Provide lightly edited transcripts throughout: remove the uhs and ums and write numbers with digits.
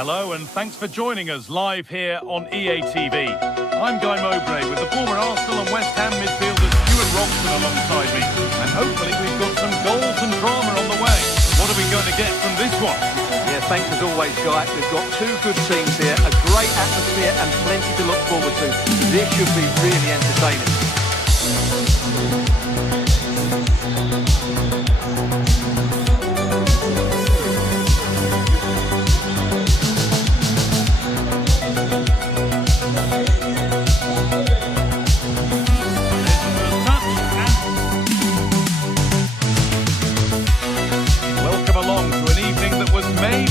Hello and thanks for joining us live here on EA TV. I'm Guy Mowbray with the former Arsenal and West Ham midfielders Stuart Robson alongside me. And hopefully we've got some goals and drama on the way. What are we going to get from this one? Yeah, thanks as always, Guy. We've got two good teams here, a great atmosphere and plenty to look forward to. This should be really entertaining.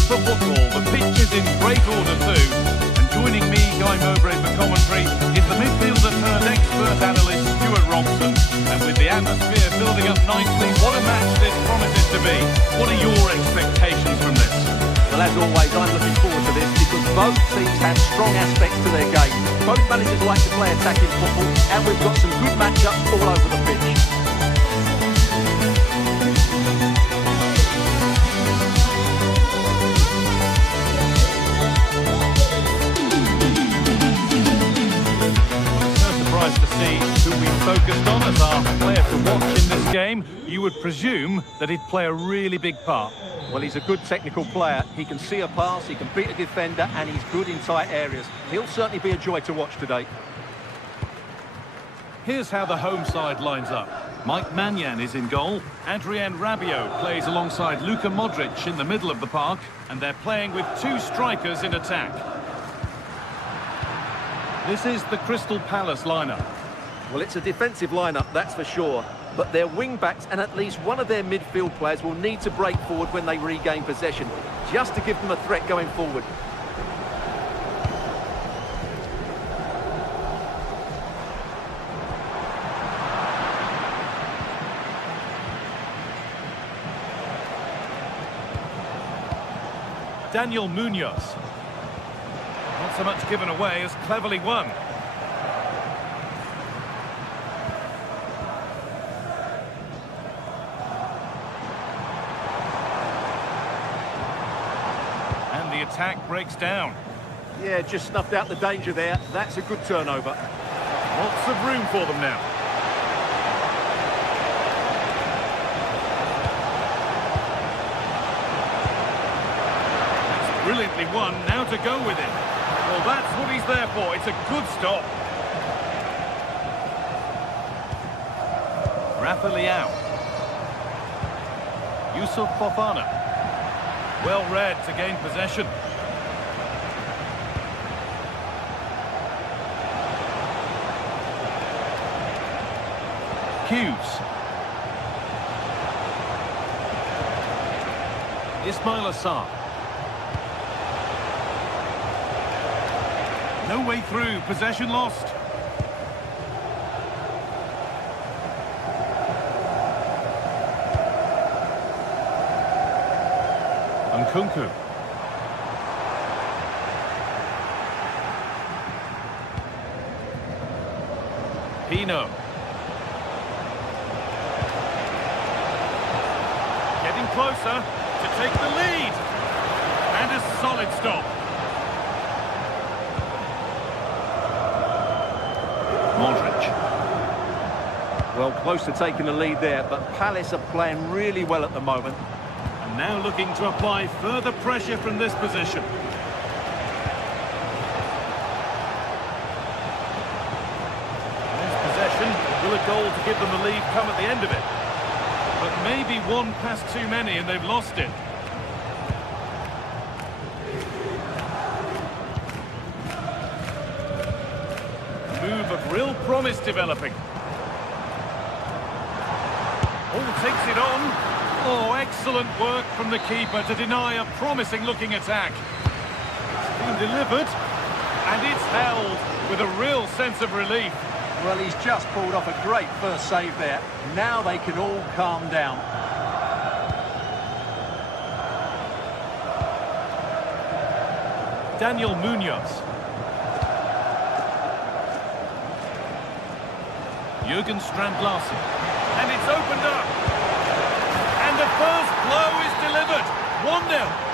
For football, the pitch is in great order too, and joining me, Guy Mowbray for commentary, is the midfielder turned expert analyst Stuart Robson. And with the atmosphere building up nicely, what a match this promises to be. What are your expectations from this? Well, as always, I'm looking forward to this because both teams have strong aspects to their game. Both managers like to play attacking football, and we've got some good matchups all over the pitch. To see who we focused on as our player to watch in this game, you would presume that he'd play a really big part. Well, he's a good technical player. He can see a pass, he can beat a defender, and he's good in tight areas. He'll certainly be a joy to watch today. Here's how the home side lines up. Mike Maignan is in goal. Adrien Rabiot plays alongside Luka Modric in the middle of the park, and they're playing with two strikers in attack. This is the Crystal Palace lineup. Well, it's a defensive lineup, that's for sure. But their wing-backs and at least one of their midfield players will need to break forward when they regain possession, just to give them a threat going forward. Daniel Munoz. Not so much given away as cleverly won. And the attack breaks down. Yeah, just snuffed out the danger there. That's a good turnover. Lots of room for them now. That's brilliantly won. Now to go with it. Well, that's what he's there for. It's a good stop. Rafa Leao. Yusuf Fofana. Well read to gain possession. Hughes. Ismail Assar. No way through, possession lost. Nkunku. Pino. Getting closer to take the lead. And a solid stop. Modric. Well, close to taking the lead there, but Palace are playing really well at the moment. And now looking to apply further pressure from this position. This possession, will a goal to give them the lead come at the end of it? But maybe one pass too many and they've lost it. Move of real promise developing. Oh, takes it on. Oh, excellent work from the keeper to deny a promising-looking attack. It's been delivered, and it's held with a real sense of relief. Well, he's just pulled off a great first save there. Now they can all calm down. Daniel Munoz. Jürgen Strand-Larsen. And it's opened up. And the first blow is delivered. 1-0.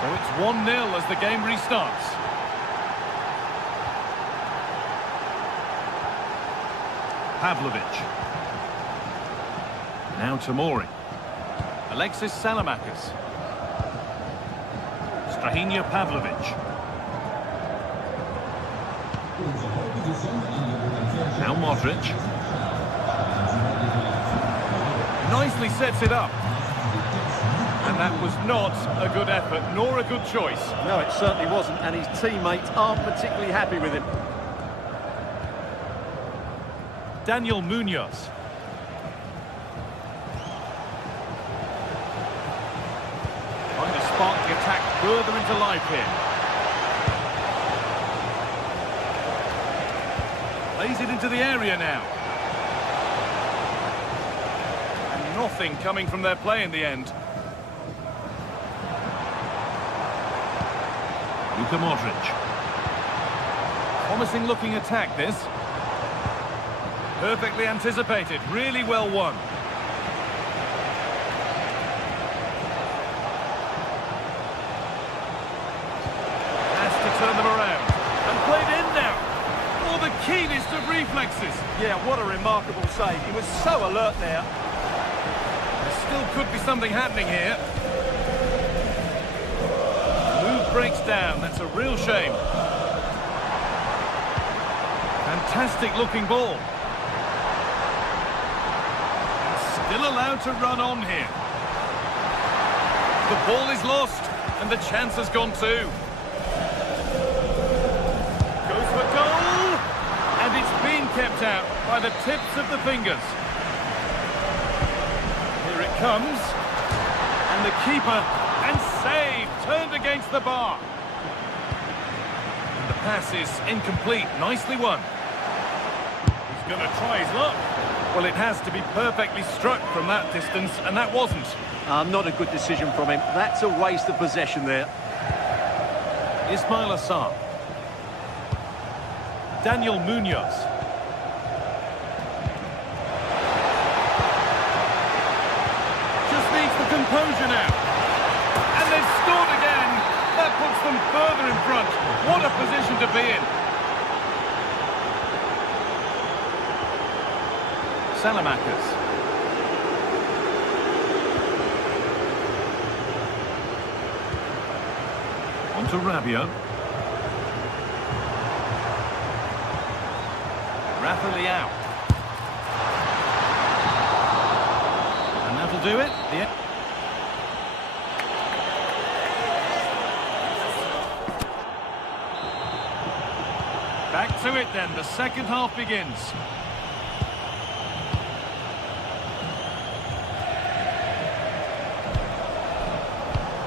So So it's 1-0 as the game restarts. Pavlovic. Now Tomori. Alexis Salamakis. Strahinja Pavlovic. Now Modric. Nicely sets it up. And that was not a good effort, nor a good choice. No, it certainly wasn't, and his teammates aren't particularly happy with him. Daniel Munoz. Trying to spark the attack further into life here. Plays it into the area now. And nothing coming from their play in the end. Luka Modric. Promising looking attack this. Perfectly anticipated, really well won. Has to turn them around. And played in now. Oh, the keenest of reflexes. Yeah, what a remarkable save. He was so alert there. There still could be something happening here. Move breaks down, that's a real shame. Fantastic looking ball. Still allowed to run on here. The ball is lost, and the chance has gone too. Goes for goal, and it's been kept out by the tips of the fingers. Here it comes, and the keeper, and save, turned against the bar. And the pass is incomplete, nicely won. He's going to try his luck. Well, it has to be perfectly struck from that distance, and that wasn't. Not a good decision from him. That's a waste of possession there. Ismail Assar. Daniel Munoz. Just needs the composure now. And they've scored again. That puts them further in front. What a position to be in. Salamakis. On to Rabiot. Rafa Leao. And that'll do it. Yeah. Back to it then. The second half begins.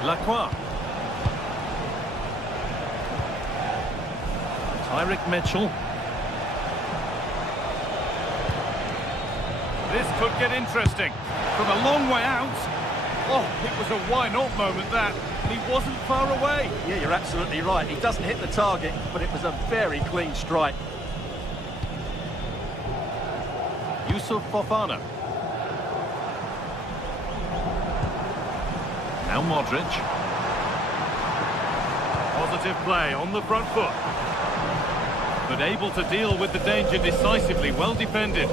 Lacroix. Tyrick Mitchell. This could get interesting. From a long way out. Oh, it was a why-not moment, that. And he wasn't far away. Yeah, you're absolutely right. He doesn't hit the target, but it was a very clean strike. Yusuf Fofana. Now Modric. Positive play on the front foot. But able to deal with the danger decisively, well defended.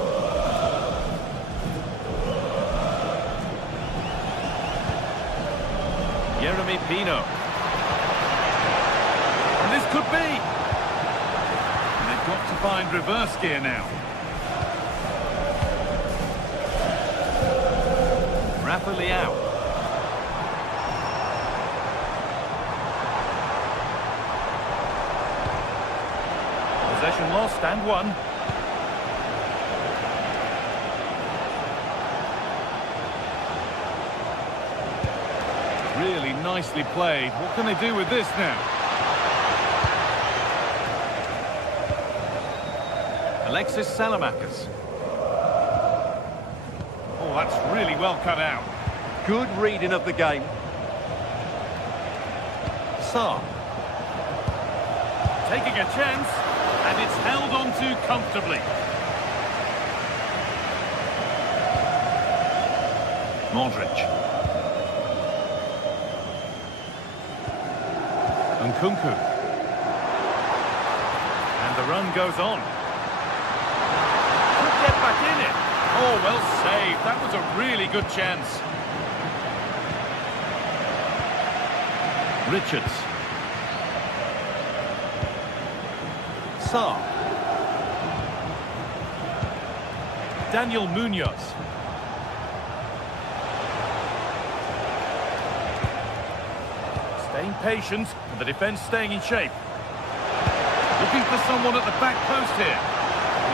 Jeremy Pino. And this could be. And they've got to find reverse gear now. Rafa Leao. Possession lost and won. Really nicely played. What can they do with this now? Alexis Salamakis. Oh, that's really well cut out. Good reading of the game. Sarr. Taking a chance, and it's held on to comfortably. Modric. Nkunku. And the run goes on. Could get back in it. Oh, well saved. That was a really good chance. Richards. Sarr. Daniel Munoz. Staying patient, and the defence staying in shape. Looking for someone at the back post here.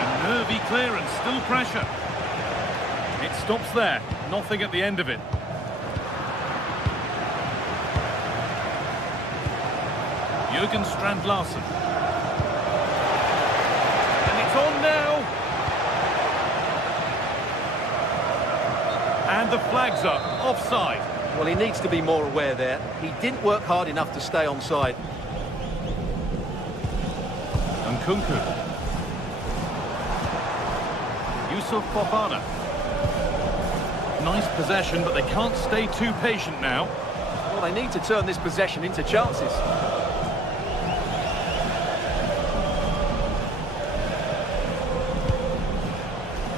A nervy clearance, still pressure. It stops there, nothing at the end of it. Jürgen Strand-Larsen. And it's on now. And the flag's up, offside. Well, he needs to be more aware there. He didn't work hard enough to stay onside. Nkunku. Yusuf Fofana. Nice possession, but they can't stay too patient now. Well, they need to turn this possession into chances.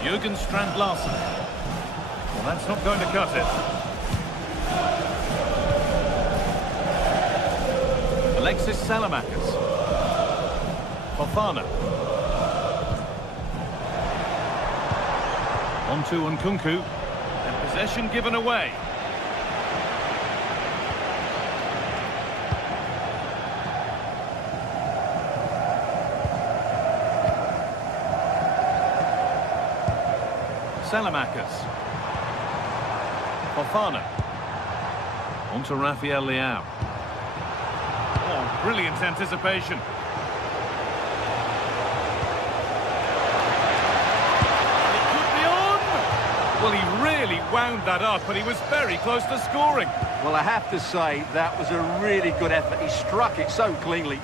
Jürgen Strand-Larsen. Well, that's not going to cut it. Alexis Salamakers. Fofana. On to Nkunku. And possession given away. Salamakers. Fofana. On to Rafael Leao. Oh, brilliant anticipation. It could be on! Well, he really wound that up, and he was very close to scoring. Well, I have to say, that was a really good effort. He struck it so cleanly.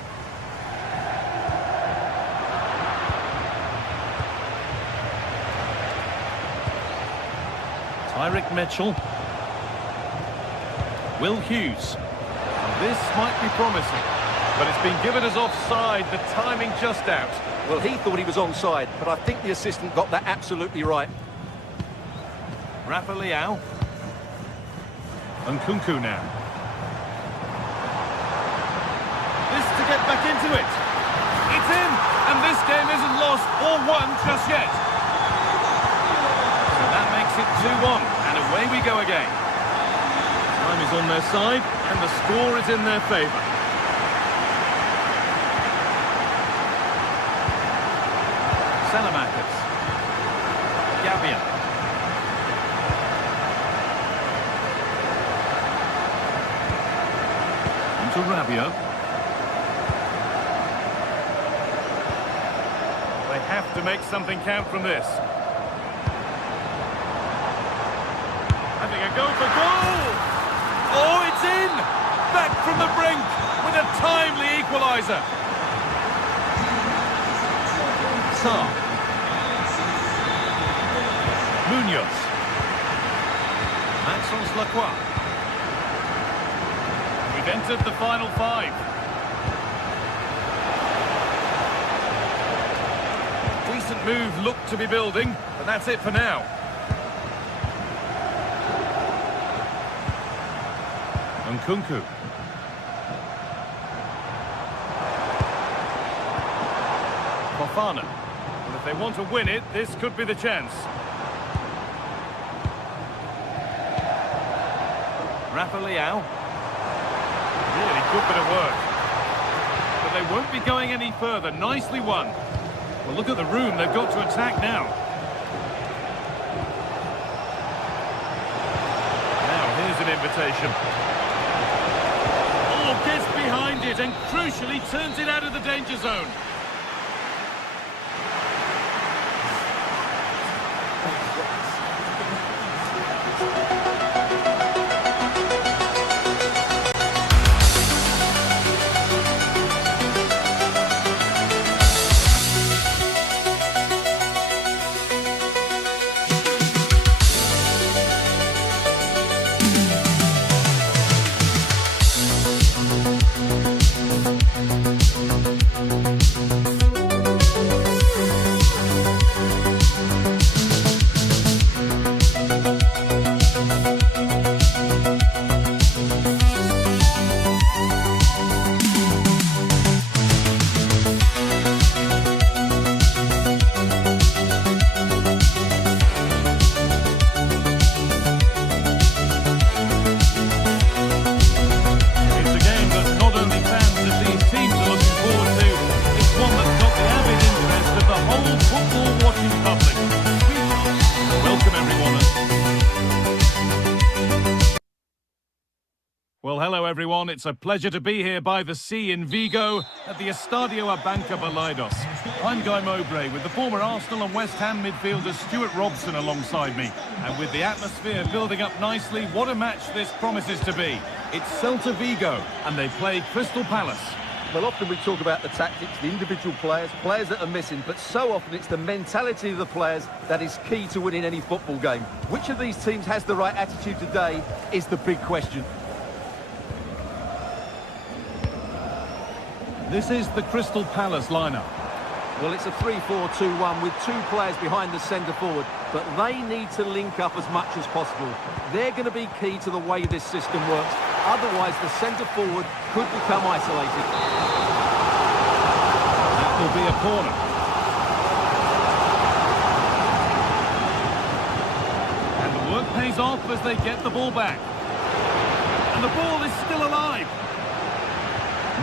Tyrick Mitchell. Will Hughes. This might be promising, but it's been given as offside, the timing just out. Well, he thought he was onside, but I think the assistant got that absolutely right. Rafa Leao. Nkunku now. This to get back into it. It's in, and this game isn't lost or won just yet. So that makes it 2-1, and away we go again. Time is on their side, and the score is in their favour. Salamakers. Gavian. On to Rabiot. They have to make something count from this. Having a go for goal! Oh, it's in! Back from the brink with a timely equaliser. Sarr. Munoz. Maxence Lacroix. We've entered the final five. Decent move looked to be building, but that's it for now. Nkunku. Fofana. Well, if they want to win it, this could be the chance. Rafa Leao. Really good bit of work. But they won't be going any further. Nicely won. Well, look at the room they've got to attack now. Now, here's an invitation. Oh, gets behind it and crucially turns it out of the danger zone. Well, hello everyone. It's a pleasure to be here by the sea in Vigo at the Estadio Abanca Balaidos. I'm Guy Mowbray with the former Arsenal and West Ham midfielder Stuart Robson alongside me. And with the atmosphere building up nicely, what a match this promises to be. It's Celta Vigo and they play Crystal Palace. Well, often we talk about the tactics, the individual players that are missing, but so often it's the mentality of the players that is key to winning any football game. Which of these teams has the right attitude today is the big question. This is the Crystal Palace lineup. Well, it's a 3-4-2-1 with two players behind the centre forward, but they need to link up as much as possible. They're going to be key to the way this system works. Otherwise, the centre forward could become isolated. That will be a corner. And the work pays off as they get the ball back. And the ball is still alive.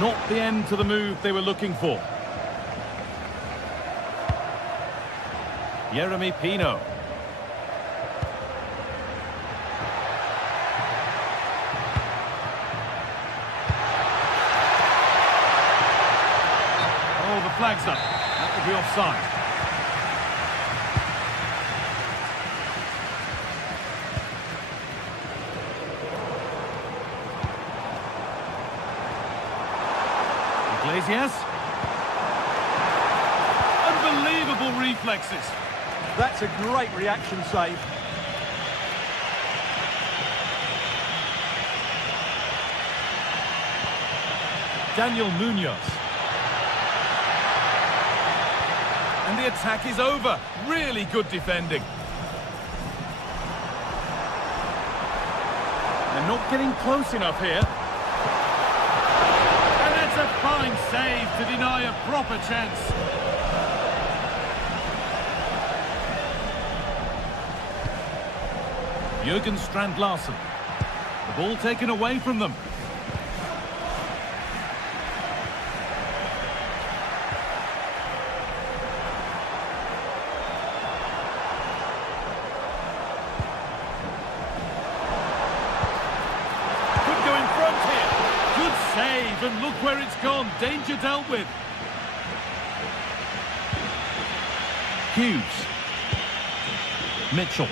Not the end to the move they were looking for. Yeremy Pino. Oh, the flag's up. That will be offside. Iglesias. Unbelievable reflexes. That's a great reaction save. Daniel Munoz. And the attack is over. Really good defending. They're not getting close enough here. And that's a fine save to deny a proper chance. Jürgen Strand-Larsen. The ball taken away from them. Could go in front here. Good save, and look where it's gone. Danger dealt with. Hughes. Mitchell.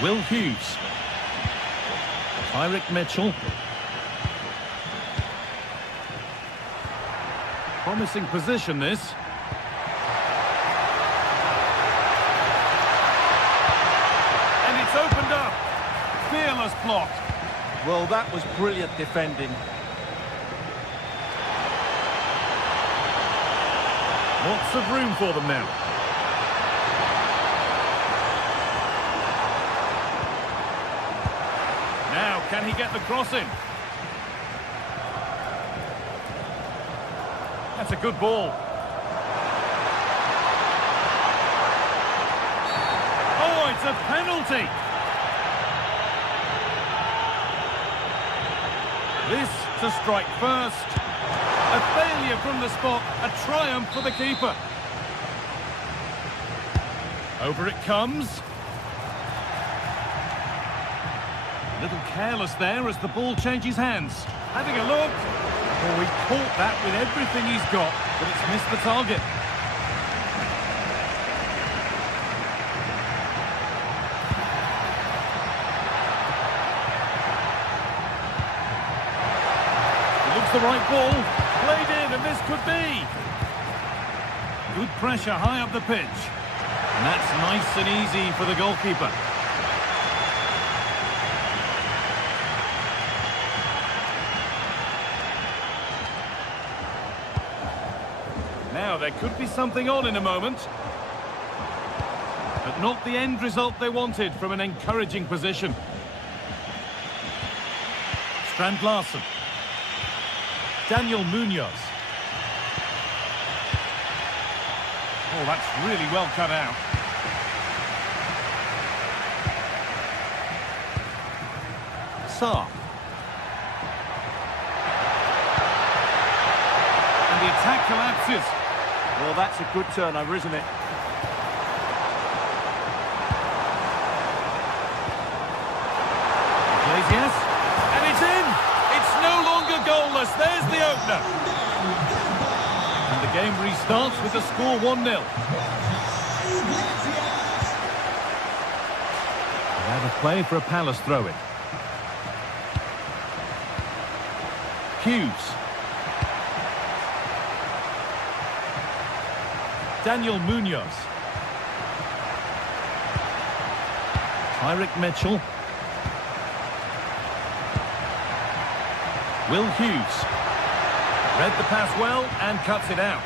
Will Hughes. Tyrick Mitchell. Promising position, this. And it's opened up. Fearless block. Well, that was brilliant defending. Lots of room for them now. Now, can he get the cross in? That's a good ball. Oh, it's a penalty. This to strike first. A failure from the spot. A triumph for the keeper. Over it comes. A little careless there as the ball changes hands. Having a look. Oh, he caught that with everything he's got, but it's missed the target. It looks the right ball. Played in, and this could be. Good pressure high up the pitch. And that's nice and easy for the goalkeeper. Now, there could be something on in a moment. But not the end result they wanted from an encouraging position. Strand-Larsen. Daniel Munoz. Oh, that's really well cut out. Sarr. And the attack collapses. Well, that's a good turnover, isn't it? Iglesias. And it's goalless. There's the opener. And the game restarts with the score 1-0. Out of play for a Palace throw-in. Hughes. Daniel Munoz. Tyrick Mitchell. Will Hughes. Read the pass well and cuts it out.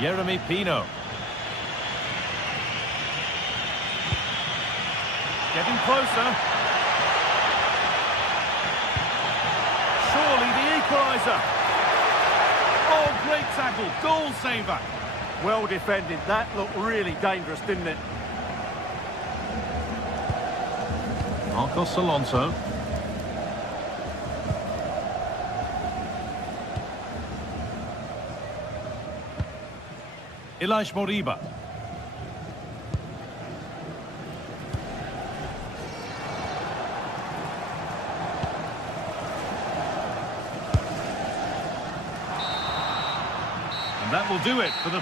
Jeremy Pino. Getting closer. Surely the equaliser. Oh, great tackle. Goal saver. Well defended. That looked really dangerous, didn't it? Marcos Alonso. Elias Moriba. And that will do it for the...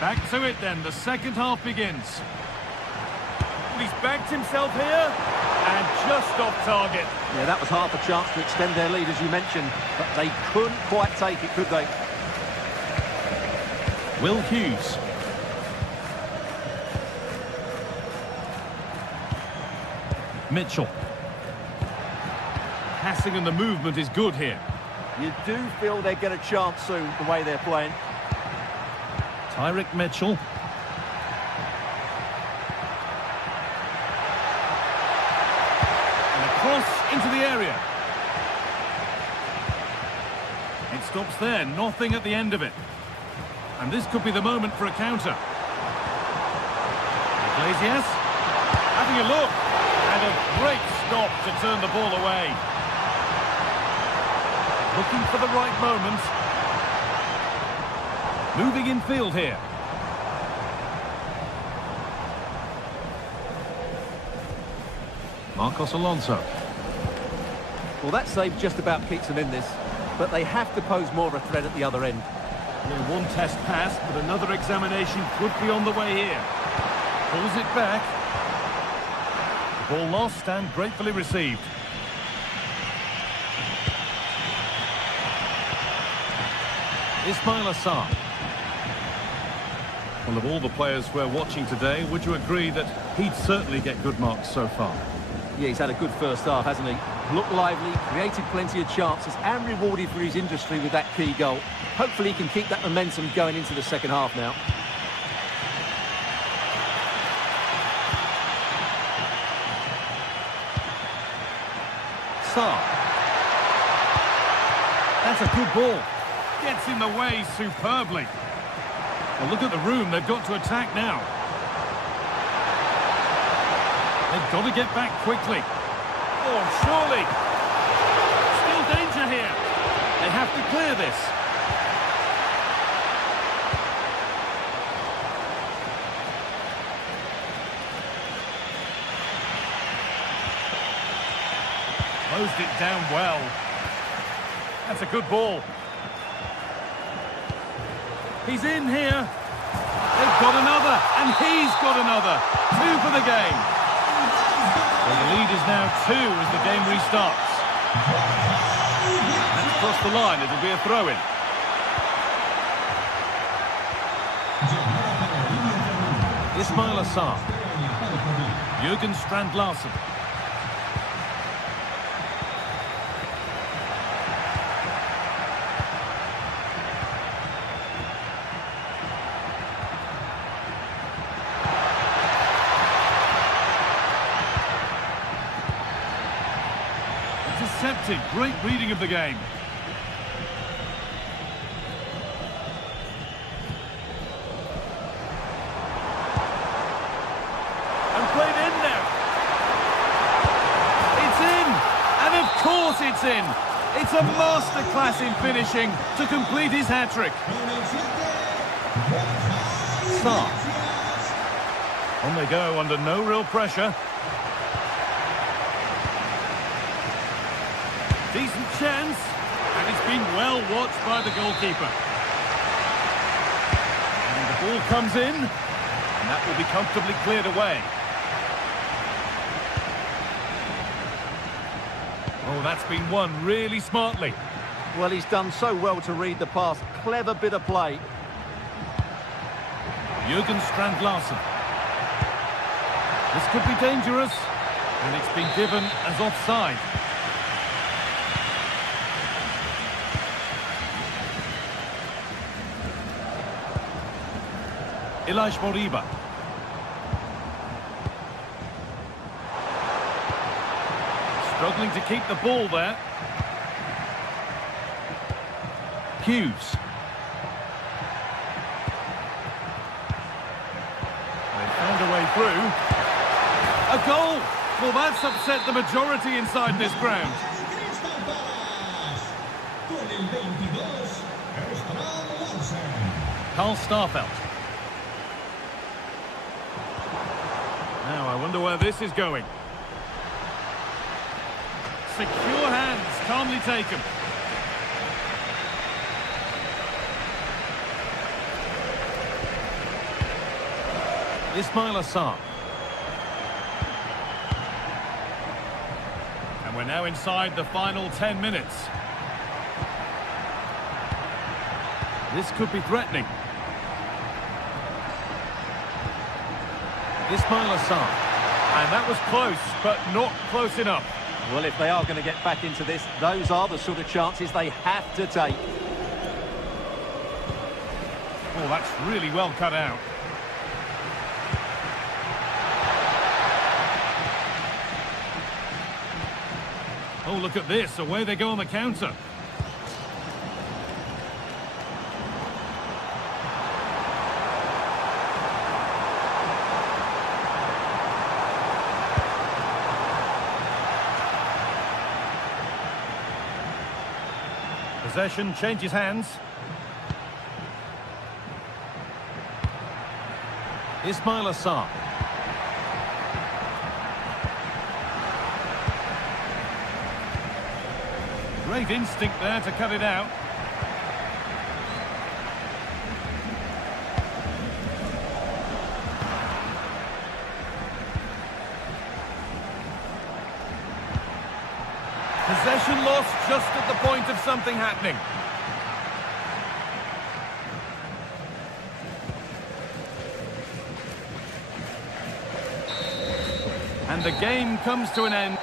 Back to it then, the second half begins. He's backed himself here, and just off target. Yeah, that was half a chance to extend their lead, as you mentioned, but they couldn't quite take it, could they? Will Hughes. Mitchell. Passing and the movement is good here. You do feel they get a chance soon, the way they're playing. Tyrick Mitchell. And a cross into the area. It stops there, nothing at the end of it. And this could be the moment for a counter. Iglesias having a look. And a great stop to turn the ball away. Looking for the right moment. Moving in field here. Marcos Alonso. Well, that save just about keeps them in this, but they have to pose more of a threat at the other end. One test passed, but another examination could be on the way here. Pulls it back. Ball lost and gratefully received. Ismail Assar. Well, of all the players we're watching today, would you agree that he'd certainly get good marks so far? Yeah, he's had a good first half, hasn't he? Looked lively, created plenty of chances, and rewarded for his industry with that key goal. Hopefully he can keep that momentum going into the second half now. That's a good ball. Gets in the way superbly. Well, look at the room they've got to attack now. They've got to get back quickly. Oh, surely. Still danger here. They have to clear this. Closed it down well. That's a good ball. He's in here. They've got another, and he's got another. 2 for the game. Well, the lead is now 2 as the game restarts. That's crossed the line. It'll be a throw-in. Ismail Assar. Jürgen Strand-Larsen. Intercepted. Great reading of the game. it's in. It's a masterclass in finishing to complete his hat-trick. Sarr. On they go under no real pressure. Decent chance, and it's been well watched by the goalkeeper. And the ball comes in, and that will be comfortably cleared away. Oh, that's been won really smartly. Well, he's done so well to read the pass. Clever bit of play. Jürgen Strand-Larsen. This could be dangerous, and it's been given as offside. Ilaix Moriba. Struggling to keep the ball there. Hughes. They found a way through. A goal! Well, that's upset the majority inside this ground. Karl Starfelt. Now, I wonder where this is going. Secure hands, calmly taken. Ismail Assar. And we're now inside the final 10 minutes. This could be threatening. Ismail Assar. And that was close, but not close enough. Well, if they are going to get back into this, those are the sort of chances they have to take. Oh, that's really well cut out. Oh, look at this. Away they go on the counter. Possession changes hands. Ismail Assar. Great instinct there to cut it out. Possession lost just at the point of something happening. And the game comes to an end.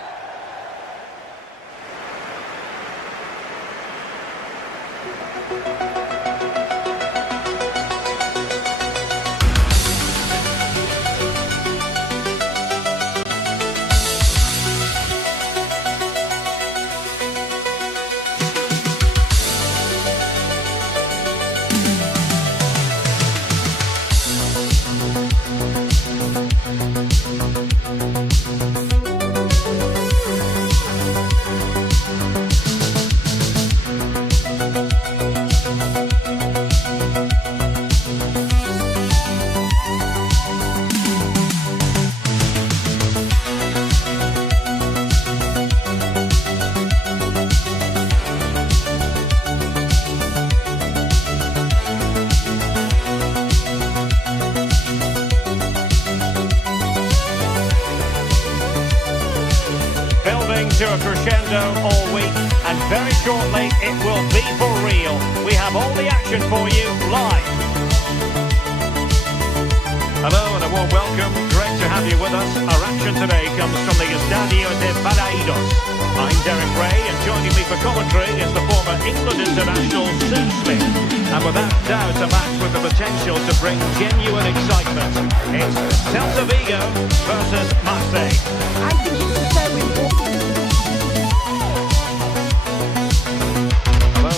To a crescendo all week, and very shortly it will be for real. We have all the action for you live. Hello and a warm welcome. Great to have you with us. Our action today comes from the Estadio de Balaidos. I'm Derek Ray, and joining me for commentary is the former England international Sue Smith. And without doubt, a match with the potential to bring genuine excitement. It's Celta Vigo versus Marseille. I think it's a very important.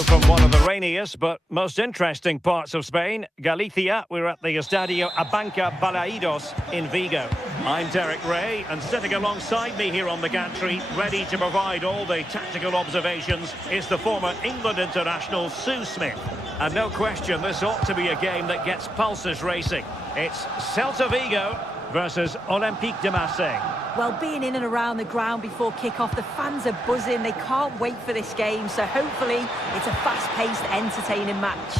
From one of the rainiest but most interesting parts of Spain, Galicia. We're at the Estadio Abanca Balaidos in Vigo. I'm Derek Ray, and sitting alongside me here on the gantry, ready to provide all the tactical observations, is the former England international Sue Smith. And no question, this ought to be a game that gets pulses racing. It's Celta Vigo versus Olympique de Marseille. Well, being in and around the ground before kick-off, the fans are buzzing. They can't wait for this game, so hopefully it's a fast-paced, entertaining match.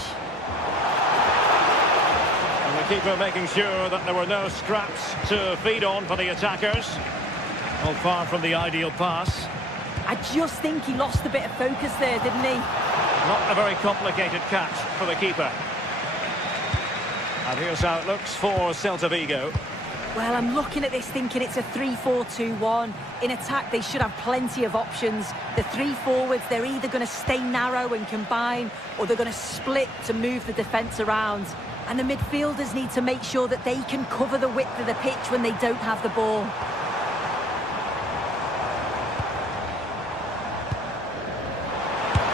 And the keeper making sure that there were no scraps to feed on for the attackers. Well, far from the ideal pass. I just think he lost a bit of focus there, didn't he? Not a very complicated catch for the keeper. And here's how it looks for Celta Vigo. Well, I'm looking at this thinking it's a 3-4-2-1. In attack, they should have plenty of options. The three forwards, they're either going to stay narrow and combine, or they're going to split to move the defence around. And the midfielders need to make sure that they can cover the width of the pitch when they don't have the ball.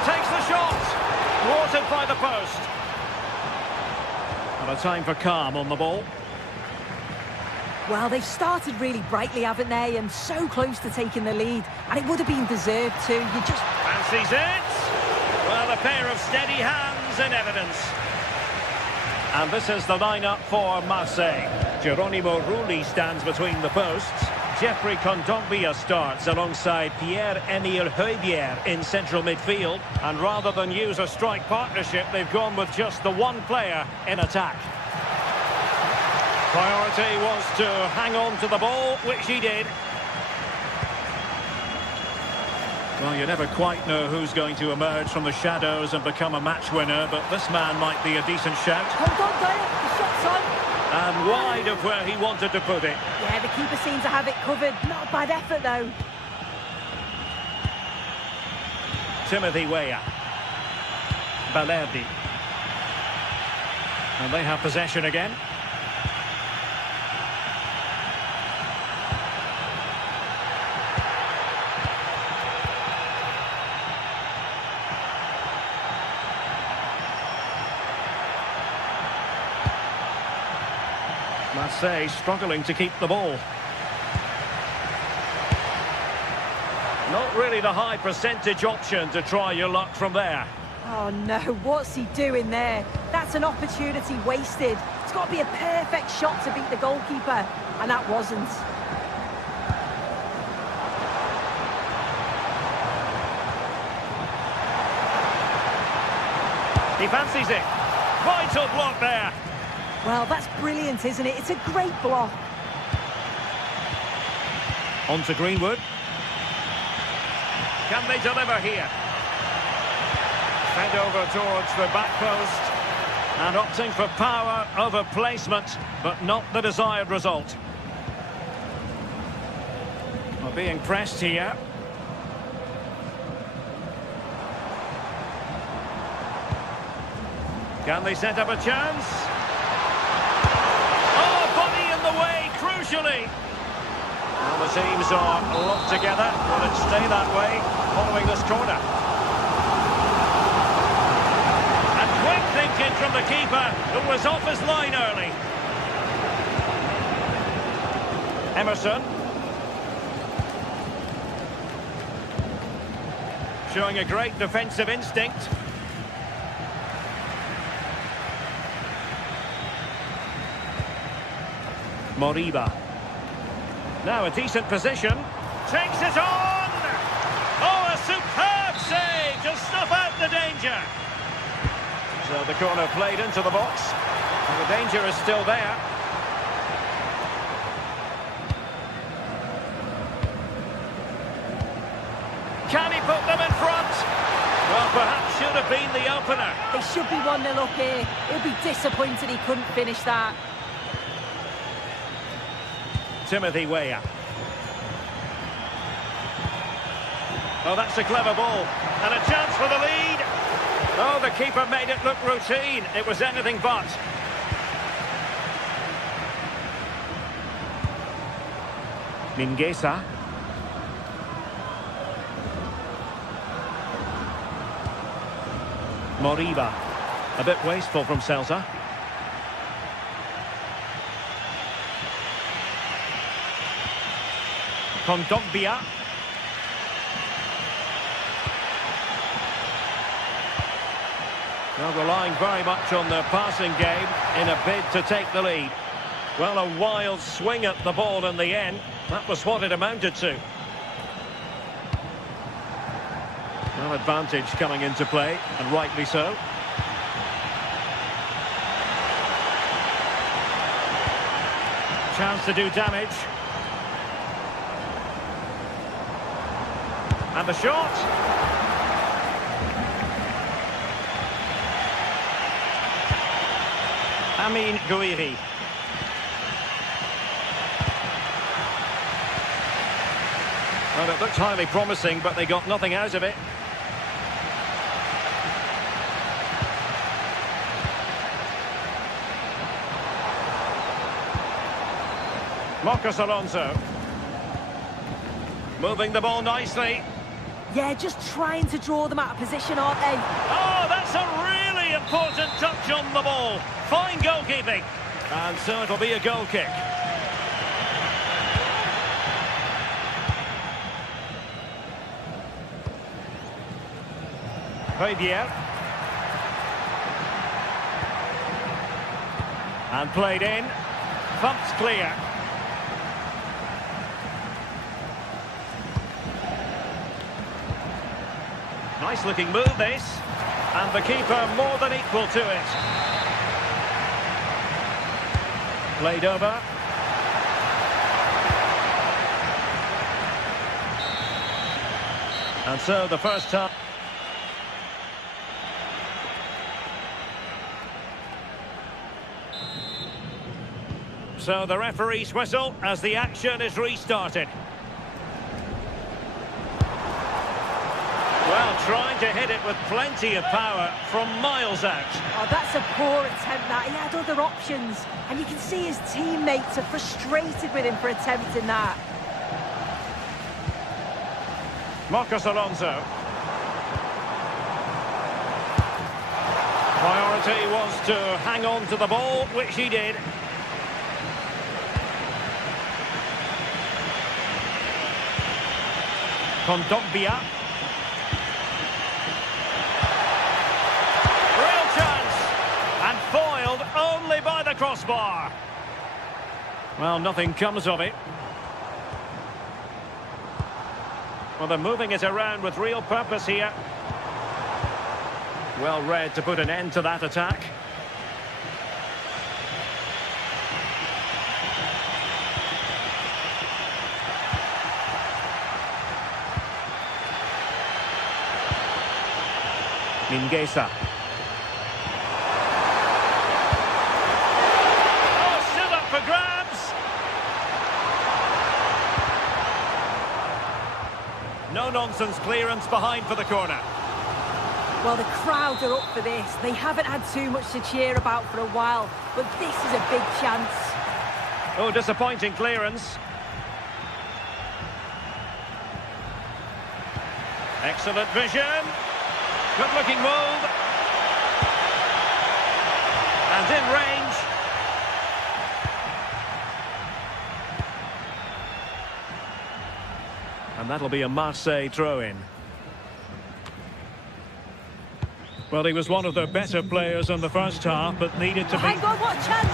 Takes the shot! Thwarted by the post. And a time for calm on the ball. Well, they've started really brightly, haven't they? And so close to taking the lead. And it would have been deserved too. You just... Fancies it? Well, a pair of steady hands in evidence. And this is the lineup for Marseille. Geronimo Rulli stands between the posts. Jeffrey Kondogbia starts alongside Pierre-Emile Højbjerg in central midfield. And rather than use a strike partnership, they've gone with just the one player in attack. Priority was to hang on to the ball, which he did. Well, you never quite know who's going to emerge from the shadows and become a match winner, but this man might be a decent shout. Hold on, Dale. The shot's on. And wide of where he wanted to put it. Yeah, the keeper seems to have it covered. Not a bad effort, though. Timothy Weah. Balerdi. And they have possession again. Marseille struggling to keep the ball. Not really the high percentage option to try your luck from there. Oh, no. What's he doing there? That's an opportunity wasted. It's got to be a perfect shot to beat the goalkeeper. And that wasn't. He fancies it. Vital block there. Well, that's brilliant, isn't it? It's a great block. On to Greenwood. Can they deliver here? Fed over towards the back post. And opting for power over placement, but not the desired result. Well, being pressed here. Can they set up a chance? Crucially. Well, the teams are locked together. Will it stay that way following this corner? And quick thinking from the keeper, who was off his line early. Emerson. Showing a great defensive instinct. Moriba. Now a decent position. Takes it on! Oh, a superb save to snuff out the danger. So the corner played into the box. And the danger is still there. Can he put them in front? Well, perhaps should have been the opener. They should be 1-0 up here. He'll be disappointed he couldn't finish that. Timothy Weah. Oh, that's a clever ball. And a chance for the lead. Oh, the keeper made it look routine. It was anything but. Mingueza. Moriba. A bit wasteful from Celta. Kondogbia. Well, relying very much on their passing game in a bid to take the lead. Well, a wild swing at the ball in the end. That was what it amounted to. Well, advantage coming into play, and rightly so. Chance to do damage. And the shot. Amin Gouiri. Well, it looked highly promising, but they got nothing out of it. Marcos Alonso. Moving the ball nicely. Yeah, just trying to draw them out of position, aren't they? Oh, that's a really important touch on the ball. Fine goalkeeping. And so it'll be a goal kick. Fabier. And played in. Thumped clear. Nice looking move this. And the keeper more than equal to it. Played over. And so the first time. So the referee's whistle as the action is restarted. Well, trying to hit it with plenty of power from miles out. Oh, that's a poor attempt, that. He had other options. And you can see his teammates are frustrated with him for attempting that. Marcos Alonso. Priority was to hang on to the ball, which he did. Kondogbia. Real chance. And foiled only by the crossbar. Well, nothing comes of it. Well, they're moving it around with real purpose here. Well read to put an end to that attack. Mingueza. Oh, still up for grabs. No-nonsense clearance behind for the corner. Well, the crowd are up for this. They haven't had too much to cheer about for a while, but this is a big chance. Oh, disappointing clearance. Excellent vision. Good-looking move. And in range. And that'll be a Marseille throw-in. Well, he was one of their better players in the first half, but needed to be... Hang on, what chance!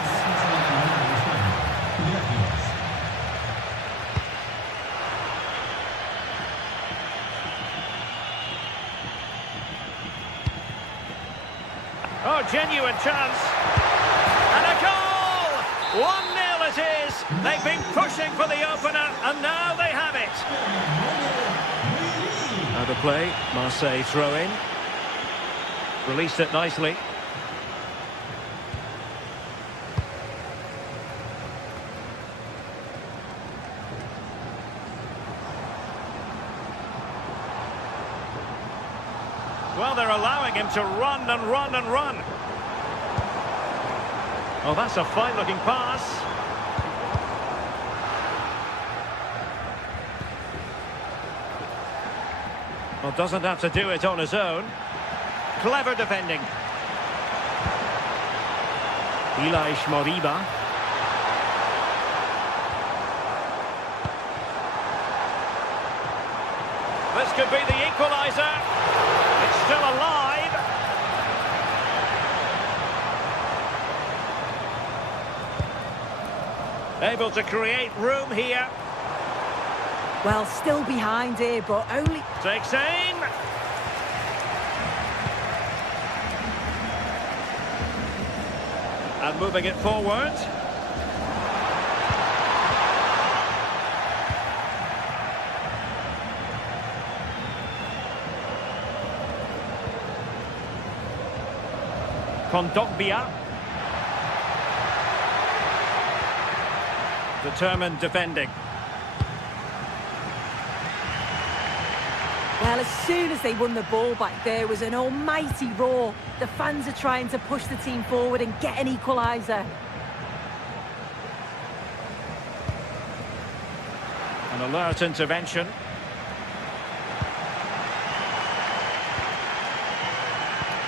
Oh, genuine chance. And a goal! 1-0 it is. They've been pushing for the opener, and now they have it. Out of play, Marseille throw in. Released it nicely. Well, they're allowing him to run and run and run. Oh, that's a fine-looking pass. Well, doesn't have to do it on his own. Clever defending. Ilaix Moriba. could be the equaliser. It's still alive. Able to create room here. Well, still behind here, but only... Takes aim. And moving it forward. Kondogbia. Determined defending. Well, as soon as they won the ball back, there was an almighty roar. The fans are trying to push the team forward and get an equaliser. An alert intervention.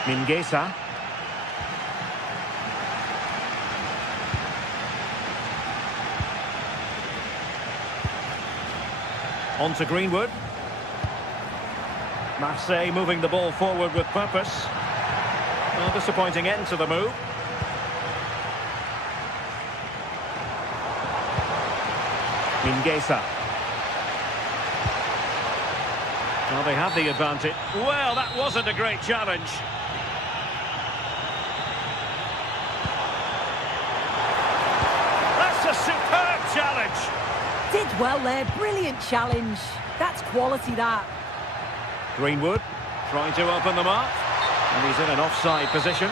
Mingueza. On to Greenwood. Marseille moving the ball forward with purpose. A disappointing end to the move. Mingueza. Well, they have the advantage. Well, that wasn't a great challenge. That's a superb challenge. Did well there, brilliant challenge. That's quality, that. Greenwood trying to open them up. And he's in an offside position.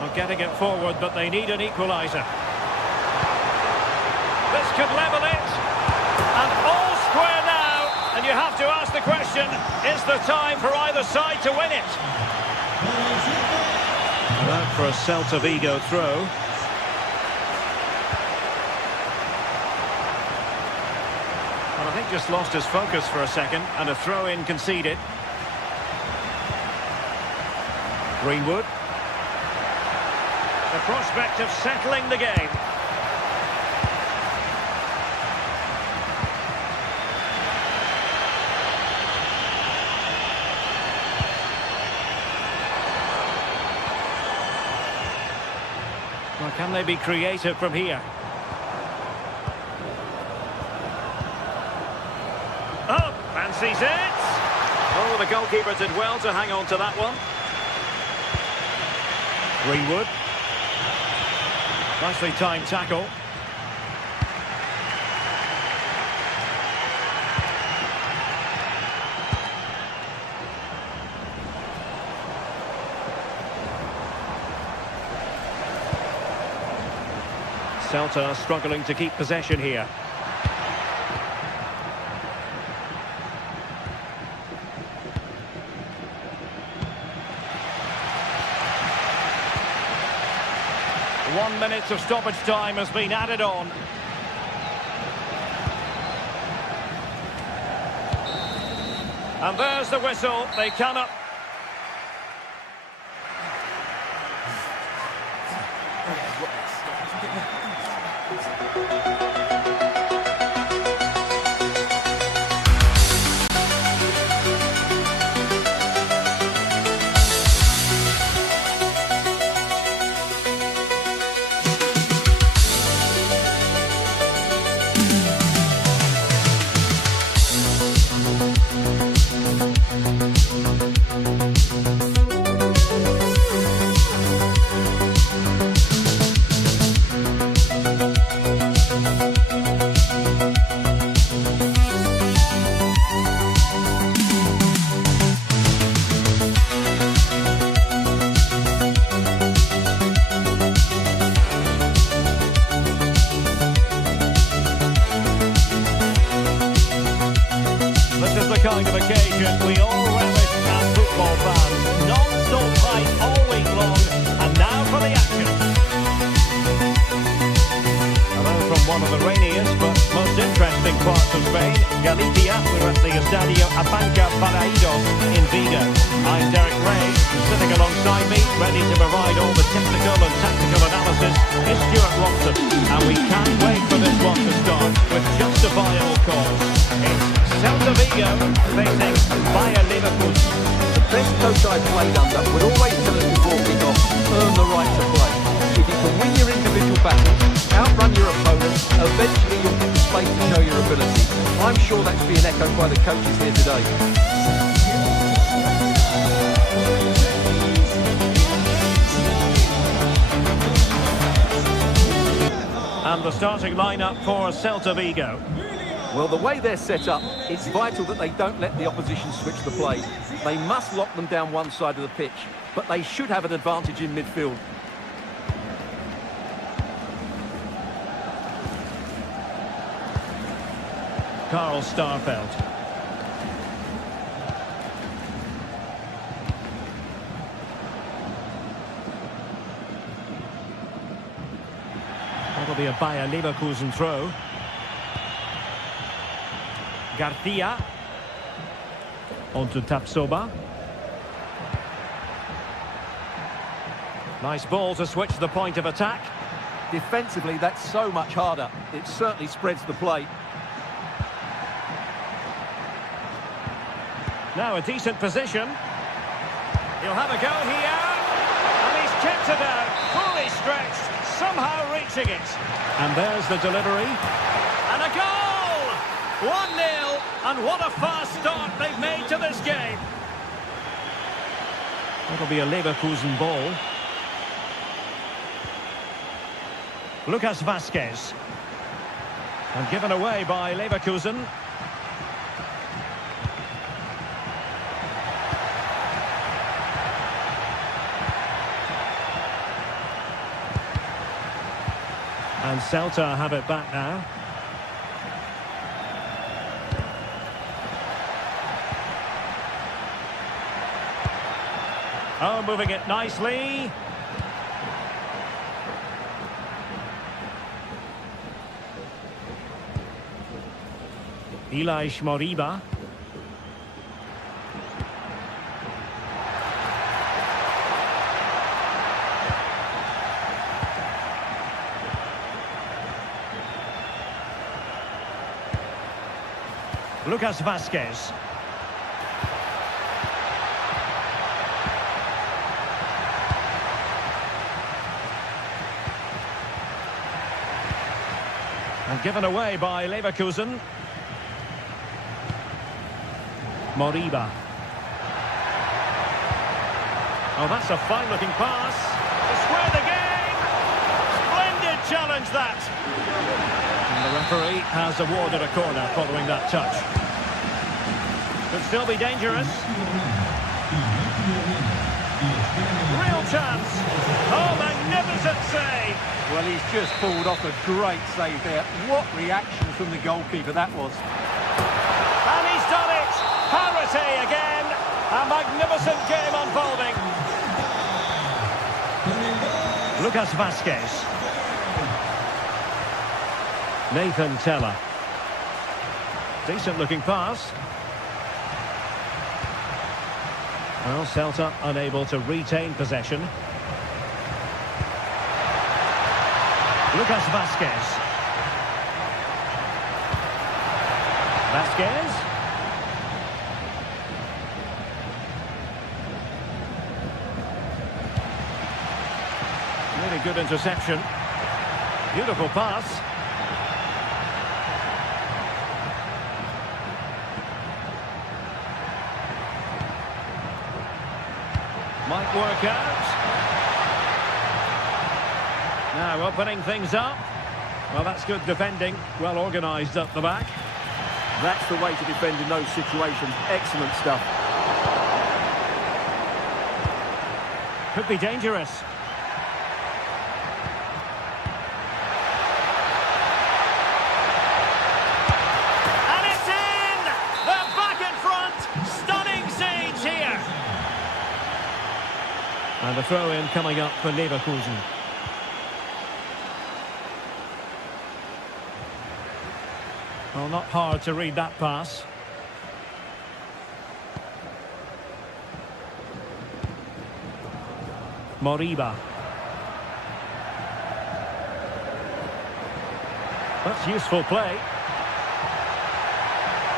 Not getting it forward, but they need an equaliser. This could level it. And all square now. And you have to ask the question, is there time for either side to win it? And out for a Celta Vigo throw. Well, I think just lost his focus for a second, and a throw-in conceded. Greenwood. The prospect of settling the game. Well, can they be creative from here? Oh, fancies it! Oh, the goalkeeper did well to hang on to that one. Greenwood. Nicely timed tackle. Celta struggling to keep possession here. One minute of stoppage time has been added on. And there's the whistle. They cannot... Kind of occasion we all relish as football fans. Non-stop fight all week long, and now for the action. Hello from one of the rainiest but most most interesting parts of Spain. Galicia, we're at the Estadio Abanca Balaidos in Vigo. I'm Derek Ray, sitting alongside me, ready to provide all the technical and tactical analysis, is Stuart Robson. And we can't wait for this one to start with justifiable calls. It's Celta Vigo facing Bayer Leverkusen. The best coach I've played under would always tell us before kick-off, earn the right to play. If you can win your individual battles, outrun your opponent, eventually you'll get the space to show your ability. I'm sure that's being echoed by the coaches here today. And the starting lineup for Celta Vigo. Well, the way they're set up, it's vital that they don't let the opposition switch the play. They must lock them down one side of the pitch, but they should have an advantage in midfield. Carl Starfelt. That'll be a Bayer Leverkusen throw. Garcia. On to Tapsoba. Nice ball to switch the point of attack. Defensively, that's so much harder. It certainly spreads the play. Now a decent position. He'll have a go here. And he's kept it out. Fully stretched. Somehow reaching it. And there's the delivery. And a goal! 1-0. And what a fast start they've made to this game. That'll be a Leverkusen ball. Lucas Vazquez. And given away by Leverkusen. And Celta have it back now. Oh, moving it nicely. Elias Moriba. Lucas Vazquez. And given away by Leverkusen. Moriba. Oh, that's a fine-looking pass. To square the game. Splendid challenge, that. And the referee has awarded a corner following that touch. Could still be dangerous. Real chance. Oh, magnificent save. Well, he's just pulled off a great save there. What reaction from the goalkeeper that was. And he's done it. Parity again. A magnificent game unfolding. Lucas Vazquez. Nathan Teller. Decent looking pass. Well, Celta unable to retain possession. Lucas Vazquez. Vazquez. Really good interception. Beautiful pass. Might work out. Now opening things up. Well, that's good defending. Well organised up the back. That's the way to defend in those situations. Excellent stuff. Could be dangerous. And it's in! They're back in front! Stunning scenes here! And the throw-in coming up for Leverkusen. Well, not hard to read that pass. Moriba. That's useful play.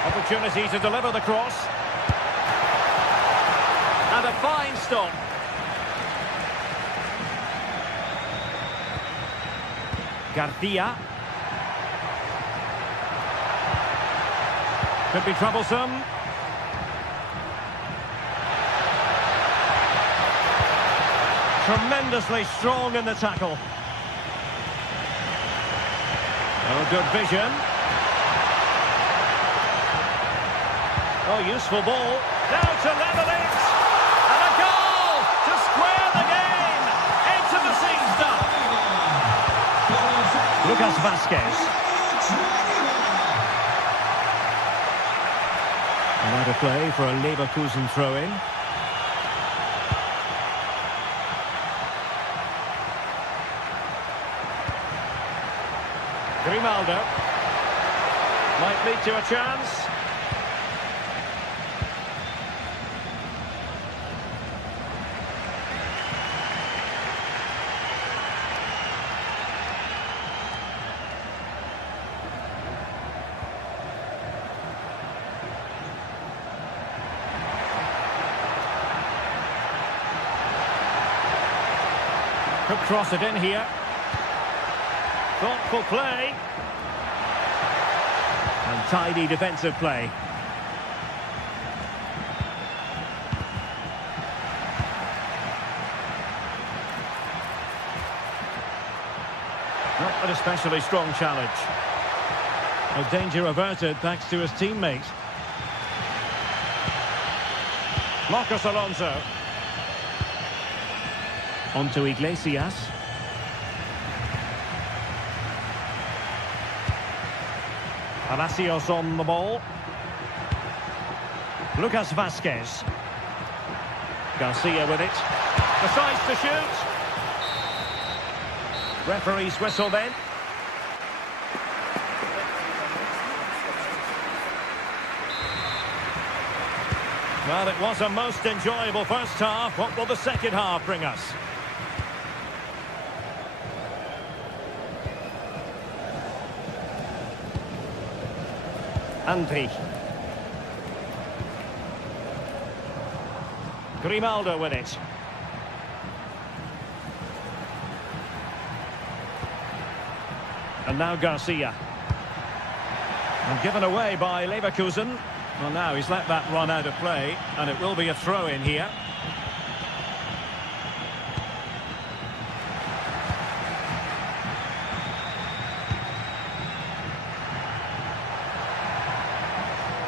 Opportunity to deliver the cross. And a fine stop. Garcia. Could be troublesome. Tremendously strong in the tackle. Oh, good vision. Oh, useful ball. Now to level it. And a goal to square the game. Into the sixth. Lucas Vazquez. Another play for a Leverkusen throw-in. Grimaldo. Might lead to a chance. Could cross it in here. Thoughtful play. And tidy defensive play. Not an especially strong challenge. A danger averted thanks to his teammate. Marcos Alonso. On to Iglesias. Palacios on the ball. Lucas Vazquez. Garcia with it. Decides to shoot. Referee's whistle then. Well, it was a most enjoyable first half. What will the second half bring us? Andri. Grimaldo with it. And now Garcia. And given away by Leverkusen. Well, now he's let that run out of play, and it will be a throw-in here.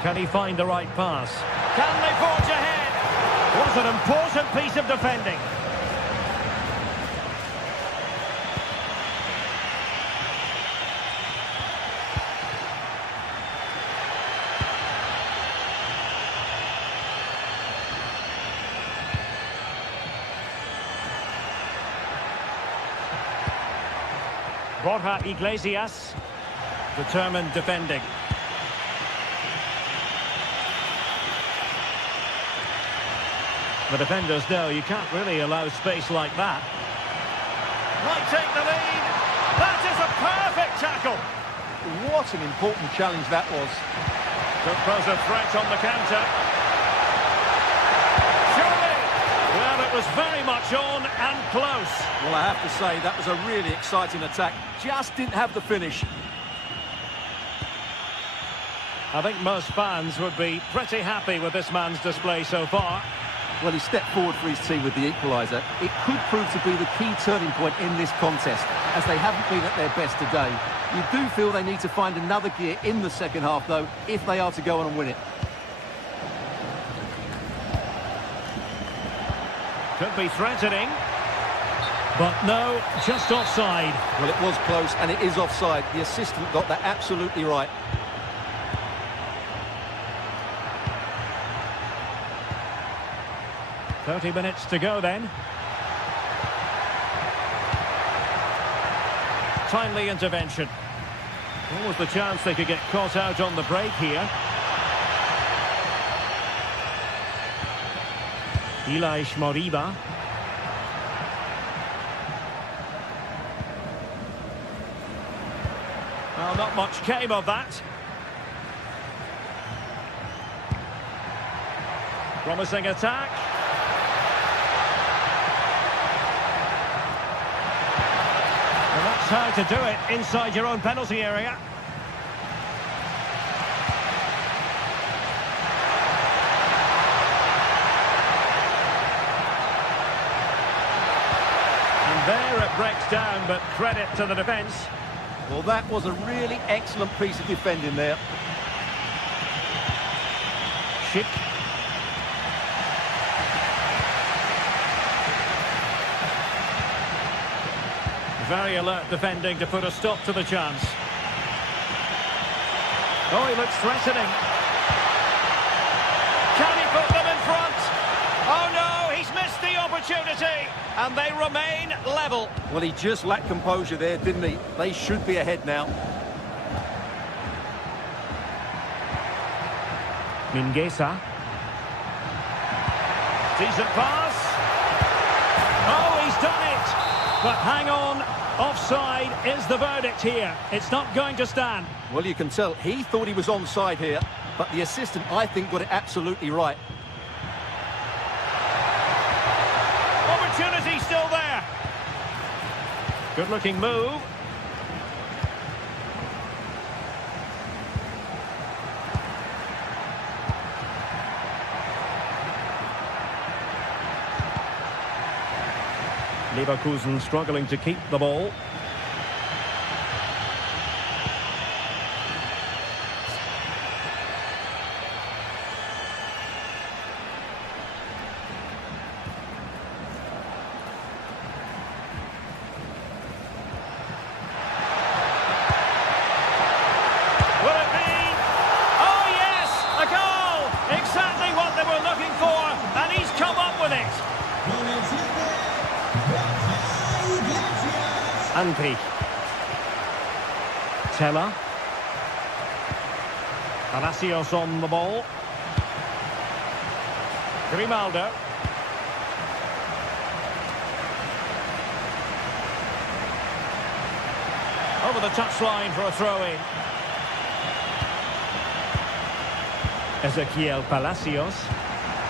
Can he find the right pass? Can they forge ahead? What an important piece of defending. Borja Iglesias, determined defending. The defenders know you can't really allow space like that. Might take the lead. That is a perfect tackle. What an important challenge that was. Could pose a threat on the counter. Surely. Well, it was very much on and close. Well, I have to say, that was a really exciting attack. Just didn't have the finish. I think most fans would be pretty happy with this man's display so far. Well, he stepped forward for his team with the equaliser. It could prove to be the key turning point in this contest, as they haven't been at their best today. You do feel they need to find another gear in the second half, though, if they are to go on and win it. Could be threatening. But no, just offside. Well, it was close, and it is offside. The assistant got that absolutely right. "30 minutes to go then. Timely intervention. What was the chance they could get caught out on the break here? Elias Moriba. Well, not much came of that. Promising attack. And that's how to do it inside your own penalty area. And there it breaks down, but credit to the defence. Well, that was a really excellent piece of defending there. Schick. Very alert defending to put a stop to the chance. Oh, he looks threatening. Can he put them in front? Oh no, he's missed the opportunity. And they remain level. Well, he just lacked composure there, didn't he? They should be ahead now. Mingueza. Decent pass. Oh, he's done it. But hang on. Offside is the verdict here. It's not going to stand. Well, you can tell he thought he was onside here, but the assistant, I think, got it absolutely right. Opportunity still there. Good-looking move. Leverkusen struggling to keep the ball. Will it be? Oh yes, a goal! Exactly what they were looking for, and he's come up with it. Anpi. Teller. Palacios on the ball. Grimaldo. Over the touchline for a throw-in. Ezequiel Palacios.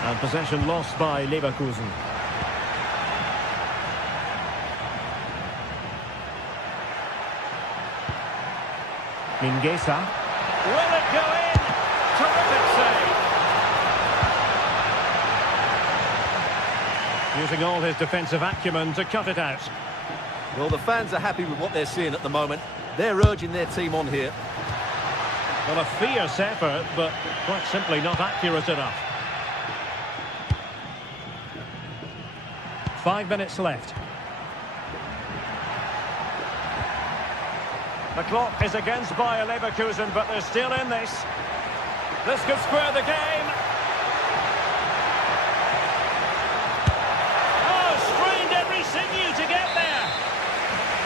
And possession lost by Leverkusen. Mingueza. Will it go in? Terrific save. Using all his defensive acumen to cut it out. Well, the fans are happy with what they're seeing at the moment. They're urging their team on here. Well, a fierce effort, but quite simply not accurate enough. 5 minutes left. The clock is against Bayer Leverkusen, but they're still in this. This could square the game. Oh, strained every sinew to get there.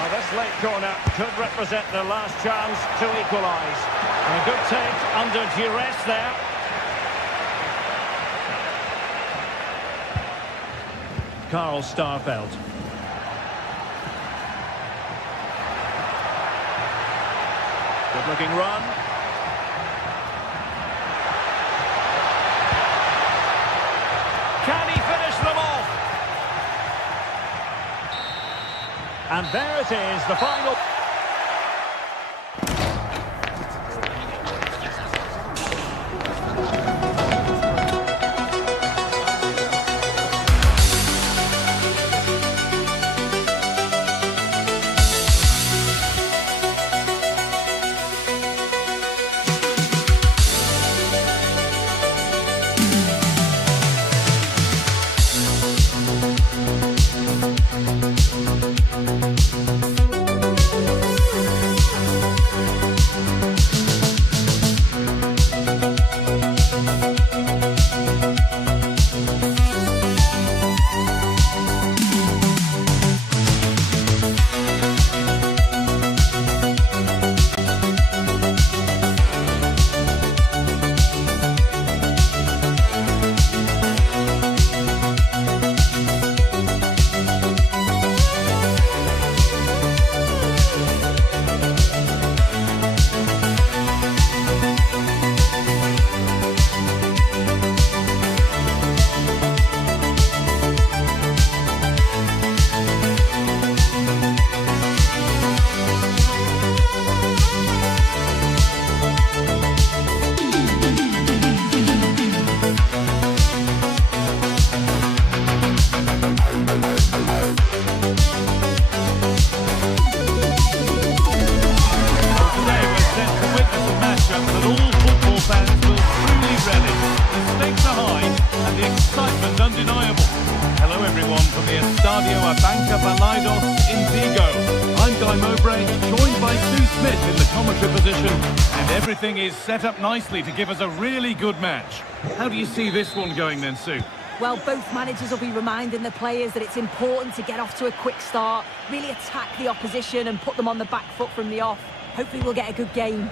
Well, this late corner could represent their last chance to equalise. A good take under duress there. Karl Starfelt. Good-looking run. Can he finish them off? And there it is, the final... Balaidos in Vigo. I'm Guy Mowbray, joined by Sue Smith in the commentary position, and everything is set up nicely to give us a really good match. How do you see this one going then, Sue? Well, both managers will be reminding the players that it's important to get off to a quick start, really attack the opposition and put them on the back foot from the off. Hopefully we'll get a good game.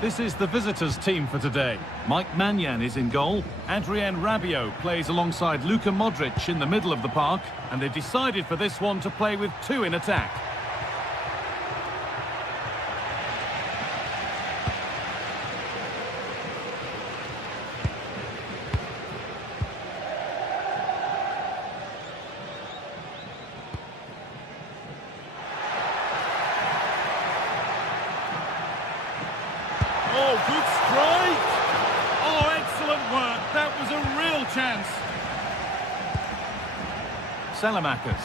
This is the visitors' team for today. Mike Maignan is in goal. Adrien Rabiot plays alongside Luka Modric in the middle of the park. And they've decided for this one to play with two in attack. Oh, good strike! Oh, excellent work. That was a real chance. Salamakers.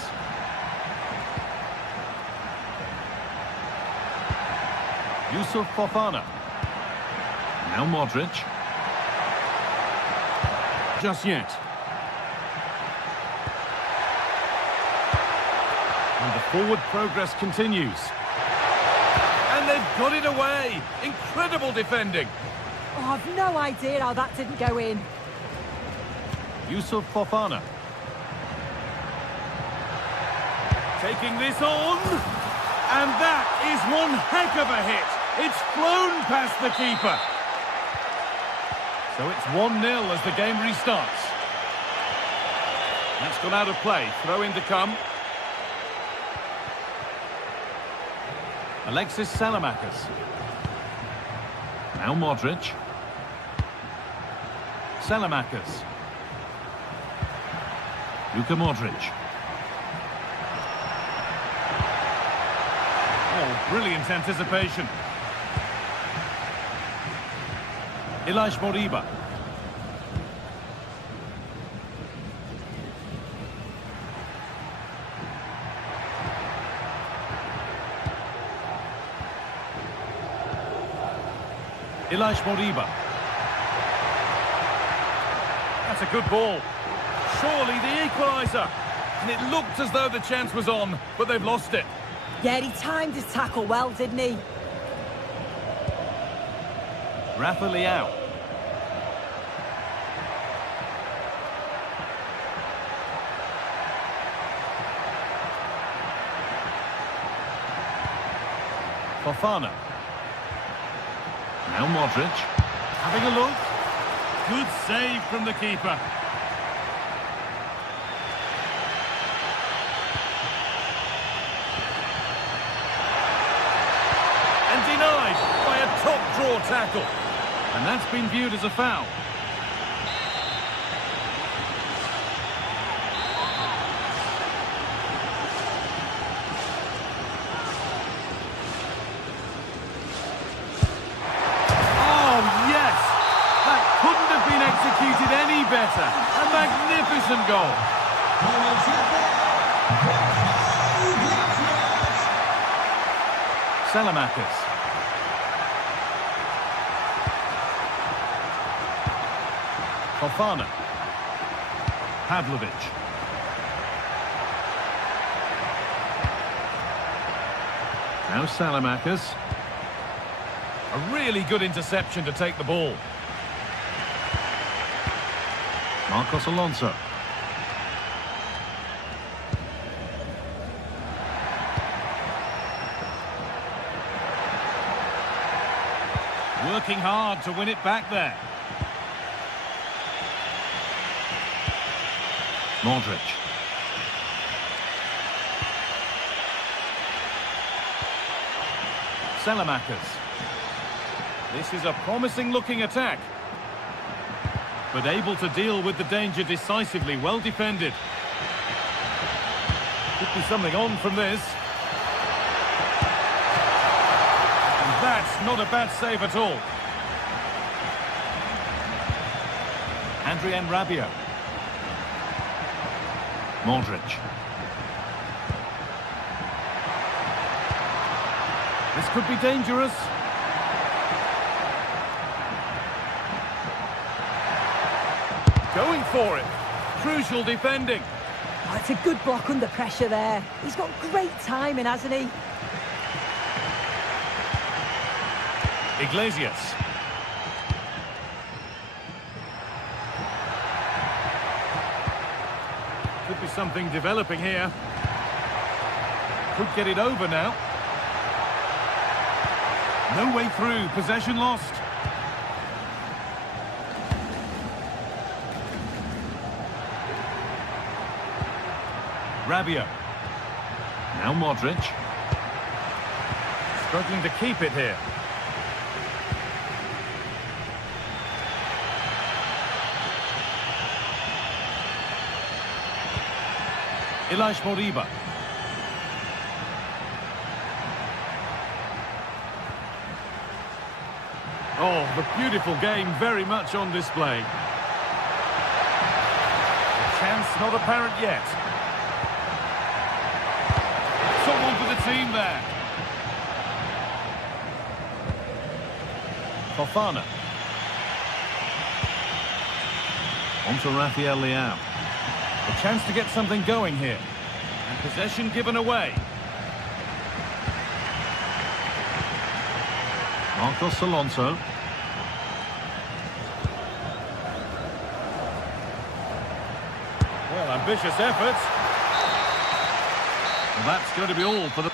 Yusuf Fofana. Now Modric. Just yet. And the forward progress continues. And they've got it away. Incredible defending. Oh, I've no idea how that didn't go in. Yusuf Fofana. Taking this on. And that is one heck of a hit. It's flown past the keeper. So it's 1-0 as the game restarts. That's gone out of play. Throw in to come. Alexis Salamakers. Now Modric. Salamakers. Luka Modric. Oh, brilliant anticipation. Ilaix Moriba. Ilaix Moriba. That's a good ball. Surely the equaliser. And it looked as though the chance was on, but they've lost it. Yeah, he timed his tackle well, didn't he? Rafa Leao. Fofana. Now Modric. Having a look. Good save from the keeper. And denied by a top draw tackle. And that's been viewed as a foul. Executed any better. A magnificent goal. Salamakers. Fofana. Pavlovic. Now Salamakers. A really good interception to take the ball. Marcos Alonso. Working hard to win it back there. Modric. Salamakers. This is a promising looking attack, but able to deal with the danger decisively. Well defended. Could be something on from this. And that's not a bad save at all. Adrien Rabiot. Modric. This could be dangerous. Going for it. Crucial defending. Oh, it's a good block under pressure there. He's got great timing, hasn't he? Iglesias. Could be something developing here. Could get it over now. No way through. Possession lost. Rabiot. Now Modric. Struggling to keep it here. Ilaix Moriba. Oh, the beautiful game very much on display. The chance not apparent yet. Someone for the team there. Fofana. On to Rafael Leao. A chance to get something going here. And possession given away. Marcos Alonso. Well, ambitious effort. Well, that's going to be all for the...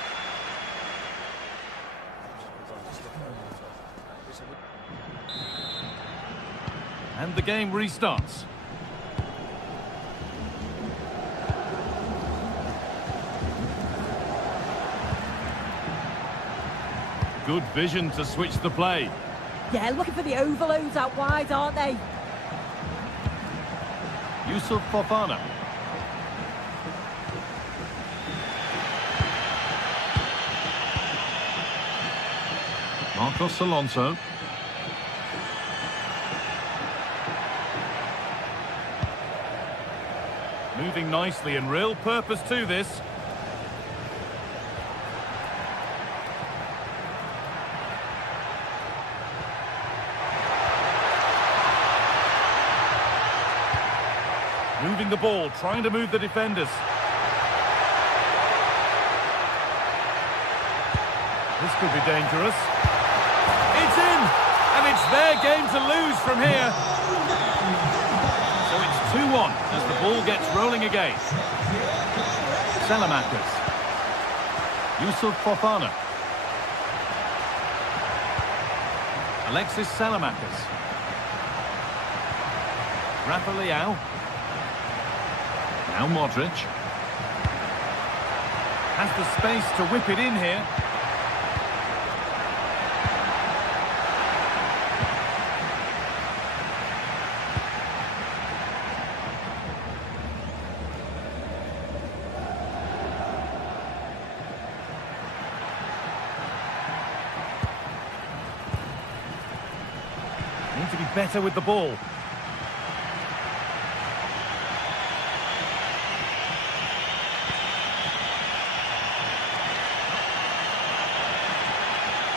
And the game restarts. Good vision to switch the play. Yeah, looking for the overloads out wide, aren't they? Yusuf Fofana. Marcos Alonso. Moving nicely and real purpose to this. Moving the ball, trying to move the defenders. This could be dangerous. It's in! And it's their game to lose from here. So it's 2-1 as the ball gets rolling again. Salamakers. Yusuf Fofana. Alexis Salamakers. Rafa Leao. Now Modric. Has the space to whip it in here. Need to be better with the ball.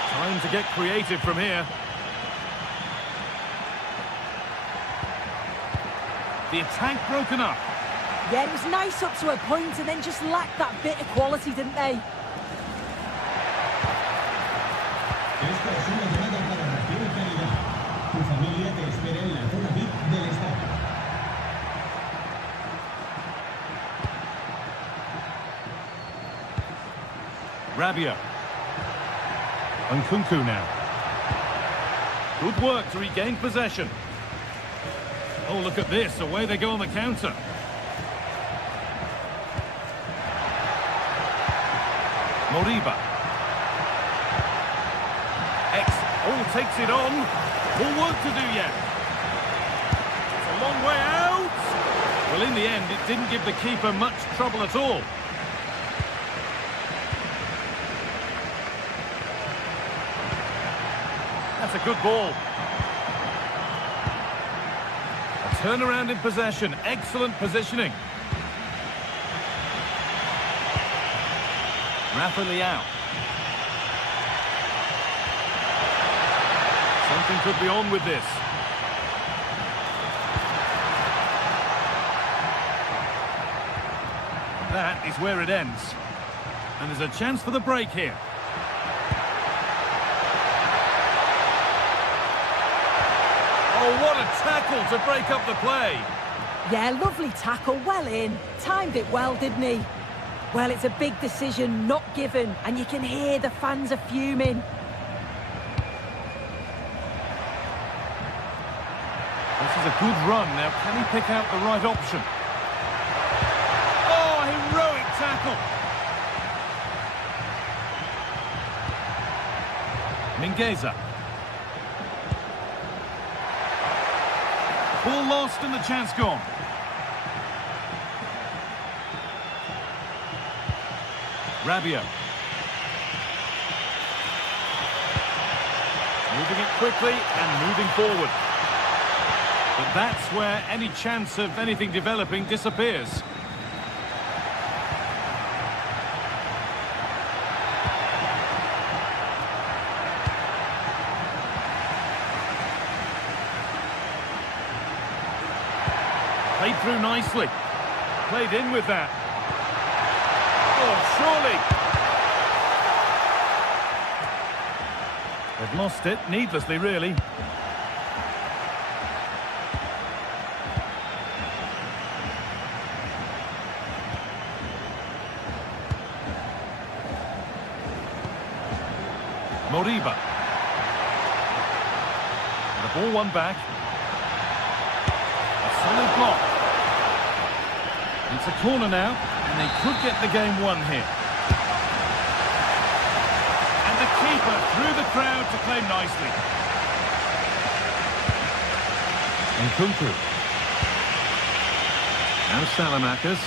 Time to get creative from here. The attack broken up. Yeah, it was nice up to a point and then just lacked that bit of quality, didn't they? Esta es una llamada para ración y calidad. Tu familia te espera en la zona VIP del estadio. Rabiot. Nkunku now. Good work to regain possession. Oh, look at this. Away they go on the counter. Moriba. Takes it on. More work to do yet. It's a long way out. Well, in the end, it didn't give the keeper much trouble at all. That's a good ball. A turnaround in possession. Excellent positioning. Rafa Leao. Something could be on with this. That is where it ends. And there's a chance for the break here. Oh, what a tackle to break up the play. Yeah, lovely tackle, well in. Timed it well, didn't he? Well, it's a big decision, not given, and you can hear the fans are fuming. This is a good run. Now, can he pick out the right option? Oh, heroic tackle. Mingueza. Ball lost and the chance gone. Rabiot. Moving it quickly and moving forward. But that's where any chance of anything developing disappears. Played through nicely. Played in with that. Oh, surely. They've lost it, needlessly, really. Moriba. The ball won back. A solid block. It's a corner now, and they could get the game won here. And the keeper through the crowd to claim nicely. And Kunku. Now Salamakers.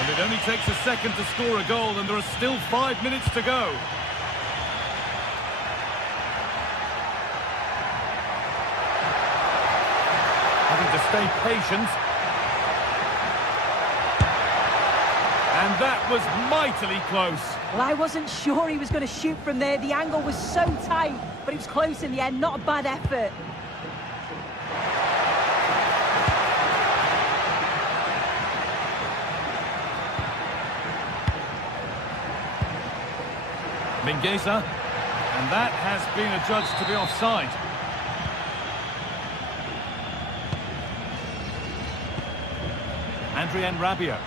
And it only takes a second to score a goal, and there are still 5 minutes to go. Having to stay patient. And that was mightily close. Well, I wasn't sure he was going to shoot from there. The angle was so tight, but it was close in the end. Not a bad effort. Mingueza. And that has been adjudged to be offside. Adrien Rabiot.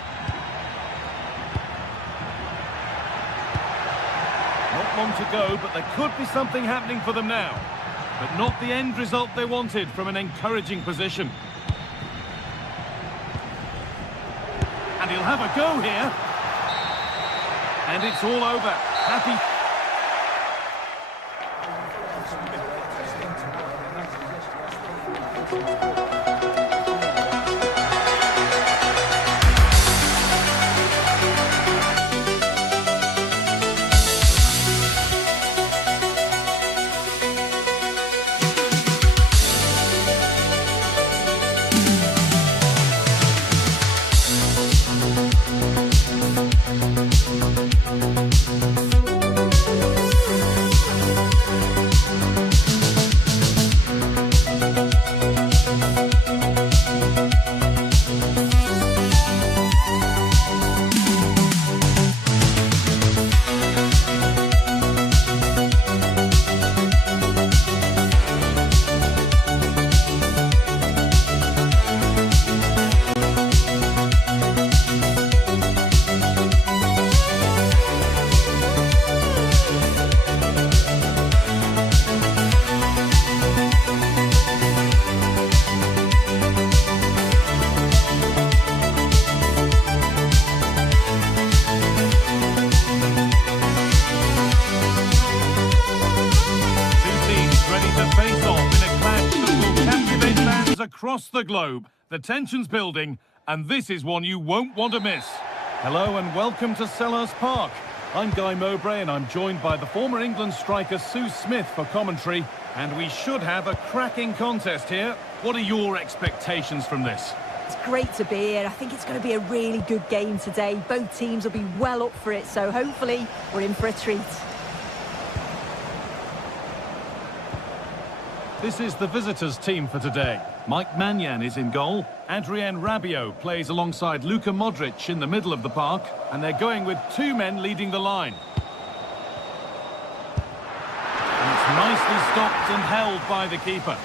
Not long to go, but there could be something happening for them now. But not the end result they wanted from an encouraging position. And he'll have a go here. And it's all over. Happy. Across the globe, the tension's building, and this is one you won't want to miss. Hello and welcome to Selhurst Park. I'm Guy Mowbray and I'm joined by the former England striker Sue Smith for commentary, and we should have a cracking contest here. What are your expectations from this? It's great to be here. I think it's going to be a really good game today. Both teams will be well up for it, so hopefully we're in for a treat. This is the visitors' team for today. Mike Maignan is in goal. Adrien Rabiot plays alongside Luka Modric in the middle of the park. And they're going with two men leading the line. And it's nicely stopped and held by the keeper.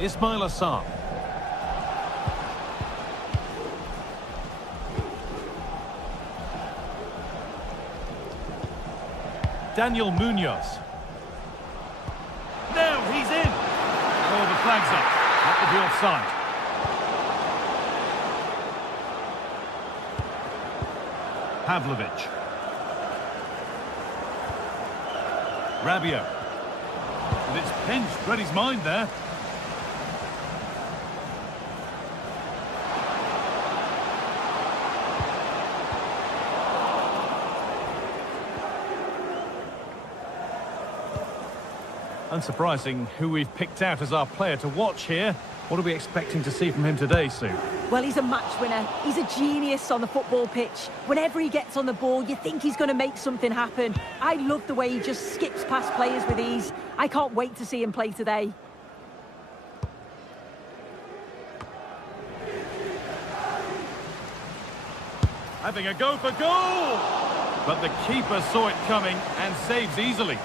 Ismail Assar. Daniel Munoz. Now he's in. Oh, the flag's up. That would be offside. Pavlovic. Rabiot. And it's pinched. Read his mind there. Unsurprising who we've picked out as our player to watch here. What are we expecting to see from him today, Sue? Well, he's a match winner. He's a genius on the football pitch. Whenever he gets on the ball, you think he's going to make something happen. I love the way he just skips past players with ease. I can't wait to see him play today. Having a go for goal! But the keeper saw it coming and saves easily.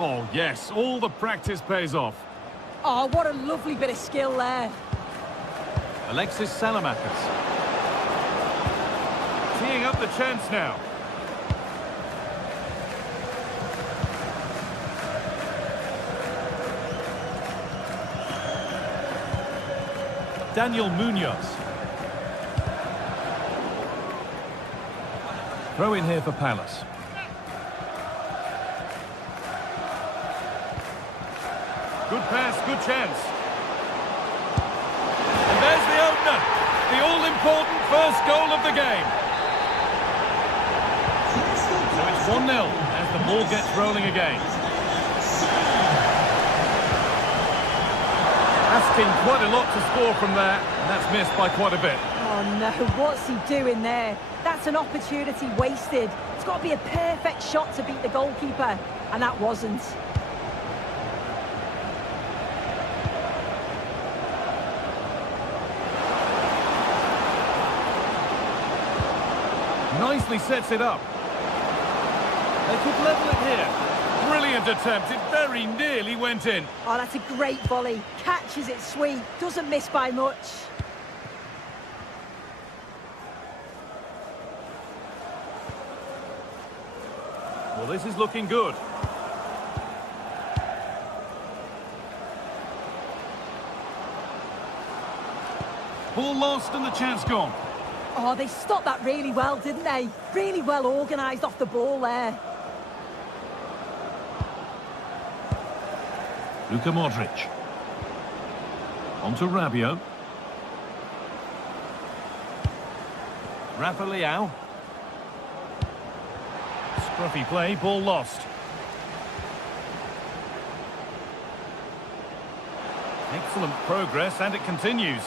Oh, yes, all the practice pays off. Oh, what a lovely bit of skill there. Alexis Salamakers. Teeing up the chance now. Daniel Munoz. Throw in here for Palace. Good pass, good chance. And there's the opener. The all-important first goal of the game. So it's 1-0 as the ball gets rolling again. Asking quite a lot to score from there, and that's missed by quite a bit. Oh no, what's he doing there? That's an opportunity wasted. It's got to be a perfect shot to beat the goalkeeper, and that wasn't. Nicely sets it up. They could level it here. Brilliant attempt. It very nearly went in. Oh, that's a great volley. Catches it sweet. Doesn't miss by much. Well, this is looking good. Ball lost and the chance gone. Oh, they stopped that really well, didn't they? Really well organised off the ball there. Luka Modric. On to Rabiot. Rafa Leao. Scruffy play, ball lost. Excellent progress, and it continues.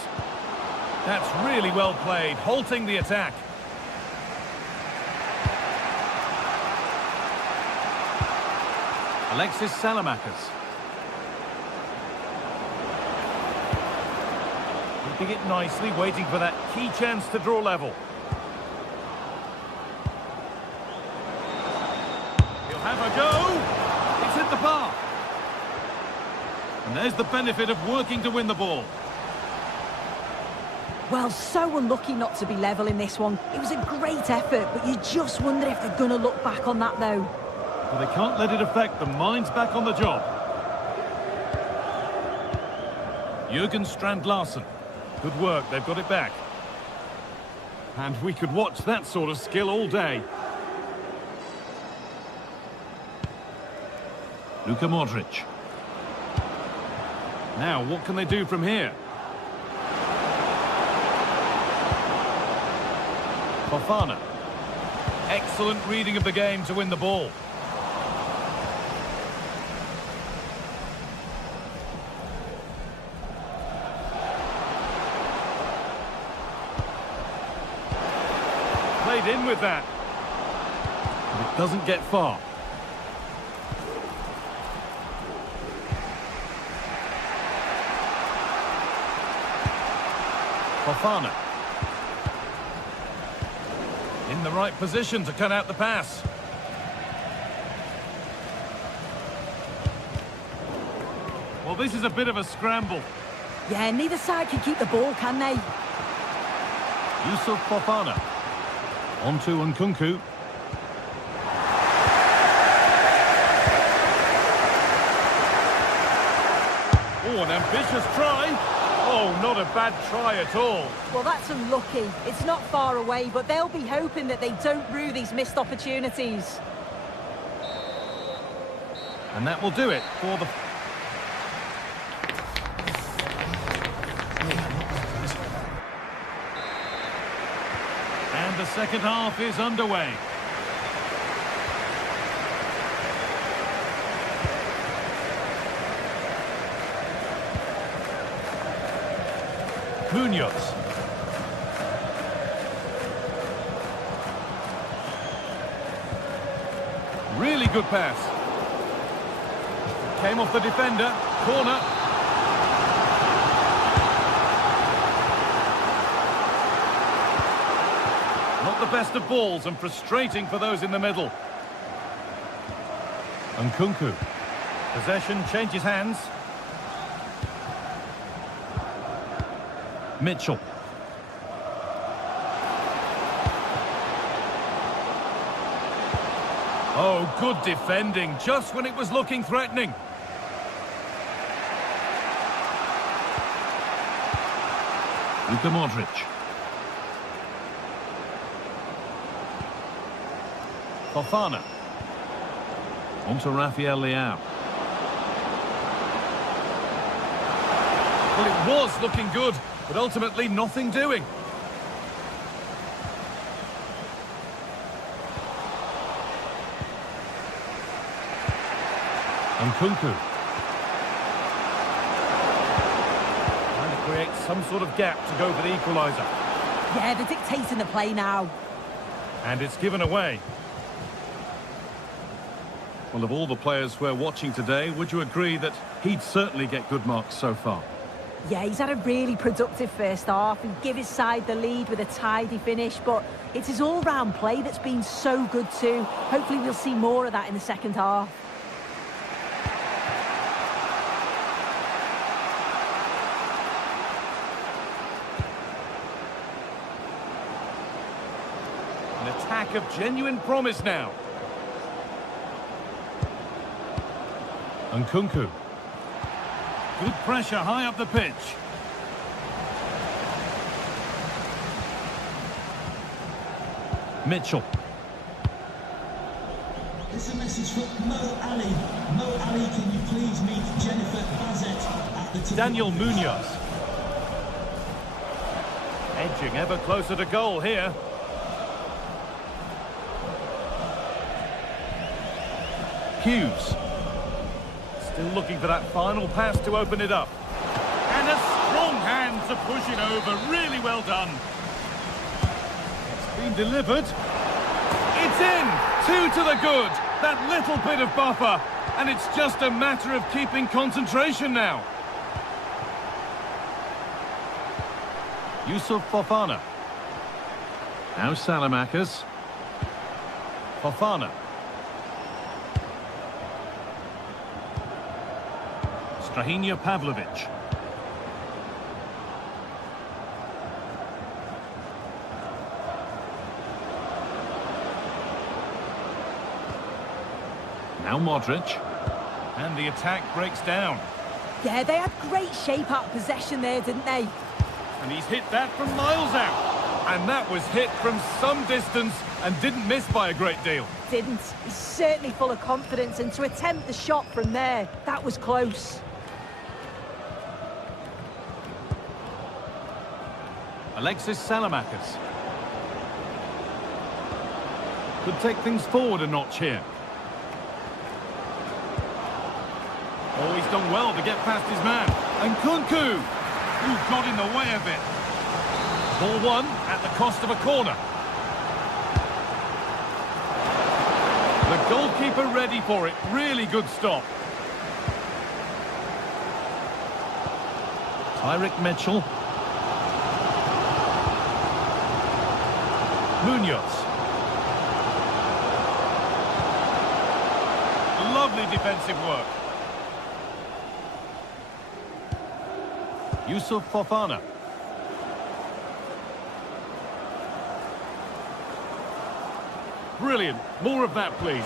That's really well played, halting the attack. Alexis Salamakers. Keeping it nicely, waiting for that key chance to draw level. He'll have a go. It's hit the bar. And there's the benefit of working to win the ball. Well, so unlucky not to be level in this one. It was a great effort, but you just wonder if they're going to look back on that, though. Well, they can't let it affect them. Mind's back on the job. Jürgen Strand-Larsen. Good work, they've got it back. And we could watch that sort of skill all day. Luka Modric. Now, what can they do from here? Fofana. Excellent reading of the game to win the ball. played in with that. But it doesn't get far. Fofana. In the right position to cut out the pass. Well, this is a bit of a scramble. Yeah, neither side can keep the ball, can they? Yusuf Fofana. On to Nkunku. Oh, an ambitious try. Oh, not a bad try at all. Well, that's unlucky. It's not far away, but they'll be hoping that they don't rue these missed opportunities. And that will do it for the... And the second half is underway. Munoz. Really good pass. Came off the defender. Corner. Not the best of balls and frustrating for those in the middle. Nkunku. Possession changes hands. Mitchell. Oh, good defending, just when it was looking threatening. Luka Modric. Fofana. On to Rafael Leao. Well, it was looking good, but ultimately nothing doing. Nkunku. Trying to create some sort of gap to go for the equaliser. Yeah, they're dictating the play now. And it's given away. Well, of all the players we're watching today, would you agree that he'd certainly get good marks so far? Yeah, he's had a really productive first half and give his side the lead with a tidy finish, but it's his all-round play that's been so good too. Hopefully we'll see more of that in the second half. An attack of genuine promise now. Nkunku. Good pressure high up the pitch. Mitchell. It's a message for Mo Ali. Mo Ali, can you please meet Jennifer Bazet at the... Daniel Munoz. Edging ever closer to goal here. Hughes. Still looking for that final pass to open it up. And a strong hand to push it over. Really well done. It's been delivered. It's in. 2 to the good. That little bit of buffer. And it's just a matter of keeping concentration now. Yusuf Fofana. Now Salamakers. Fofana. Strahinja Pavlovic. Now Modric. And the attack breaks down. Yeah, they had great shape out possession there, didn't they? And he's hit that from miles out. And that was hit from some distance and didn't miss by a great deal. Didn't. He's certainly full of confidence, and to attempt the shot from there, that was close. Alexis Salamakers. Could take things forward a notch here. Oh, he's done well to get past his man. And Nkunku, who got in the way of it. Ball won at the cost of a corner. The goalkeeper ready for it. Really good stop. Tyrick Mitchell. Munoz. Lovely defensive work. Yusuf Fofana. Brilliant. More of that, please.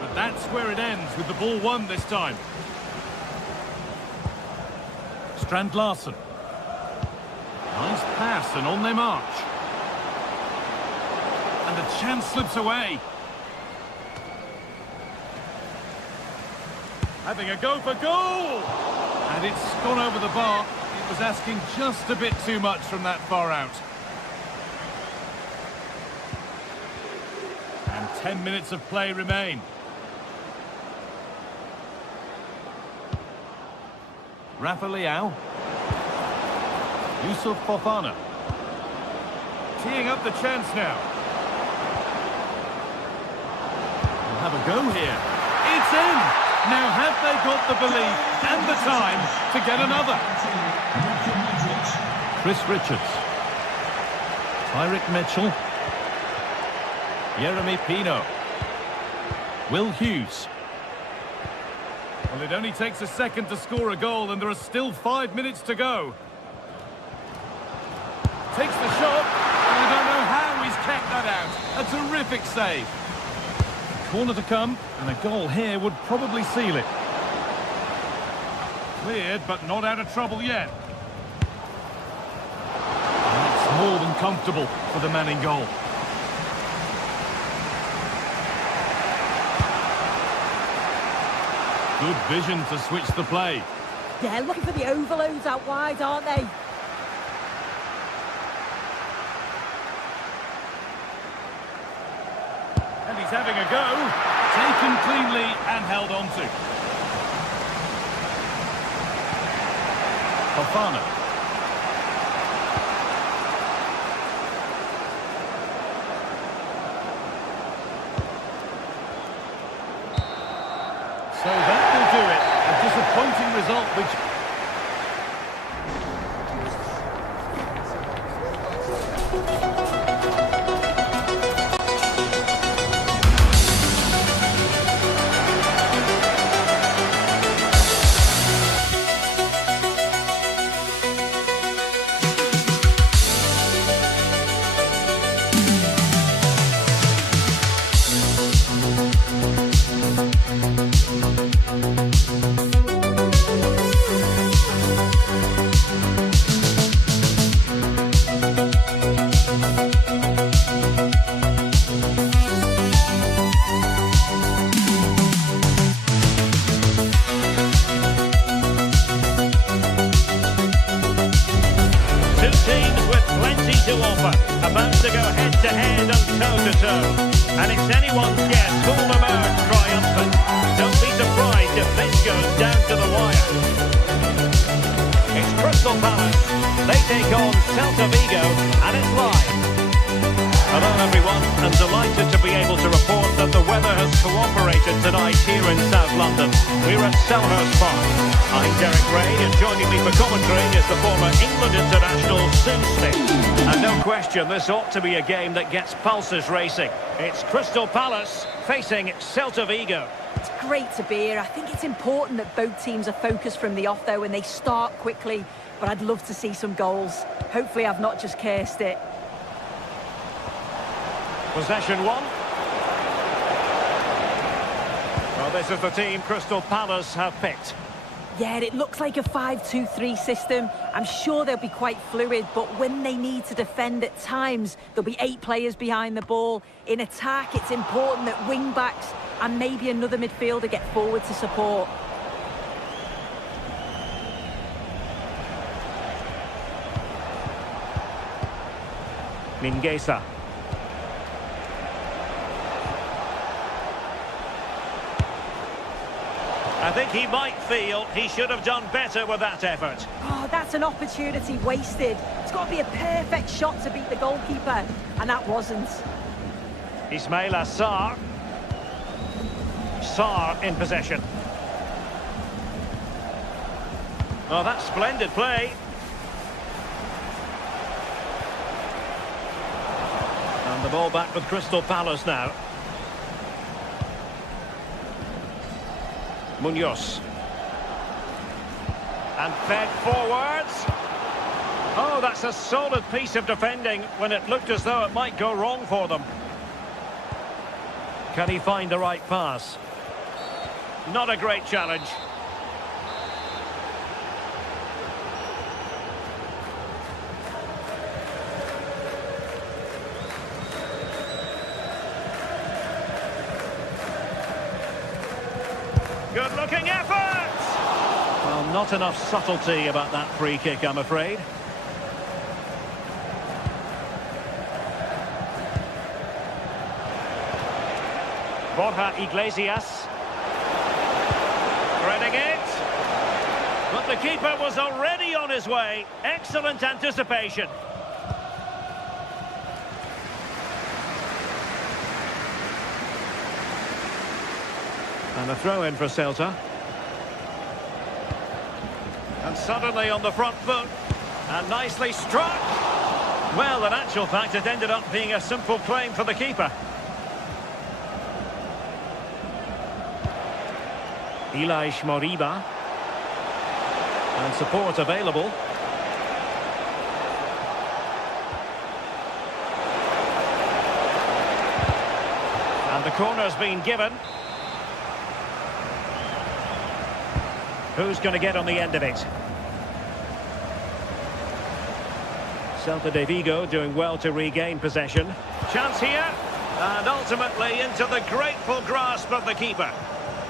But that's where it ends, with the ball won this time. Strand Larsen. Nice pass, and on they march. And the chance slips away. Having a go for goal! And it's gone over the bar. It was asking just a bit too much from that far out. And 10 minutes of play remain. Rafa Leao. Yusuf Fofana. Teeing up the chance now. We'll have a go here. It's in! Now have they got the belief and the time to get another? Chris Richards. Tyrick Mitchell. Yeremy Pino. Will Hughes. Well, it only takes a second to score a goal and there are still 5 minutes to go. Takes the shot, and I don't know how he's kept that out. A terrific save. Corner to come, and a goal here would probably seal it. Cleared, but not out of trouble yet. And that's more than comfortable for the man in goal. Good vision to switch the play. Yeah, looking for the overloads out wide, aren't they? And he's having a go. Taken cleanly and held on to. Fofana. So that will do it. A disappointing result, which... about to go head-to-head and toe-to-toe. And it's anyone's guess who'll emerge triumphant. Don't be surprised if this goes down to the wire. It's Crystal Palace. They take on Celta Vigo, and it's live. Hello everyone, and delighted to be able to report that the weather has cooperated tonight here in South London. We're at Selhurst Park. I'm Derek Ray, and joining me for commentary is the former England international Sue Smith. And no question, this ought to be a game that gets pulses racing. It's Crystal Palace facing Celta Vigo. It's great to be here. I think it's important that both teams are focused from the off, though, and they start quickly. But I'd love to see some goals. Hopefully I've not just cursed it. Possession one. Well, this is the team Crystal Palace have picked. Yeah, it looks like a 5-2-3 system. I'm sure they'll be quite fluid, but when they need to defend at times, there'll be 8 players behind the ball. In attack, it's important that wing-backs and maybe another midfielder get forward to support. Mingueza. I think he might feel he should have done better with that effort. Oh, that's That's an opportunity wasted. It's got to be a perfect shot to beat the goalkeeper, and that wasn't. Ismaila Sarr. Sarr in possession. Oh, that's splendid play. And the ball back with Crystal Palace now. Munoz. And fed forwards. Oh, that's a solid piece of defending when it looked as though it might go wrong for them. Can he find the right pass? Not a great challenge. Good-looking effort! Well, not enough subtlety about that free kick, I'm afraid. Borja Iglesias. Threading it. But the keeper was already on his way. Excellent anticipation. And a throw in for Celta. And suddenly on the front foot. And nicely struck. Well, in actual fact, it ended up being a simple claim for the keeper. Ilaix Moriba. And support available. And the corner's been given. Who's going to get on the end of it? Celta de Vigo doing well to regain possession. Chance here. And ultimately into the grateful grasp of the keeper.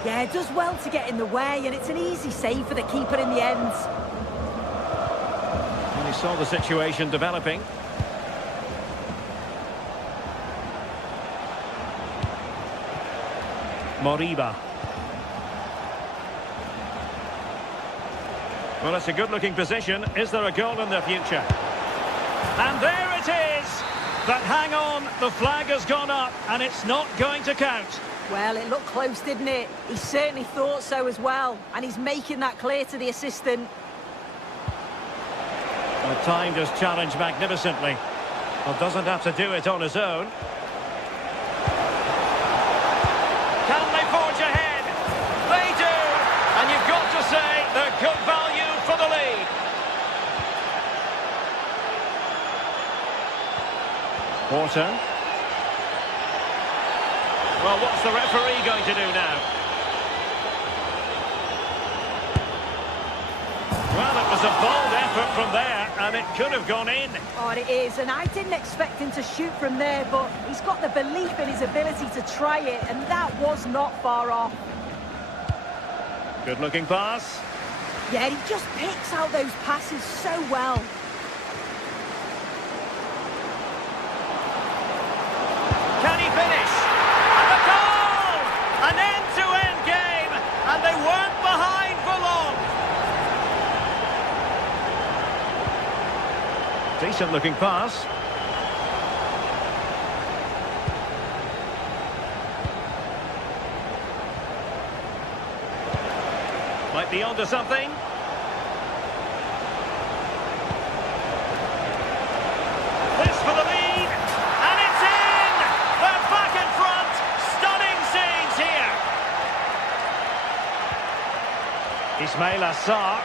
Yeah, it does well to get in the way, and it's an easy save for the keeper in the end. And he saw the situation developing. Moriba. Well, it's a good-looking position. Is there a goal in the future? And there it is! But hang on, the flag has gone up, and it's not going to count. Well, it looked close, didn't it? He certainly thought so as well, and he's making that clear to the assistant. Well, timed his challenge magnificently. Well, doesn't have to do it on his own. Can they forge ahead? They do! And you've got to say they're good value for the lead. Porter. Well, what's the referee going to do now? Well, it was a bold effort from there, and it could have gone in. Oh, it is, and I didn't expect him to shoot from there, but he's got the belief in his ability to try it, and that was not far off. Good-looking pass. Yeah, he just picks out those passes so well. Can he finish? And a goal! An end-to-end game, and they weren't behind for long. Decent-looking pass. Might be onto something. This for the lead, and it's in! They're back in front. Stunning scenes here. Ismaila Sarr.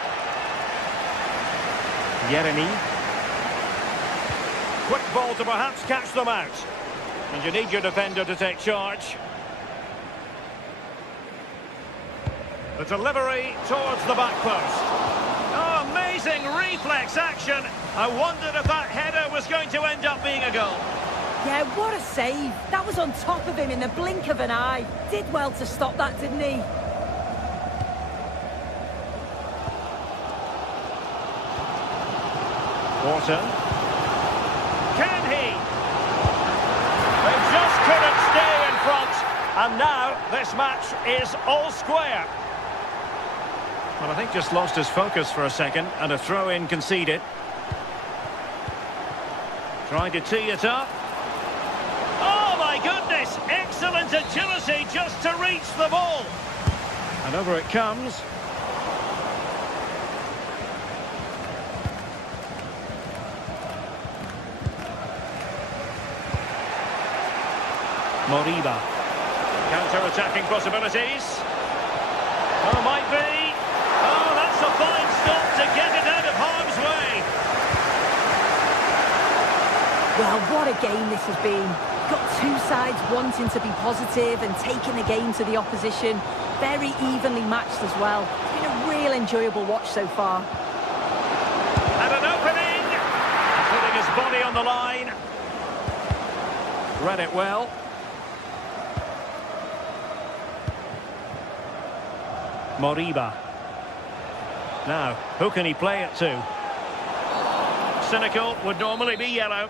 Yeremy. Quick ball to perhaps catch them out. And you need your defender to take charge. The delivery towards the back post. Oh, amazing reflex action. I wondered if that header was going to end up being a goal. Yeah, what a save. That was on top of him in the blink of an eye. Did well to stop that, didn't he? Wharton. Can he? They just couldn't stay in front. And now this match is all square. Well, I think just lost his focus for a second, and a throw-in conceded. Trying to tee it up. Oh, my goodness! Excellent agility just to reach the ball. And over it comes. Moriba. Counter-attacking possibilities. Oh, might be. Oh, that's a fine stop to get it out of harm's way. Well, what a game this has been. Got two sides wanting to be positive and taking the game to the opposition. Very evenly matched as well. It's been a real enjoyable watch so far. And an opening. Putting his body on the line. Read it well. Moriba. Now, who can he play it to? Cynical would normally be yellow.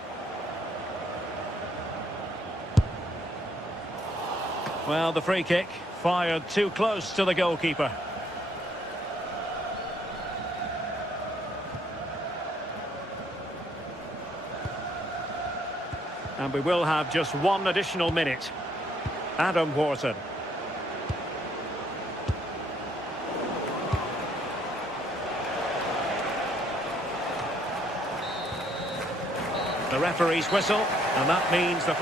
Well, the free kick fired too close to the goalkeeper. And we will have just one additional minute. Adam Wharton. The referee's whistle, and that means the...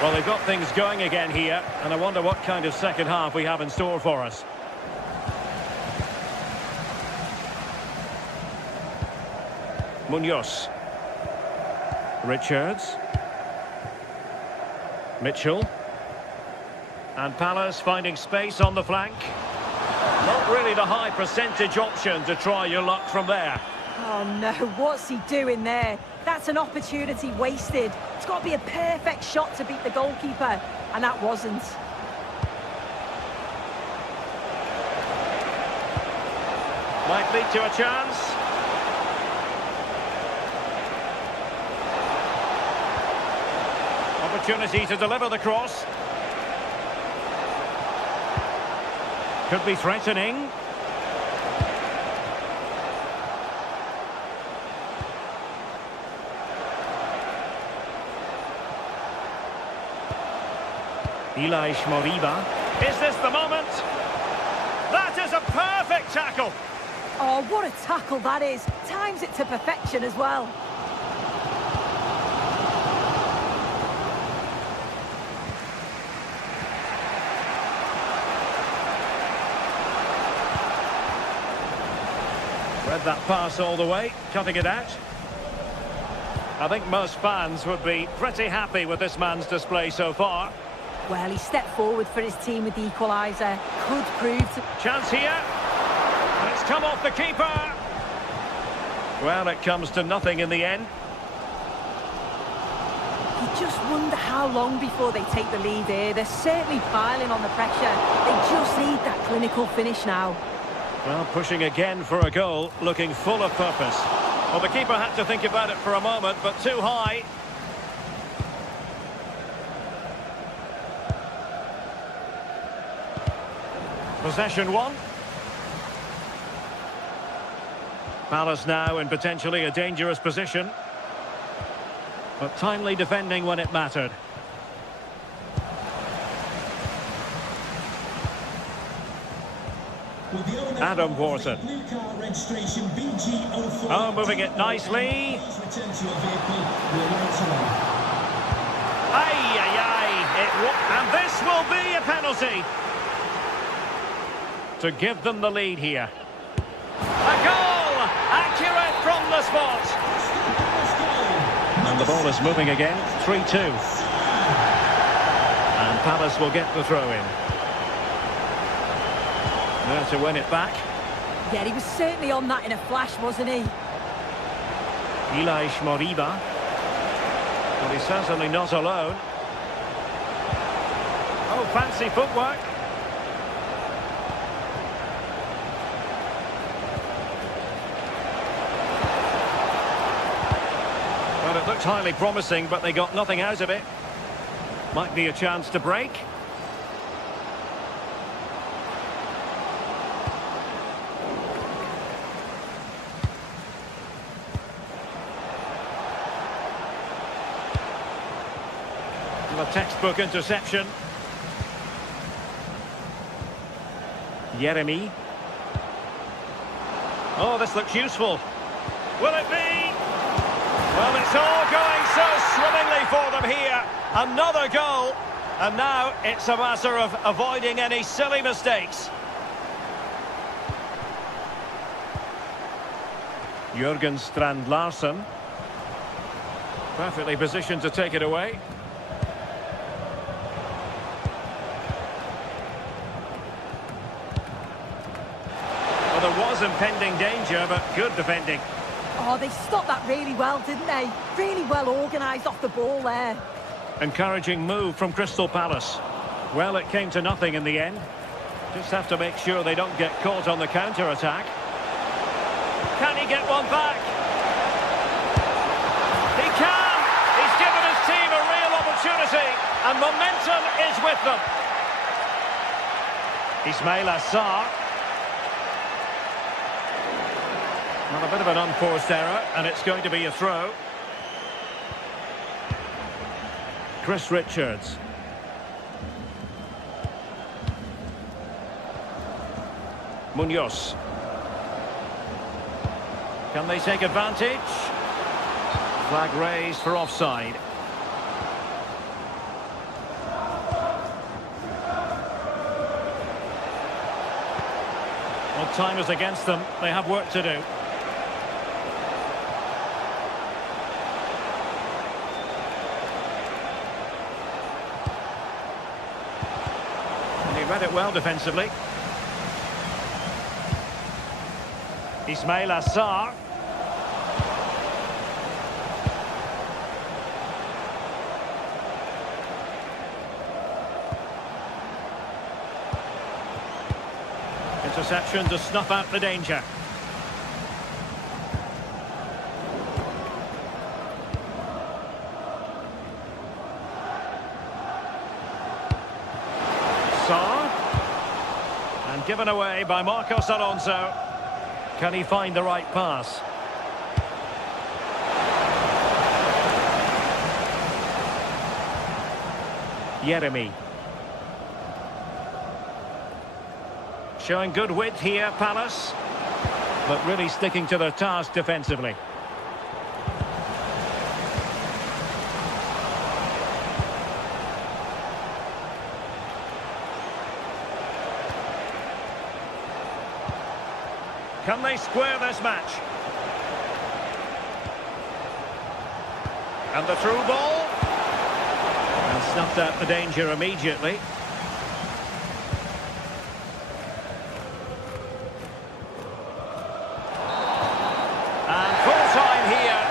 Well, they've got things going again here, and I wonder what kind of second half we have in store for us. Munoz. Richards. Mitchell. And Palace finding space on the flank. Not really the high percentage option to try your luck from there. Oh no, what's he doing there? That's an opportunity wasted. It's got to be a perfect shot to beat the goalkeeper, and that wasn't. Might lead to a chance. Opportunity to deliver the cross. Could be threatening. Elias Moriba. Is this the moment? That is a perfect tackle. Oh, what a tackle that is. Times it to perfection as well. Read that pass all the way, cutting it out. I think most fans would be pretty happy with this man's display so far. Well, he stepped forward for his team with the equaliser. Could prove to... Chance here. And it's come off the keeper. Well, it comes to nothing in the end. You just wonder how long before they take the lead here. They're certainly piling on the pressure. They just need that clinical finish now. Well, pushing again for a goal, looking full of purpose. Well, the keeper had to think about it for a moment, but too high. Possession one. Palace now in potentially a dangerous position. But timely defending when it mattered. Adam Wharton. Oh, moving it nicely. Aye, aye, aye. And this will be a penalty. To give them the lead here. A goal! Accurate from the spot. And the ball is moving again. 3-2. And Palace will get the throw-in. There to win it back. Yeah, he was certainly on that in a flash, wasn't he? Elias Moriba. Well, he's certainly not alone. Oh, fancy footwork. Well, it looked highly promising, but they got nothing out of it. Might be a chance to break. A textbook interception. Jeremy. Oh, this looks useful. Will it be? Well, it's all going so swimmingly for them here. Another goal. And now it's a matter of avoiding any silly mistakes. Jürgen Strand Larsen. Perfectly positioned to take it away. Well, there was impending danger, but good defending. Oh, they stopped that really well, didn't they? Really well organised off the ball there. Encouraging move from Crystal Palace. Well, it came to nothing in the end. Just have to make sure they don't get caught on the counter-attack. Can he get one back? He can! He's given his team a real opportunity, and momentum is with them. Ismail Assar. Well, a bit of an unforced error, and it's going to be a throw. Chris Richards. Munoz. Can they take advantage? Flag raised for offside. Well, time is against them. They have work to do. Read it well defensively. Ismail Assar. Interception to snuff out the danger. And given away by Marcos Alonso. Can he find the right pass? Jeremy. Showing good width here, Palace. But really sticking to their task defensively. Can they square this match? And the through ball. And snuffed out the danger immediately. And full time here.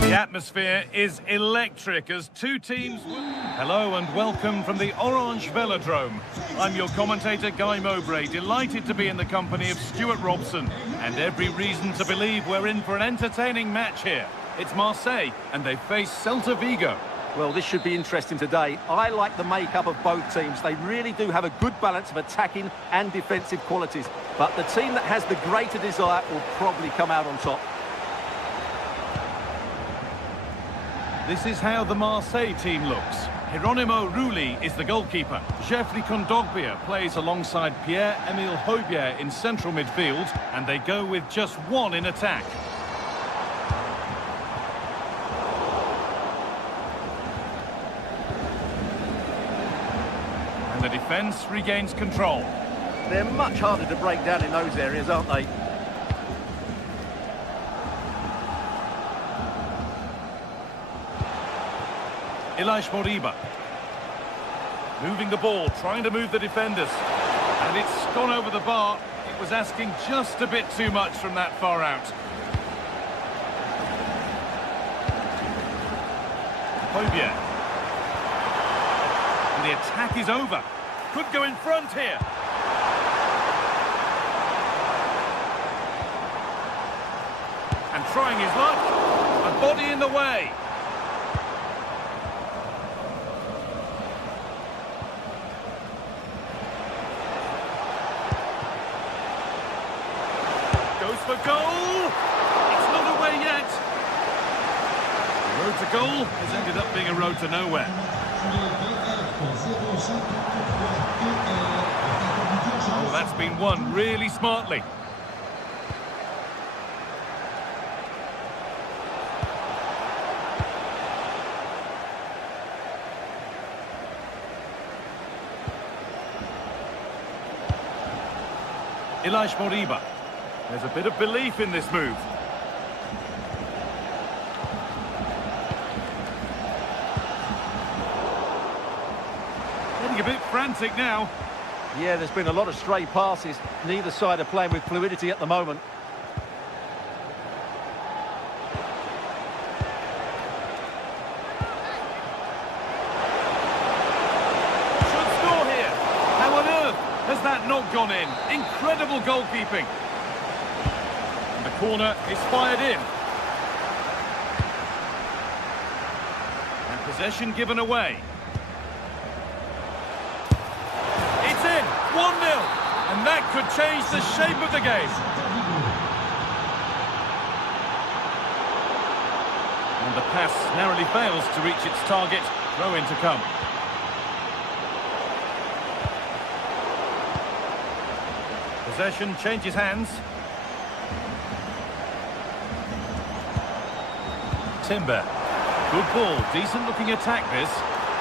The atmosphere is electric as two teams... Hello and welcome from the Orange Velodrome. I'm your commentator, Guy Mowbray, delighted to be in the company of Stuart Robson, and every reason to believe we're in for an entertaining match here. It's Marseille, and they face Celta Vigo. Well, this should be interesting today. I like the makeup of both teams. They really do have a good balance of attacking and defensive qualities. But the team that has the greater desire will probably come out on top. This is how the Marseille team looks. Geronimo Rulli is the goalkeeper. Jeffrey Kondogbia plays alongside Pierre-Emile Højbjerg in central midfield, and they go with just one in attack. And the defence regains control. They're much harder to break down in those areas, aren't they? Moriba. Moving the ball, trying to move the defenders. And it's gone over the bar. It was asking just a bit too much from that far out. Hojbjerg. And the attack is over. Could go in front here. And trying his luck. A body in the way. Goes for goal. It's not away yet. The road to goal has ended up being a road to nowhere. Oh, that's been won really smartly. Moriba. There's a bit of belief in this move. Getting a bit frantic now. Yeah, there's been a lot of stray passes. Neither side are playing with fluidity at the moment. Should score here. How on earth has that not gone in? Incredible goalkeeping. And the corner is fired in. And possession given away. It's in. 1-0. And that could change the shape of the game. And the pass narrowly fails to reach its target. Throw in to come. Possession changes hands. Timber. Good ball, decent looking attack this.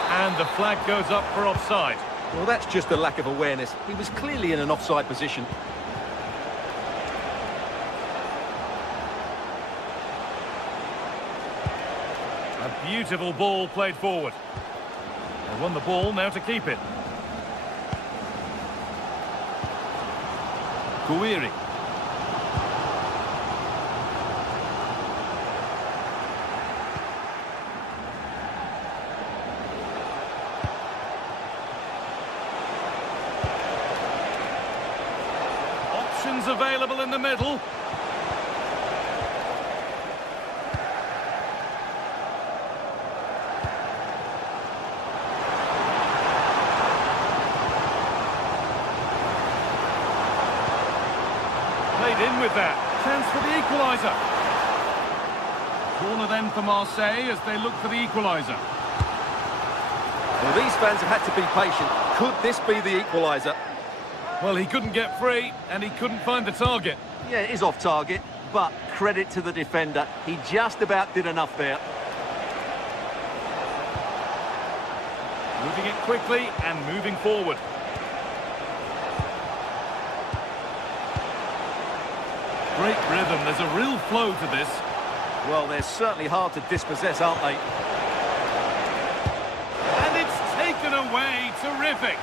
And the flag goes up for offside. Well, that's just a lack of awareness. He was clearly in an offside position. A beautiful ball played forward. They won the ball, now to keep it. Guiri. Options available in the middle. Played in with that. Chance for the equaliser. Corner then for Marseille as they look for the equaliser. Well, these fans have had to be patient. Could this be the equaliser? Well, he couldn't get free and he couldn't find the target. Yeah, it is off target, but credit to the defender. He just about did enough there. Moving it quickly and moving forward. Great rhythm, there's a real flow to this. Well, they're certainly hard to dispossess, aren't they? And it's taken away, terrific.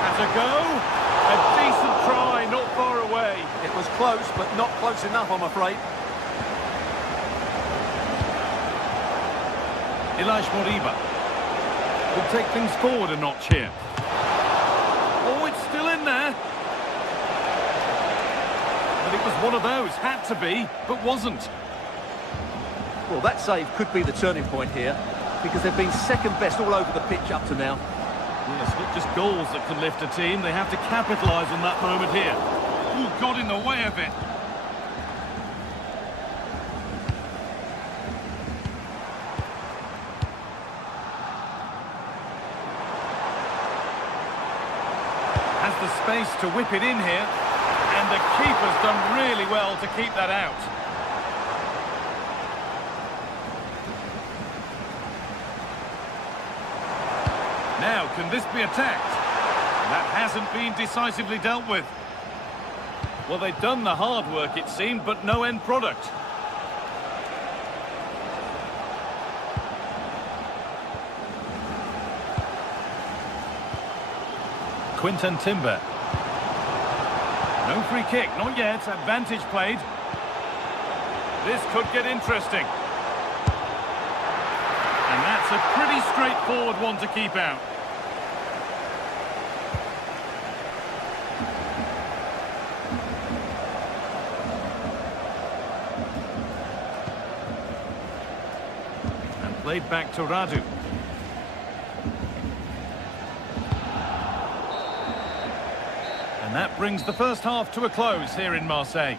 Has a go, a decent try, not far away. It was close, but not close enough, I'm afraid. Moriba will take things forward a notch here. Oh, it's still in there. But it was one of those, had to be, but wasn't. Well, that save could be the turning point here, because they've been second best all over the pitch up to now. Yes, not just goals that can lift a team, they have to capitalise on that moment here. Ooh, got in the way of it. Has the space to whip it in here, and the keeper's done really well to keep that out. Now, can this be attacked? That hasn't been decisively dealt with. Well, they've done the hard work, it seemed, but no end product. Quinton Timber. No free kick, not yet. Advantage played. This could get interesting. And that's a pretty straightforward one to keep out. And played back to Radu. And that brings the first half to a close here in Marseille.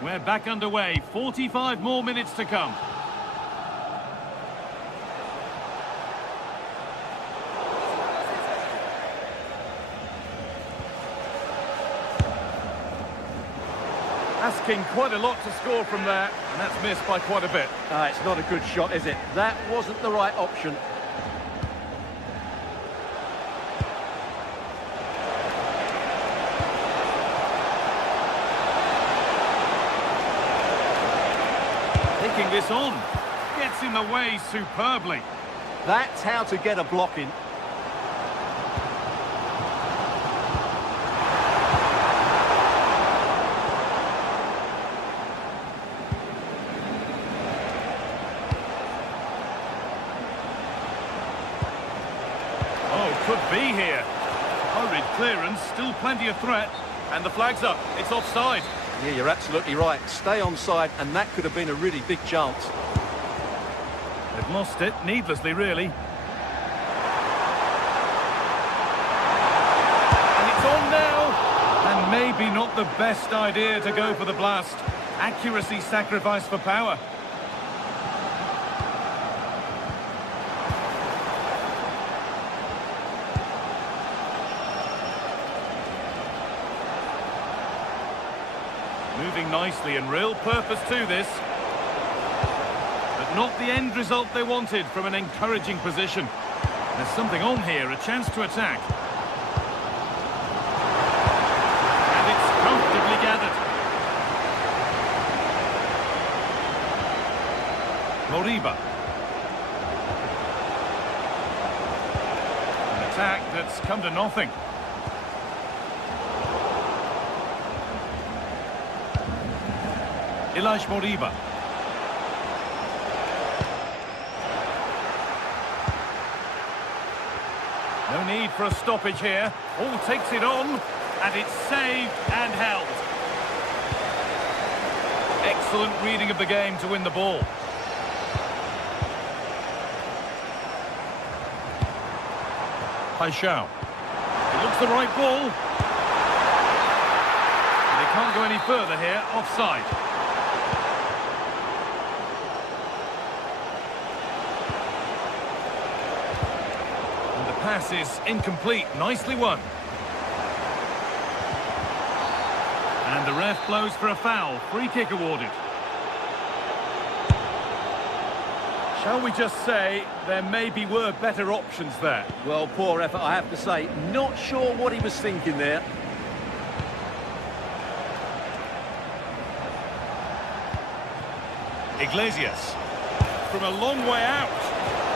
We're back underway, 45 more minutes to come. Asking quite a lot to score from there, and that's missed by quite a bit. It's not a good shot, is it? That wasn't the right option. Taking this on, gets in the way superbly. That's how to get a block in. Oh, could be here. Hurried clearance, still plenty of threat, and the flag's up. It's offside. Yeah, you're absolutely right. Stay onside, and that could have been a really big chance. They've lost it, needlessly, really. And it's on now! And maybe not the best idea to go for the blast. Accuracy sacrificed for power. Moving nicely and real purpose to this. But not the end result they wanted from an encouraging position. There's something on here, a chance to attack. And it's comfortably gathered. Moriba. An attack that's come to nothing. Ilaix Moriba. No need for a stoppage here. All takes it on, and it's saved and held. Excellent reading of the game to win the ball. Paixão. It looks the right ball. They can't go any further here, offside. Pass is incomplete, nicely won. And the ref blows for a foul, free kick awarded. Shall we just say there maybe were better options there? Well, poor effort, I have to say. Not sure what he was thinking there. Iglesias, from a long way out.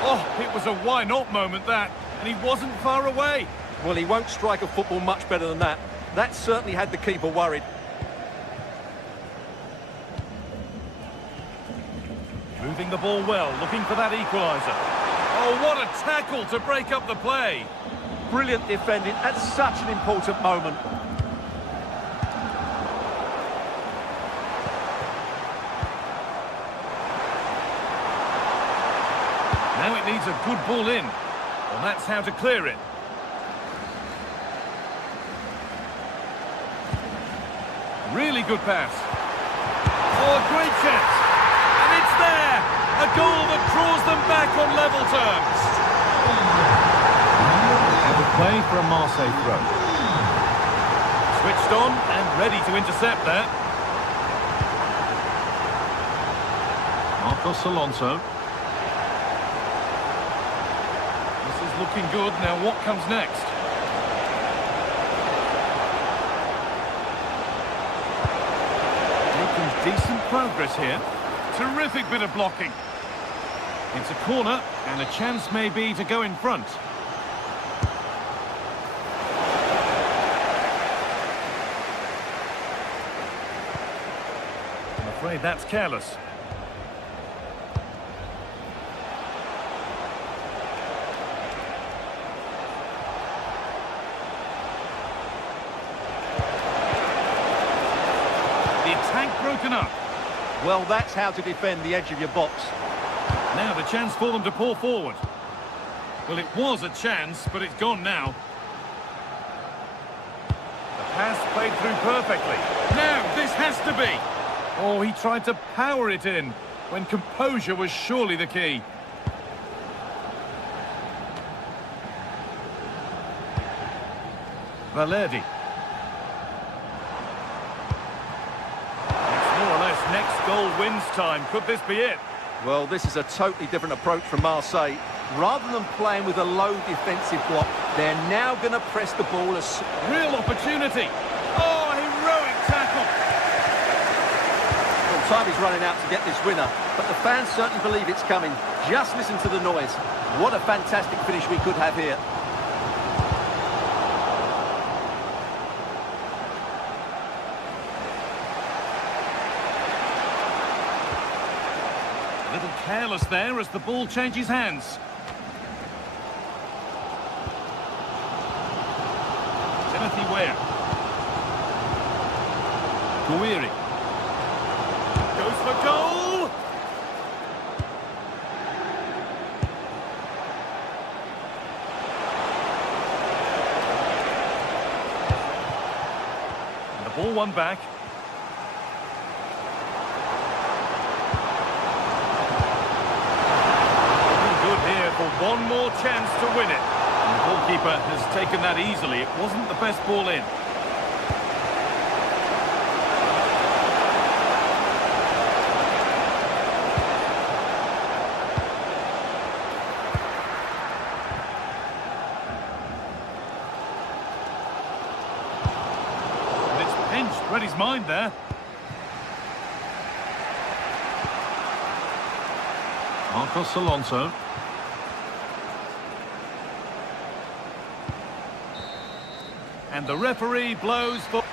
Oh, it was a why not moment that. And he wasn't far away. Well, he won't strike a football much better than that. That certainly had the keeper worried. Moving the ball well, looking for that equaliser. Oh, what a tackle to break up the play. Brilliant defending at such an important moment. Now it needs a good ball in. Well, that's how to clear it. Really good pass. Oh, a great chance. And it's there. A goal that draws them back on level terms. And a play for a Marseille throw. Switched on and ready to intercept there. Marcos Alonso. This is looking good. Now what comes next? Making decent progress here. Terrific bit of blocking. It's a corner and a chance maybe to go in front. I'm afraid that's careless. The attack broken up. Well, that's how to defend the edge of your box. Now the chance for them to pour forward. Well, it was a chance, but it's gone now. The pass played through perfectly. Now, this has to be. Oh, he tried to power it in, when composure was surely the key. Valerdi. It's more or less next goal wins time. Could this be it? Well, this is a totally different approach from Marseille. Rather than playing with a low defensive block, they're now going to press the ball as... Real opportunity. Oh, heroic tackle. Well, time is running out to get this winner, but the fans certainly believe it's coming. Just listen to the noise. What a fantastic finish we could have here. A little careless there as the ball changes hands. Timothy Ware. Guiri. Goes for goal! And the ball won back. One more chance to win it. And the goalkeeper has taken that easily. It wasn't the best ball in. And it's pinched. Read his mind there. Marcos Alonso. And the referee blows for...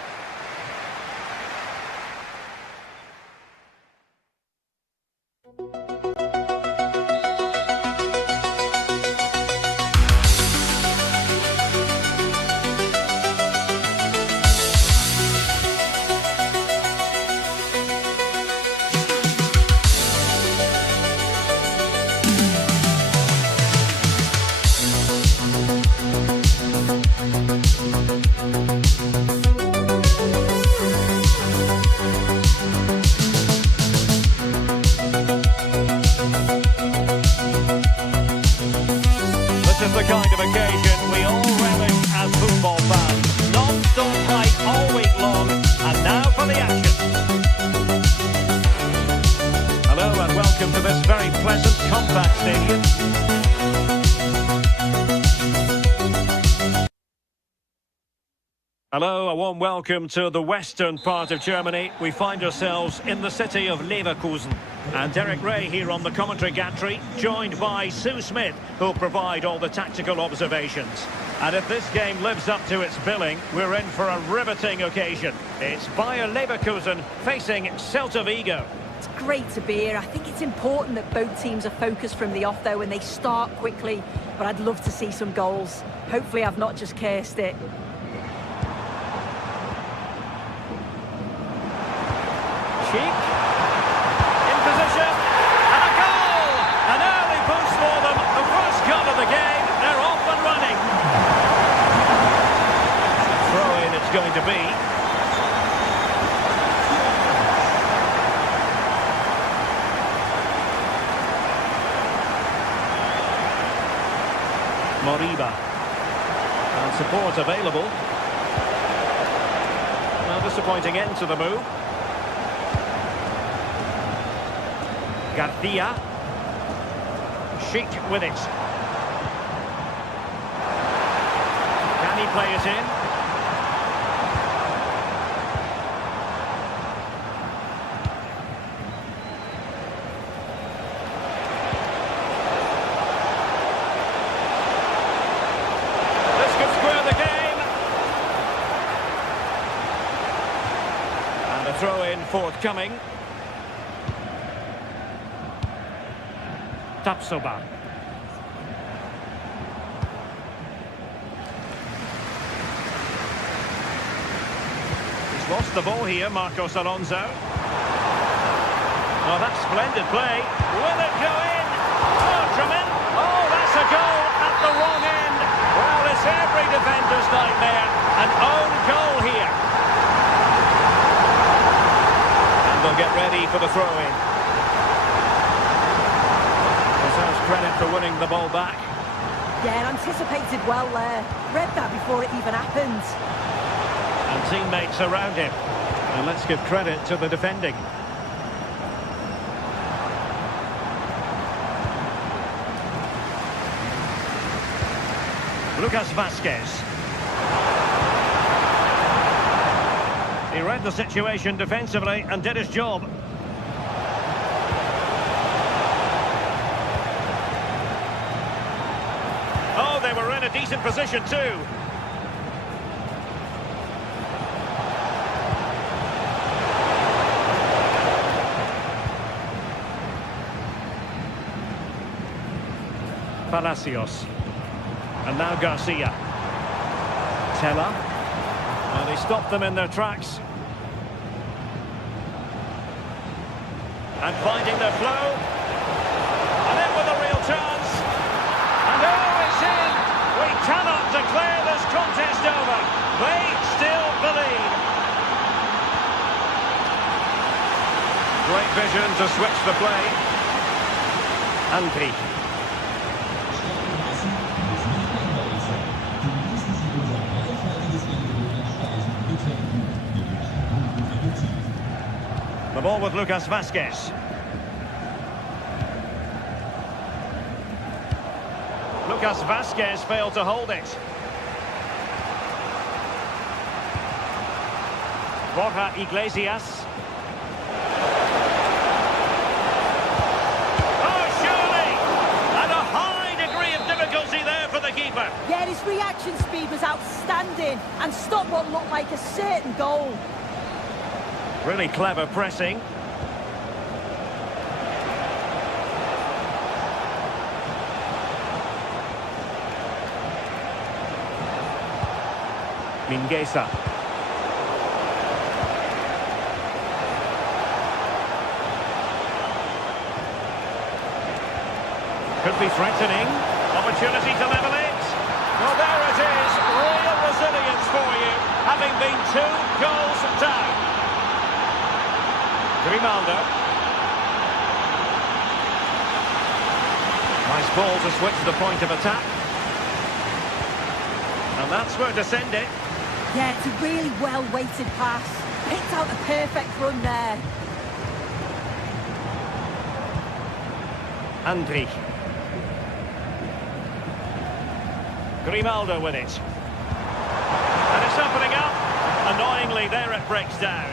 This is the kind of occasion we all relish as football fans. Non-stop hype all week long, and now for the action. Hello and welcome to this very pleasant, compact stadium. Hello, a warm welcome to the western part of Germany. We find ourselves in the city of Leverkusen. And Derek Ray here on the commentary gantry, joined by Sue Smith, who'll provide all the tactical observations. And if this game lives up to its billing, we're in for a riveting occasion. It's Bayer Leverkusen facing Celta Vigo. It's great to be here. I think it's important that both teams are focused from the off, though, and they start quickly. But I'd love to see some goals. Hopefully I've not just cursed it. Cheek, in position, and a goal! An early boost for them, the first goal of the game, they're off and running. Throw-in it's going to be. Moriba. And support available. A disappointing end to the move. Garcia. Sheik with it. Can he play it in? This could square the game. And a throw-in forthcoming. Tapsoba. He's lost the ball here, Marcos Alonso. Oh, that's splendid play. Will it go in? Oh, tremendous. Oh, that's a goal at the wrong end. Well, it's every defender's nightmare. An own goal here. And they'll get ready for the throw-in. Deserves credit for winning the ball back. Yeah, anticipated well there. Read that before it even happened. And teammates around him. And let's give credit to the defending. Lucas Vazquez. He read the situation defensively and did his job. Oh, they were in a decent position too. Palacios. And now Garcia. Tella. And he stopped them in their tracks. And finding their flow. And in with a real chance. And oh, it's in! We cannot declare this contest over. They still believe. Great vision to switch the play. Andri. The ball with Lucas Vazquez. Lucas Vazquez failed to hold it. Borja Iglesias. Oh, surely! And a high degree of difficulty there for the keeper. Yeah, his reaction speed was outstanding and stopped what looked like a certain goal. Really clever pressing. Mingueza. Could be threatening. Opportunity to level it. Well, there it is. Real resilience for you, having been 2 goals down. Grimaldo. Nice ball to switch the point of attack. And that's where to send it. Yeah, it's a really well-weighted pass. Picked out the perfect run there. Andri. Grimaldo with it. And it's opening up. Annoyingly, there it breaks down.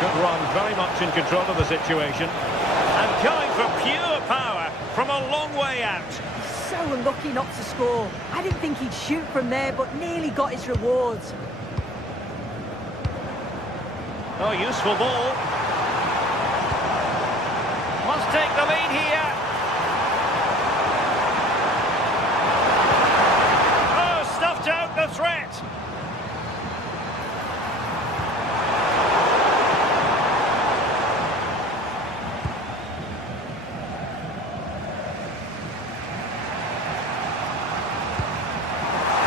Good run, very much in control of the situation. And going for pure power from a long way out. So unlucky not to score. I didn't think he'd shoot from there, but nearly got his rewards. Oh, useful ball. Must take the lead here. Oh, stuffed out the threat.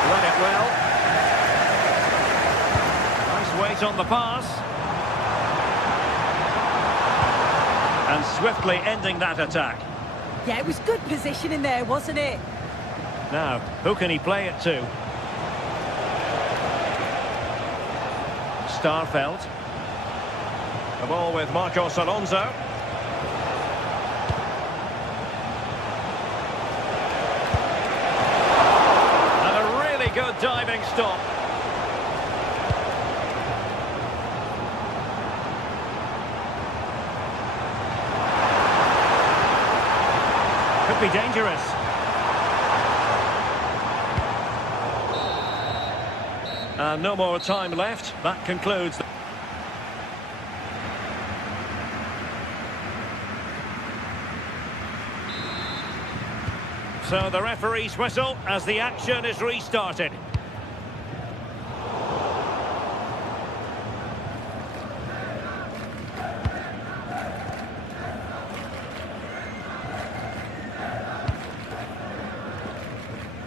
Read it well. Nice weight on the pass. And swiftly ending that attack. Yeah, it was good positioning there, wasn't it? Now, who can he play it to? Starfelt. The ball with Marcos Alonso. And a really good diving stop. Could be dangerous. And no more time left. That concludes. So the referee's whistle as the action is restarted.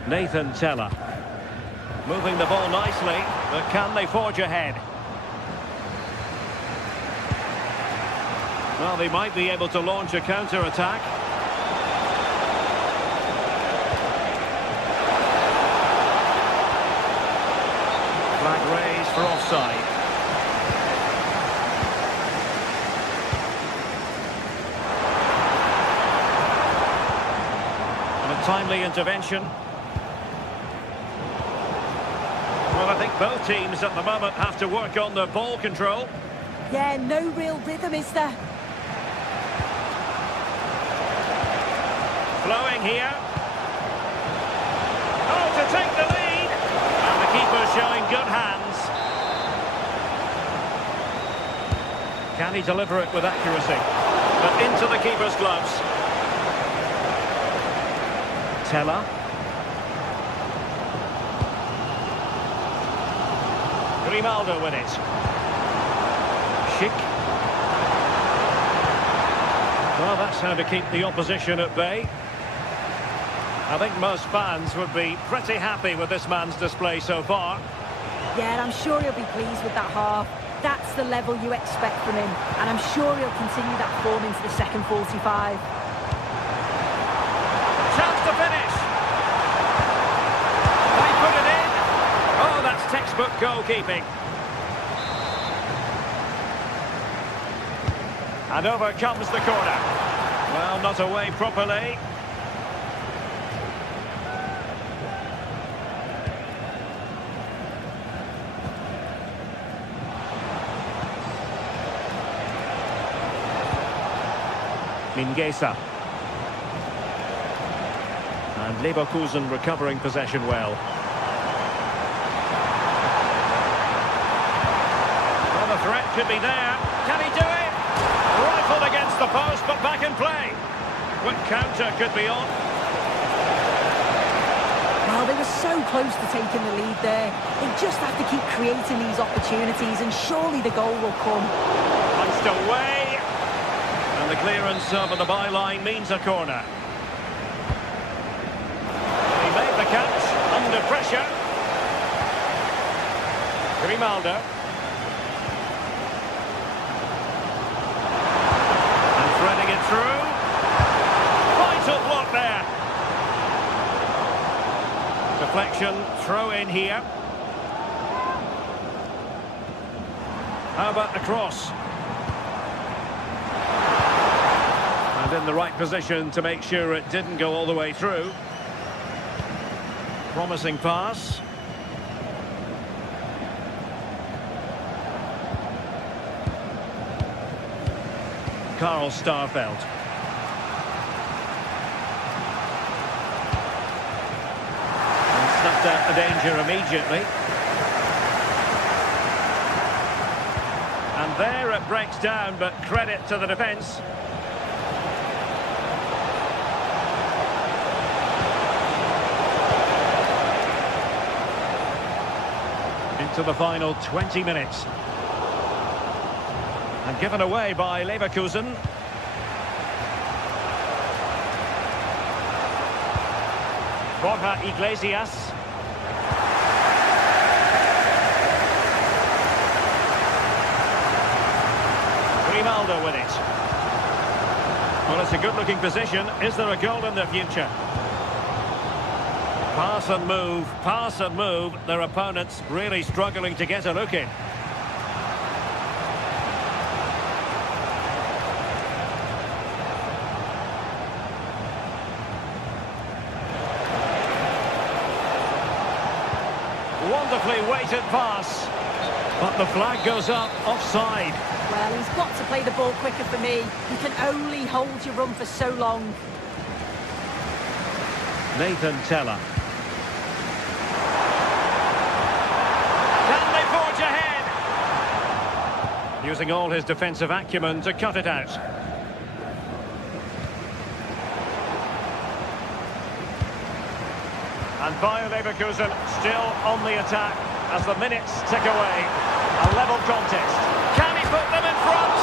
Nathan Teller. Moving the ball nicely, but can they forge ahead? Well, they might be able to launch a counter-attack. Flag raised for offside. And a timely intervention. Well, I think both teams at the moment have to work on the ball control. Yeah, no real rhythm, is there? Flowing here. Oh, to take the lead. And the keeper showing good hands. Can he deliver it with accuracy? But into the keeper's gloves. Teller. Grimaldo with it. Schick. Well, that's how to keep the opposition at bay. I think most fans would be pretty happy with this man's display so far. Yeah, and I'm sure he'll be pleased with that half. That's the level you expect from him, and I'm sure he'll continue that form into the second 45. Chance to finish. They put it in. Oh, that's textbook goalkeeping. And over comes the corner. Well, not away properly. Mingueza. And Leverkusen recovering possession well. Well, the threat could be there. Can he do it? Rifled against the post, but back in play. Quick counter could be on. Well, they were so close to taking the lead there. They just have to keep creating these opportunities, and surely the goal will come. Punched away. And the clearance over the byline means a corner. He made the catch under pressure. Grimaldo. And threading it through. Vital block there. Deflection, throw in here. How about the cross? And in the right position to make sure it didn't go all the way through. Promising pass. Karl Starfelt. And snuffed out the danger immediately. And there it breaks down, but credit to the defence. Into the final 20 minutes. And given away by Leverkusen. Borja Iglesias. Grimaldo with it. Well, it's a good-looking position. Is there a goal in the future? Pass and move. Their opponents really struggling to get a look in. Wonderfully weighted pass. But the flag goes up, offside. Well, he's got to play the ball quicker for me. You can only hold your run for so long. Nathan Teller. Can they forge ahead? Using all his defensive acumen to cut it out. And Bayer Leverkusen still on the attack as the minutes tick away. A level contest. Can he put them in front?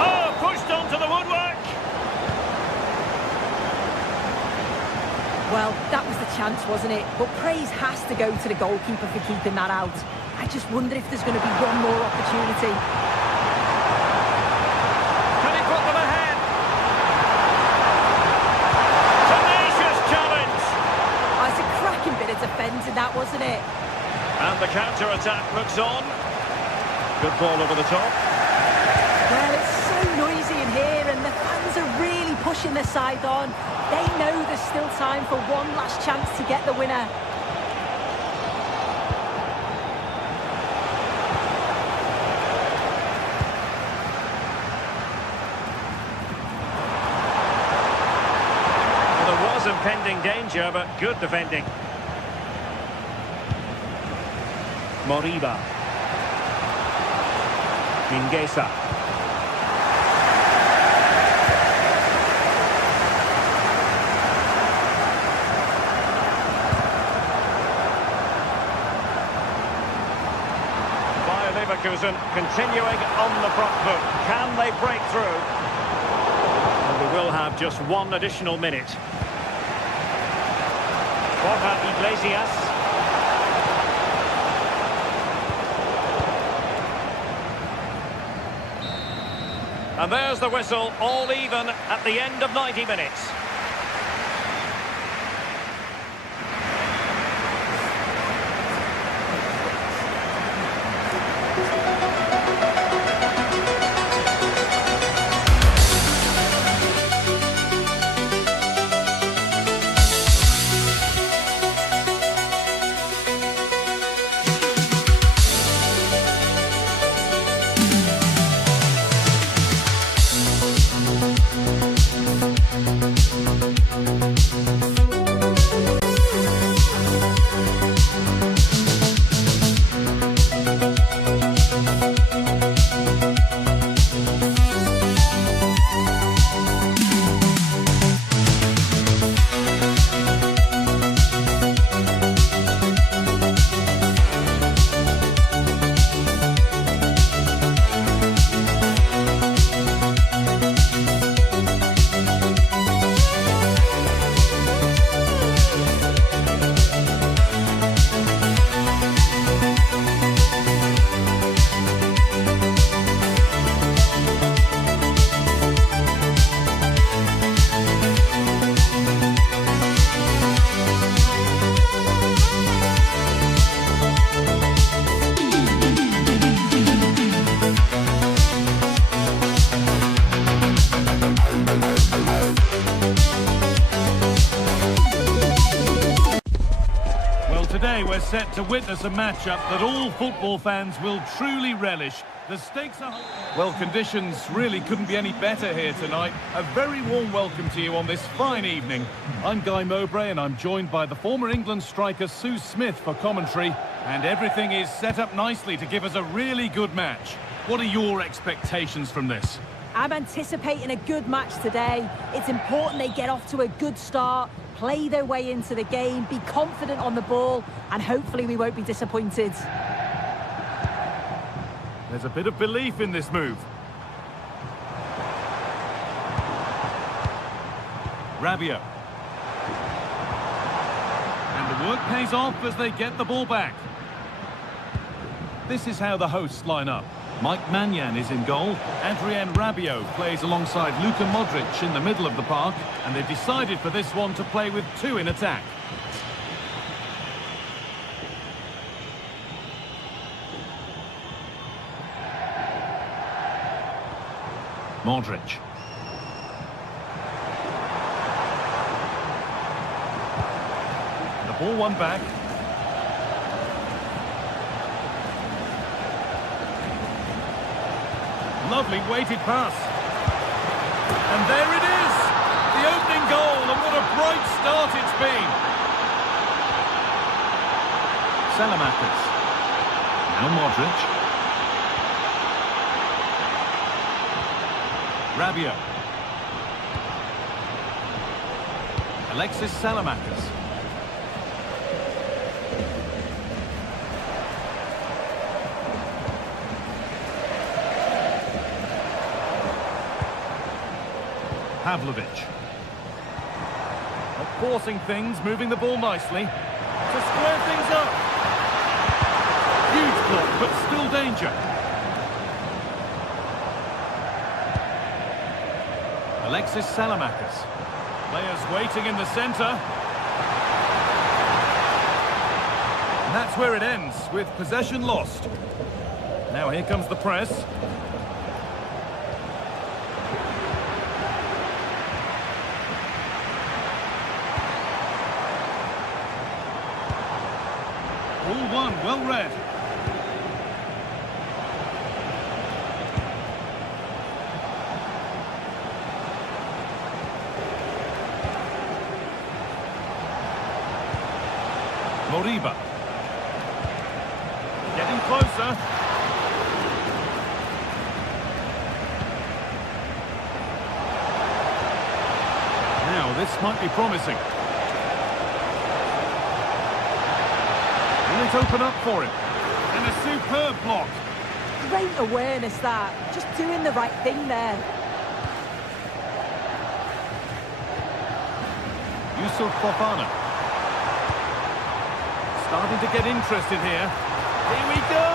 Oh, pushed onto the woodwork. Well, that was the chance, wasn't it? But praise has to go to the goalkeeper for keeping that out. I just wonder if there's going to be one more opportunity. Can he put them ahead? Tenacious challenge. Oh, it's a cracking bit of defending, that, wasn't it? And the counter-attack looks on. Good ball over the top. Well, it's so noisy in here and the fans are really pushing their side on. They know there's still time for one last chance to get the winner. Well, there was impending danger, but good defending. Moriba. Mingueza. Bayer Leverkusen continuing on the front foot. Can they break through? Well, we will have just one additional minute. Borja Iglesias. And there's the whistle, all even at the end of 90 minutes. Today we're set to witness a matchup that all football fans will truly relish. The stakes are... Well, conditions really couldn't be any better here tonight. A very warm welcome to you on this fine evening. I'm Guy Mowbray and I'm joined by the former England striker Sue Smith for commentary. And everything is set up nicely to give us a really good match. What are your expectations from this? I'm anticipating a good match today. It's important they get off to a good start, play their way into the game, be confident on the ball, and hopefully we won't be disappointed. There's a bit of belief in this move. Rabiot. And the work pays off as they get the ball back. This is how the hosts line up. Mike Mannion is in goal. Adrien Rabiot plays alongside Luka Modric in the middle of the park. And they've decided for this one to play with two in attack. Modric. The ball won back. Lovely weighted pass. And there it is! The opening goal, and what a bright start it's been! Salamakis. Now Modric. Rabiot. Alexis Salamakis. Pavlovic. Not forcing things, moving the ball nicely to square things up. Huge block, but still danger. Alexis Salamakis. Players waiting in the centre. And that's where it ends, with possession lost. Now here comes the press. All one, well read. Moriba. Getting closer. Now, this might be promising. Will it open up for him? And a superb block. Great awareness, that. Just doing the right thing there. Yusuf Fofana. Starting to get interested here. Here we go!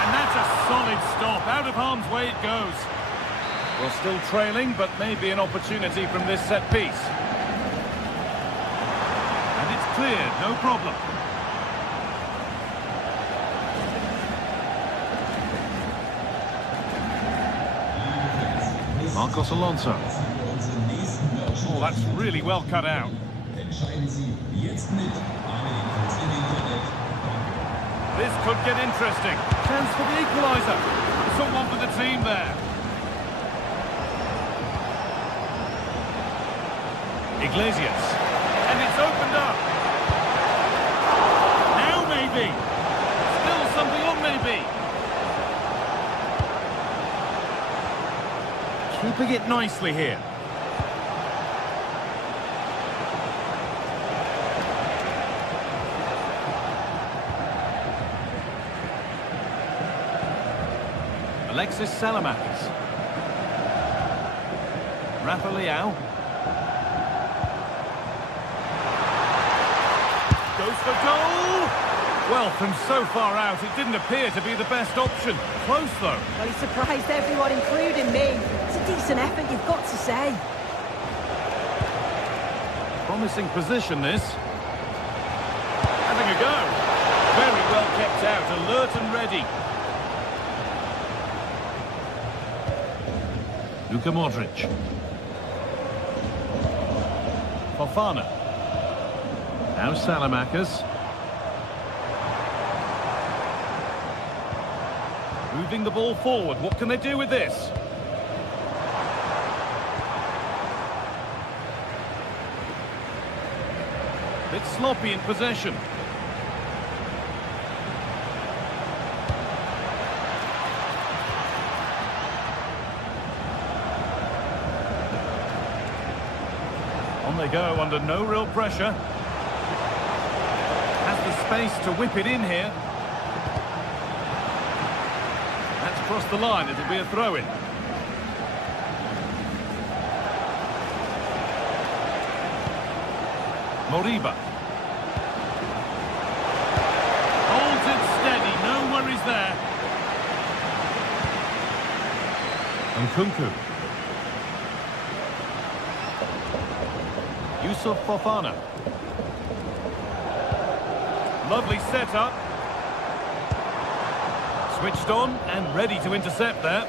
And that's a solid stop. Out of harm's way it goes. We're still trailing, but maybe an opportunity from this set piece. And it's cleared, no problem. Marcos Alonso. Oh, that's really well cut out. This could get interesting. Chance for the equaliser. Someone for the team there. Iglesias. And it's opened up. Now maybe. Still something on maybe. Keeping it nicely here. Alexis Salamakis. Rafa Leao. Goes for goal! Well, from so far out, it didn't appear to be the best option. Close, though. Well, he surprised everyone, including me. It's a decent effort, you've got to say. Promising position, this. Having a go. Very well kept out, alert and ready. Luka Modric. Fofana. Now Salamakis. Moving the ball forward. What can they do with this? Bit sloppy in possession. On they go under no real pressure. Has the space to whip it in here. That's crossed the line. It'll be a throw-in. Moriba. Holds it steady. No worries there. Nkunku. Yusuf Fofana. Lovely setup. Switched on and ready to intercept there.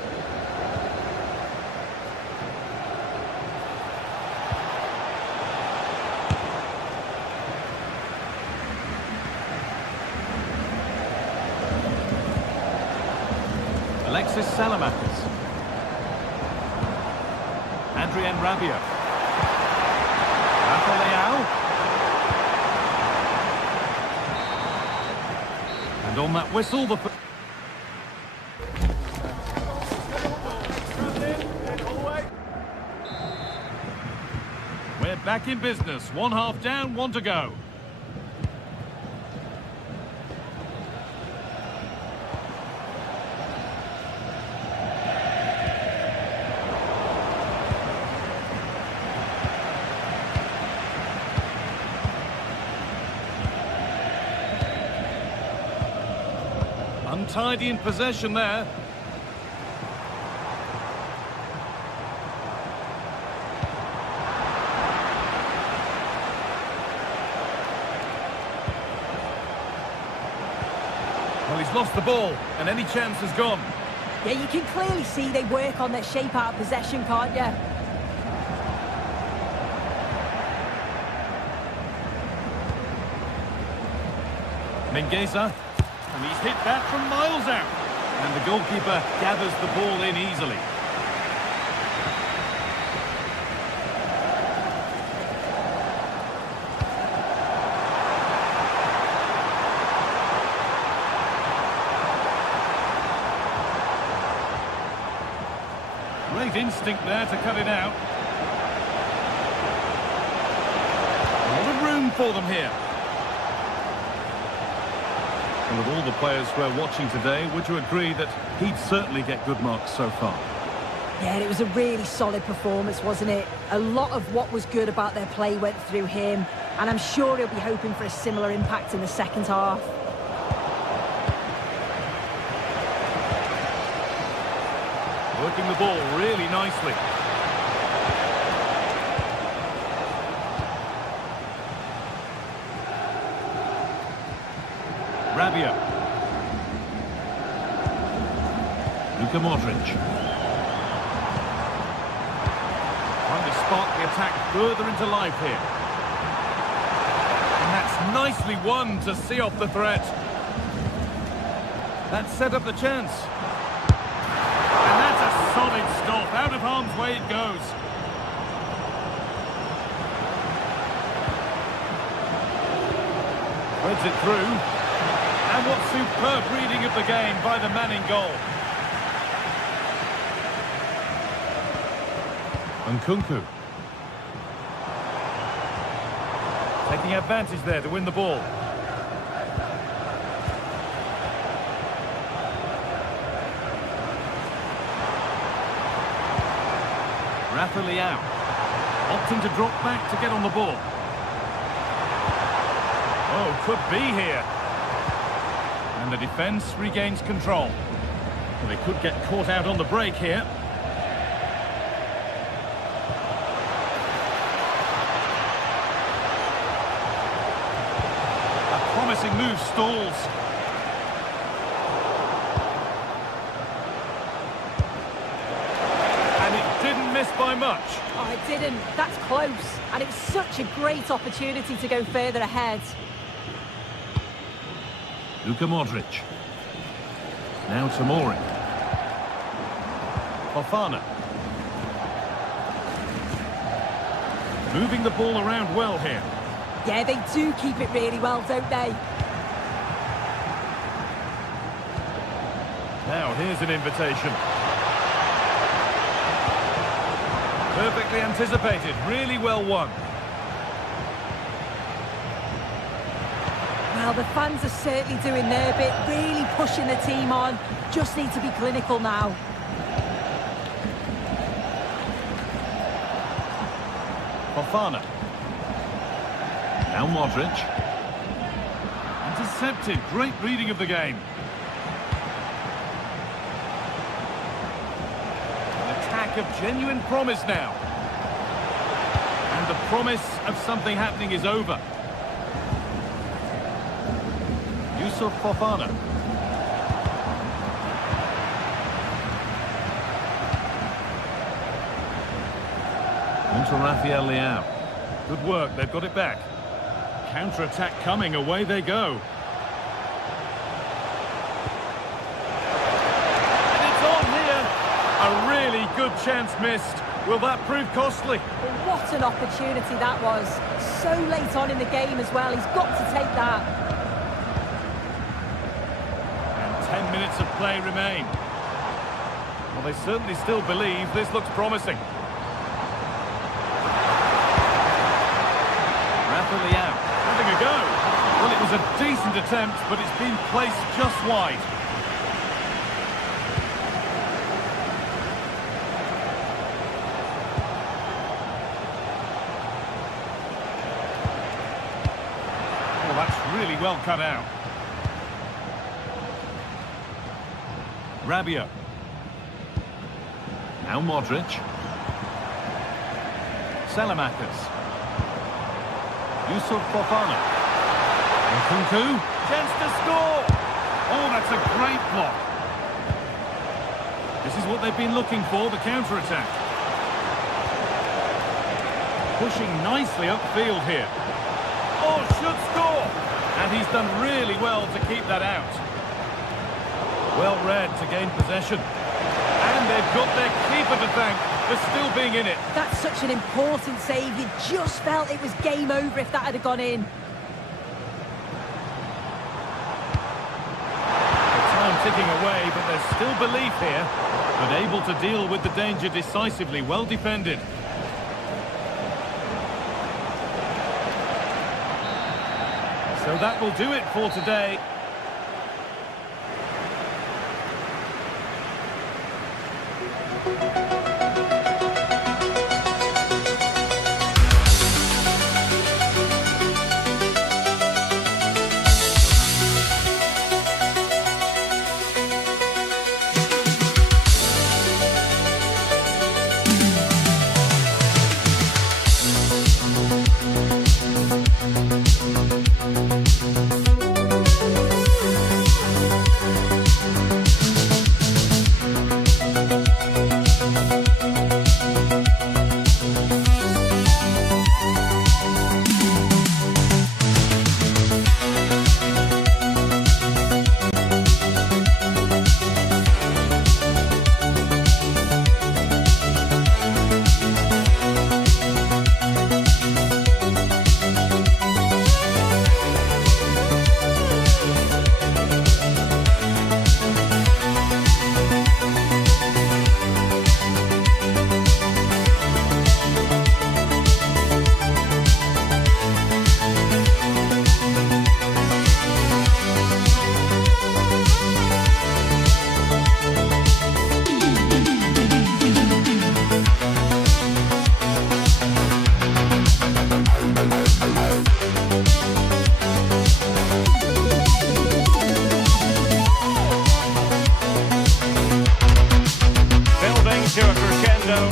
Alexis Salamakis. Adrien Rabiot. Rafa Leao. And on that whistle, the... We're back in business. 1 half down, 1 to go. Untidy in possession there. Well, he's lost the ball, and any chance has gone. Yeah, you can clearly see they work on their shape out of possession, can't you? Mingueza, and he's hit that from miles out. And the goalkeeper gathers the ball in easily. Great instinct there to cut it out. A lot of room for them here. And of all the players we're watching today, would you agree that he'd certainly get good marks so far? Yeah, it was a really solid performance, wasn't it? A lot of what was good about their play went through him, and I'm sure he'll be hoping for a similar impact in the second half. Working the ball really nicely. Rabiot. Luka Modric. Trying to spark the attack further into life here. And that's nicely won to see off the threat. That set up the chance. And that's a solid stop. Out of harm's way it goes. Threads it through. And what superb reading of the game by the man in goal. Nkunku. Taking advantage there to win the ball. Rafa Leao. Opting to drop back to get on the ball. Oh, could be here. And the defence regains control. Well, they could get caught out on the break here. A promising move stalls. And it didn't miss by much. Oh, it didn't. That's close. And it was such a great opportunity to go further ahead. Luka Modric. Now Tomori. Fofana. Moving the ball around well here. Yeah, they do keep it really well, don't they? Now here's an invitation. Perfectly anticipated, really well won. Well, the fans are certainly doing their bit, really pushing the team on. Just need to be clinical now. Fofana. Now Modric. Intercepted, great reading of the game. They're of genuine promise now. And the promise of something happening is over. Yusuf Fofana. Into Rafael Leao. Good work, they've got it back. Counter-attack coming, away they go. And it's on here. A really good chance missed. Will that prove costly? What an opportunity that was. So late on in the game as well. He's got to take that. And 10 minutes of play remain. Well, they certainly still believe this looks promising. Leao having a go. Well, it was a decent attempt, but it's been placed just wide. Well, that's really well cut out. Rabiot. Now Modric. Salamakers. Yusuf Fofana. Nkunku. Chance to score. Oh, that's a great block. This is what they've been looking for, the counter-attack. Pushing nicely upfield here. Oh, should score. And he's done really well to keep that out. Well read to gain possession. And they've got their keeper to thank for still being in it. That's such an important save. You just felt it was game over if that had gone in. The time ticking away, but there's still belief here. But able to deal with the danger decisively. Well defended. So that will do it for today.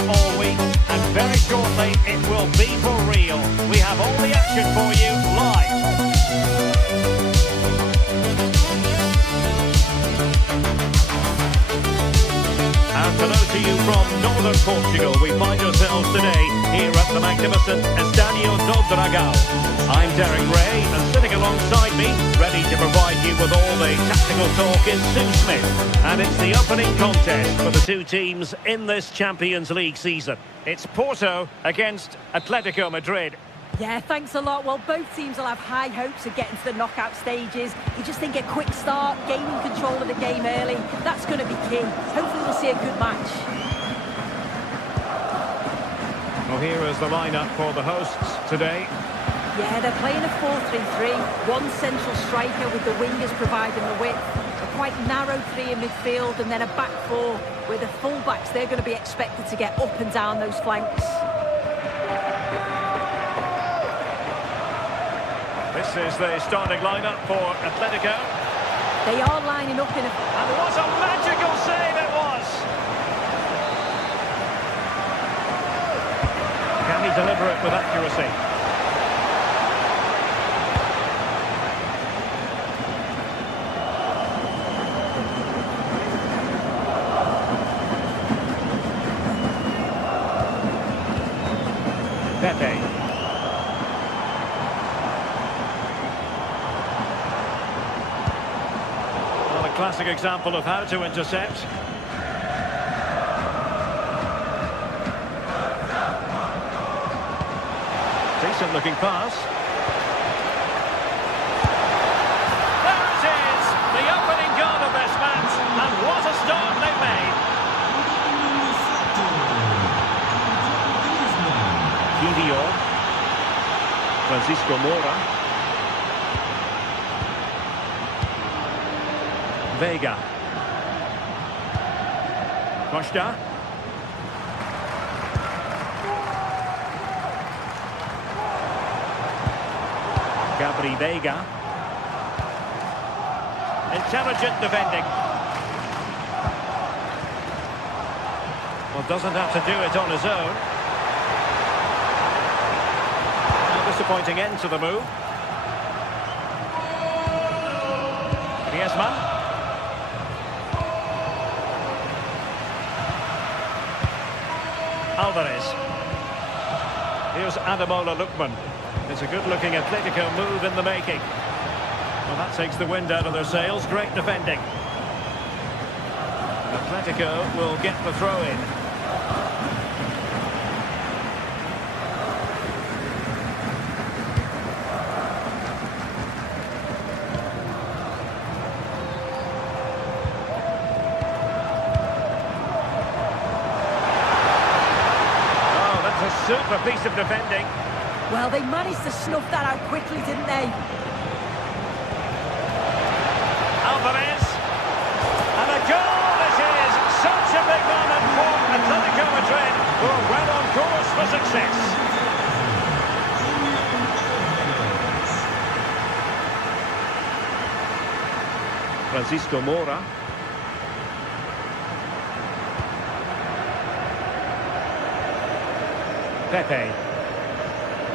all week, and very shortly it will be for real. We have all the action for you live. And for those of you from northern Portugal, we find ourselves today here at the magnificent Estádio do Dragão. I'm Derek Ray, and sitting alongside me, ready to provide you with all the tactical talk, is Sue Smith. And it's the opening contest for the two teams in this Champions League season. It's Porto against Atletico Madrid. Yeah, thanks a lot. Well, both teams will have high hopes of getting to the knockout stages. You just think a quick start, gaining control of the game early, that's going to be key. Hopefully we'll see a good match. Well, here is the lineup for the hosts today. Yeah, they're playing a 4-3-3. One central striker with the wingers providing the width. A quite narrow three in midfield, and then a back four with the full-backs. They're going to be expected to get up and down those flanks. This is the starting lineup for Atletico. They are lining up in a... And what a magical save it was! deliver it with accuracy. Pepe. Well, a classic example of how to intercept. Decent looking pass. There it is! The opening goal of this match, and what a start they've made! Kivior. Francisco Mora. Vega. Costa. Gabri Vega. Intelligent defending. Well, doesn't have to do it on his own. A disappointing end to the move. Griezmann. Alvarez. Here's Ademola Lookman. It's a good-looking Atletico move in the making. Well, that takes the wind out of their sails. Great defending. Atletico will get the throw-in. Oh, that's a super piece of defending. Well, they managed to snuff that out quickly, didn't they? Alvarez. And a goal this is! Such a big moment for Atletico Madrid, who are well on course for success. Francisco Mora. Pepe.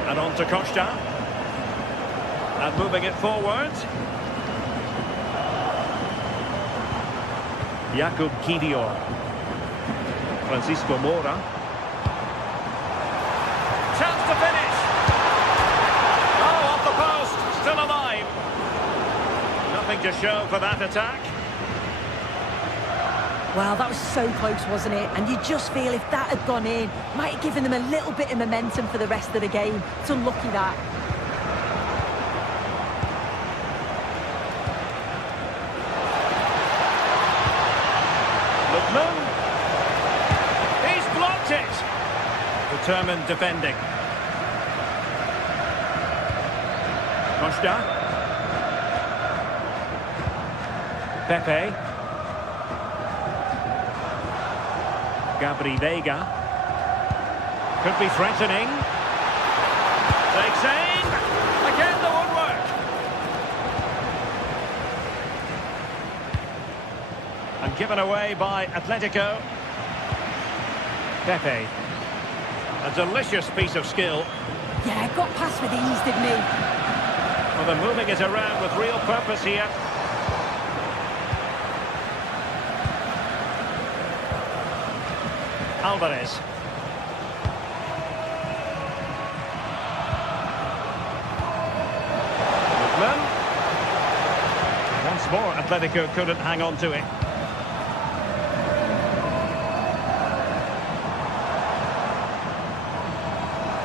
And on to Costa. And moving it forward. Jakub Kivior. Francisco Mora. Chance to finish. Oh, off the post. Still alive. Nothing to show for that attack. Well, that was so close, wasn't it? And you just feel if that had gone in, might have given them a little bit of momentum for the rest of the game. It's unlucky that. Lookman. He's blocked it. Determined defending. Costa. Pepe. Gabri Vega. Could be threatening. Takes aim. Again the woodwork. And given away by Atletico. Pepe. A delicious piece of skill. Yeah, got past with ease, didn't he? Well, they're moving it around with real purpose here. Alvarez. Lookman. Once more, Atletico couldn't hang on to it.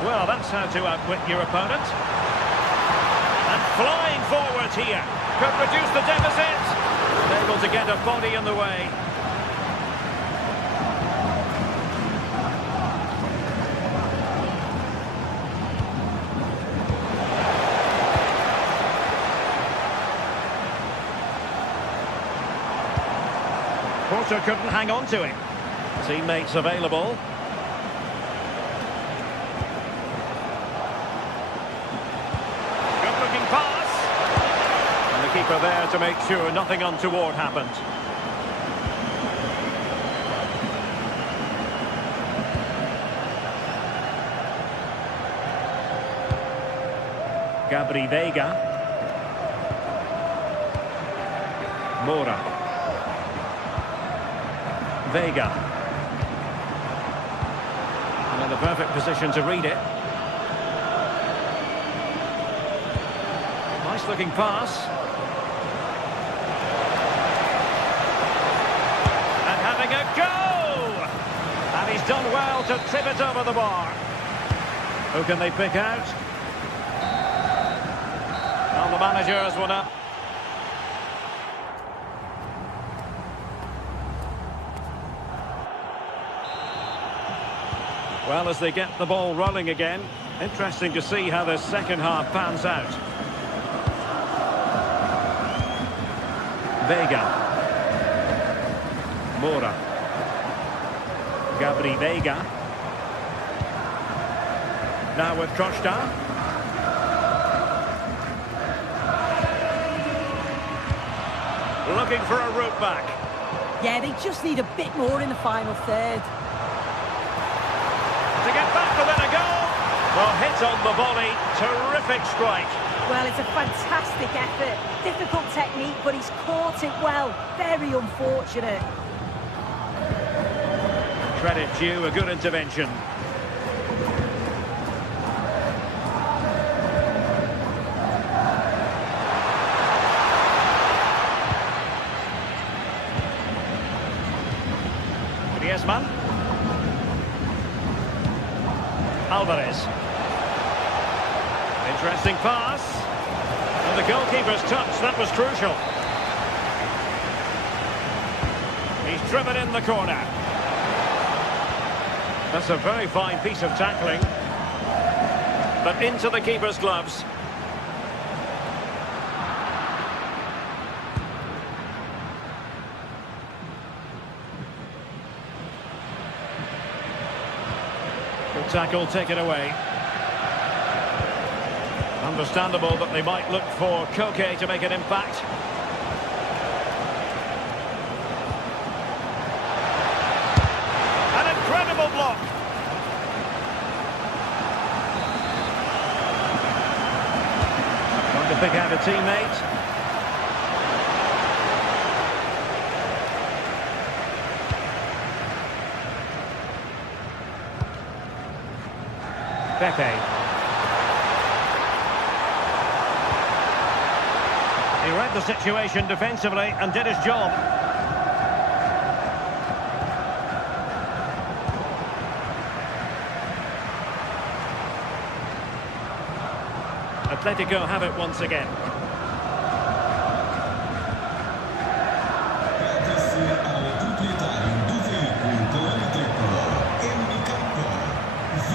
Well, that's how to outwit your opponent. And flying forward here. Could reduce the deficit. Able to get a body in the way. Porter couldn't hang on to it. Teammates available. Good looking pass. And the keeper there to make sure nothing untoward happened. Gabri Veiga. Mora. Veiga. And in the perfect position to read it. Nice looking pass. And having a go! And he's done well to tip it over the bar. Who can they pick out? Well, the manager has one up. Well, as they get the ball rolling again, interesting to see how the second half pans out. Veiga. Mora. Gabri Veiga. Now with Costa. Looking for a route back. Yeah, they just need a bit more in the final third. To get back within a goal. Well, hit on the volley. Terrific strike. Well, it's a fantastic effort. Difficult technique, but he's caught it well. Very unfortunate. Credit due, a good intervention. Griezmann. Alvarez. Interesting pass. And the goalkeeper's touch, that was crucial. He's driven in the corner. That's a very fine piece of tackling. But into the keeper's gloves. Good tackle taken away. Understandable that they might look for Koke to make an impact. An incredible block. Trying to pick out a teammate. Pepe. He read the situation defensively and did his job. Atletico have it once again. Trata-se ao proprietário do veículo com a matrícula MK21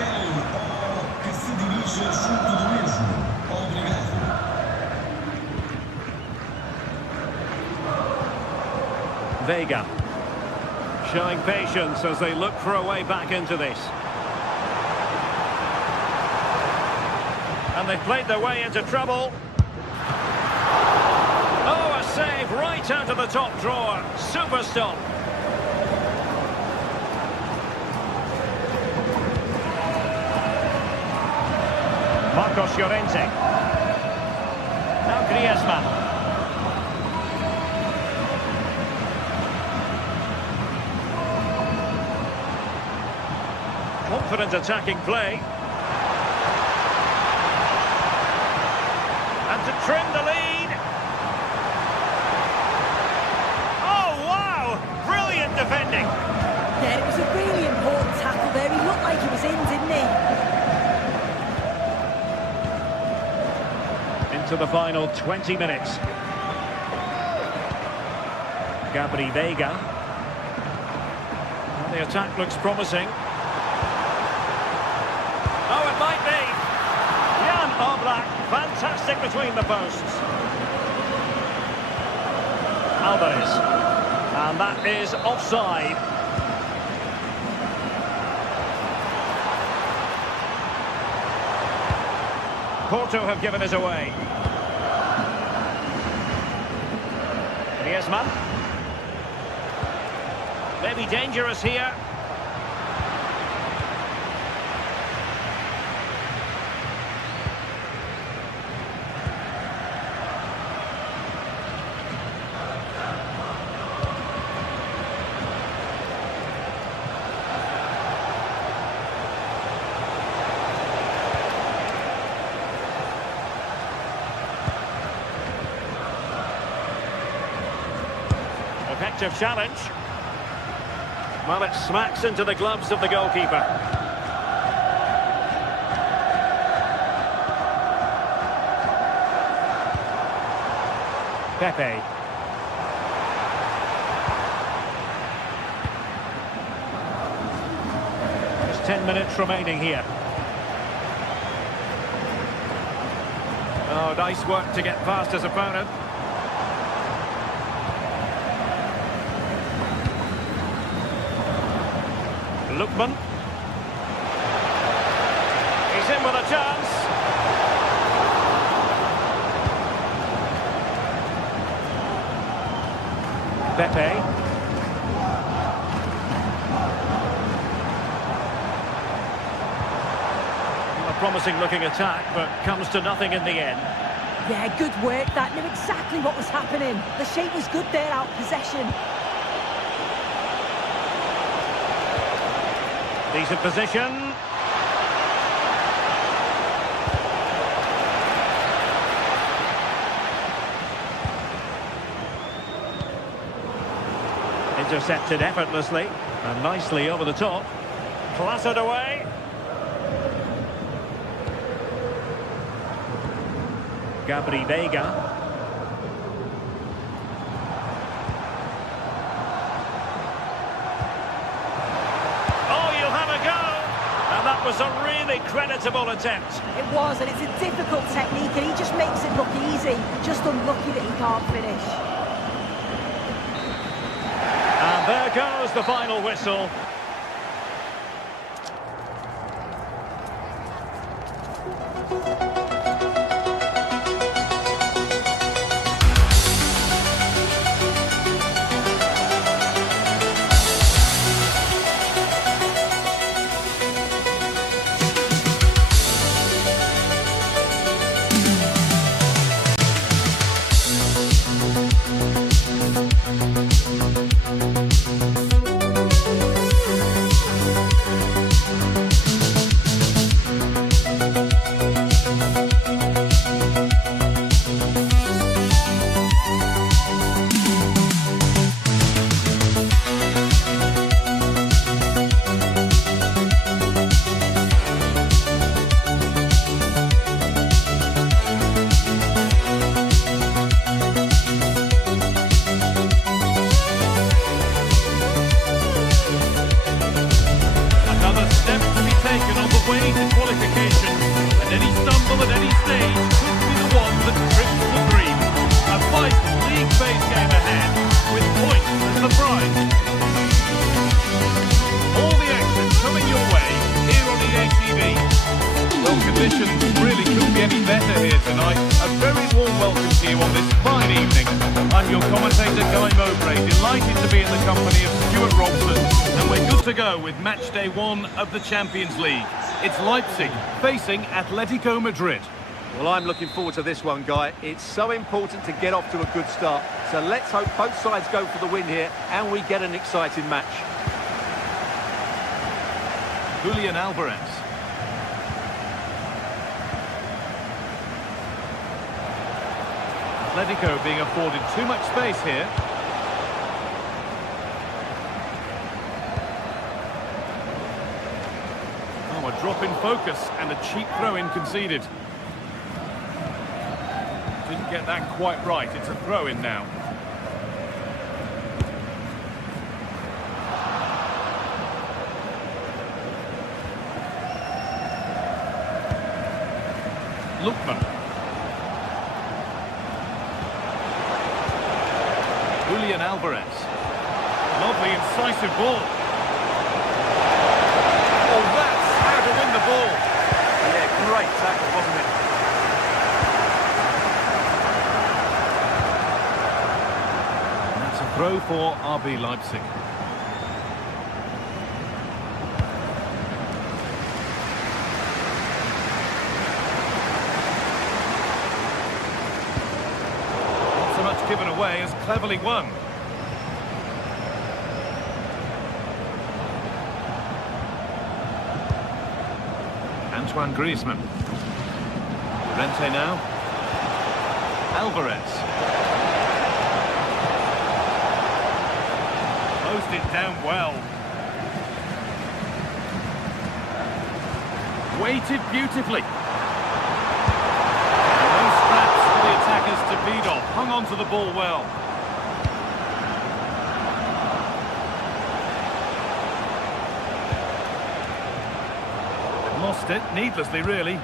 LO que se dirige junto do mesmo. Obrigado. Veiga. Showing patience as they look for a way back into this. And they've played their way into trouble. Oh, a save right out of the top drawer. Super stop. Marcos Llorente. Now Griezmann. Confident attacking play. And to trim the lead. Oh, wow! Brilliant defending. Yeah, it was a really important tackle there. He looked like he was in, didn't he? Into the final 20 minutes. Gabri Veiga. Well, the attack looks promising. Oh, it might be. Jan Oblak, fantastic between the posts. Alvarez. And that is offside. Porto have given us away. Griezmann. Maybe dangerous here. effective challenge. Well, it smacks into the gloves of the goalkeeper. Pepe. There's 10 minutes remaining here. Oh, nice work to get past his opponent. Lookman. He's in with a chance. Pepe. A promising looking attack, but comes to nothing in the end. Yeah, good work. That knew exactly what was happening. The shape was good there, out possession. Decent position. Intercepted effortlessly and nicely over the top. Clattered away. Gabri Vega. That was a really creditable attempt. It was, and it's a difficult technique, and he just makes it look easy. Just unlucky that he can't finish. And there goes the final whistle. Really couldn't be any better here tonight. A very warm welcome to you on this fine evening. I'm your commentator, Guy Mowbray, delighted to be in the company of Stuart Robson. And we're good to go with match day 1 of the Champions League. It's Leipzig facing Atletico Madrid. Well, I'm looking forward to this one, Guy. It's so important to get off to a good start. So let's hope both sides go for the win here and we get an exciting match. Julian Alvarez. Atletico being afforded too much space here. Oh, a drop in focus and a cheap throw-in conceded. Didn't get that quite right. It's a throw-in now. Lookman. Julian Alvarez. Lovely, incisive ball. Oh, that's how to win the ball. Yeah, great tackle, wasn't it? And that's a throw for RB Leipzig. Not so much given away as cleverly won. Antoine Griezmann. Rente now. Alvarez. closed it down well. Weighted beautifully. No straps for the attackers to beat off. Hung on to the ball well. Lost it, needlessly really.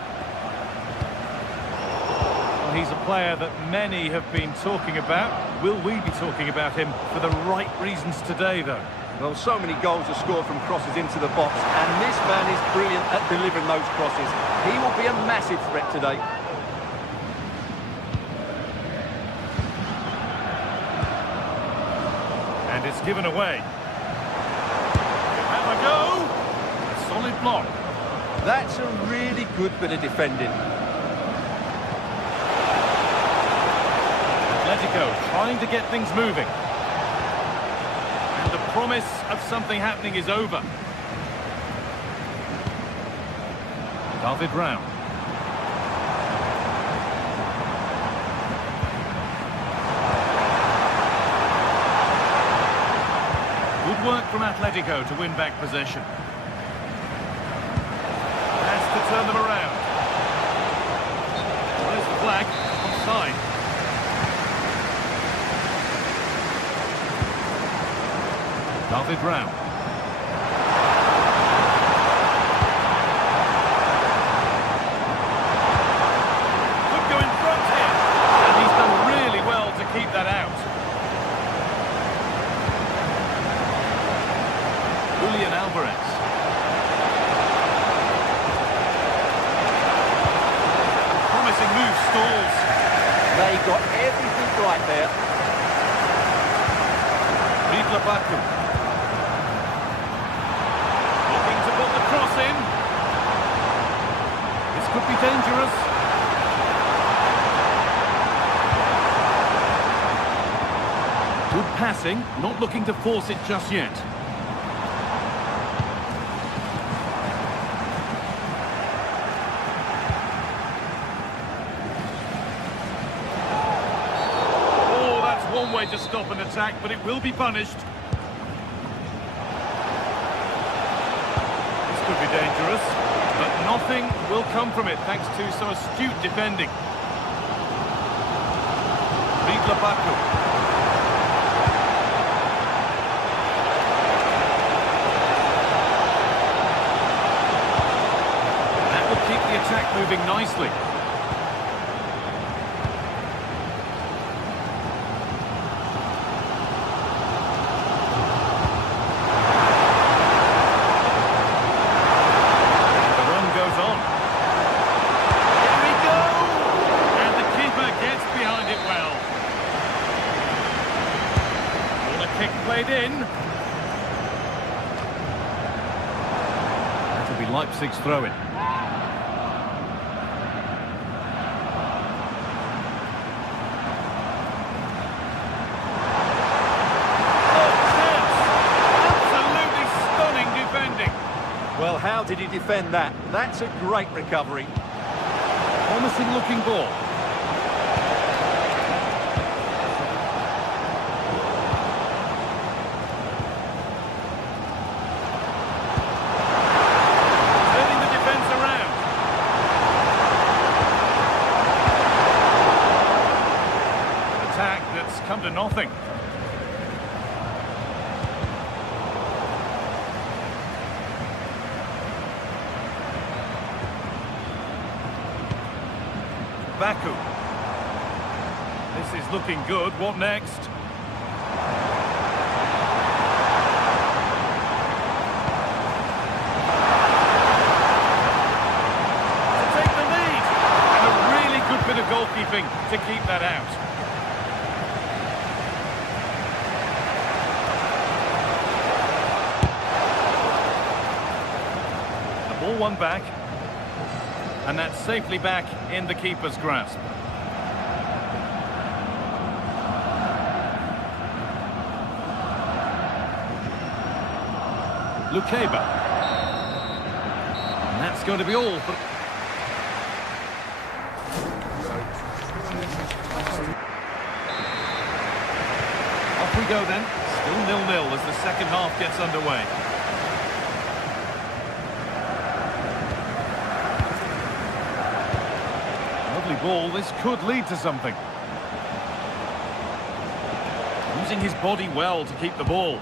Well, he's a player that many have been talking about. Will we be talking about him for the right reasons today, though? Well, so many goals are scored from crosses into the box, and this man is brilliant at delivering those crosses. He will be a massive threat today. And it's given away. Have a go! A solid block. That's a really good bit of defending. Atletico trying to get things moving. And the promise of something happening is over. David Brown. Good work from Atletico to win back possession. Has to turn them around. Where's the flag? Offside. David Brown. Could go in front here. And he's done really well to keep that out. Julian Alvarez. Promising move stalls. They got everything right there. Ridla Baku. Looking to put the cross in. This could be dangerous. Good passing, not looking to force it just yet. One way to stop an attack, but it will be punished. This could be dangerous, but nothing will come from it thanks to so astute defending. Ridla Baku. That will keep the attack moving nicely. Played in. That will be Leipzig's throw-in. Absolutely stunning defending. Well, how did he defend that? That's a great recovery. Promising looking ball. Come to nothing. Baku. This is looking good. What next? To take the lead. And a really good bit of goalkeeping to keep that out. Ball one back, and that's safely back in the keeper's grasp. Lukeba. And that's going to be all for... Off we go then. Still 0-0 as the second half gets underway. Lovely ball, this could lead to something. Using his body well to keep the ball.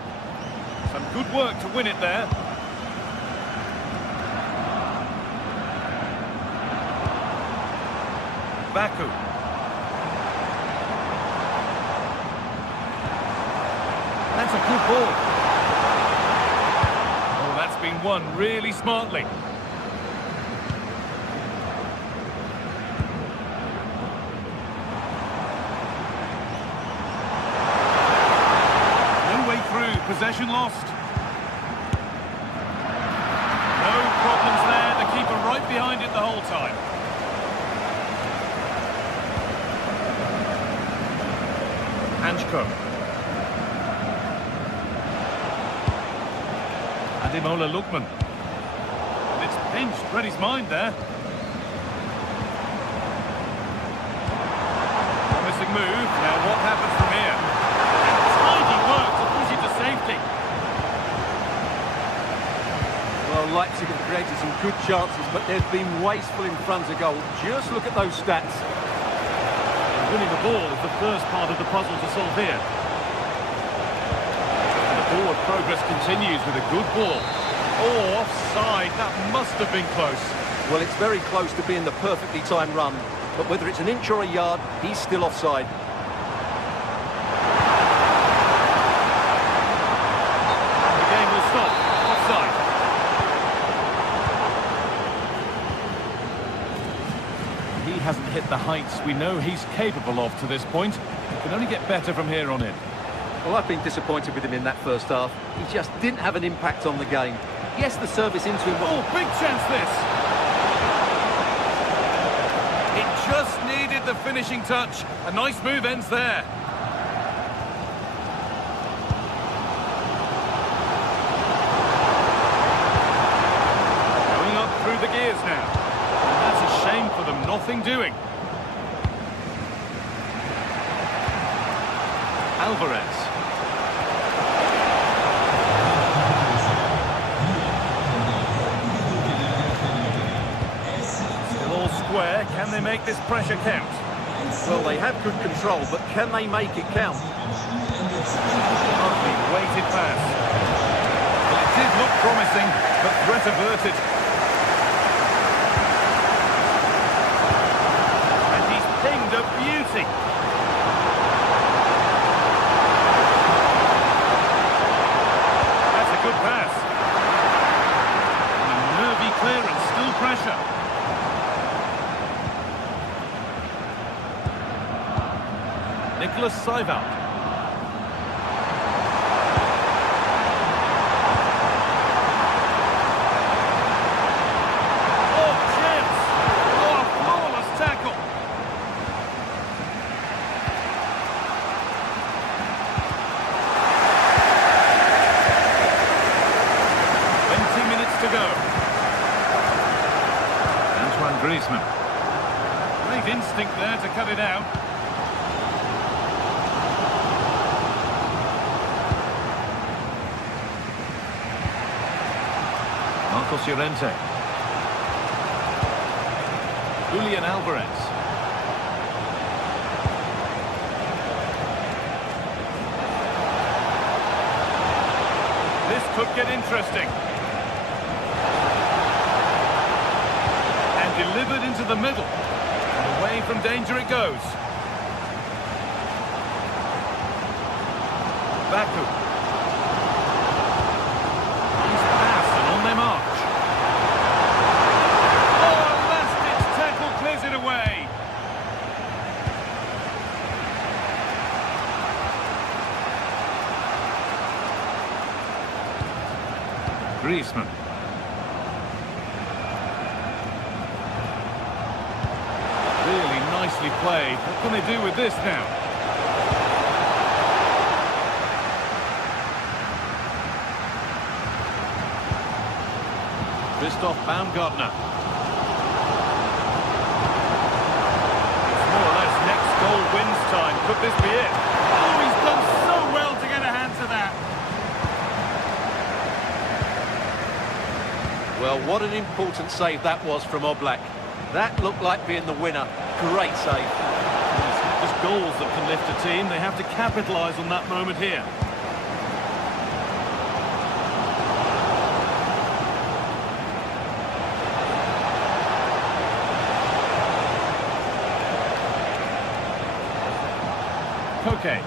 Some good work to win it there. Baku. That's a good ball. Oh, that's been won really smartly. No way through, possession lost. No problems there, the keeper right behind it the whole time. Anchko. Ademola Lookman. And it's pinched Freddie's mind there. Promising move. Now what happens from here? And tidy work to push it to safety. Well, Leipzig have created some good chances, but they've been wasteful in front of goal. Just look at those stats. Winning the ball is the first part of the puzzle to solve here. And the forward progress continues with a good ball. Oh, offside. That must have been close. Well, it's very close to being the perfectly timed run, but whether it's an inch or a yard, he's still offside. The game will stop. Offside. He hasn't hit the heights we know he's capable of to this point. He can only get better from here on in. Well, I've been disappointed with him in that first half. He just didn't have an impact on the game. Yes, the service into him... Oh, big chance this! It just needed the finishing touch. A nice move ends there. Going up through the gears now. And that's a shame for them, nothing doing. Alvarez. Square. Can they make this pressure count? Well, they have good control, but can they make it count? Lovely weighted pass. Well, it did look promising, but threat averted. And he's pinged a beauty. That's a good pass. And a nervy clearance, still pressure. Nicholas Seiwald. Oh, chance! Oh, a flawless tackle! To go. Antoine Griezmann. Great instinct there to cut it out. Marcos Llorente. Julian Alvarez. This could get interesting. And delivered into the middle. And away from danger it goes. Baku. Griezmann. Really nicely played. What can they do with this now? Christoph Baumgartner. It's more or less next goal wins time. Could this be it? Oh, he's done so well to get a hand to that. Well, what an important save that was from Oblak. That looked like being the winner. Great save. It's not just goals that can lift a team, they have to capitalise on that moment here. Okay.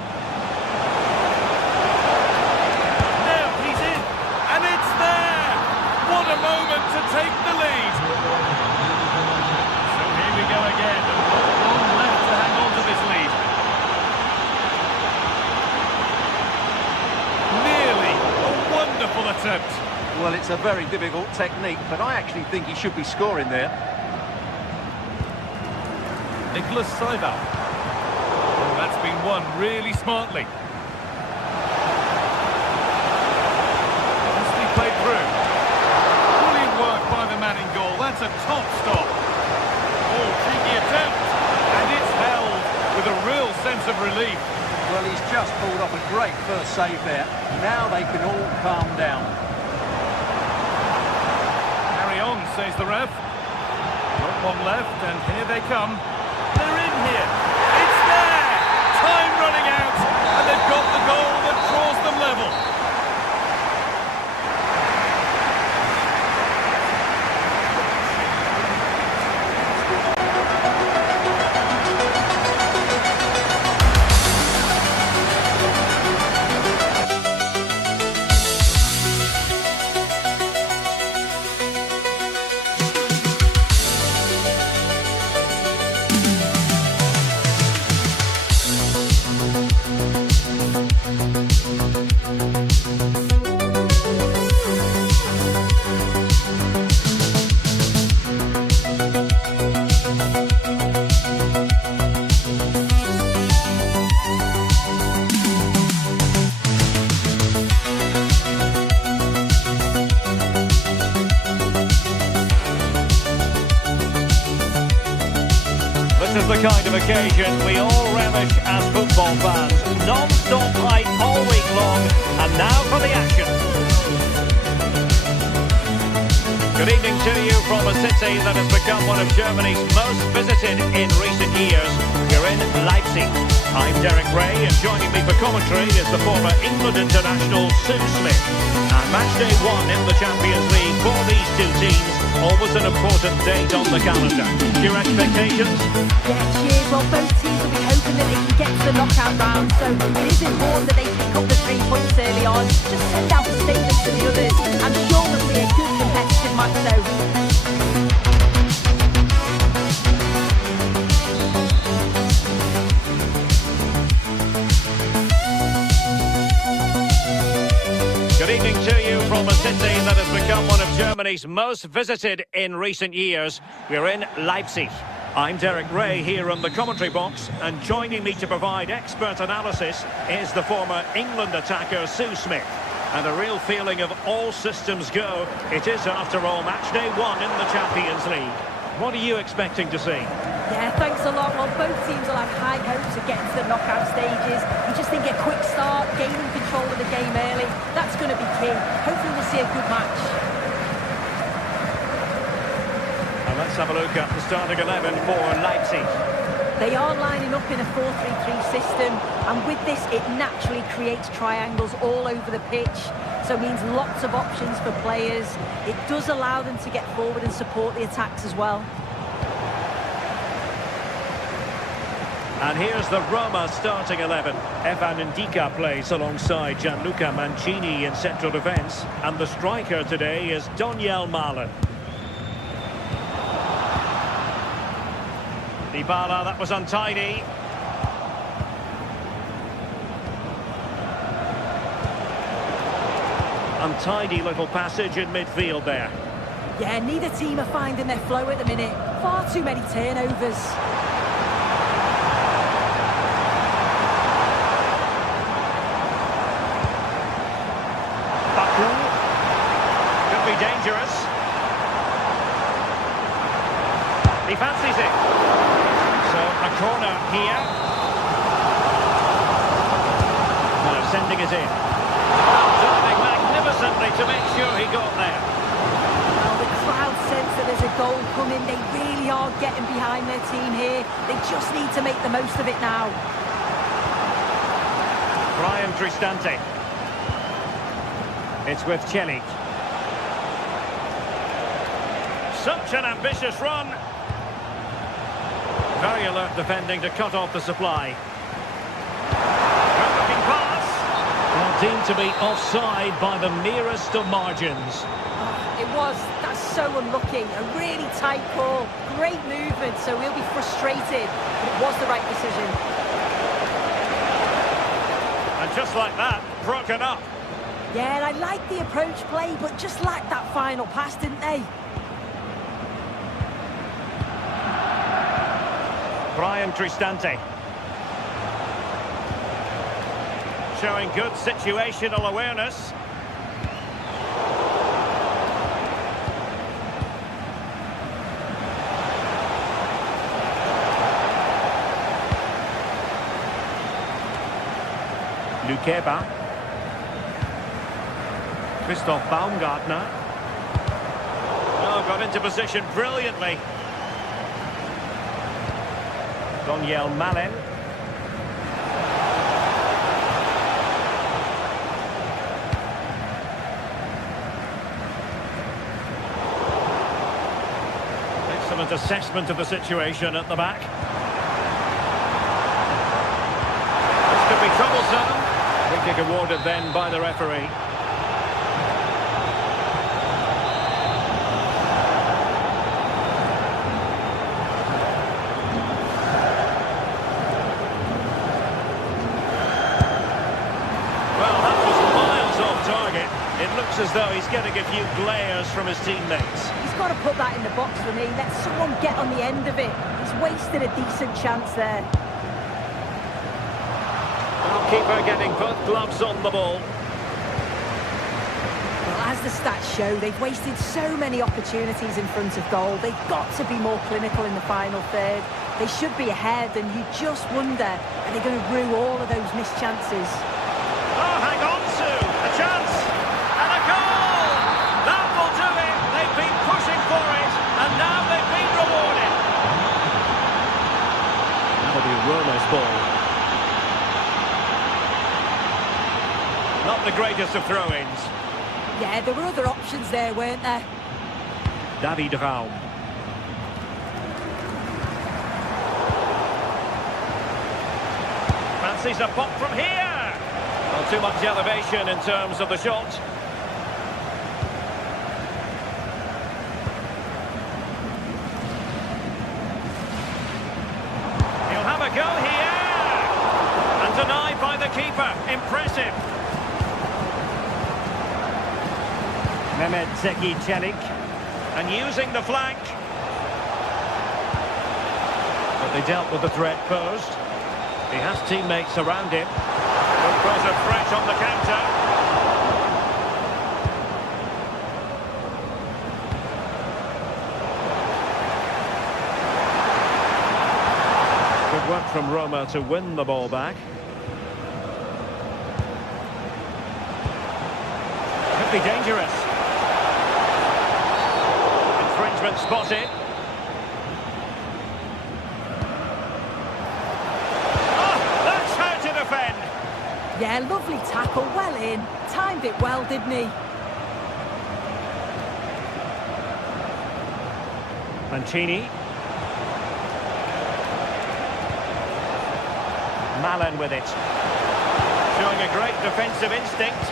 Now he's in, and it's there! What a moment to take the lead! So here we go again, and not long left to hang on to this lead. Nearly a wonderful attempt. Well, it's a very difficult technique, but I actually think he should be scoring there. Nicholas Saival. That's been won really smartly. Nicely played through. Brilliant work by the man in goal. That's a top stop. Oh, cheeky attempt. And it's held with a real sense of relief. Well, he's just pulled off a great first save there. Now they can all calm down. Carry on, says the ref. Not long left, and here they come. They're in here. It's there! Time running out, and they've got the goal that draws them level. This is the kind of occasion we all relish as football fans. Non-stop hype all week long, and now for the action. Good evening to you from a city that has become one of Germany's most visited in recent years. We're in Leipzig. I'm Derek Ray, and joining me for commentary is the former England international Sue Smith. And match day 1 in the Champions League for these two teams. Always an important date on the calendar. Your expectations? Yeah, cheers. Well, both teams will be hoping that they can get to the knockout round, so it is important that they pick up the 3 points early on. Just send out a statement to the others. I'm sure it'll be a good competitive match, though. Good evening to you from a city that has become one of Germany's most visited in recent years. We're in Leipzig. I'm Derek Ray here in the commentary box, and joining me to provide expert analysis is the former England attacker Sue Smith. And a real feeling of all systems go. It is, after all, match day 1 in the Champions League. What are you expecting to see? Yeah, thanks a lot. Well, both teams will have high hopes of getting to the knockout stages. You just think a quick start, gaining control of the game early, that's going to be key. Hopefully we'll see a good match. And let's have a look at the starting 11 for Leipzig. They are lining up in a 4-3-3 system, and with this it naturally creates triangles all over the pitch, so it means lots of options for players. It does allow them to get forward and support the attacks as well. And here's the Roma starting 11. Evan Ndika plays alongside Gianluca Mancini in central defence, and the striker today is Donyell Malen. Dybala, that was untidy. Untidy little passage in midfield there. Yeah, neither team are finding their flow at the minute. Far too many turnovers. Could be dangerous. He fancies it. So a corner here. Now sending it in. Diving magnificently to make sure he got there. Well, the goal coming. They really are getting behind their team here. They just need to make the most of it now. Brian Cristante. It's with Celik. Such an ambitious run. Very alert defending to cut off the supply. Good-looking pass. Well, deemed to be offside by the merest of margins. It was. That's so unlucky. A really tight call. Great movement, so he'll be frustrated. But it was the right decision. And just like that, broken up. Yeah, I like the approach play, but just lacked that final pass, didn't they? Brian Cristante. Showing good situational awareness. Lukeba. Christoph Baumgartner. Oh, got into position brilliantly. Daniel Malen. Excellent assessment of the situation at the back. This could be troublesome. Free kick awarded then by the referee. It looks as though he's getting a few glares from his teammates. He's got to put that in the box for me. Let someone get on the end of it. He's wasted a decent chance there. Goalkeeper getting both gloves on the ball. Well, as the stats show, they've wasted so many opportunities in front of goal. They've got to be more clinical in the final third. They should be ahead, and you just wonder, are they going to rue all of those missed chances? Oh, hang on to a chance. Roma's ball. Not the greatest of throw-ins. Yeah, there were other options there, weren't there? David Raum. Fancies a pop from here. Not too much elevation in terms of the shot. Go here! And denied by the keeper. Impressive. Mehmet Zeki Celik. And using the flank. But they dealt with the threat posed. He has teammates around him. Could cause a threat on the counter. Work from Roma to win the ball back. Could be dangerous. Infringement spotted. Oh, that's how to defend. Yeah, lovely tackle, well in. Timed it well, didn't he? Mancini. Malen with it. Showing a great defensive instinct.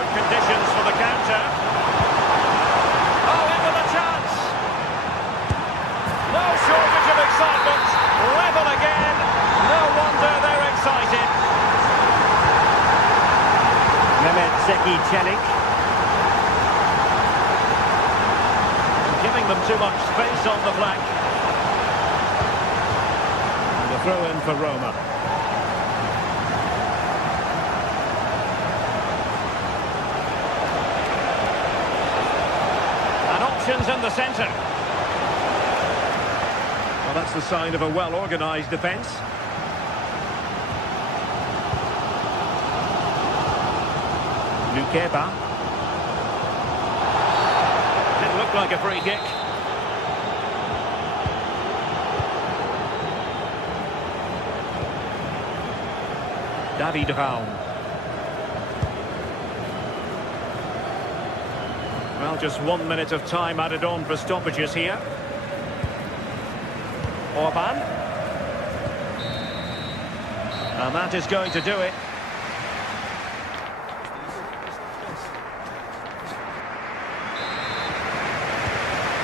Good conditions for the counter. Oh, into the chance! No shortage of excitement. Level again. No wonder they're excited. Mehmet Zeki Celik. Giving them too much space on the flank. Throw in for Roma. And options in the centre. Well, that's the sign of a well-organised defence. Lukeba. Didn't look like a free kick. David Raum. Well, just 1 minute of time added on for stoppages here. Orban. And that is going to do it.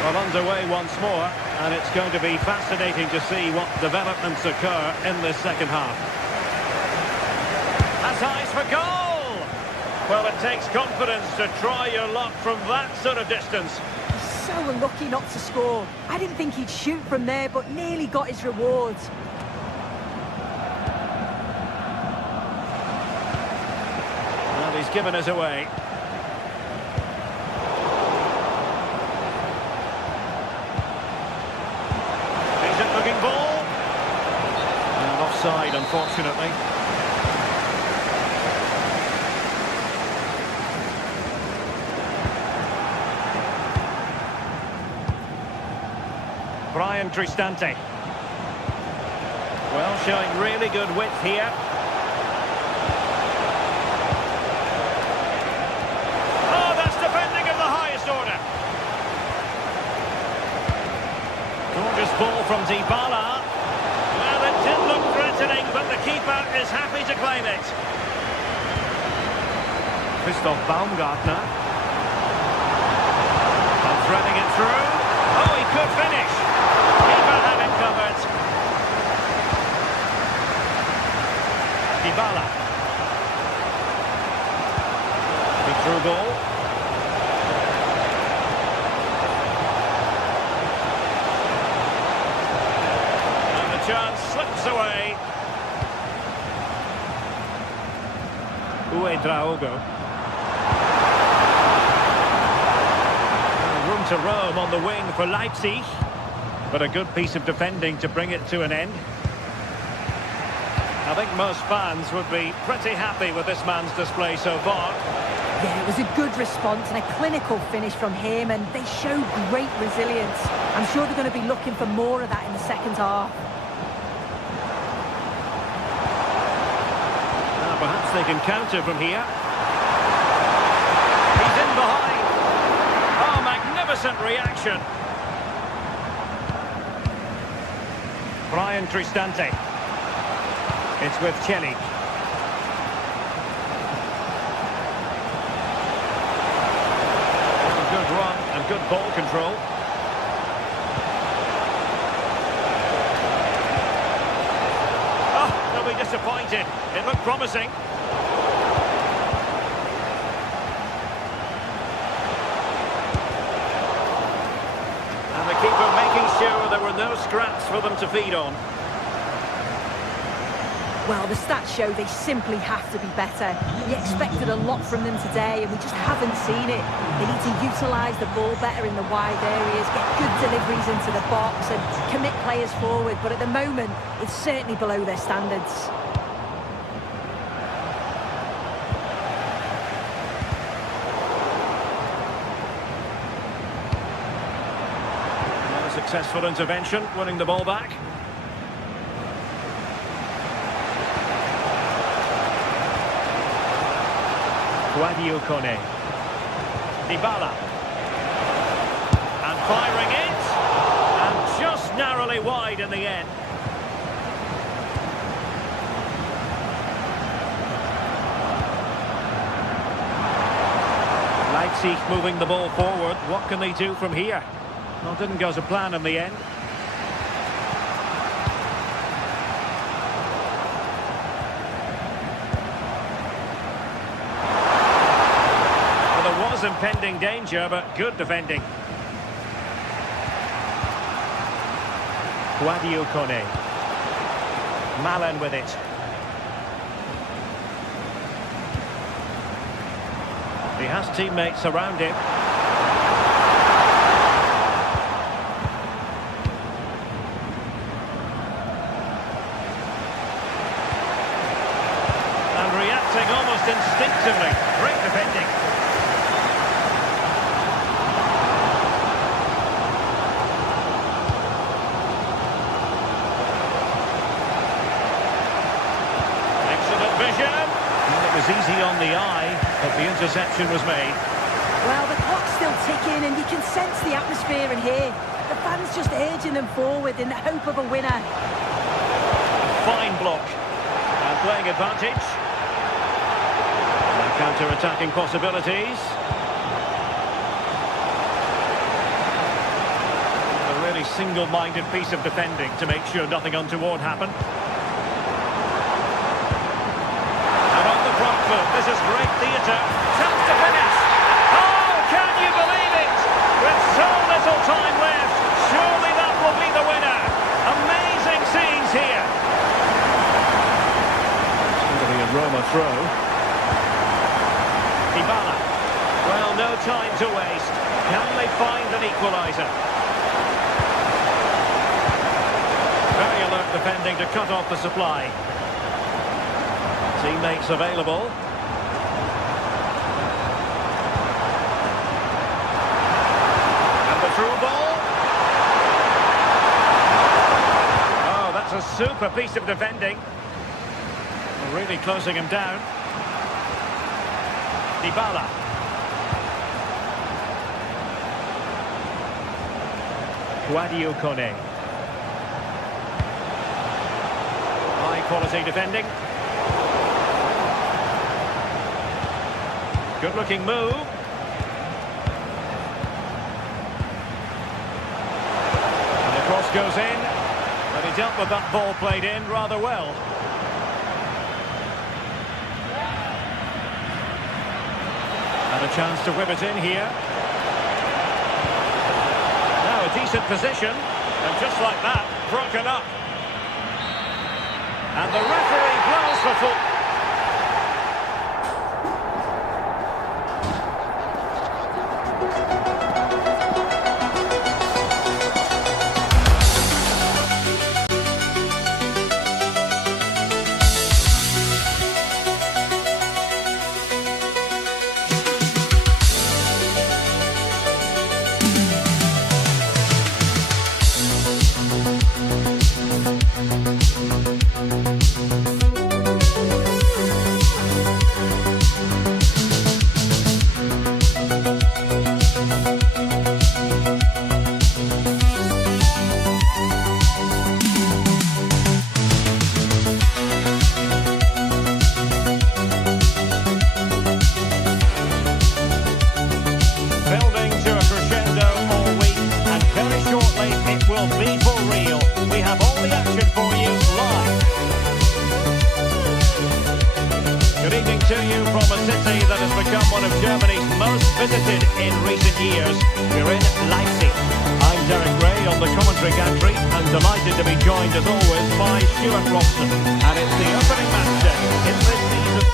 Well, underway once more, and it's going to be fascinating to see what developments occur in this second half. That's eyes for goal! Well, it takes confidence to try your luck from that sort of distance. He's so unlucky not to score. I didn't think he'd shoot from there, but nearly got his rewards. Well, he's given us away. Decent looking ball. And offside, unfortunately. Brian Cristante. Well, showing really good width here. Oh, that's defending of the highest order. Gorgeous ball from Dybala. Well, it did look threatening, but the keeper is happy to claim it. Christoph Baumgartner. And threading it through. Oh, he could finish. Keeper had it covered. Dybala. Big through ball. And the chance slips away. Uedraogo. Room to roam on the wing for Leipzig. But a good piece of defending to bring it to an end. I think most fans would be pretty happy with this man's display so far. Yeah, it was a good response and a clinical finish from him, and they show great resilience. I'm sure they're going to be looking for more of that in the second half. Now, perhaps they can counter from here. He's in behind. Oh, magnificent reaction. Brian Cristante. It's with Chelik. A good run and good ball control. Oh, they'll be disappointed. It looked promising. And the keeper making sure there were no scraps for them to feed on. Well, the stats show they simply have to be better. We expected a lot from them today, and we just haven't seen it. They need to utilise the ball better in the wide areas, get good deliveries into the box, and commit players forward. But at the moment, it's certainly below their standards. A successful intervention, winning the ball back. Sadio Kone. Dybala. And firing it. And just narrowly wide in the end. Leipzig moving the ball forward. What can they do from here? Well, didn't go to plan in the end. Impending danger, but good defending. Sadio Kone. Malen with it. He has teammates around him. And reacting almost instinctively. Great defending. Vision. interception was made. Well, the clock's still ticking and you can sense the atmosphere in here. The fans just urging them forward in the hope of a winner. Fine block. And playing advantage. And counter-attacking possibilities. A really single-minded piece of defending to make sure nothing untoward happened. And on the front foot, this is great theatre. Chance to finish. Oh, can you believe it? With so little time left, surely that will be the winner. Amazing scenes here. It's going to be a Roma throw. Dybala. Well, no time to waste. Can they find an equaliser? Very alert defending to cut off the supply. Teammates available. And the through ball. Oh, that's a super piece of defending. Really closing him down. Dybala. Guadio Kone. High quality defending. Good looking move. And the cross goes in. But he dealt with that ball played in rather well. And a chance to whip it in here. Now a decent position. And just like that, broken up. And the referee blows for full. To you from a city that has become one of Germany's most visited in recent years. We're in Leipzig. I'm Derek Ray on the commentary gantry and delighted to be joined as always by Stuart Robson. And it's the opening match day in this season.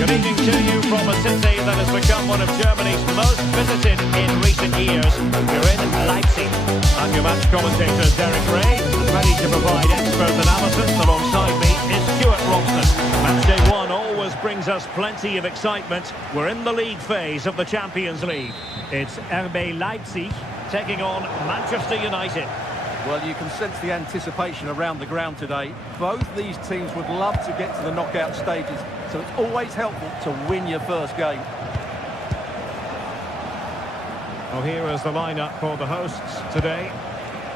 Good evening to you from a city that has become one of Germany's most visited in recent years. We're in Leipzig. I'm your match commentator, Derek Ray, ready to provide expert analysis. Alongside me is Stuart Robson. Match day one always brings us plenty of excitement. We're in the league phase of the Champions League. It's RB Leipzig taking on Manchester United. Well, you can sense the anticipation around the ground today. Both these teams would love to get to the knockout stages, so it's always helpful to win your first game. Well, here is the lineup for the hosts today.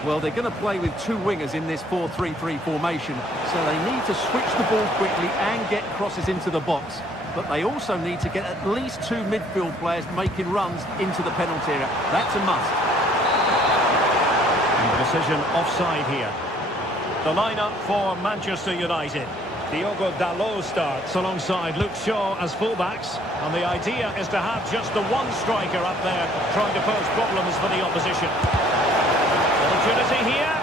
Well, they're going to play with two wingers in this 4-3-3 formation, so they need to switch the ball quickly and get crosses into the box. But they also need to get at least two midfield players making runs into the penalty area. That's a must. Decision offside here. The lineup for Manchester United. Diogo Dalot starts alongside Luke Shaw as fullbacks, and the idea is to have just the one striker up there trying to pose problems for the opposition. Opportunity here.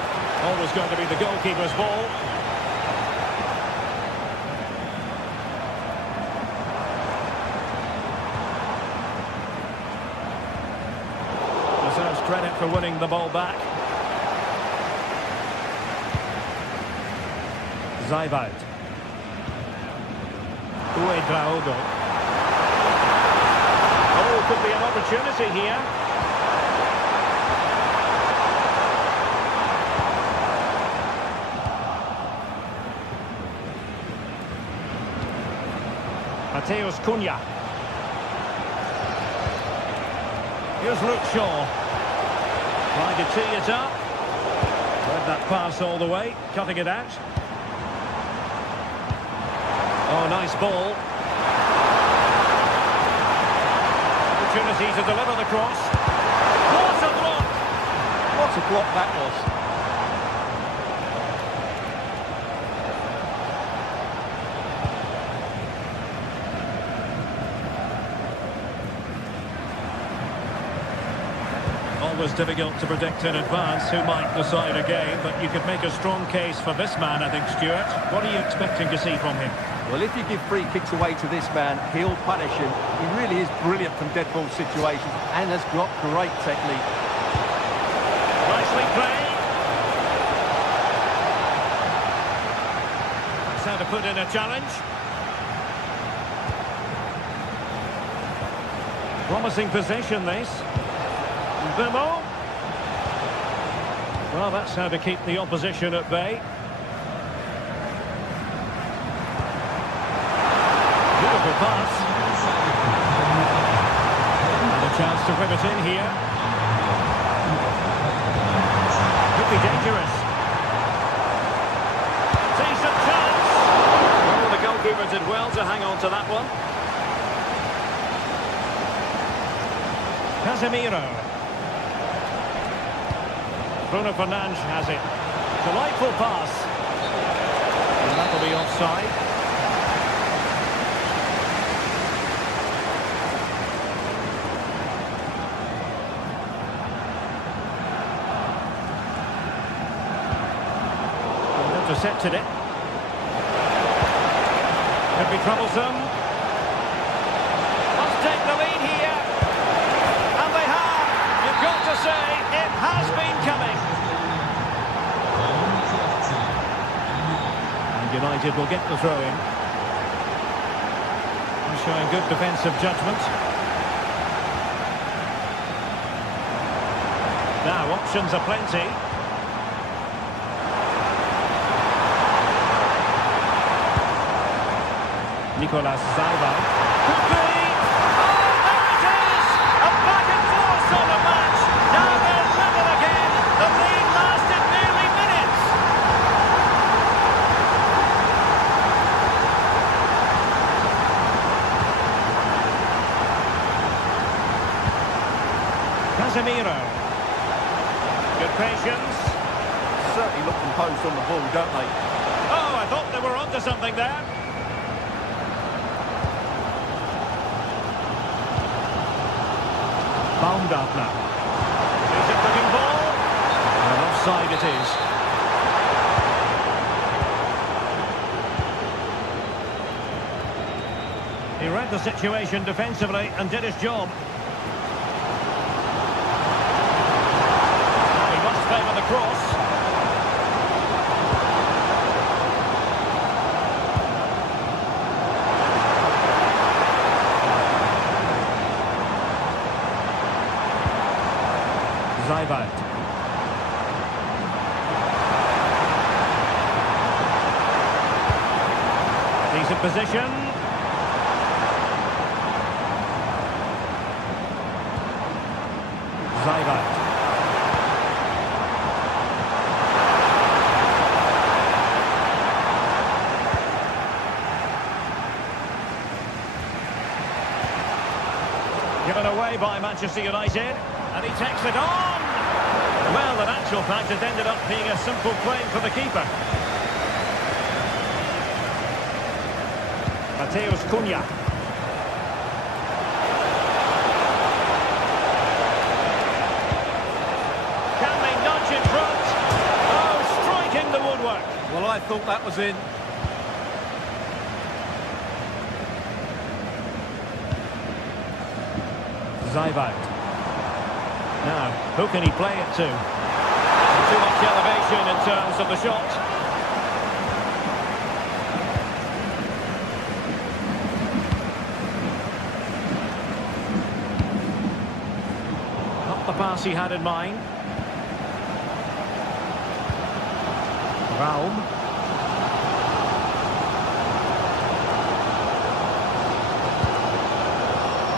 Always going to be the goalkeeper's ball. Deserves credit for winning the ball back. Zaybalt. Uedraogo. Oh, could be an opportunity here. Mateus Cunha. Here's Luke Shaw. Trying to tee it up. Read that pass all the way, cutting it out. Oh, nice ball. Opportunity to deliver the cross. What a block! What a block that was. Always difficult to predict in advance who might decide a game, but you could make a strong case for this man, I think, Stuart. What are you expecting to see from him? Well, if you give free kicks away to this man, he'll punish him. He really is brilliant from dead ball situations and has got great technique. Nicely played. That's how to put in a challenge. Promising possession, this. Bimo. Well, that's how to keep the opposition at bay. Beautiful pass. And a chance to whip it in here. Could be dangerous. Decent chance. Oh, the goalkeeper did well to hang on to that one. Casemiro. Bruno Fernandes has it. Delightful pass. And that'll be offside. Intercepted it. Could be troublesome. Must take the lead here. And they have. You've got to say, it has been coming. And United will get the throw-in. Showing good defensive judgment. Now, options are plenty. Nicolas Zaiba. Could be! Oh, there it is! A back and forth on the match. Now they're level again. The lead lasted nearly minutes. Casemiro. Good patience. Certainly look composed on the ball, don't they? Oh, I thought they were onto something there. Baumgartner. Decent looking ball. And offside it is. He read the situation defensively and did his job. He must favour the cross. Zaiba. Decent position. Zaiba. Given away by Manchester United, and he takes it on. Well, in actual fact, it ended up being a simple claim for the keeper. Mateus Cunha. Can they nudge in front? Oh, striking the woodwork. Well, I thought that was in. Zaiba. Now, who can he play it to? Too much elevation in terms of the shot. Not the pass he had in mind. Raum.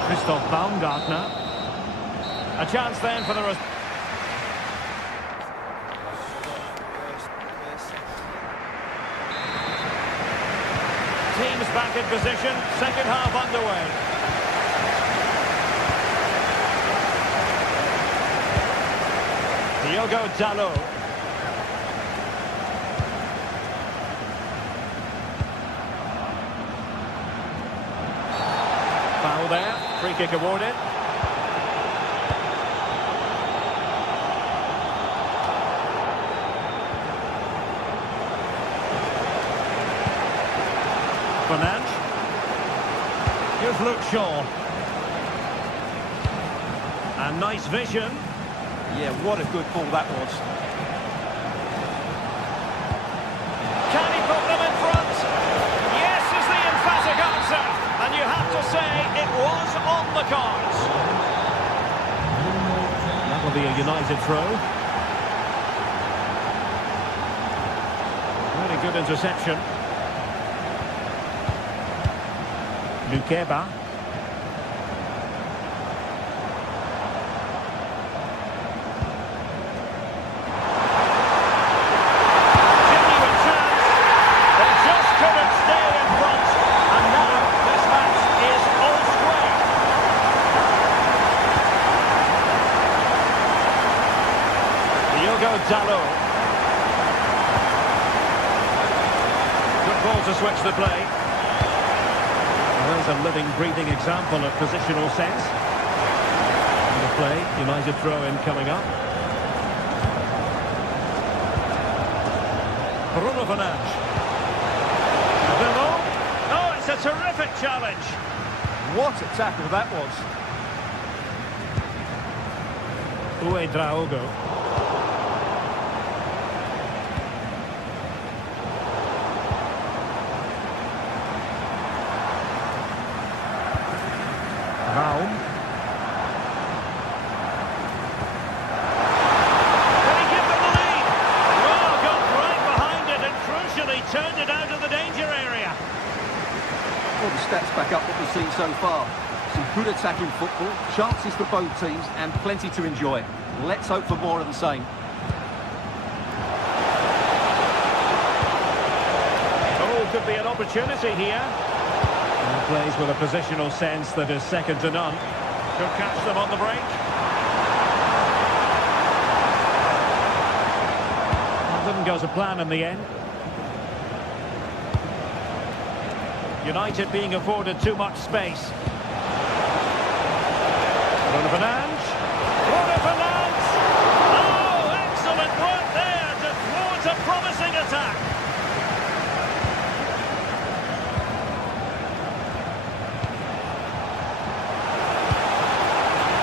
Christoph Baumgartner. A chance then for the... Teams back in position, second half underway. Diogo Dalot. Foul there, free kick awarded. Fernandes. Here's Luke Shaw. And nice vision. Yeah, what a good ball that was. Can he put them in front? Yes is the emphatic answer. And you have to say it was on the cards. That will be a United throw. Really good interception. Lukeba. Genuine chance. They just couldn't stay in front. And now this match is all square. Diogo Dalot. Good ball to switch the play. There's a living, breathing example of positional sense. And the play, United throw-in coming up. Bruno Fernandes. Villa. Oh, it's a terrific challenge. What a tackle that was. Ouedraogo. Raum. Can he give them the lead? Well, got right behind it and crucially turned it out of the danger area. Well, the stats back up what we've seen so far. Some good attacking football, chances for both teams, and plenty to enjoy. Let's hope for more of the same. Oh, could be an opportunity here. And plays with a positional sense that is second to none. Could catch them on the break. Didn't go to plan in the end. United being afforded too much space. Bruno Fernandes. Bruno Fernandes! Oh, excellent work there to thwart a promising attack.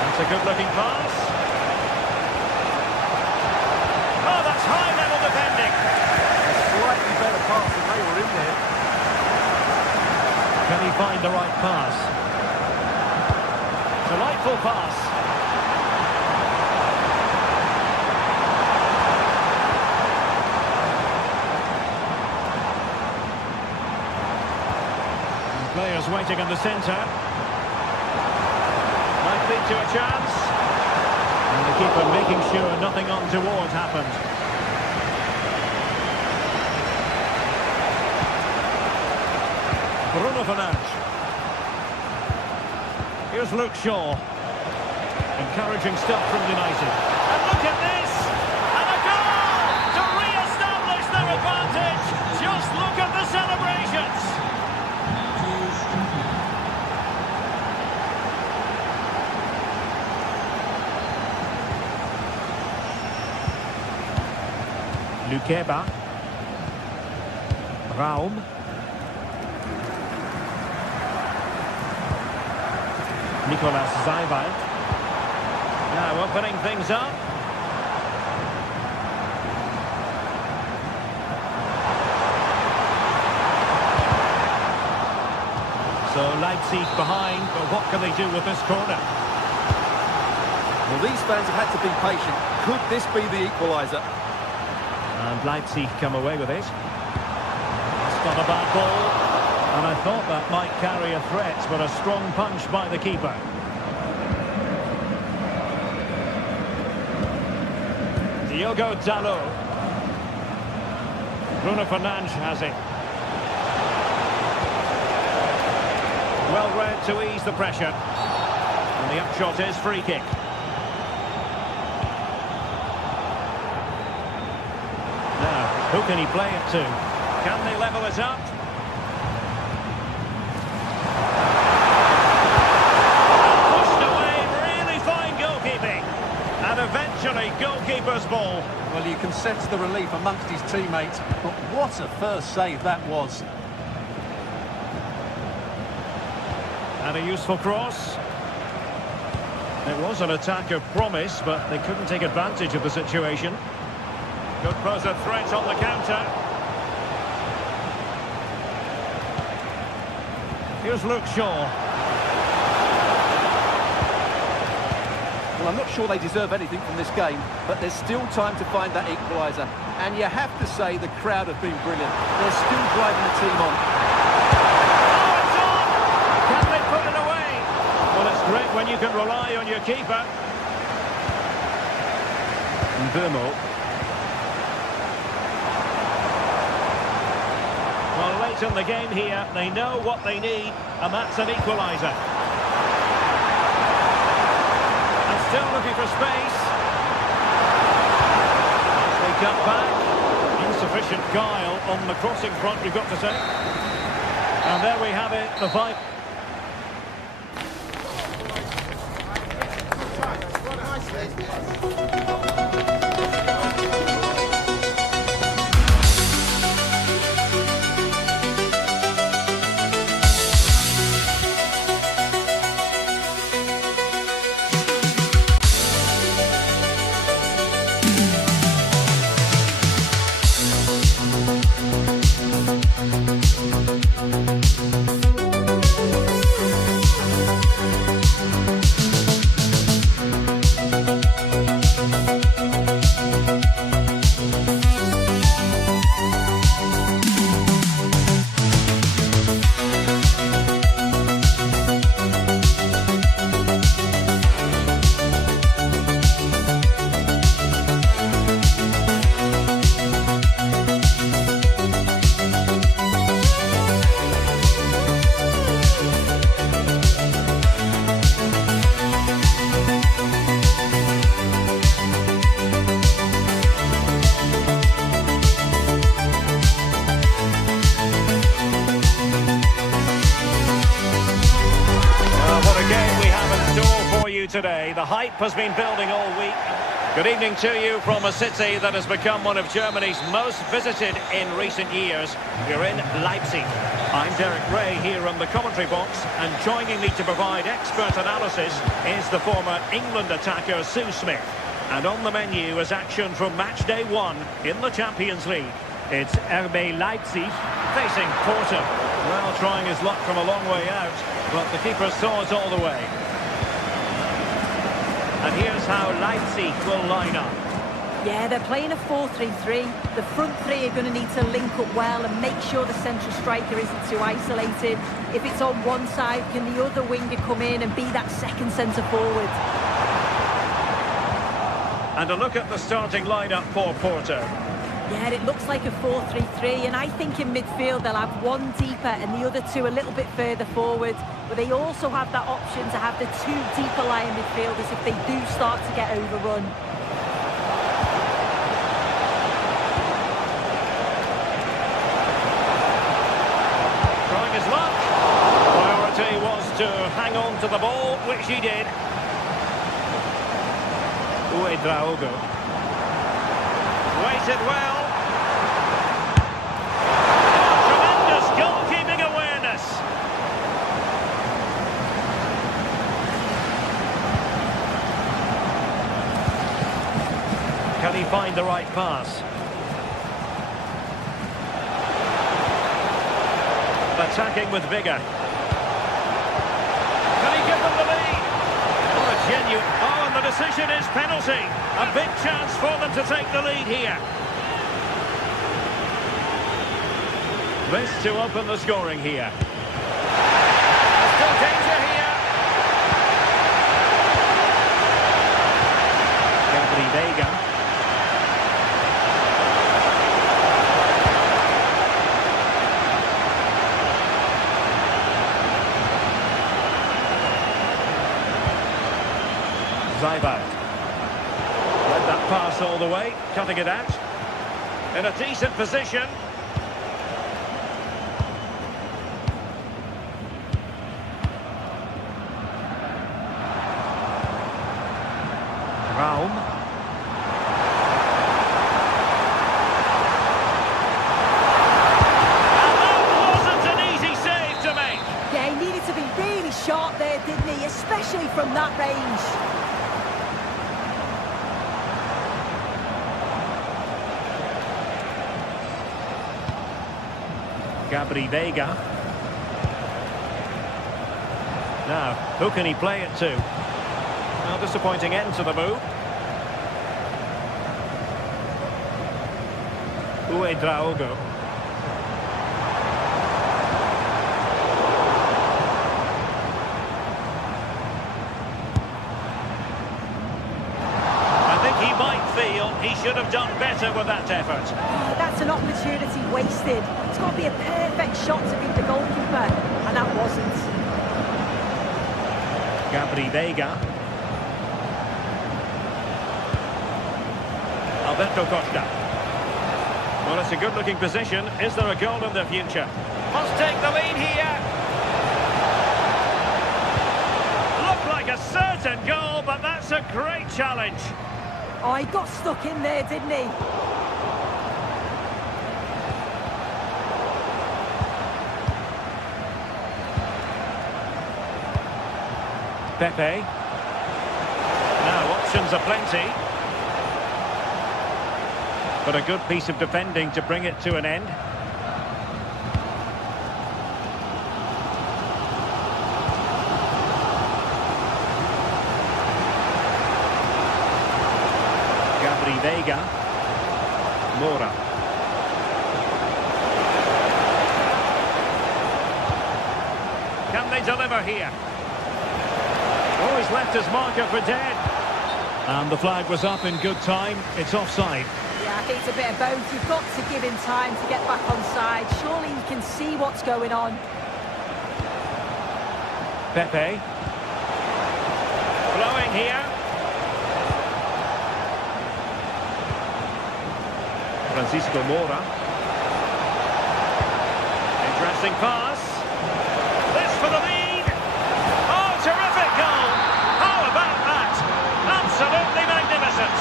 That's a good-looking pass. Oh, that's high-level defending. A slightly better pass than they were in there. Can he find the right pass? Delightful pass. And players waiting in the centre. Might lead to a chance. And the keeper making sure nothing untoward happened. Bruno Fernandes. Here's Luke Shaw. Encouraging stuff from United. And look at this! And a goal to re-establish their advantage. Just look at the celebrations. Lukeba. Raum. Nicolas Zaywald. Now opening things up. So Leipzig behind, but what can they do with this corner? Well, these fans have had to be patient. Could this be the equaliser? And Leipzig come away with it. It's not a bad ball. And I thought that might carry a threat, but a strong punch by the keeper. Diogo Dalot. Bruno Fernandes has it. Well read to ease the pressure. And the upshot is free kick. Now, who can he play it to? Can they level it up? Pushed away, really fine goalkeeping. And eventually, goalkeeper's ball. Well, you can sense the relief amongst his teammates, but what a first save that was. And a useful cross. It was an attack of promise, but they couldn't take advantage of the situation. Could pose a threat on the counter. Here's Luke Shaw. Well, I'm not sure they deserve anything from this game, but there's still time to find that equaliser. And you have to say the crowd have been brilliant. They're still driving the team on. Oh, it's on! Can they put it away? Well, it's great when you can rely on your keeper. Mbeumo. Well, late in the game here, they know what they need, and that's an equaliser. And still looking for space. As they cut back, insufficient guile on the crossing front, you've got to say. And there we have it, the fight. Today. The hype has been building all week. Good evening to you from a city that has become one of Germany's most visited in recent years. We're in Leipzig. I'm Derek Ray here on the commentary box, and joining me to provide expert analysis is the former England attacker Sue Smith. And on the menu is action from match day 1 in the Champions League. It's RB Leipzig facing Porto. Well, trying his luck from a long way out, but the keeper saw it all the way. And here's how Leipzig will line up. Yeah, they're playing a 4-3-3. The front three are going to need to link up well and make sure the central striker isn't too isolated. If it's on one side, can the other winger come in and be that second centre forward? And a look at the starting lineup for Porto. Yeah, it looks like a 4-3-3, and I think in midfield they'll have one deeper and the other two a little bit further forward. But they also have that option to have the two deeper lying midfielders if they do start to get overrun. Trying his luck. Priority was to hang on to the ball, which he did. Uedraogo. Waited well. Tremendous goalkeeping awareness. Can he find the right pass? Attacking with vigour. Can he give them the lead? What a genuine... Oh, and the decision is penalty. A big chance for them to take the lead here. This to open the scoring here. There's still danger here. Gabri Veiga. Zaibald. Let that pass all the way, cutting it out. In a decent position. Raum. And that wasn't an easy save to make. Yeah, he needed to be really sharp there, didn't he? Especially from that range. Gabri Veiga. Now, who can he play it to? Well, disappointing end to the move. Uedraogo. I think he might feel he should have done better with that effort. Oh, that's an opportunity wasted. It's got to be a perfect shot to beat the goalkeeper, and that wasn't. Gabri Veiga. Alberto Costa. Well, it's a good-looking position. Is there a goal in the future? Must take the lead here. Looked like a certain goal, but that's a great challenge. Oh, he got stuck in there, didn't he? Pepe. Now, options are plenty. But a good piece of defending to bring it to an end. Gabri Veiga. Mora. Can they deliver here? Oh, he's left his marker for dead. And the flag was up in good time. It's offside. Yeah, I think it's a bit of both. You've got to give him time to get back on side. Surely he can see what's going on. Pepe. Blowing here. Francisco Mora. Interesting pass. This for the lead. Oh, terrific goal. How about that? Absolutely magnificent.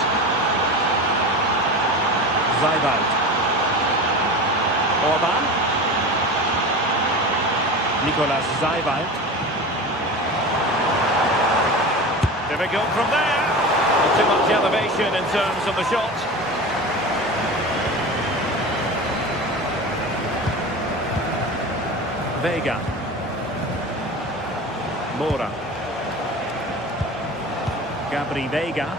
Zaibald. Orban. Nicolas Zaibald. Difficult from there. Not too much elevation in terms of the shot. Veiga. Mora. Gabri Veiga.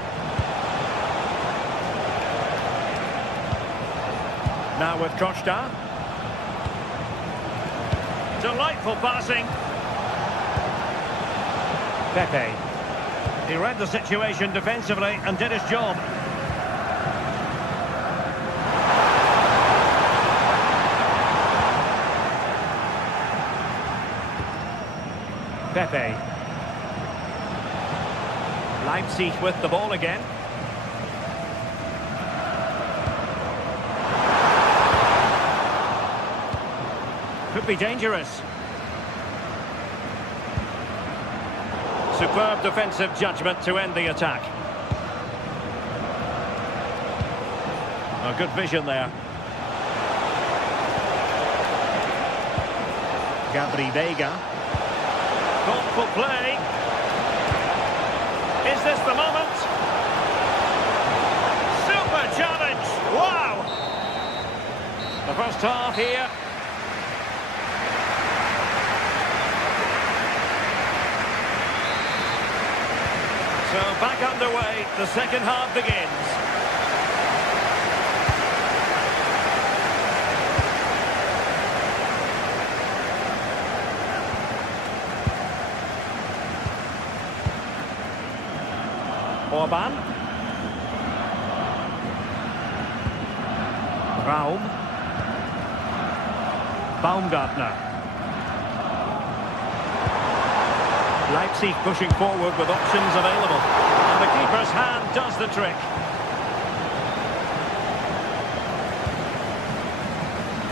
Now with Costa. Delightful passing. Pepe. He read the situation defensively and did his job. Pepe. Leipzig with the ball again. Could be dangerous. Superb defensive judgment to end the attack. Oh, good vision there. Gabri Veiga. Thoughtful play. Is this the moment? Super challenge. Wow. The first half here. So back underway, the second half begins. Orban. Raum. Baumgartner. Leipzig pushing forward with options available. And the keeper's hand does the trick.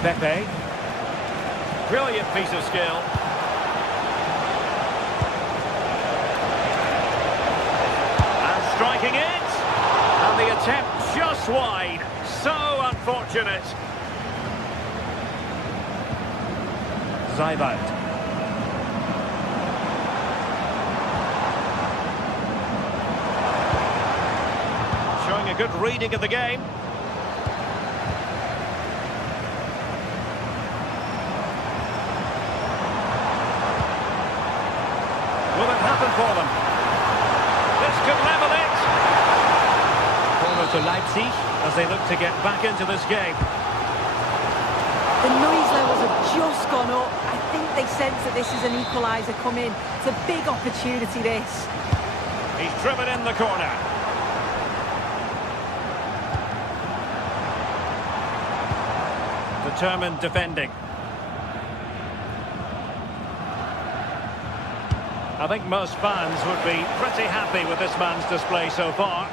Pepe. Brilliant piece of skill. And striking it. And the attempt just wide. So unfortunate. Seibert. Showing a good reading of the game. Will it happen for them? This could level it. Corner to Leipzig as they look to get back into this game. The noise levels have just gone up. I think they sense that this is an equaliser coming. It's a big opportunity, this. He's driven in the corner. Determined defending. I think most fans would be pretty happy with this man's display so far.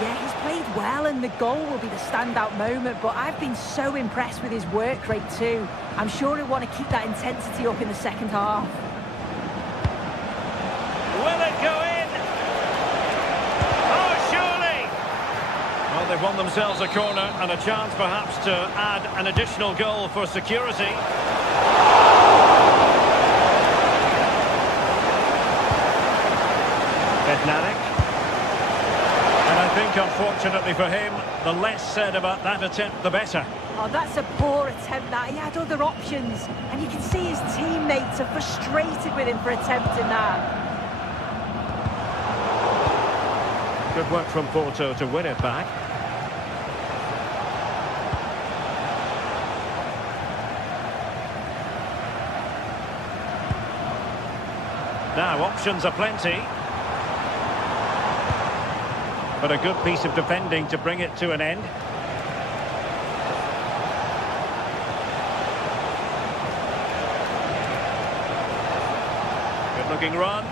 Yeah, he's played well and the goal will be the standout moment, but I've been so impressed with his work rate too. I'm sure he'll want to keep that intensity up in the second half. Will it go in? Oh, surely! Well, they've won themselves a corner and a chance perhaps to add an additional goal for security. Bednarek. And I think, unfortunately for him, the less said about that attempt, the better. Oh, that's a poor attempt, that. He had other options, and you can see his teammates are frustrated with him for attempting that. Good work from Porto to win it back. Now, options are plenty. But a good piece of defending to bring it to an end. Good looking run.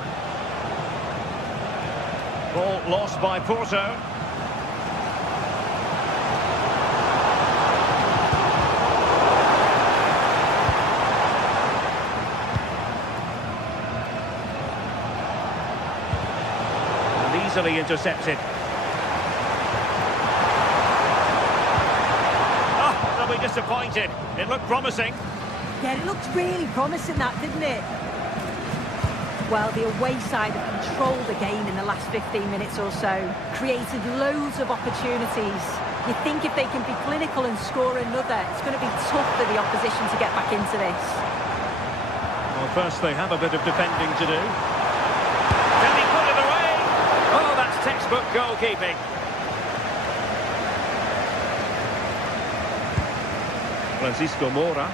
Ball lost by Porto. And easily intercepted. They'll be disappointed. It looked promising. Yeah, it looked really promising, that, didn't it? Well, the away side have controlled the game in the last 15 minutes or so, created loads of opportunities. You think if they can be clinical and score another, it's going to be tough for the opposition to get back into this. Well, first they have a bit of defending to do. Can he put it away? Oh, that's textbook goalkeeping. Francisco Mora.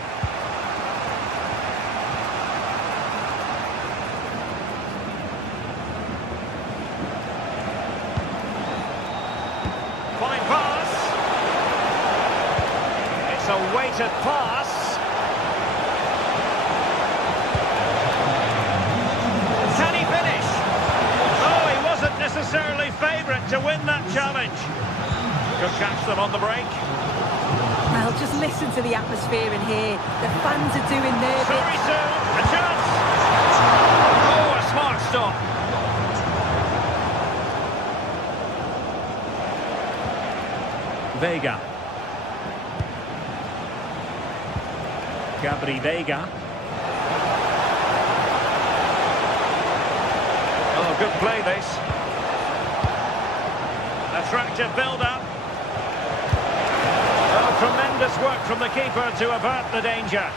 Fine pass. It's a weighted pass. Can he finish? Oh, he wasn't necessarily favourite to win that challenge. Could catch them on the break. Well, just listen to the atmosphere in here. The fans are doing their bit. Very soon, a chance. Oh, a smart stop. Vega. Gabri Vega. Oh, good play this. Attractive build-up. Oh, tremendous work from the keeper to avert the danger.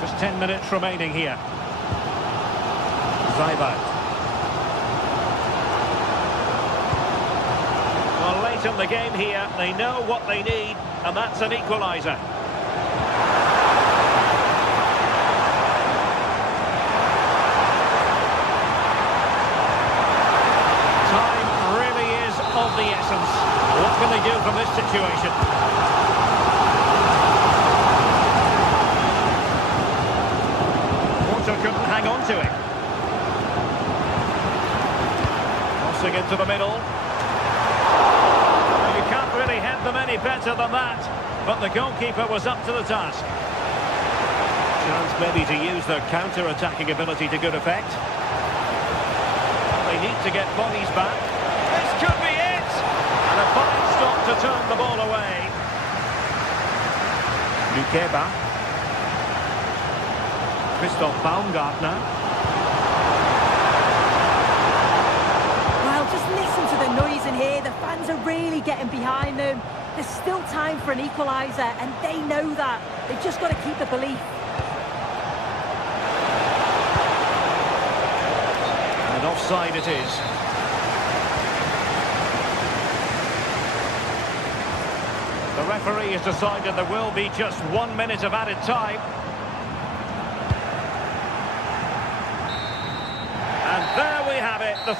Just 10 minutes remaining here. Seibert. Well, late in the game here, they know what they need, and that's an equaliser. couldn't hang on to it. Crossing into the middle. You can't really head them any better than that, but the goalkeeper was up to the task. Chance maybe to use their counter-attacking ability to good effect. They need to get bodies back. This could be it! And a fine stop to turn the ball away. Lukeba. Christoph Baumgartner. Well, just listen to the noise in here. The fans are really getting behind them. There's still time for an equaliser, and they know that. They've just got to keep the belief. And offside it is. The referee has decided there will be just 1 minute of added time. And there we have it. The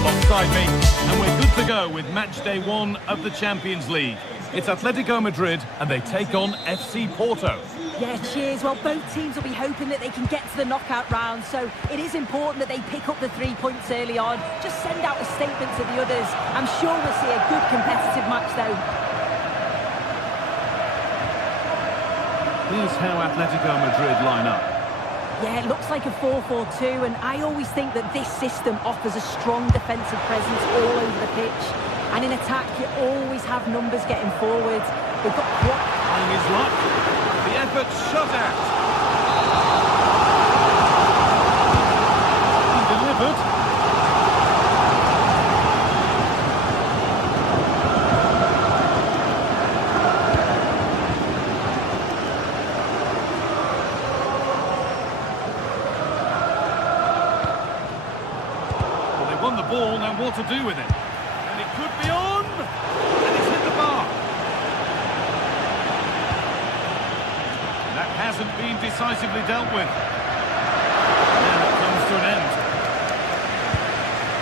alongside me, and we're good to go with match day 1 of the Champions League. It's Atletico Madrid and they take on FC Porto. Yeah, cheers. Well, both teams will be hoping that they can get to the knockout round, so it is important that they pick up the 3 points early on. Just send out a statement to the others. I'm sure we'll see a good competitive match, though. Here's how Atletico Madrid line up. Yeah, it looks like a 4-4-2, and I always think that this system offers a strong defensive presence all over the pitch. And in attack, you always have numbers getting forward. They've got Trying his luck. The effort shot at. He delivered. ball, now what to do with it. And it could be on! And it's hit the bar. That hasn't been decisively dealt with. And it comes to an end.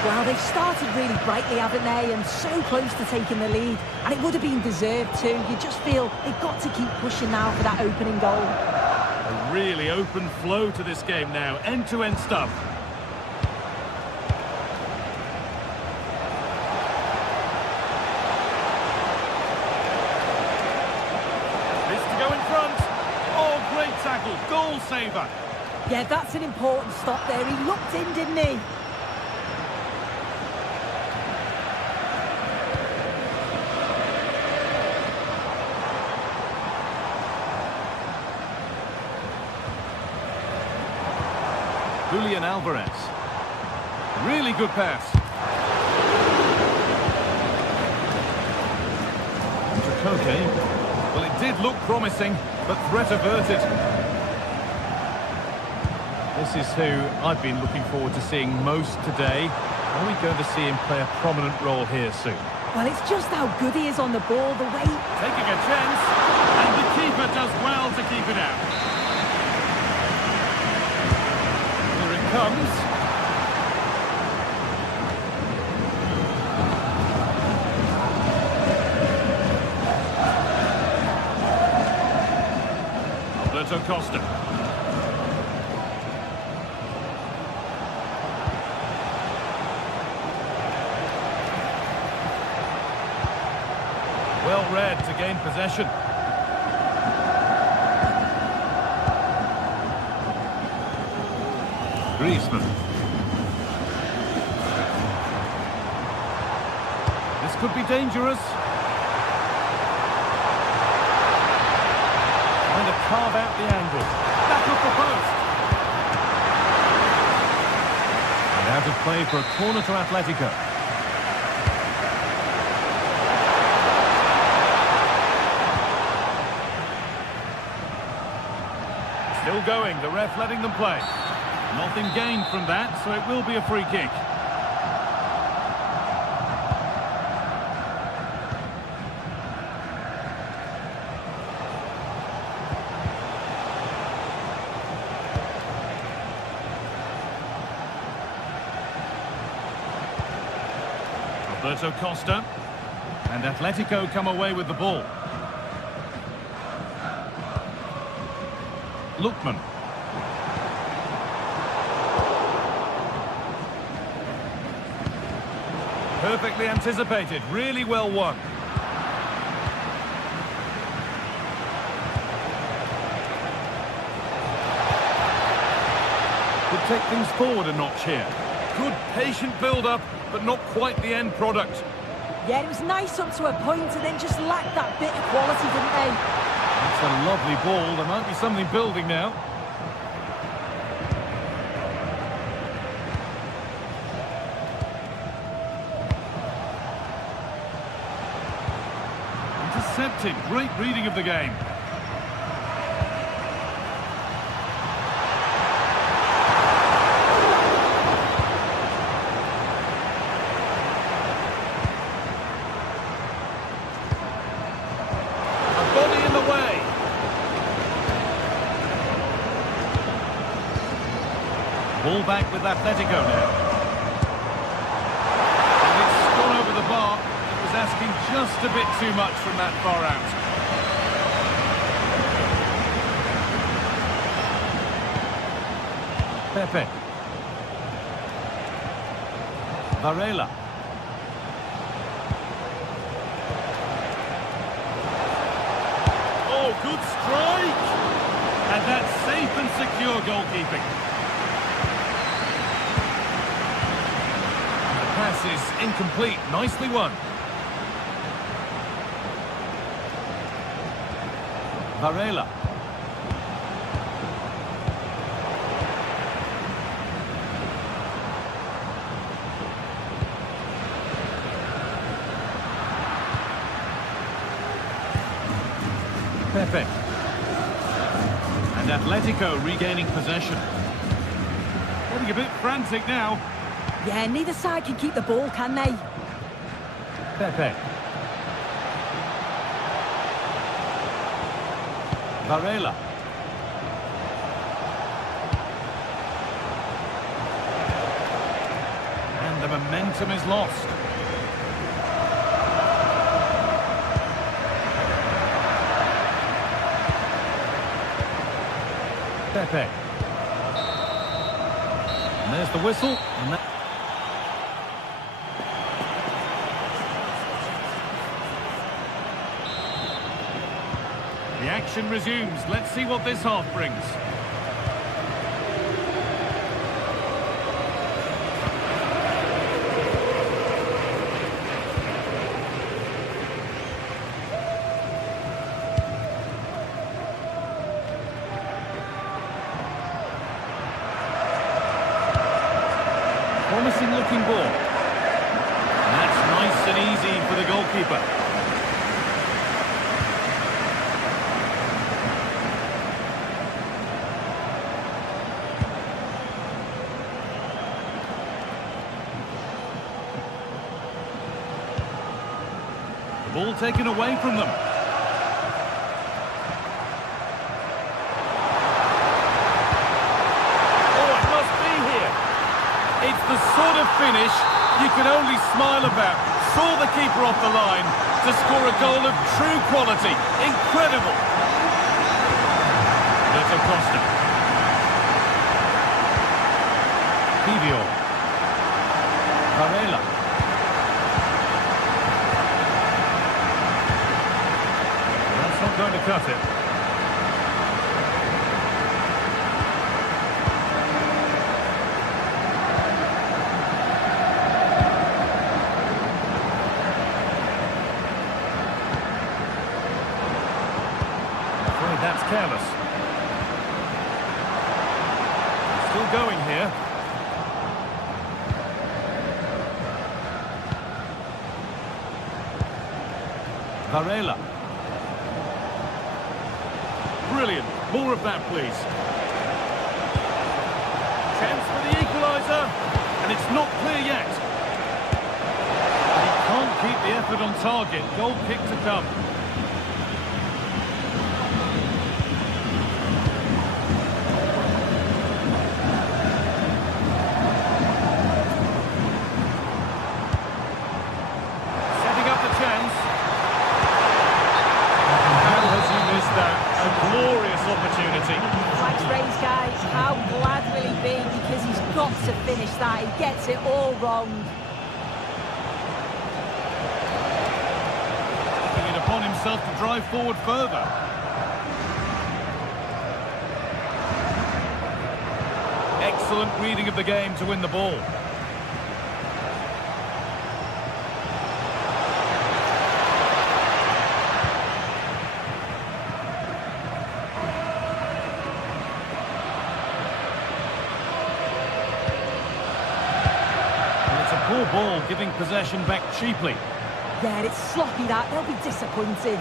Well, they've started really brightly, haven't they? And so close to taking the lead. And it would have been deserved too. You just feel they've got to keep pushing now for that opening goal. A really open flow to this game now. End-to-end stuff. This to go in front. Oh, great tackle. Goal saver. Yeah, that's an important stop there. He looked in, didn't he? Julian Alvarez. Really good pass. Koke. Well, it did look promising, but threat averted. This is who I've been looking forward to seeing most today. Are we going to see him play a prominent role here soon? Well, it's just how good he is on the ball, the way... Taking a chance, and the keeper does well to keep it out. Here it comes. Alberto Costa. Well read to gain possession. Griezmann. This could be dangerous. Trying to carve out the angle. Back up the post. And out of play for a corner to Atletico. Still going, the ref letting them play. Nothing gained from that, so it will be a free kick. Alberto Costa. And Atletico come away with the ball. Lookman. Perfectly anticipated, really well won. Could take things forward a notch here. Good patient build-up, but not quite the end product. Yeah, it was nice up to a point and then just lacked that bit of quality, didn't they? It's a lovely ball. There might be something building now. Intercepted. Great reading of the game. Ball back with Atletico now. And it's gone over the bar. It was asking just a bit too much from that far out. Pepe. Varela. Oh, good strike! And that's safe and secure goalkeeping. Pass is incomplete. Nicely won. Varela. Pepe. And Atletico regaining possession. Getting a bit frantic now. Yeah, neither side can keep the ball, can they? Pepe. Varela. And the momentum is lost. Pepe. And there's the whistle. And that... The action resumes. Let's see what this half brings. Promising looking ball. And that's nice and easy for the goalkeeper. The ball taken away from them. It's the sort of finish you can only smile about. Saw the keeper off the line to score a goal of true quality. Incredible. That's Acosta. Pivio. Varela. That's not going to cut it. That's careless. Still going here. Varela. Brilliant. More of that, please. Chance for the equaliser. And it's not clear yet. He can't keep the effort on target. Goal kick to come. Glorious opportunity. Flags raised, guys. How glad will he be? Because he's got to finish that. He gets it all wrong. Taking it upon himself to drive forward further. Excellent reading of the game to win the ball. Poor ball, giving possession back cheaply. Yeah, it's sloppy that. They'll be disappointed.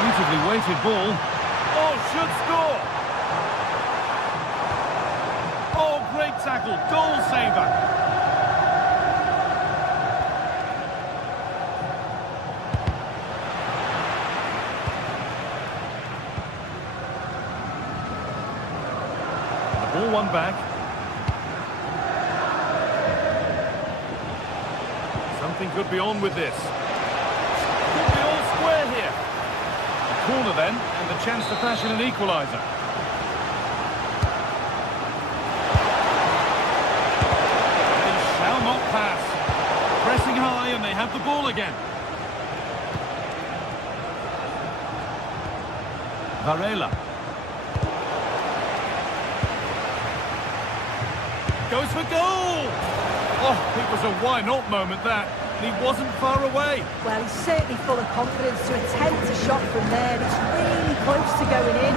Beautifully weighted ball. Oh, should score! Oh, great tackle. Goal saver. Ball one back. Something could be on with this. Could be all square here. A corner then, and the chance to fashion an equaliser. They shall not pass. Pressing high, and they have the ball again. Varela. Goes for goal! Oh, it was a why-not moment, that. He wasn't far away. Well, he's certainly full of confidence to attempt a shot from there. It's really close to going in.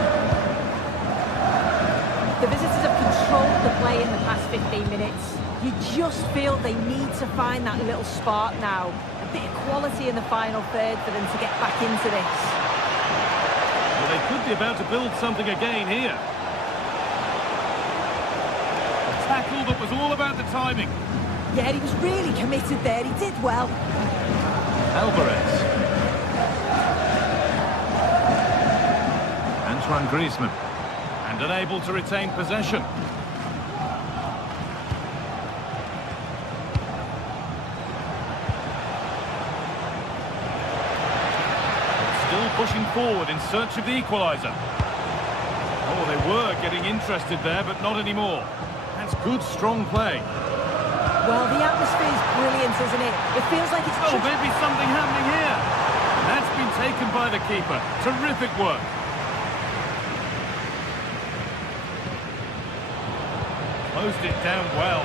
The visitors have controlled the play in the past 15 minutes. You just feel they need to find that little spark now. A bit of quality in the final third for them to get back into this. Well, they could be about to build something again here. A tackle that was all about the timing. Yeah, he was really committed there. He did well. Alvarez. Antoine Griezmann. And unable to retain possession. Still pushing forward in search of the equaliser. Oh, they were getting interested there, but not anymore. That's good, strong play. Well, the atmosphere is brilliant, isn't it? It feels like it's... Oh, maybe something happening here. That's been taken by the keeper. Terrific work. Closed it down well.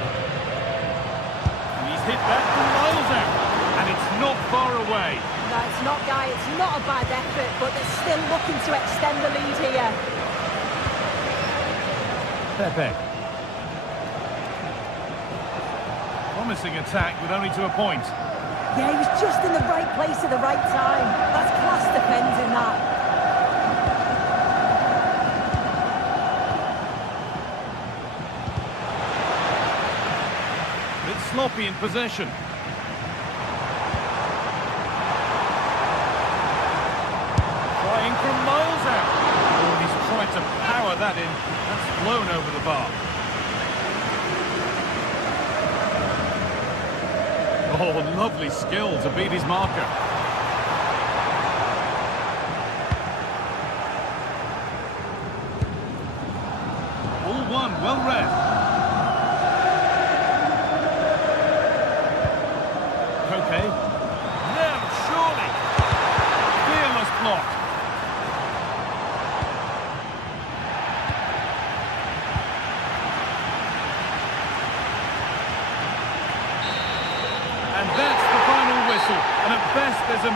And he's hit that from miles out. And it's not far away. No, it's not, Guy. It's not a bad effort, but they're still looking to extend the lead here. Pepe. Promising attack with only to a point. Yeah, he was just in the right place at the right time. That's class defending, that. Bit sloppy in possession. Trying from miles out. Oh, he's tried to power that in. That's blown over the bar. Oh, lovely skill to beat his marker. All one, well read. Okay. No, surely. Fearless block. And that's the final whistle. And at best, there's a...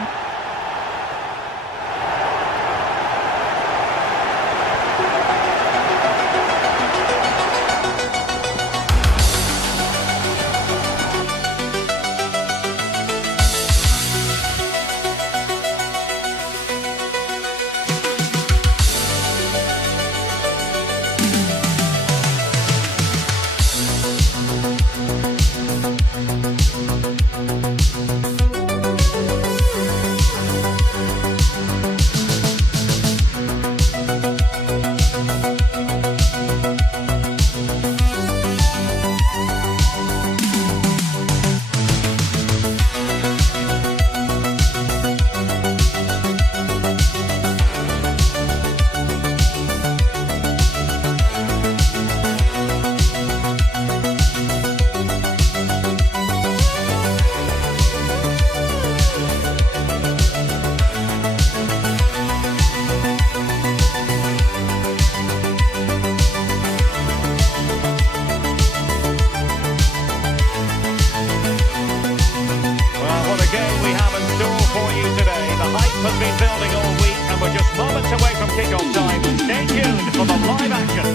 Has been building all week and we're just moments away from kick-off time. Stay tuned for the live action.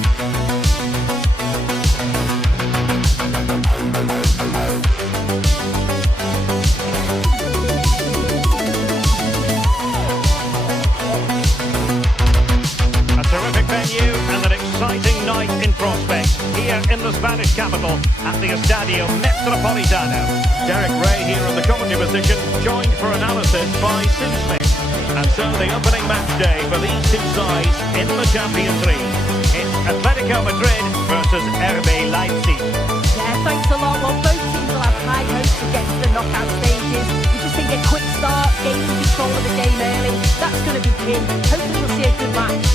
A terrific venue and an exciting night in prospect here in the Spanish capital at the Estadio Metropolitano. Derek Ray here on the commentary position, joined for analysis by Sim Smith. And so the opening match day for these two sides in the Champions League. It's Atletico Madrid versus RB Leipzig. Yeah, thanks a lot. Well, both teams will have high hopes to get to the knockout stages. We just think a quick start, gaining control of the game early, that's going to be key. Hopefully we'll see a good match.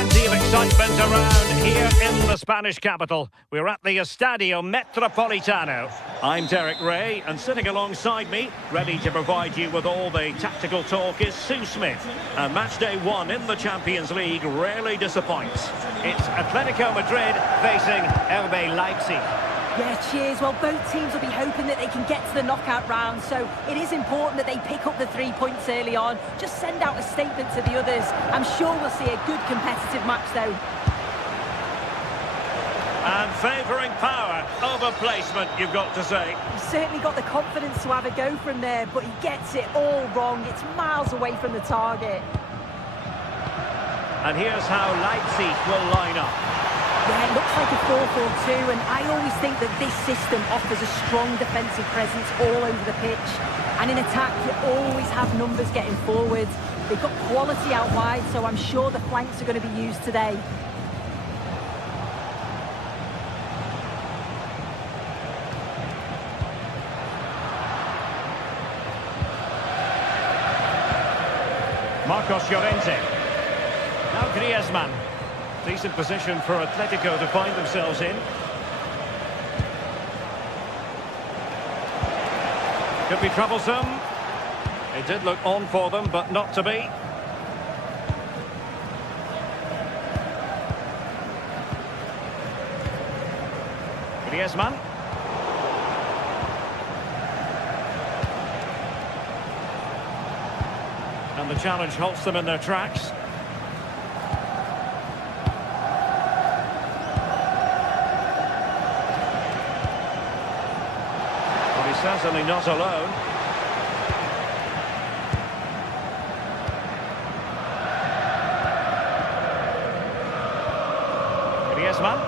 Plenty of excitement around here in the Spanish capital. We're at the Estadio Metropolitano. I'm Derek Ray, and sitting alongside me, ready to provide you with all the tactical talk, is Sue Smith. And match day 1 in the Champions League rarely disappoints. It's Atletico Madrid facing RB Leipzig. Yeah, cheers. Well, both teams will be hoping that they can get to the knockout round, so it is important that they pick up the 3 points early on. Just send out a statement to the others. I'm sure we'll see a good competitive match, though. And favouring power over placement, you've got to say. He's certainly got the confidence to have a go from there, but he gets it all wrong. It's miles away from the target. And here's how Leipzig will line up. Yeah, it looks like a 4-4-2, and I always think that this system offers a strong defensive presence all over the pitch. And in attack, you always have numbers getting forwards. They've got quality out wide, so I'm sure the flanks are going to be used today. Marcos Llorente. Now Griezmann. Decent position for Atletico to find themselves in. Could be troublesome. It did look on for them, but not to be. Griezmann. And the challenge halts them in their tracks. Certainly not alone. Griezmann.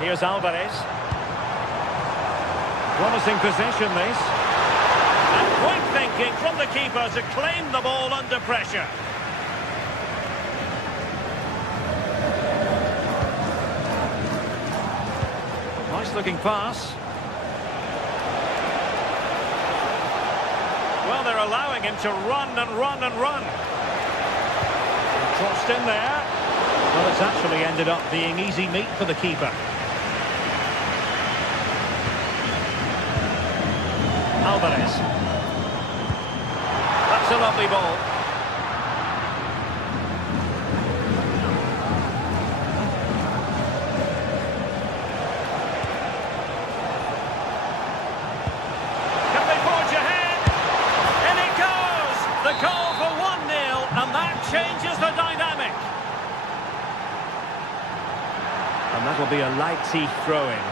Here's Alvarez. Promising possession, this. And quick thinking from the keeper to claim the ball under pressure. Nice looking pass. Well, they're allowing him to run and run and run. Crossed in there. Well, it's actually ended up being easy meat for the keeper. Alvarez. That's a lovely ball. Changes the dynamic. And that'll be a Leipzig throw-in.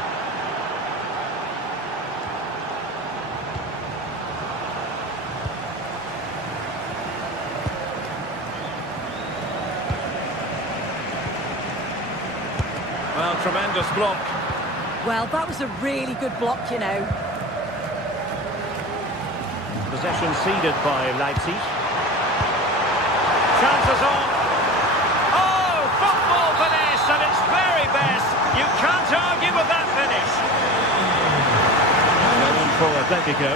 Well, tremendous block. Well, that was a really good block, you know. Possession ceded by Leipzig. Chances on. Oh, football finish at its very best. You can't argue with that finish. And for Atletico.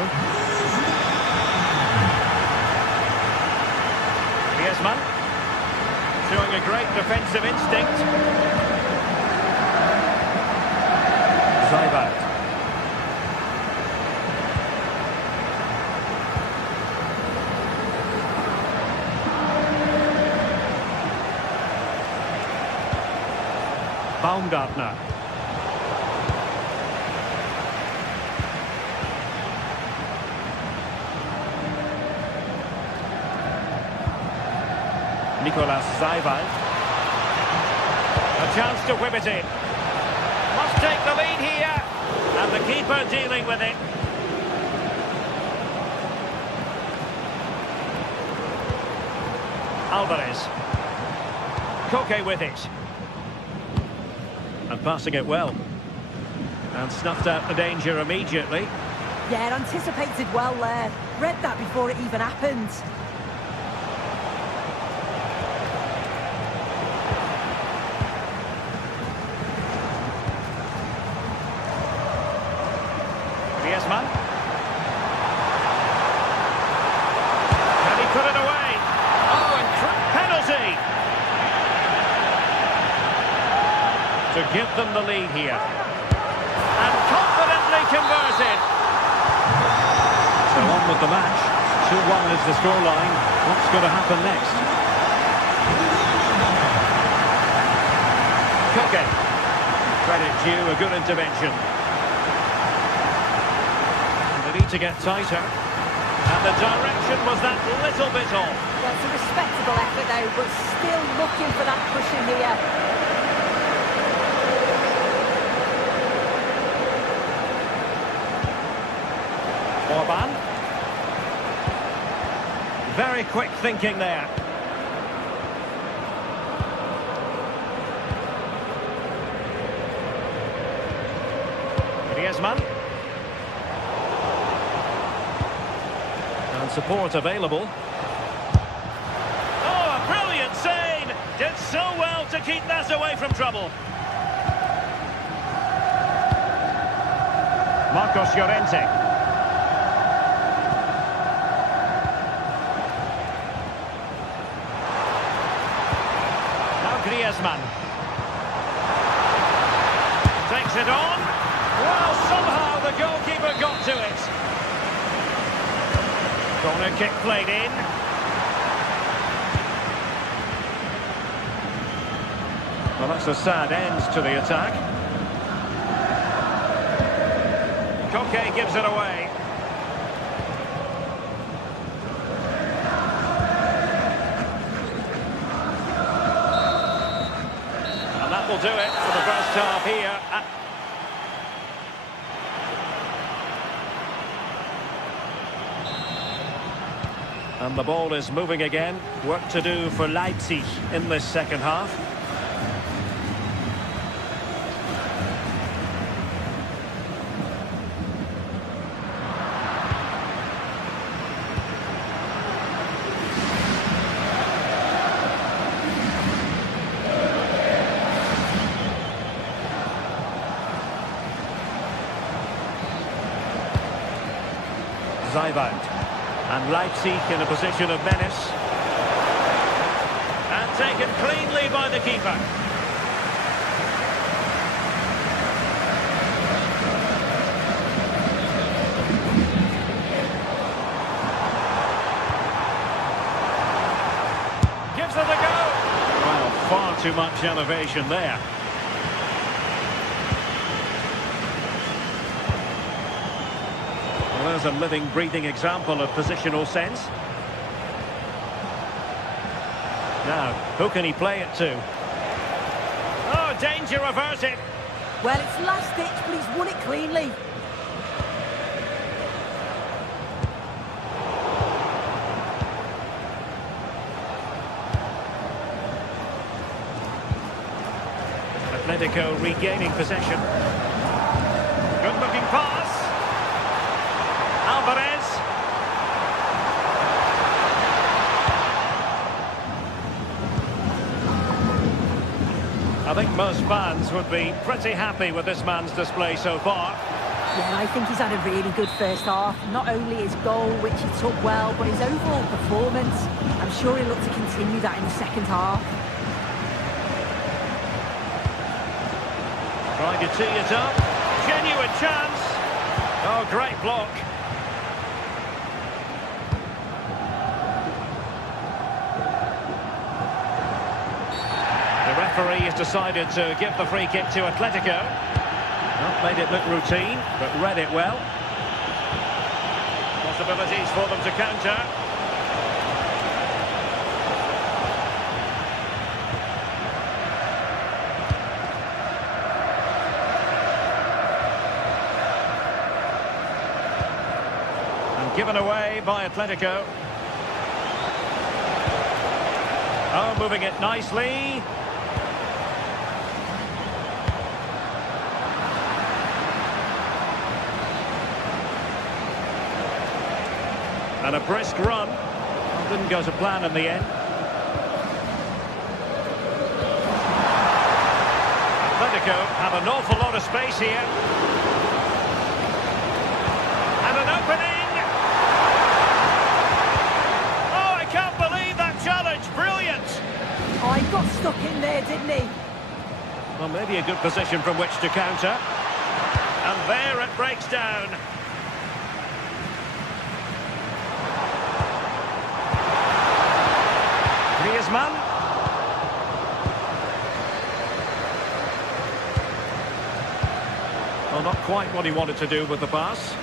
Griezmann. Showing a great defensive instinct. Zaybalt. Baumgartner. Nicolas Zaybalt. A chance to whip it in. Must take the lead here. And the keeper dealing with it. Alvarez. Koke with it. And passing it well. And snuffed out the danger immediately. Yeah, anticipated well there. Read that before it even happened. Griezmann. Can he put it away? Oh, and penalty! to give them the lead here. And confidently converted. So on with the match. 2-1 is the scoreline. What's going to happen next? Koke. Credit due, a good intervention. They need to get tighter. And the direction was that little bit off. Well, it's a respectable effort though, but still looking for that cushion here. Orban. Very quick thinking there. Griezmann. And support available. Oh, a brilliant save! Did so well to keep that away from trouble. Marcos Llorente. Griezmann takes it on. Well, somehow the goalkeeper got to it. Corner kick played in. Well, that's a sad end to the attack. Koke gives it away. Will do it for the first half here. And the ball is moving again. Work to do for Leipzig in this second half. And Leipzig in a position of menace. And taken cleanly by the keeper. Gives it a go. Well, far too much elevation there. There's a living, breathing example of positional sense. Now, who can he play it to? Oh, danger averted. Well, it's last ditch, but he's won it cleanly. Atletico regaining possession. Good-looking pass. Alvarez. I think most fans would be pretty happy with this man's display so far. Yeah, I think he's had a really good first half. Not only his goal, which he took well, but his overall performance. I'm sure he'll look to continue that in the second half. Trying to tee it up. Genuine chance. Oh, great block. The referee has decided to give the free kick to Atletico. Not made it look routine, but read it well. Possibilities for them to counter. And given away by Atletico. Oh, moving it nicely. And a brisk run. Well, didn't go to plan in the end. Atletico have an awful lot of space here. And an opening. Oh, I can't believe that challenge. Brilliant. Oh, he got stuck in there, didn't he? Well, maybe a good position from which to counter. And there it breaks down. Griezmann. Well, not quite what he wanted to do with the pass.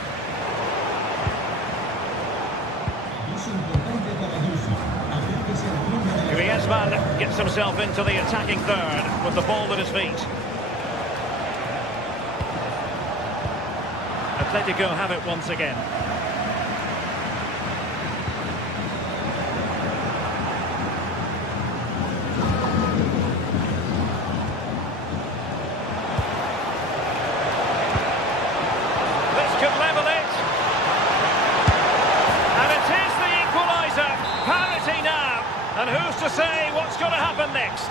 Griezmann gets himself into the attacking third with the ball at his feet. Atletico have it once again. This could level it. And it is the equaliser. Parity now. And who's to say what's going to happen next?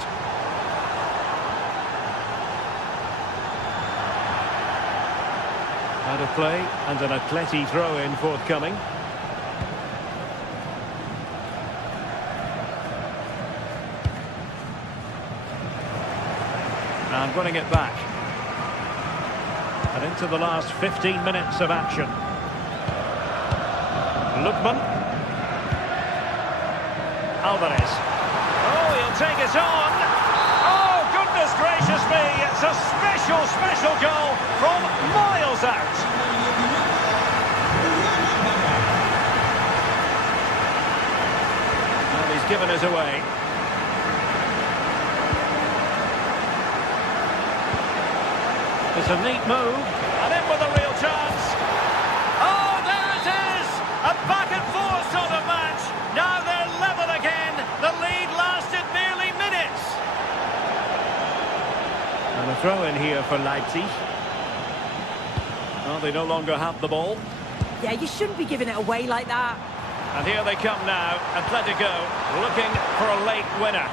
Out of play, and an Atleti throw-in forthcoming. And winning it back. And into the last 15 minutes of action. Lookman. Alvarez. Oh, he'll take it on. Oh, goodness gracious me. It's a special goal from miles out. And he's given it away. It's a neat move. And in with a real chance. Oh, there it is. A back and forth sort of match. Now they're level again. The lead lasted merely minutes. And a throw in here for Leipzig. Well, they no longer have the ball. Yeah, you shouldn't be giving it away like that. And here they come now. Atletico looking for a late winner.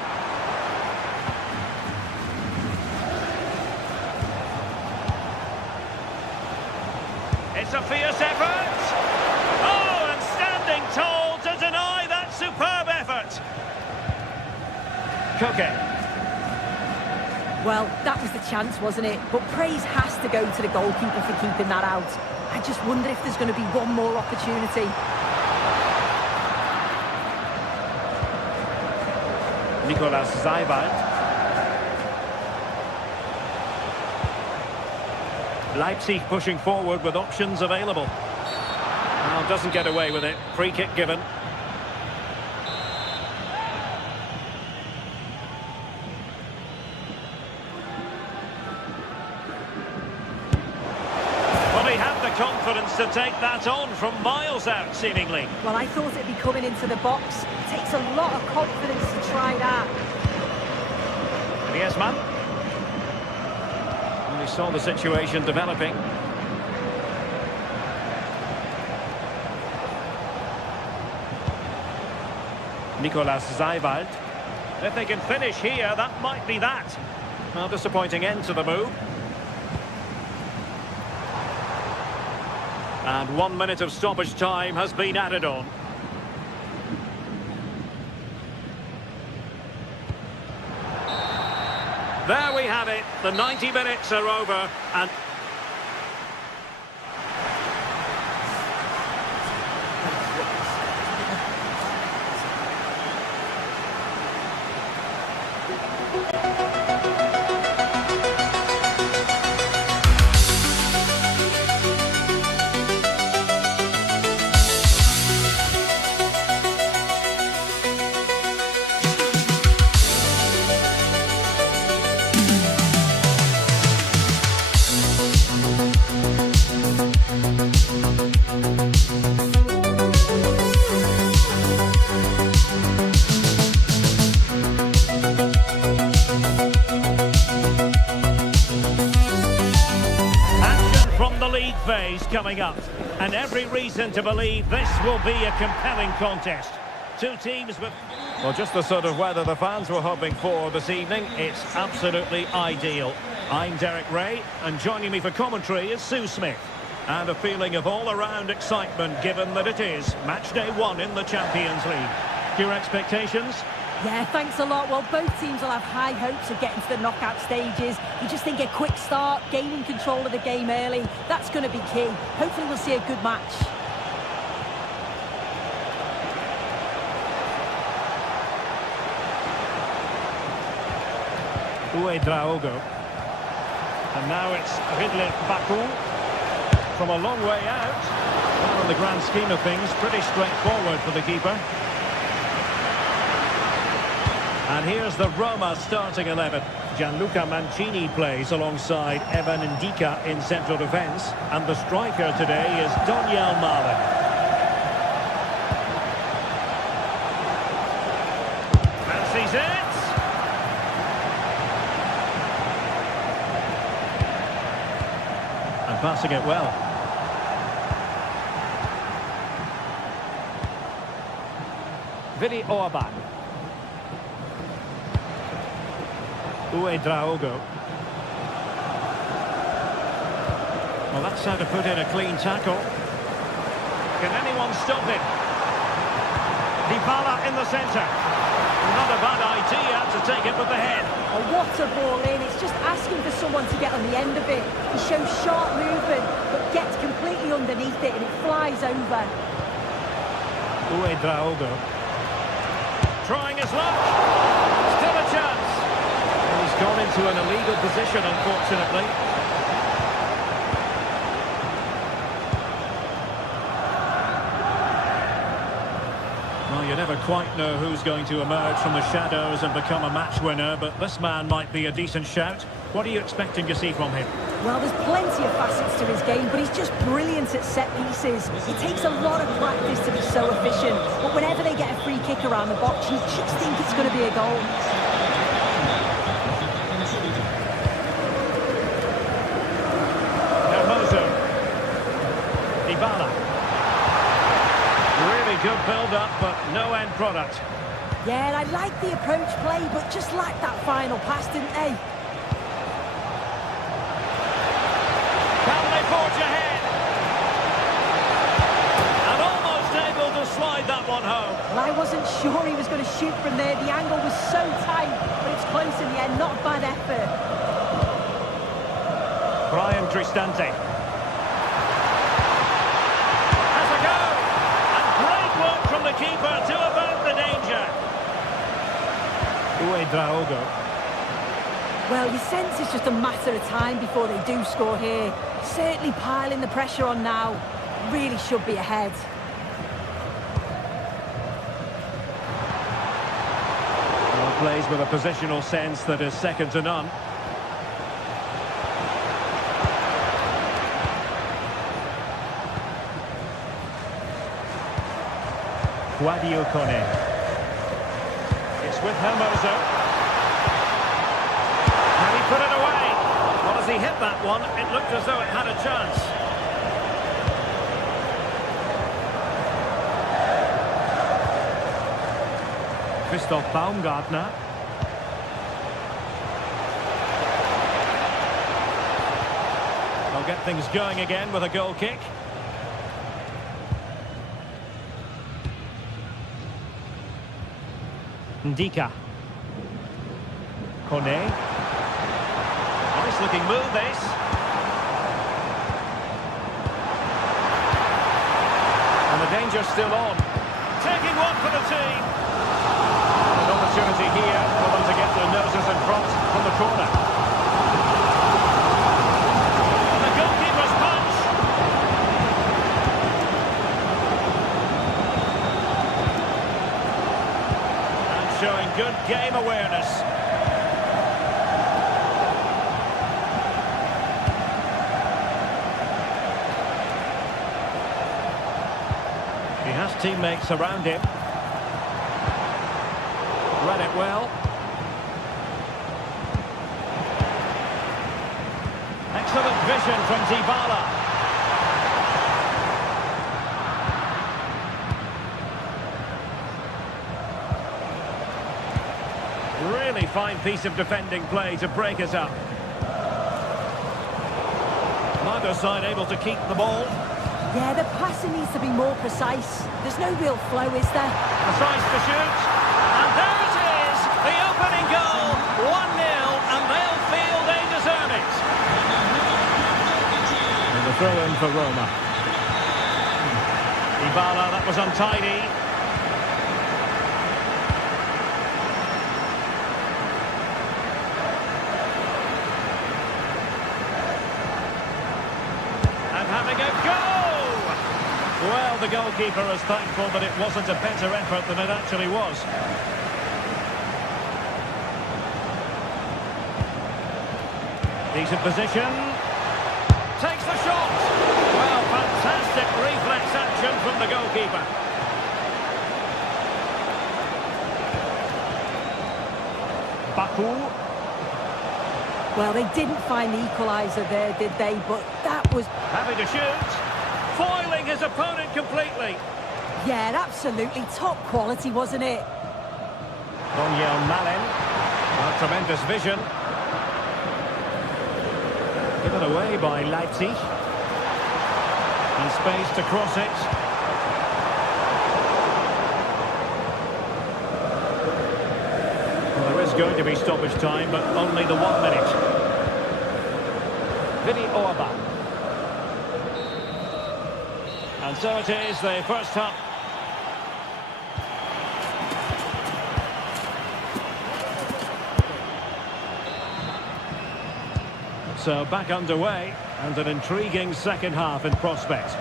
It's a fierce effort. Oh, and standing tall to deny that superb effort. Koke. Well, that was the chance, wasn't it? But praise has to go to the goalkeeper for keeping that out. I just wonder if there's going to be one more opportunity. Nicolas Seiwald. Leipzig pushing forward with options available. Well, doesn't get away with it. Free kick given. Well, he had the confidence to take that on from miles out, seemingly. Well, I thought it'd be coming into the box. It takes a lot of confidence to try that. Griezmann. And he saw the situation developing. Nicolas Seiwald. If they can finish here, that might be that. Well, disappointing end to the move. And 1 minute of stoppage time has been added on. There we have it. The 90 minutes are over and... phase coming up, and every reason to believe this will be a compelling contest. Two teams with... Well, just the sort of weather the fans were hoping for this evening. It's absolutely ideal. I'm Derek Ray, and joining me for commentary is Sue Smith. And a feeling of all-around excitement, given that it is match day 1 in the Champions League. Your expectations? Yeah, thanks a lot. Well, both teams will have high hopes of getting to the knockout stages. You just think a quick start, gaining control of the game early, that's going to be key. Hopefully we'll see a good match. Draogo. And now it's Ridley Baku from a long way out. Well, in the grand scheme of things, pretty straightforward for the keeper. And here's the Roma starting 11. Gianluca Mancini plays alongside Evan Ndika in central defence. And the striker today is Daniel Malen. Fancies it. And passing it well. Vili Orban. Draogo. Well, that's how to put in a clean tackle. Can anyone stop him? Dybala in the centre. Not a bad idea to take it with the head. Oh, what a ball in. It's just asking for someone to get on the end of it. He shows sharp movement, but gets completely underneath it and it flies over. Draogo. Trying his luck. Still a chance. He's gone into an illegal position, unfortunately. Well, you never quite know who's going to emerge from the shadows and become a match winner, but this man might be a decent shout. What are you expecting to see from him? Well, there's plenty of facets to his game, but he's just brilliant at set pieces. It takes a lot of practice to be so efficient, but whenever they get a free kick around the box, you just think it's going to be a goal. Dybala. Really good build-up, but no end product. Yeah, I like the approach play, but just lacked that final pass, didn't they? Can they forge ahead? And almost able to slide that one home. Well, I wasn't sure he was going to shoot from there. The angle was so tight, but it's close in the end. Not a bad effort. Brian Cristante. Has a go. And great work from the keeper to avert the danger. Draogo. Well, you sense it's just a matter of time before they do score here. Certainly piling the pressure on now. Really should be ahead. Well, plays with a positional sense that is second to none. Guadio Kone. It's with Hermoso. Can he put it away? Well, as he hit that one, it looked as though it had a chance. Christoph Baumgartner. They'll get things going again with a goal kick. Ndika. Kone. Nice looking move, this. And the danger's still on. Taking one for the team. An opportunity here for them to get their noses in front from the corner. And the goalkeeper's punch. And showing good game awareness. He has teammates around him. Read it well. Excellent vision from Dybala. Really fine piece of defending play to break us up. Neither side able to keep the ball. Yeah, the passing needs to be more precise. There's no real flow, is there? Precise to shoot. And there it is. The opening goal, 1-0, and they'll feel they deserve it. And the throw-in for Roma. Dybala, that was untidy. And having a go! Well, the goalkeeper is thankful that it wasn't a better effort than it actually was. Decent position. Takes the shot. Well, fantastic reflex action from the goalkeeper. Baku. Well, they didn't find the equaliser there, did they? But that was... Having to shoot. Foiling his opponent completely. Yeah, absolutely top quality, wasn't it? Daniel Malin. Well, tremendous vision. Given away by Leipzig. And space to cross it. Well, there is going to be stoppage time, but only the 1 minute. Vini Orban. And so it is, the first half. So back underway, and an intriguing second half in prospect.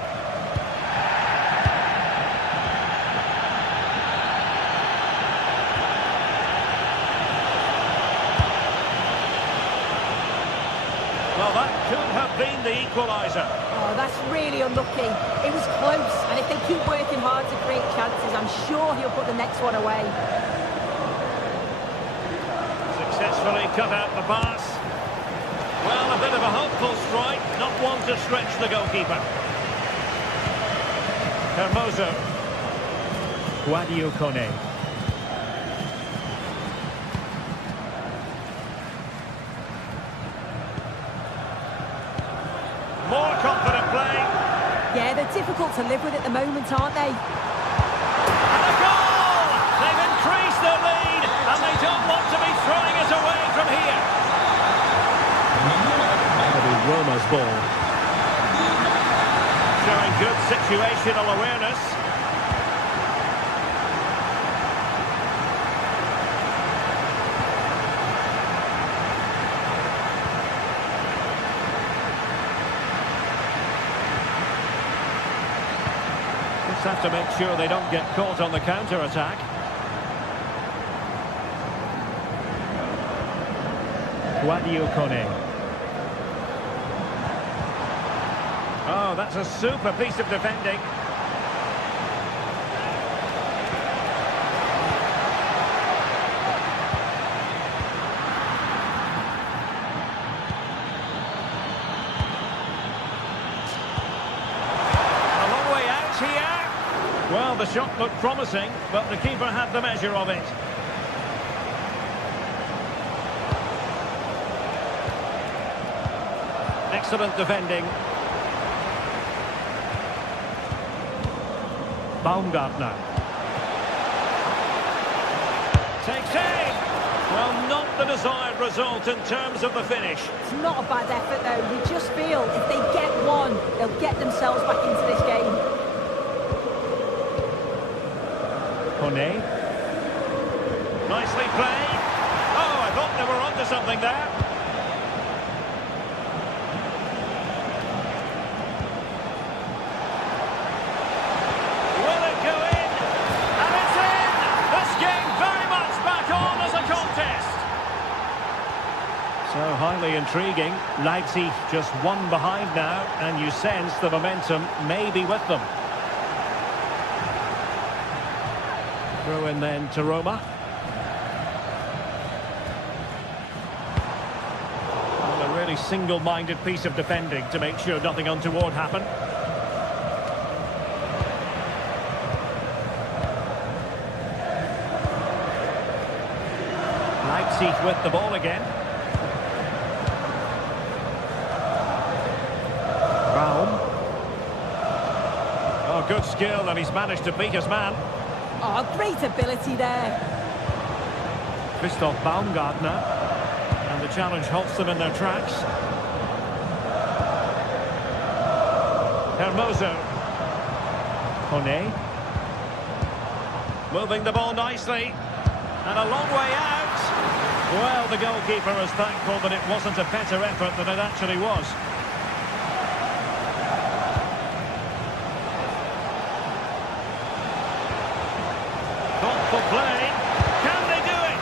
Well, that could have been the equaliser. Oh, that's really unlucky. It was close, and if they keep working hard to create chances, I'm sure he'll put the next one away. Successfully cut out the pass. Well, a bit of a hopeful strike, not one to stretch the goalkeeper. Hermoso. Guadio Kone. More confident play. Yeah, they're difficult to live with at the moment, aren't they? And a goal! They've increased their lead, and they don't want to be throwing it away from here. That'll be Roma's ball. Showing good situational awareness. Just have to make sure they don't get caught on the counter-attack. Guadio Kone. Oh, that's a super piece of defending. A long way out here. Well, the shot looked promising, but the keeper had the measure of it. Excellent defending. Baumgartner. Takes aim. Well, not the desired result in terms of the finish. It's not a bad effort, though. You just feel if they get one, they'll get themselves back into this game. Kone. Nicely played. Oh, I thought they were onto something there. So highly intriguing. Leipzig just one behind now, and you sense the momentum may be with them. Throw in then to Roma. Well, a really single-minded piece of defending to make sure nothing untoward happened. Leipzig with the ball again. Oh, good skill, and he's managed to beat his man. Oh, great ability there. Christoph Baumgartner. And the challenge halts them in their tracks. Hermoso. Kone. Moving the ball nicely. And a long way out. Well, the goalkeeper is thankful that it wasn't a better effort than it actually was. Thoughtful play. Can they do it?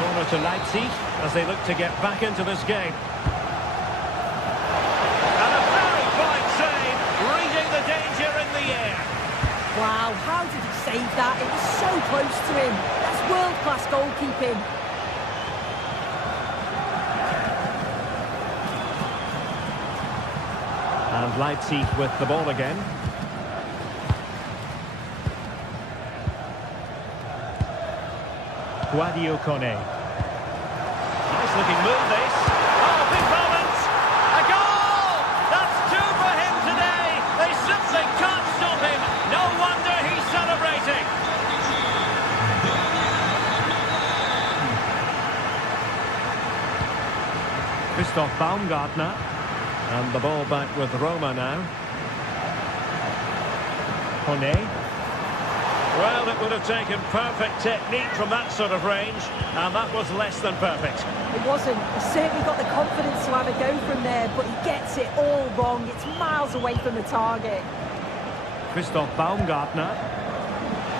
Corner to Leipzig as they look to get back into this game. And a very fine save, reading the danger in the air. Wow, how did he save that? It was so close to him. That's world-class goalkeeping. And Leipzig with the ball again. Guadio Kone. Nice looking move this. Oh, big moment! A goal! That's two for him today! They simply can't stop him! No wonder he's celebrating! Christoph Baumgartner. And the ball back with Roma now. Kone. Well, it would have taken perfect technique from that sort of range, and that was less than perfect. It wasn't. He certainly got the confidence to have a go from there, but he gets it all wrong. It's miles away from the target. Christoph Baumgartner.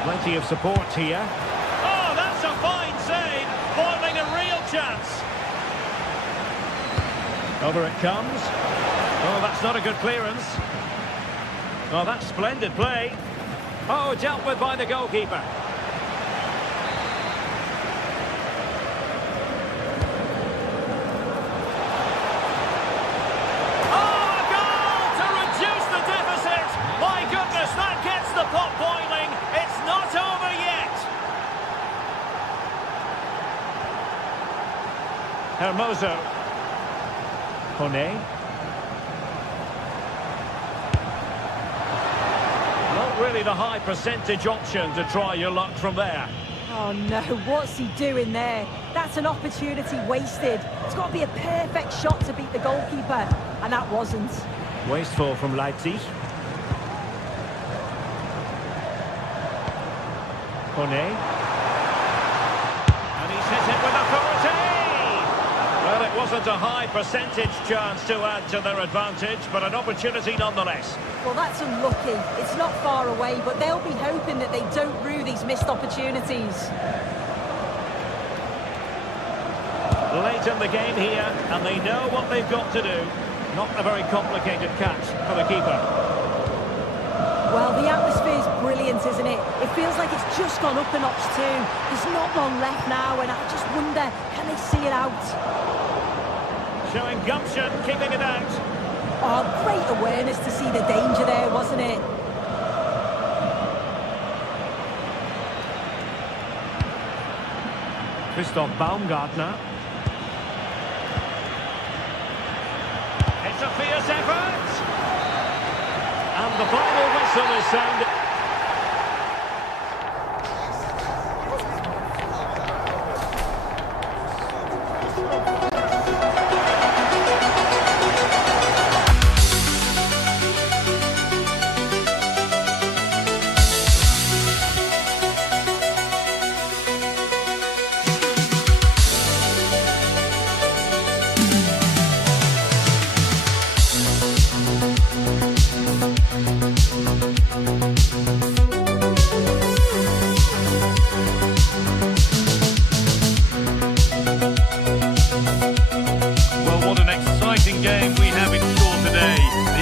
Plenty of support here. Oh, that's a fine save, foiling a real chance. Over it comes. Oh, that's not a good clearance. Oh, that's splendid play. Oh, dealt with by the goalkeeper. Oh, a goal to reduce the deficit. My goodness, that gets the pot boiling. It's not over yet. Hermoso. Kone. Really the high percentage option to try your luck from there. Oh no, what's he doing there? That's an opportunity wasted. It's got to be a perfect shot to beat the goalkeeper, and that wasn't. Wasteful from Leipzig. Kone. And he's hit it with authority! Well, it wasn't a high percentage chance to add to their advantage, but an opportunity nonetheless. Well, that's unlucky. It's not far away, but they'll be hoping that they don't rue these missed opportunities. Late in the game here, and they know what they've got to do. Not a very complicated catch for the keeper. Well, the atmosphere's brilliant, isn't it? It feels like it's just gone up a notch too. There's not long left now, and I just wonder, can they see it out? Showing gumption, keeping it out. Oh, great awareness to see the danger there, wasn't it? Christoph Baumgartner. It's a fierce effort! And the final whistle is sounded.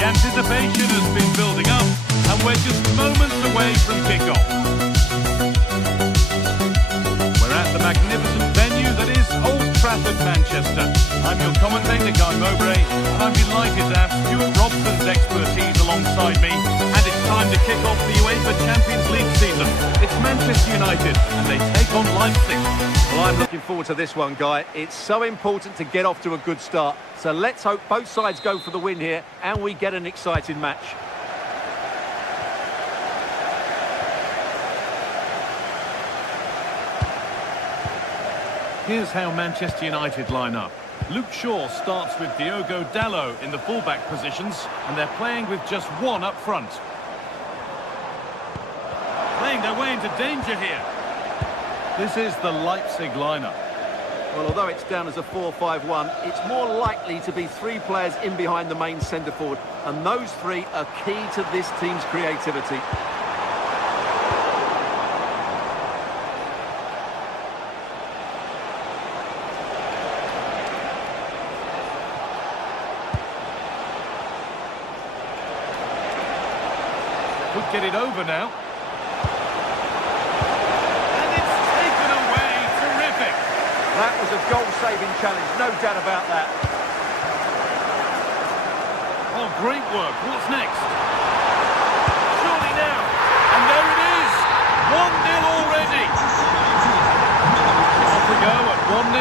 Anticipation has been building up, and we're just moments away from kick-off. We're at the magnificent venue that is Old Trafford, Manchester. I'm your commentator, Guy Mowbray, and I'm delighted to have Stuart Robson's expertise alongside me, and it's time to kick off the UEFA Champions League season. It's Manchester United, and they take on Leipzig. Well, I'm looking forward to this one, Guy. It's so important to get off to a good start. So let's hope both sides go for the win here and we get an exciting match. Here's how Manchester United line up. Luke Shaw starts with Diogo Dalot in the fullback positions, and they're playing with just one up front. Playing their way into danger here. This is the Leipzig lineup. Well, although it's down as a 4-5-1, it's more likely to be three players in behind the main centre-forward, and those three are key to this team's creativity. Could get it over now. And it's taken away. Terrific. That was a goal-saving challenge, no doubt about that. Oh, great work. What's next? Surely now. And there it is. 1-0 already. Off we go at 1-0.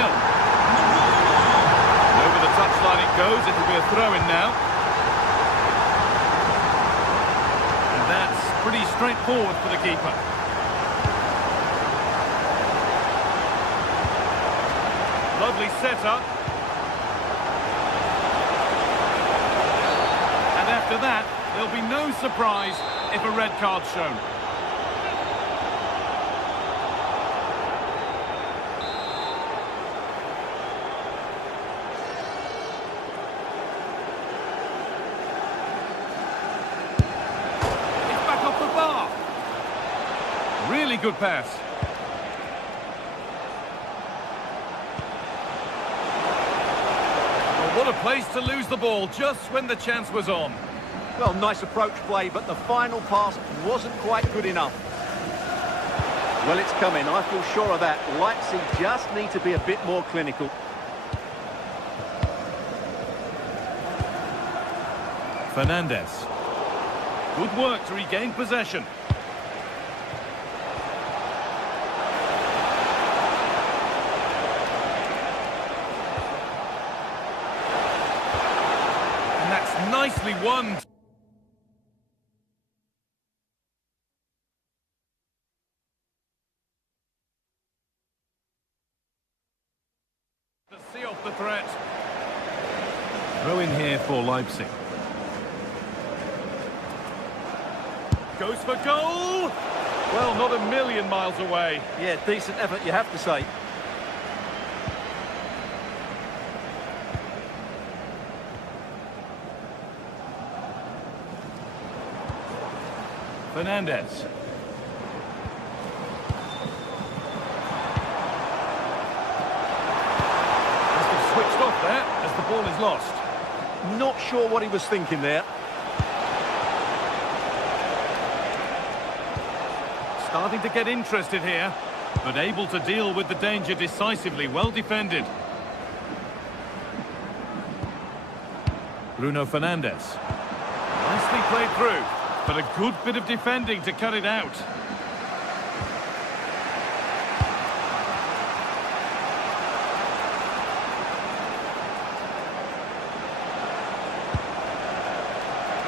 And over the touchline it goes. It'll be a throw-in now. And that's pretty straightforward for the keeper. Lovely setup. And after that, there'll be no surprise if a red card's shown. It's back off the bar. Really good pass. What a place to lose the ball just when the chance was on. Well, nice approach play, but the final pass wasn't quite good enough. Well, it's coming, I feel sure of that. Leipzig just need to be a bit more clinical. Fernandes. Good work to regain possession. And that's nicely won. To see off the threat. Throw in here for Leipzig. Goes for goal! Well, not a million miles away. Yeah, decent effort, you have to say. Fernandes. Must have switched off there as the ball is lost. Not sure what he was thinking there. Starting to get interested here, but able to deal with the danger decisively. Well defended. Bruno Fernandes. Nicely played through, but a good bit of defending to cut it out.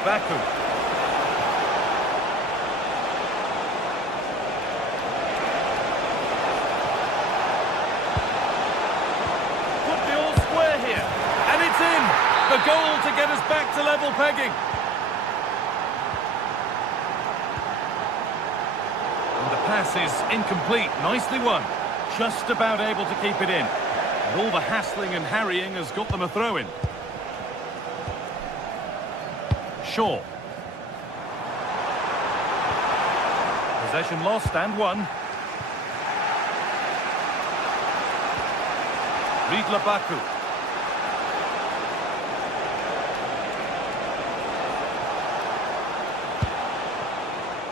Baku. The goal to get us back to level pegging. And the pass is incomplete. Nicely won. Just about able to keep it in. And all the hassling and harrying has got them a throw-in. Shaw. Possession lost and won. Ridla Baku.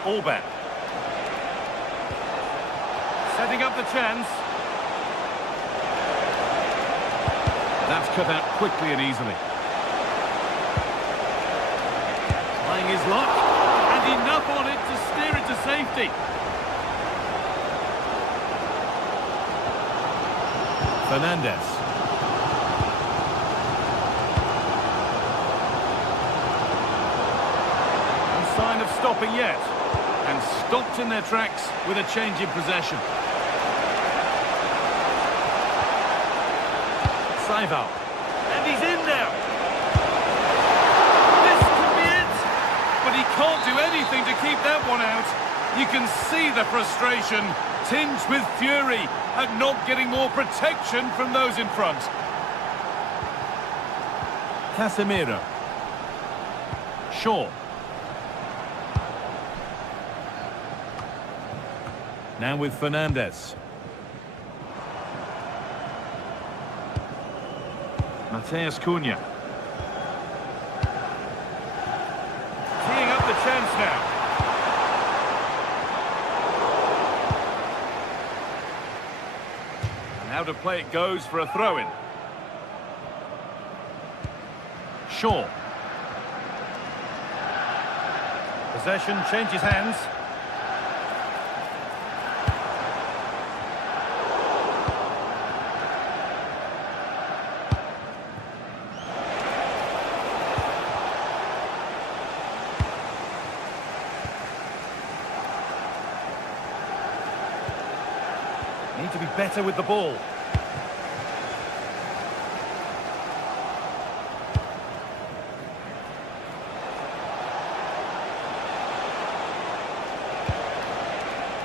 Allback. Setting up the chance. That's cut out quickly and easily. Trying his luck. And enough on it to steer it to safety. Fernandes. No sign of stopping yet. And stopped in their tracks with a change in possession. Estaival. And he's in now. This could be it. But he can't do anything to keep that one out. You can see the frustration, tinged with fury at not getting more protection from those in front. Casemiro. Shaw. Now with Fernandes. Mateus Cunha. Teeing up the chance now. And how to play it goes for a throw-in. Shaw. Possession changes hands. Need to be better with the ball.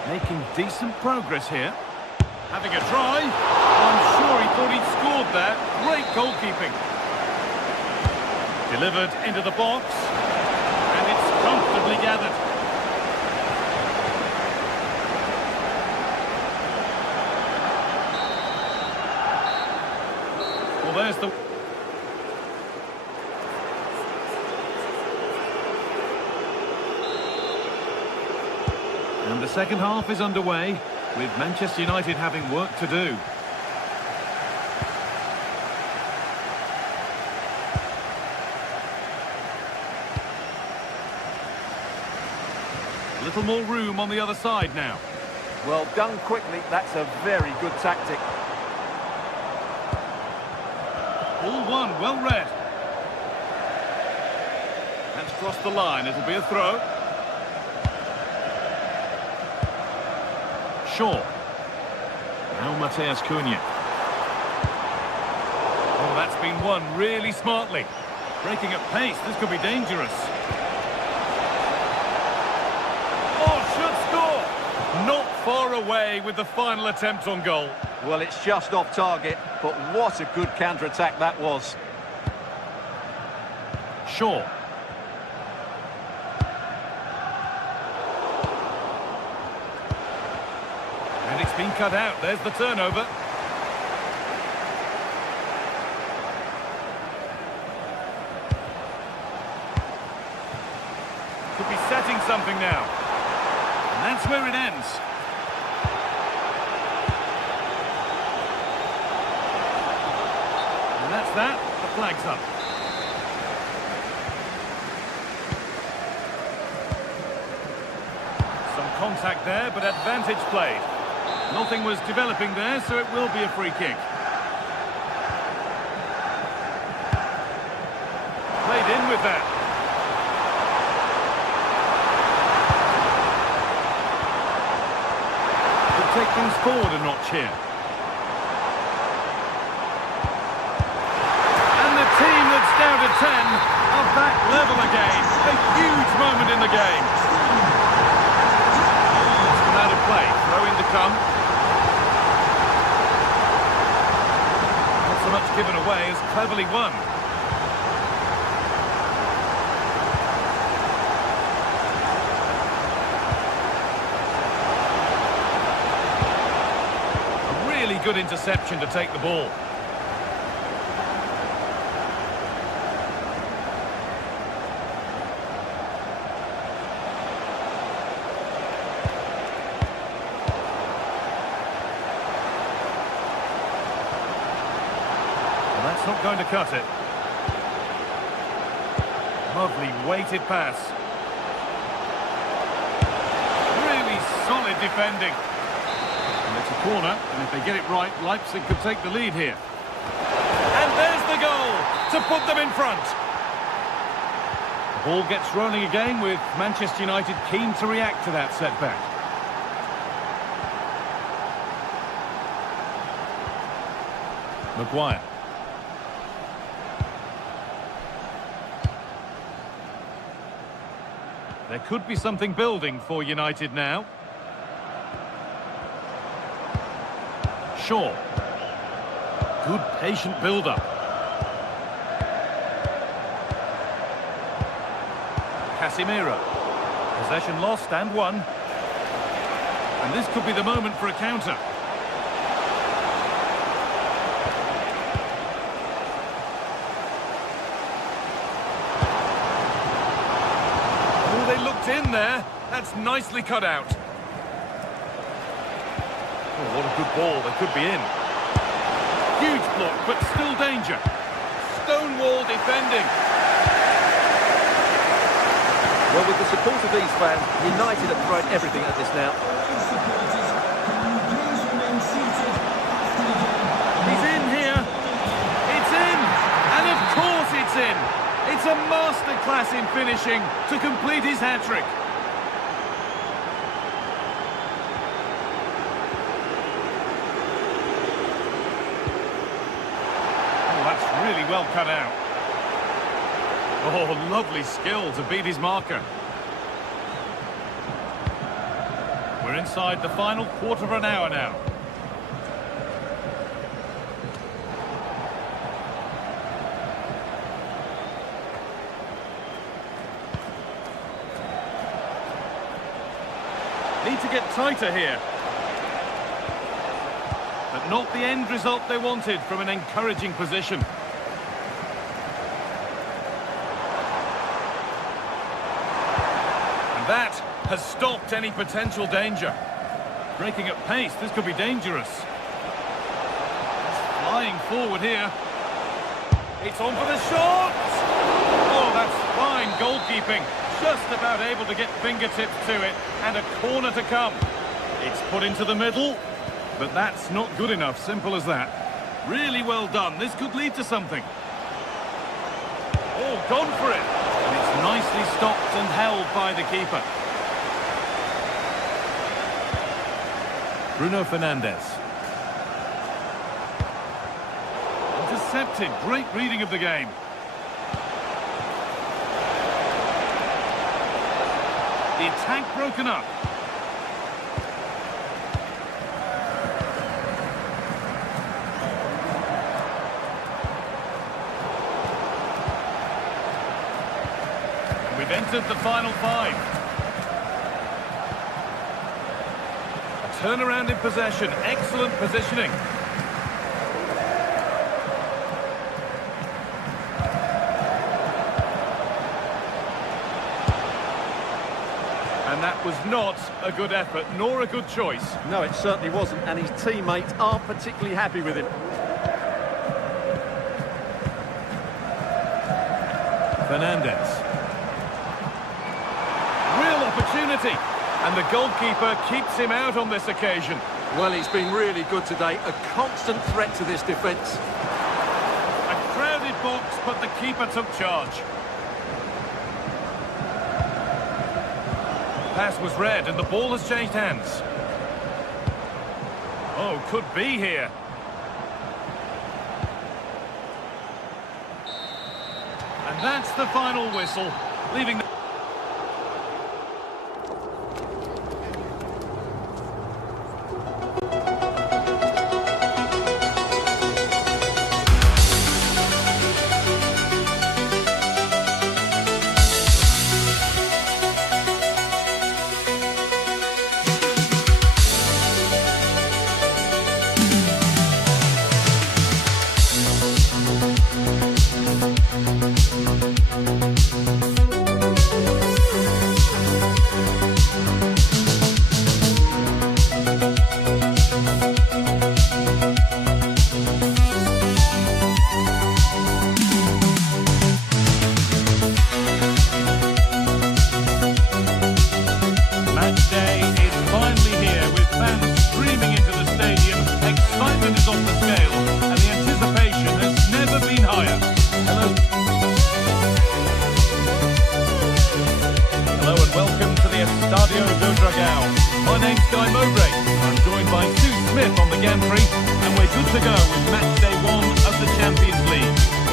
Making decent progress here. Having a try. I'm sure he thought he'd scored there. Great goalkeeping. Delivered into the box. And it's comfortably gathered. Well, there's the... And the second half is underway, with Manchester United having work to do. A little more room on the other side now. Well, done quickly, that's a very good tactic. All one, well read. That's crossed the line, it'll be a throw. Shaw. Now Mateus Cunha. Oh, that's been won really smartly. Breaking at pace, this could be dangerous. Oh, should score! Not far away with the final attempt on goal. Well, it's just off target, but what a good counter-attack that was. Shaw. And it's been cut out. There's the turnover. Could be setting something now. And that's where it ends. And that's that. The flag's up. Some contact there, but advantage played. Nothing was developing there, so it will be a free kick. Played in with that. Could take things forward a notch here. And the team that's down to 10 are back level again. A huge moment in the game. It's come out of play. Throw in to come. So much given away as cleverly won. A really good interception to take the ball. That's not going to cut it. Lovely weighted pass. Really solid defending. And it's a corner, and if they get it right, Leipzig could take the lead here. And there's the goal to put them in front. The ball gets rolling again with Manchester United keen to react to that setback. Maguire. There could be something building for United now. Shaw. Good patient build-up. Casemiro. Possession lost and won. And this could be the moment for a counter. Oh, they looked in there. That's nicely cut out. Oh, what a good ball. They could be in. Huge block, but still danger. Stonewall defending. Well, with the support of these fans, United have thrown everything at this now. He's in here. It's in. And of course it's in. It's a masterclass in finishing to complete his hat-trick. Oh, that's really well cut out. Oh, lovely skill to beat his marker. We're inside the final quarter of an hour now. Need to get tighter here. But not the end result they wanted from an encouraging position. That has stopped any potential danger. Breaking at pace, this could be dangerous. It's flying forward here. It's on for the shot! Oh, that's fine goalkeeping. Just about able to get fingertips to it, and a corner to come. It's put into the middle, but that's not good enough, simple as that. Really well done, this could lead to something. Oh, gone for it. And it's nicely stopped and held by the keeper. Bruno Fernandes. Intercepted. Great reading of the game. The attack broken up. We've entered the final five. A turnaround in possession, excellent positioning. And that was not a good effort, nor a good choice. No, it certainly wasn't, and his teammates aren't particularly happy with him. Fernandes. Opportunity, and the goalkeeper keeps him out on this occasion. Well, he's been really good today, a constant threat to this defence. A crowded box, but the keeper took charge. Pass was read, and the ball has changed hands. Oh, could be here. And that's the final whistle, leaving the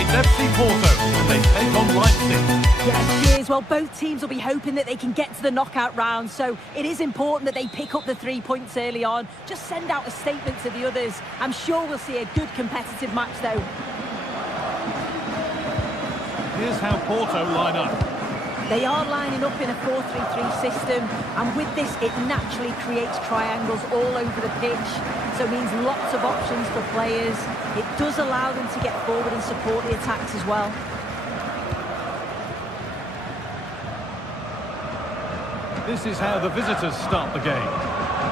FC Porto. They take on Leipzig. Yes, cheers. Well, both teams will be hoping that they can get to the knockout round, so it is important that they pick up the 3 points early on. Just send out a statement to the others. I'm sure we'll see a good competitive match, though. Here's how Porto line up. They are lining up in a 4-3-3 system, and with this, it naturally creates triangles all over the pitch, so it means lots of options for players. It does allow them to get forward and support the attacks as well. This is how the visitors start the game.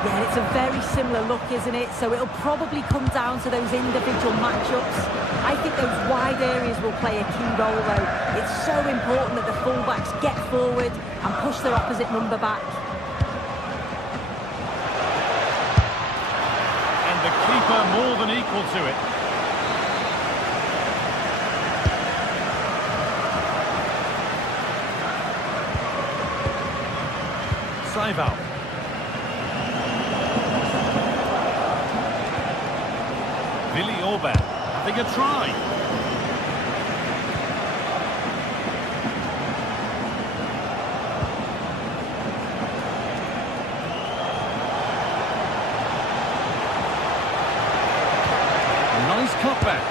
Yeah, it's a very similar look, isn't it? So it'll probably come down to those individual matchups. I think those wide areas will play a key role, though. It's so important that the fullbacks get forward and push their opposite number back. And the keeper more than equal to it. Saival. Billy Orban having a try. Nice cutback.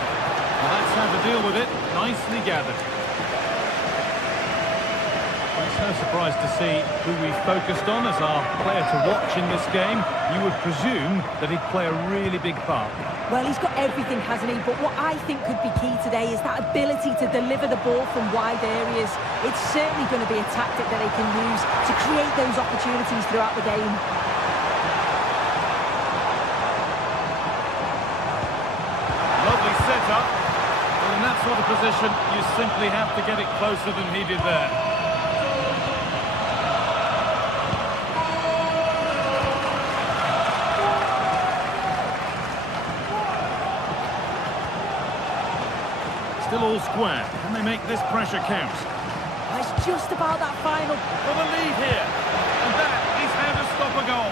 Well, that's how to deal with it. Nicely gathered. It's no surprise to see who we focused on as our player to watch in this game. You would presume that he'd play a really big part. Well, he's got everything, hasn't he? But what I think could be key today is that ability to deliver the ball from wide areas. It's certainly going to be a tactic that they can use to create those opportunities throughout the game. Lovely setup. Well, in that sort of position, you simply have to get it closer than he did there. Still all square. Can they make this pressure count? It's just about that final. For the lead here. And that is how to stop a goal.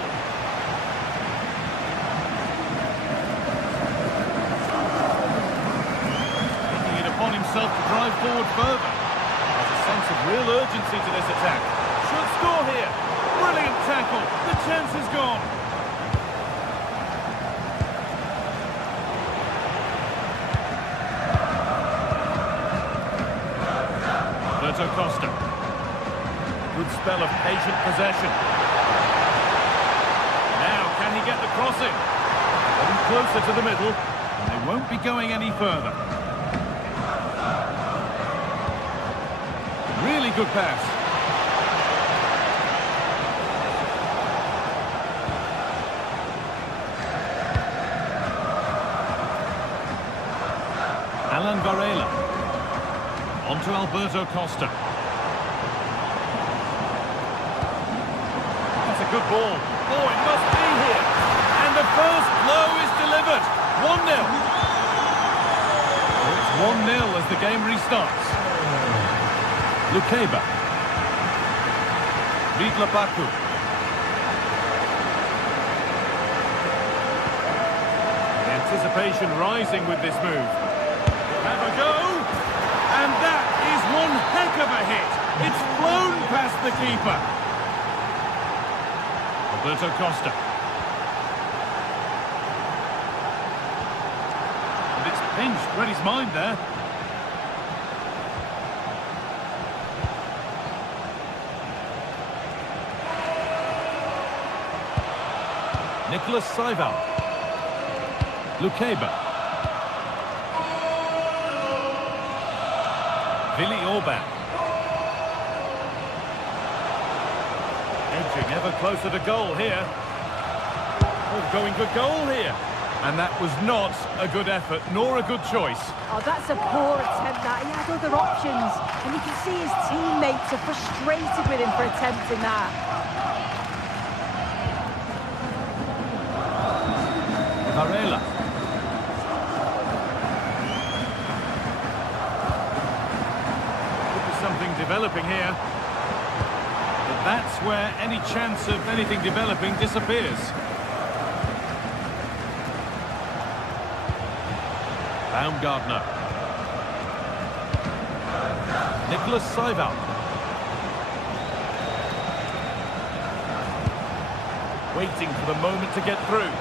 Taking it upon himself to drive forward further. There's a sense of real urgency to this attack. Should score here. Brilliant tackle. The chance is gone. Costa. Good spell of patient possession. Now, can he get the crossing? Getting closer to the middle, and they won't be going any further. Really good pass. Alan Varela. On to Alberto Costa. That's a good ball. Oh, it must be here. And the first blow is delivered. 1-0. It's 1-0 as the game restarts. Lukeba. Ridla Baku. The anticipation rising with this move. Have a go. And that is one heck of a hit. It's flown past the keeper. Alberto Costa. And it's pinched. Read his mind there. Nicholas Saival. Lukeba. Billy Orban. Edging ever closer to goal here. Oh, going for goal here. And that was not a good effort, nor a good choice. Oh, that's a poor attempt, that. He had other options. And you can see his teammates are frustrated with him for attempting that. Varela. Something developing here, but that's where any chance of anything developing disappears. Baumgartner. Nicholas Seival. Waiting for the moment to get through.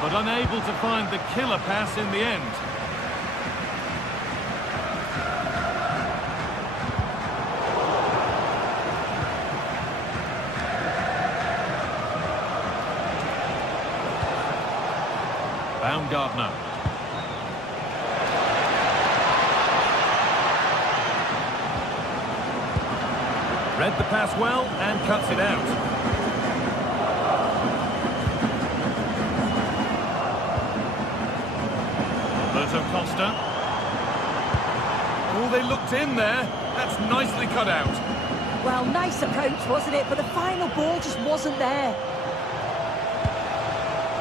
But unable to find the killer pass in the end. Baumgartner. Read the pass well and cuts it out. Alberto Costa. Oh, they looked in there. That's nicely cut out. Well, nice approach, wasn't it? But the final ball just wasn't there.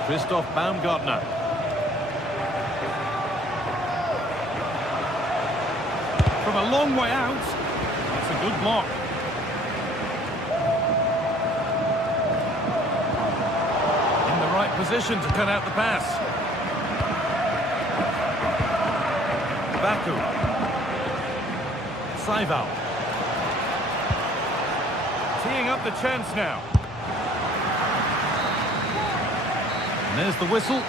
Christoph Baumgartner. From a long way out. It's a good block. In the right position to cut out the pass. Baku. Seival. Teeing up the chance now. And there's the whistle.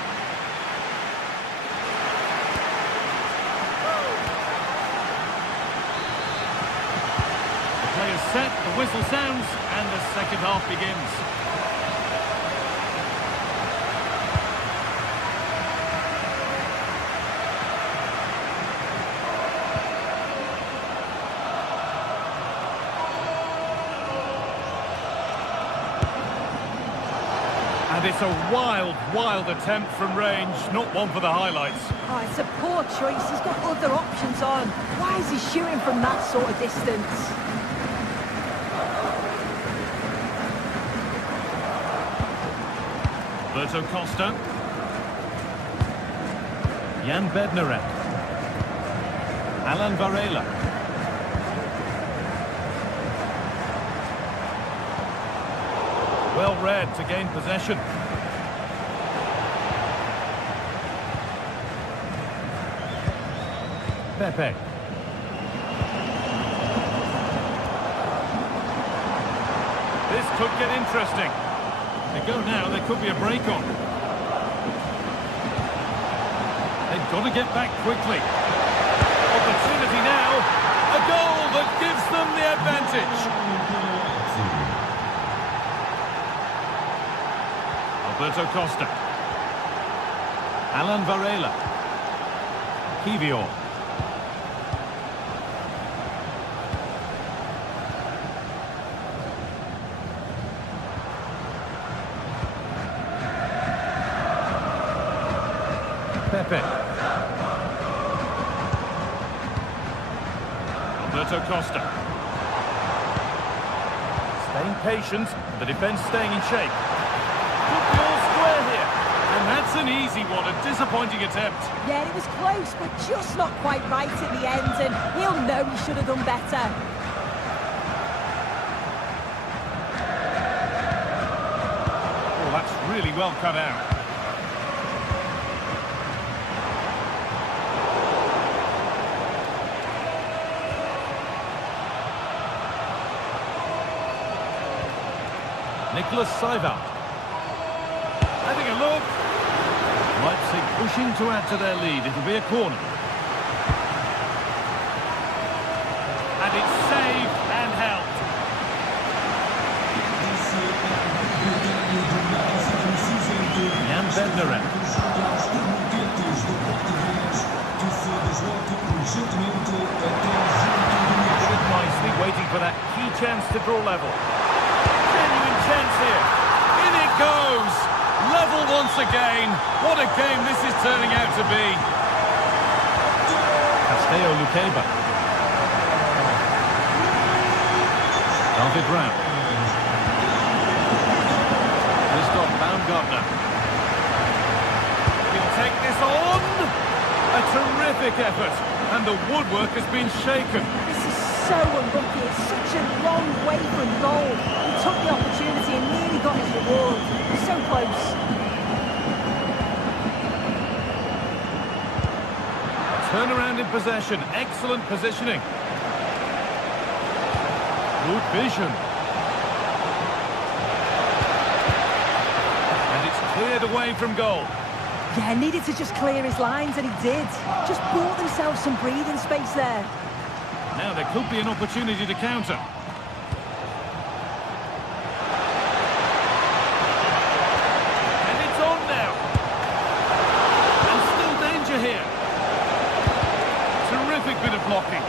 The play is set, the whistle sounds, and the second half begins. And it's a wild, wild attempt from range, not one for the highlights. Oh, it's a poor choice. He's got other options on. Why is he shooting from that sort of distance? Alberto Costa. Jan Bednarek. Alan Varela. Well read to gain possession. Pepe. This could get interesting. They go now, there could be a break on. They've got to get back quickly. Opportunity now. A goal that gives them the advantage. Alberto Costa. Alan Varela. Kivior. Pepe. Alberto Costa. Staying patient, the defence staying in shape. Could be all square here. And that's an easy one, a disappointing attempt. Yeah, it was close, but just not quite right at the end, and he'll know he should have done better. Oh, that's really well cut out. Nicholas Seival. Having a look. Leipzig pushing to add to their lead. It'll be a corner. And it's saved and held. Jan Bednarek. Did it nicely, waiting for that key chance to draw level. Genuine chance here. In it goes. Level once again. What a game this is turning out to be. Castello Luqueba. David Raum. Christoph Baumgartner. He'll take this on. A terrific effort. And the woodwork has been shaken. This is so unlucky. It's such a long way from goal. He took the opportunity and nearly got his reward. So close. Turnaround in possession. Excellent positioning. Good vision. And it's cleared away from goal. Yeah, needed to just clear his lines, and he did. Just bought themselves some breathing space there. Now there could be an opportunity to counter. And it's on now. And still danger here. Terrific bit of blocking.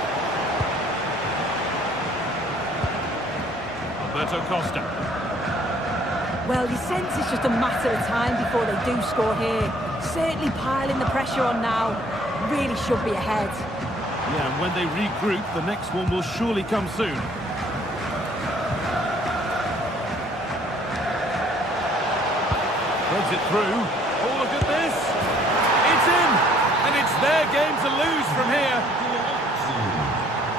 Alberto Costa. Well, you sense it's just a matter of time before they do score here. Certainly piling the pressure on now. Really should be ahead. Yeah, and when they regroup, the next one will surely come soon. Threads it through. Oh, look at this. It's in. And it's their game to lose from here.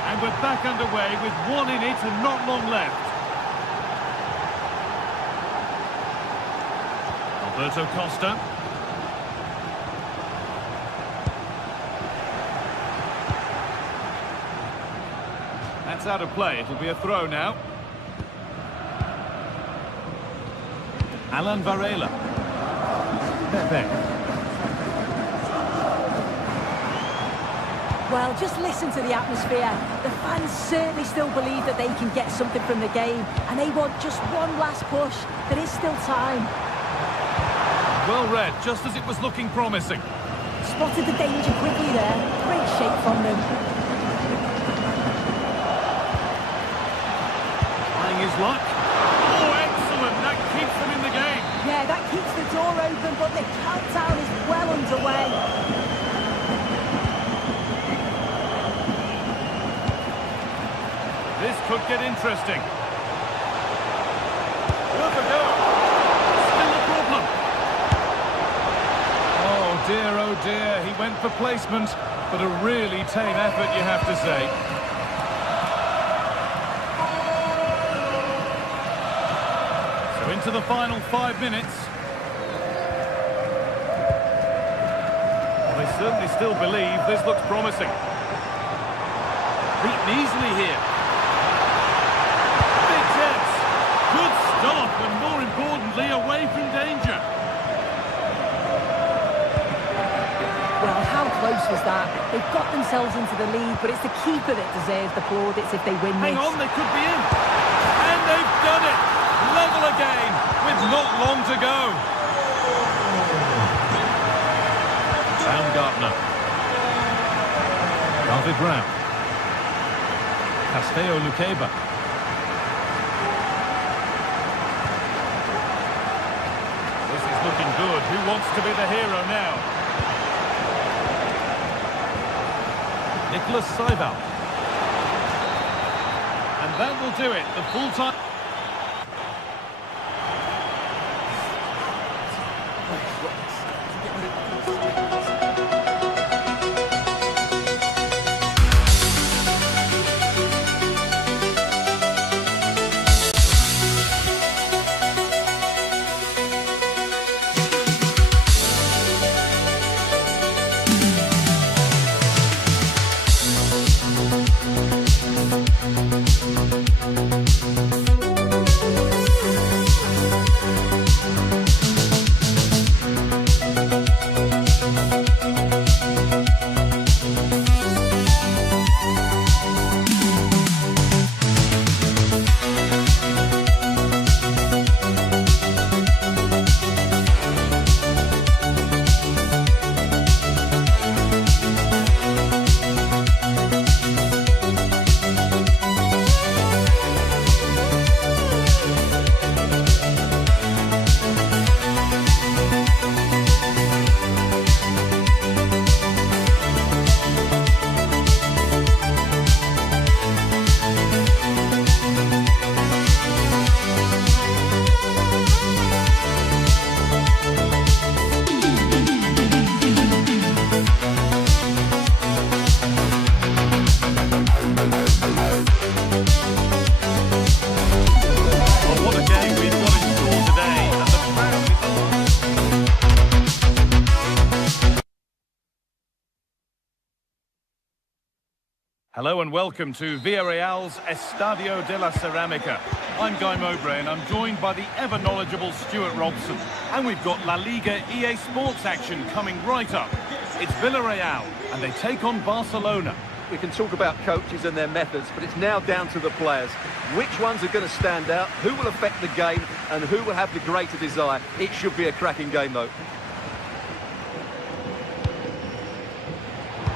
And we're back underway with one in it and not long left. Alberto Costa. That's out of play. It'll be a throw now. Alan Varela. Pepe. Well, just listen to the atmosphere. The fans certainly still believe that they can get something from the game, and they want just one last push. There is still time. Well read, just as it was looking promising. Spotted the danger quickly there. Great shape from them. Trying his luck. Oh, excellent. That keeps them in the game. Yeah, that keeps the door open, but the countdown is well underway. This could get interesting. Look at go. Still a problem. Oh dear, he went for placement, but a really tame effort, you have to say. So into the final 5 minutes. They certainly still believe this looks promising. Beaten easily here. Big chance. Good stop, and more importantly, away from danger. Well, how close was that? They've got themselves into the lead, but it's the keeper that deserves the plaudits if they win this. Hang on, they could be in. And they've done it. Level again, with not long to go. Baumgartner. David Brown. Castello Luqueba. This is looking good. Who wants to be the hero now? Nicholas Seival. And that will do it. The full time. Hello and welcome to Villarreal's Estadio de la Ceramica. I'm Guy Mowbray and I'm joined by the ever-knowledgeable Stuart Robson. And we've got La Liga EA Sports action coming right up. It's Villarreal and they take on Barcelona. We can talk about coaches and their methods, but it's now down to the players. Which ones are going to stand out, who will affect the game, and who will have the greater desire? It should be a cracking game, though.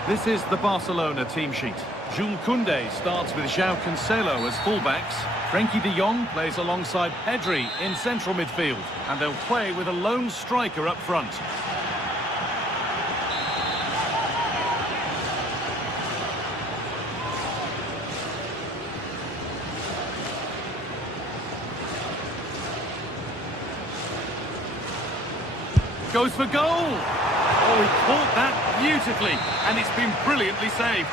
This is the Barcelona team sheet. Jules Koundé starts with João Cancelo as fullbacks. Frenkie de Jong plays alongside Pedri in central midfield. And they'll play with a lone striker up front. Goes for goal! Oh, he caught that beautifully, and it's been brilliantly saved.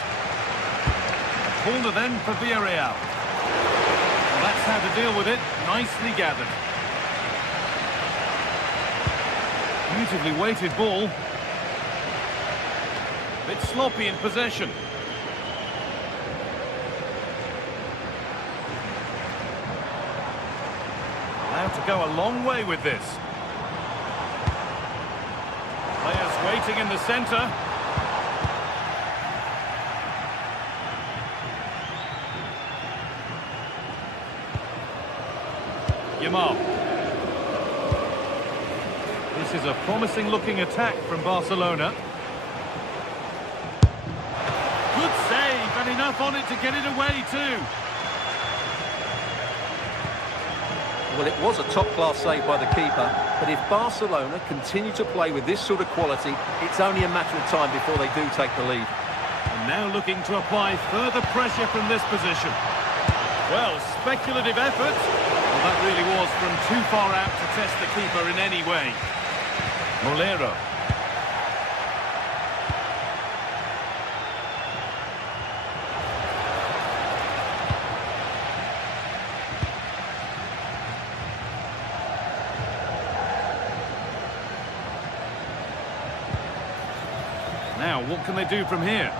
Corner then for Villarreal. Well, that's how to deal with it. Nicely gathered. Beautifully weighted ball. Bit sloppy in possession. Allowed to go a long way with this. Players waiting in the centre. Yamal. This is a promising looking attack from Barcelona. Good save and enough on it to get it away too. Well, it was a top-class save by the keeper, but if Barcelona continue to play with this sort of quality, it's only a matter of time before they do take the lead. And now looking to apply further pressure from this position. Well, speculative effort. Well, that really was from too far out to test the keeper in any way. Molero. Now, what can they do from here?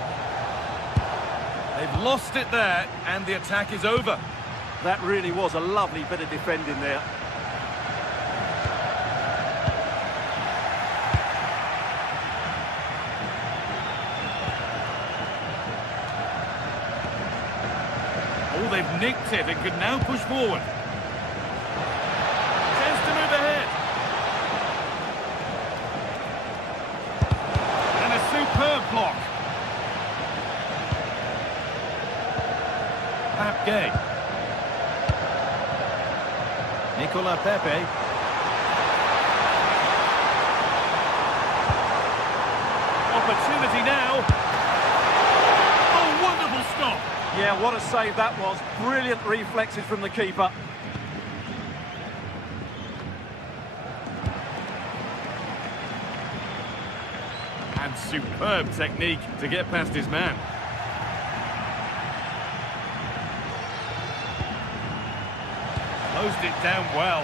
They've lost it there, and the attack is over. That really was a lovely bit of defending there. Oh, they've nicked it and can now push forward. Chance to move ahead. And a superb block. Pap Gay. Nicola Pepe. Opportunity now. Oh, wonderful stop. Yeah, what a save that was. Brilliant reflexes from the keeper. And superb technique to get past his man. Closed it down well.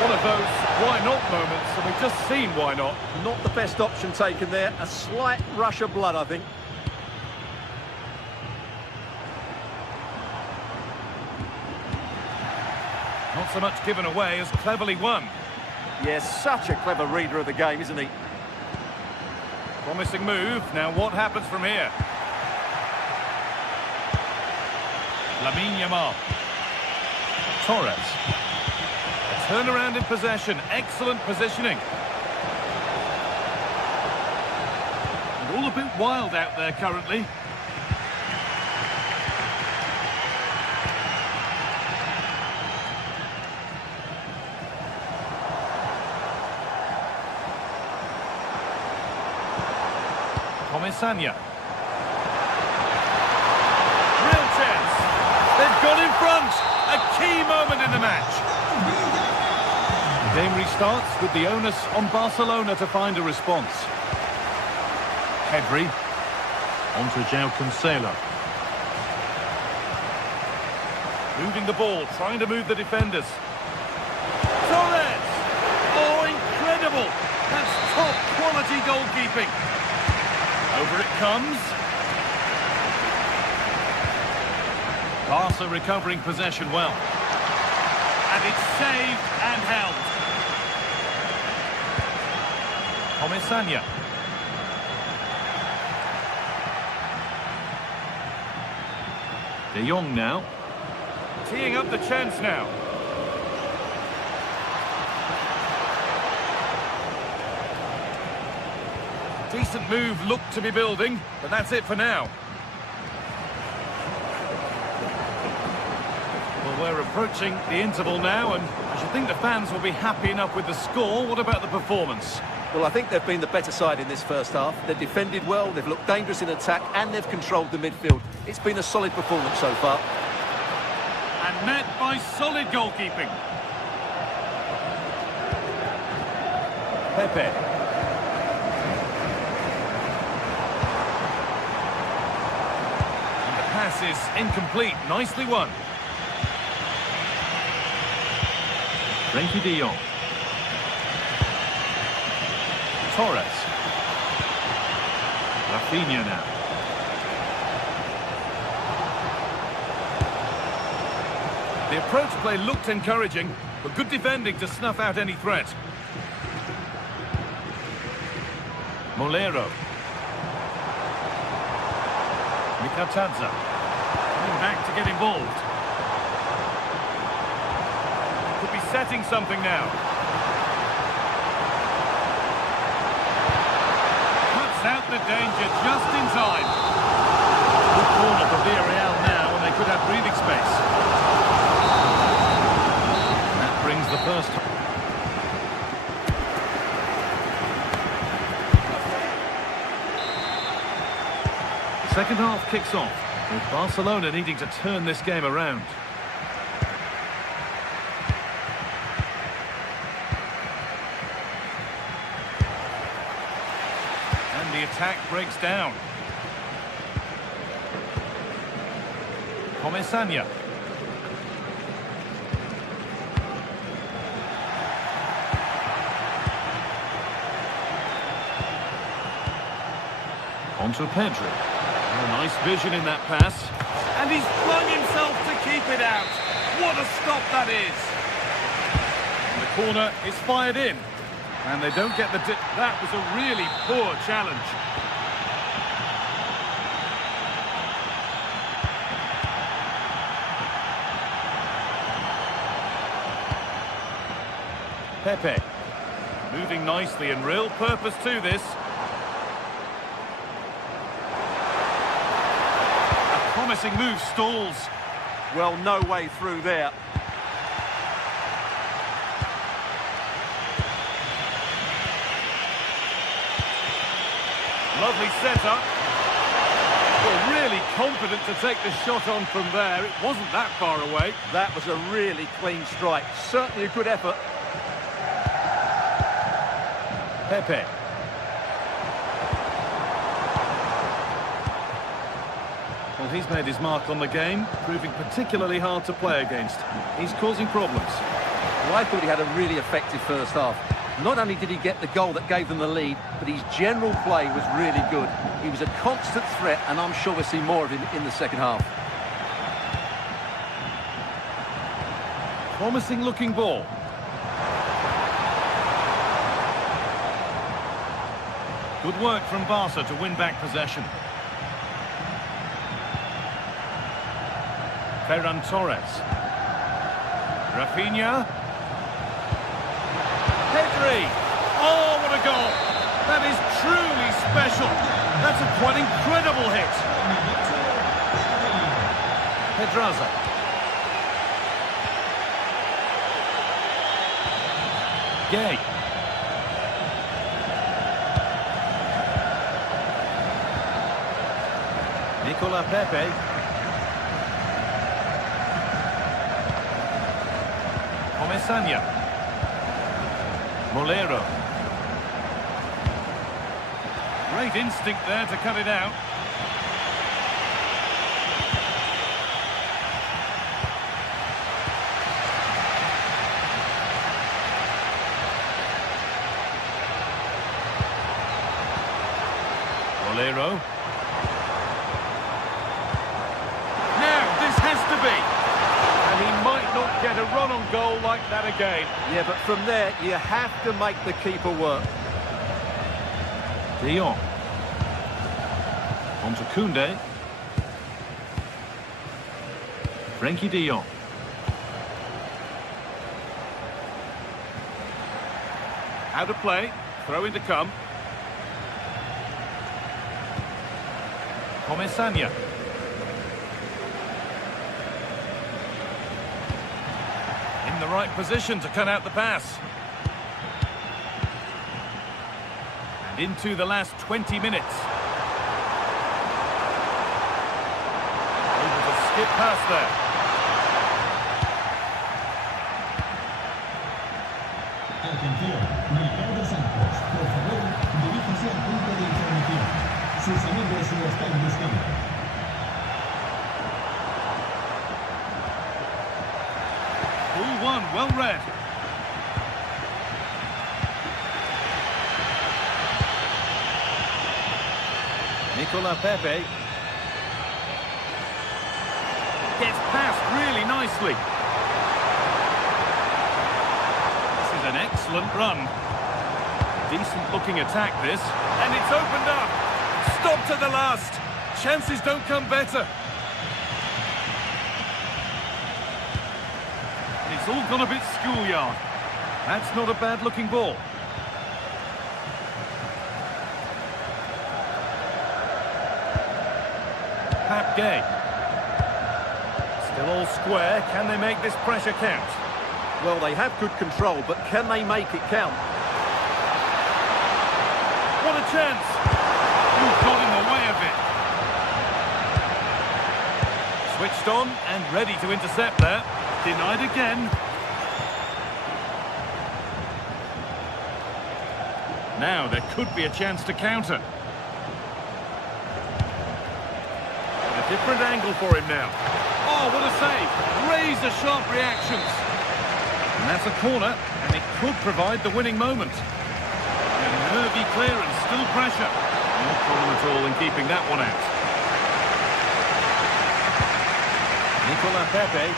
One of those why not moments, and we've just seen why not. Not the best option taken there. A slight rush of blood, I think. Not so much given away as cleverly won. Yes, such a clever reader of the game, isn't he? Promising move. Now what happens from here? Lamine Yamal. Torres. A turnaround in possession. Excellent positioning. And all a bit wild out there currently. Comisania. Real chance. They've got in front. A key moment in the match. The game restarts with the onus on Barcelona to find a response. Pedri. On to João Cancelo. Moving the ball, trying to move the defenders. Torres! Oh, incredible! That's top quality goalkeeping. Over it comes. Barca recovering possession well. And it's saved and held. Comisania. De Jong now. Teeing up the chance now. Decent move looked to be building, but that's it for now. Well, we're approaching the interval now, and I should think the fans will be happy enough with the score. What about the performance? Well, I think they've been the better side in this first half. They've defended well, they've looked dangerous in attack, and they've controlled the midfield. It's been a solid performance so far. And met by solid goalkeeping. Pepe. And the pass is incomplete. Nicely won. Frenkie de Jong. Torres. Rafinha now. The approach play looked encouraging, but good defending to snuff out any threat. Molero. Mikatadze. Coming back to get involved. Could be setting something now. Cuts out the danger just in time. Good corner for Villarreal now, and they could have breathing space. Brings the first. The second half kicks off, with Barcelona needing to turn this game around. And the attack breaks down. Comisania. Onto Pedri. Oh, nice vision in that pass. And he's flung himself to keep it out. What a stop that is. And the corner is fired in. And they don't get the... That was a really poor challenge. Pepe. Moving nicely and real purpose to this. Promising move stalls. Well, no way through there. Lovely setup. Well, really confident to take the shot on from there. It wasn't that far away. That was a really clean strike. Certainly a good effort. Pepe. Well, he's made his mark on the game, proving particularly hard to play against. He's causing problems. Well, I thought he had a really effective first half. Not only did he get the goal that gave them the lead, but his general play was really good. He was a constant threat, and I'm sure we'll see more of him in the second half. Promising looking ball. Good work from Barca to win back possession. Ferran Torres. Rafinha. Pedri. Oh, what a goal. That is truly special. That's a quite incredible hit. Pedraza. Gay. Nicola Pepe. Comisania. Molero. Great instinct there to cut it out. Valero. Now, this has to be. And he might not get a run on goal like that again. Yeah, but from there, you have to make the keeper work. De Jong. On to Koundé. Frenkie de Jong. Out of play. Throw in to come. Comesania. In the right position to cut out the pass. And into the last 20 minutes. Able to skip past there. Atención, Ricardo Santos, por favor, diríjase al punto de información. Sus amigos lo están buscando. 1, well read. Nicola Pepe. Gets past really nicely. This is an excellent run. Decent looking attack this. And it's opened up. Stopped at the last. Chances don't come better. It's all gone a bit schoolyard. That's not a bad looking ball. Pat Gay. Still all square. Can they make this pressure count? Well, they have good control, but can they make it count? What a chance! You've got in the way of it. Switched on and ready to intercept there. Denied again. Now there could be a chance to counter. A different angle for him now. Oh, what a save! Razor-sharp reactions. And that's a corner, and it could provide the winning moment. A nervy clearance, still pressure. No problem at all in keeping that one out. Nicola Pepe.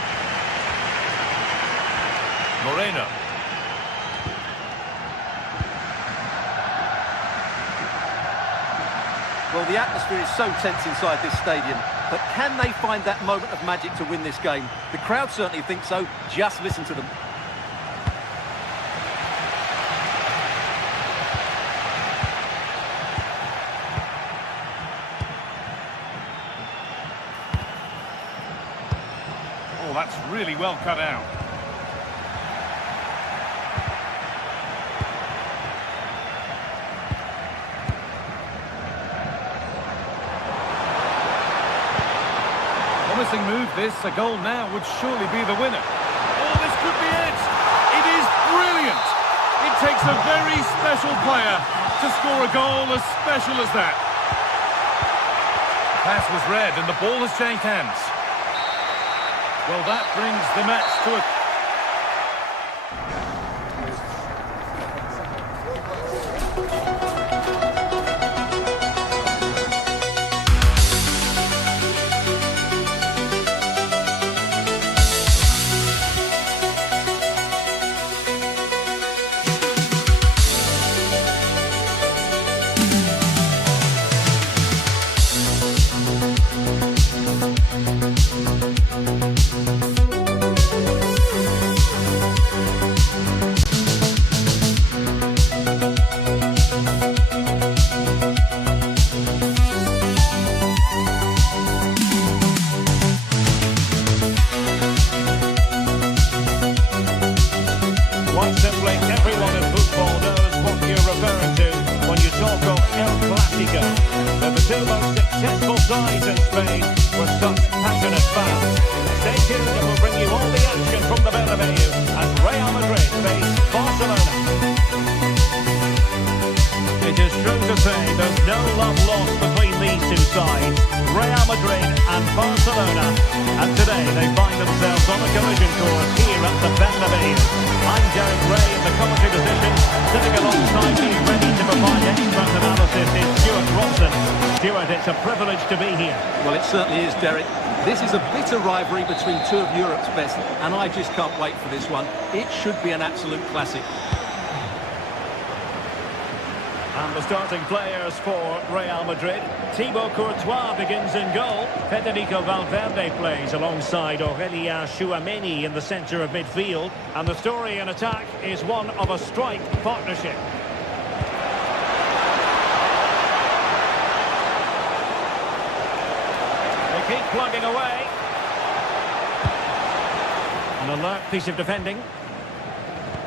Moreno. Well, the atmosphere is so tense inside this stadium, but can they find that moment of magic to win this game? The crowd certainly think so. Just listen to them. Oh, that's really well cut out. Promising move this. A goal now would surely be the winner. Oh, this could be it. It is brilliant. It takes a very special player to score a goal as special as that. The pass was read and the ball has changed hands. Well, that brings the match to a... Quite simply, everyone in football knows what you're referring to when you talk of El Clásico. They're the two most successful sides in Spain with such passionate fans. Stay tuned and we'll bring you all the action from the Bernabeu as Real Madrid face Barcelona. It is true to say there's no love lost between these two sides, Real Madrid and Barcelona. And today they find themselves on a collision course here at the Bernabeu. I'm Derek Ray in the commentary position. Sitting alongside me, ready to provide expert analysis, is Stuart Robson. It's a privilege to be here. Well, it certainly is, Derek. This is a bitter rivalry between two of Europe's best, and I just can't wait for this one. It should be an absolute classic. And the starting players for Real Madrid. Thibaut Courtois begins in goal. Federico Valverde plays alongside Aurélien Tchouaméni in the centre of midfield. And the story in attack is one of a strike partnership. They keep plugging away. An alert piece of defending.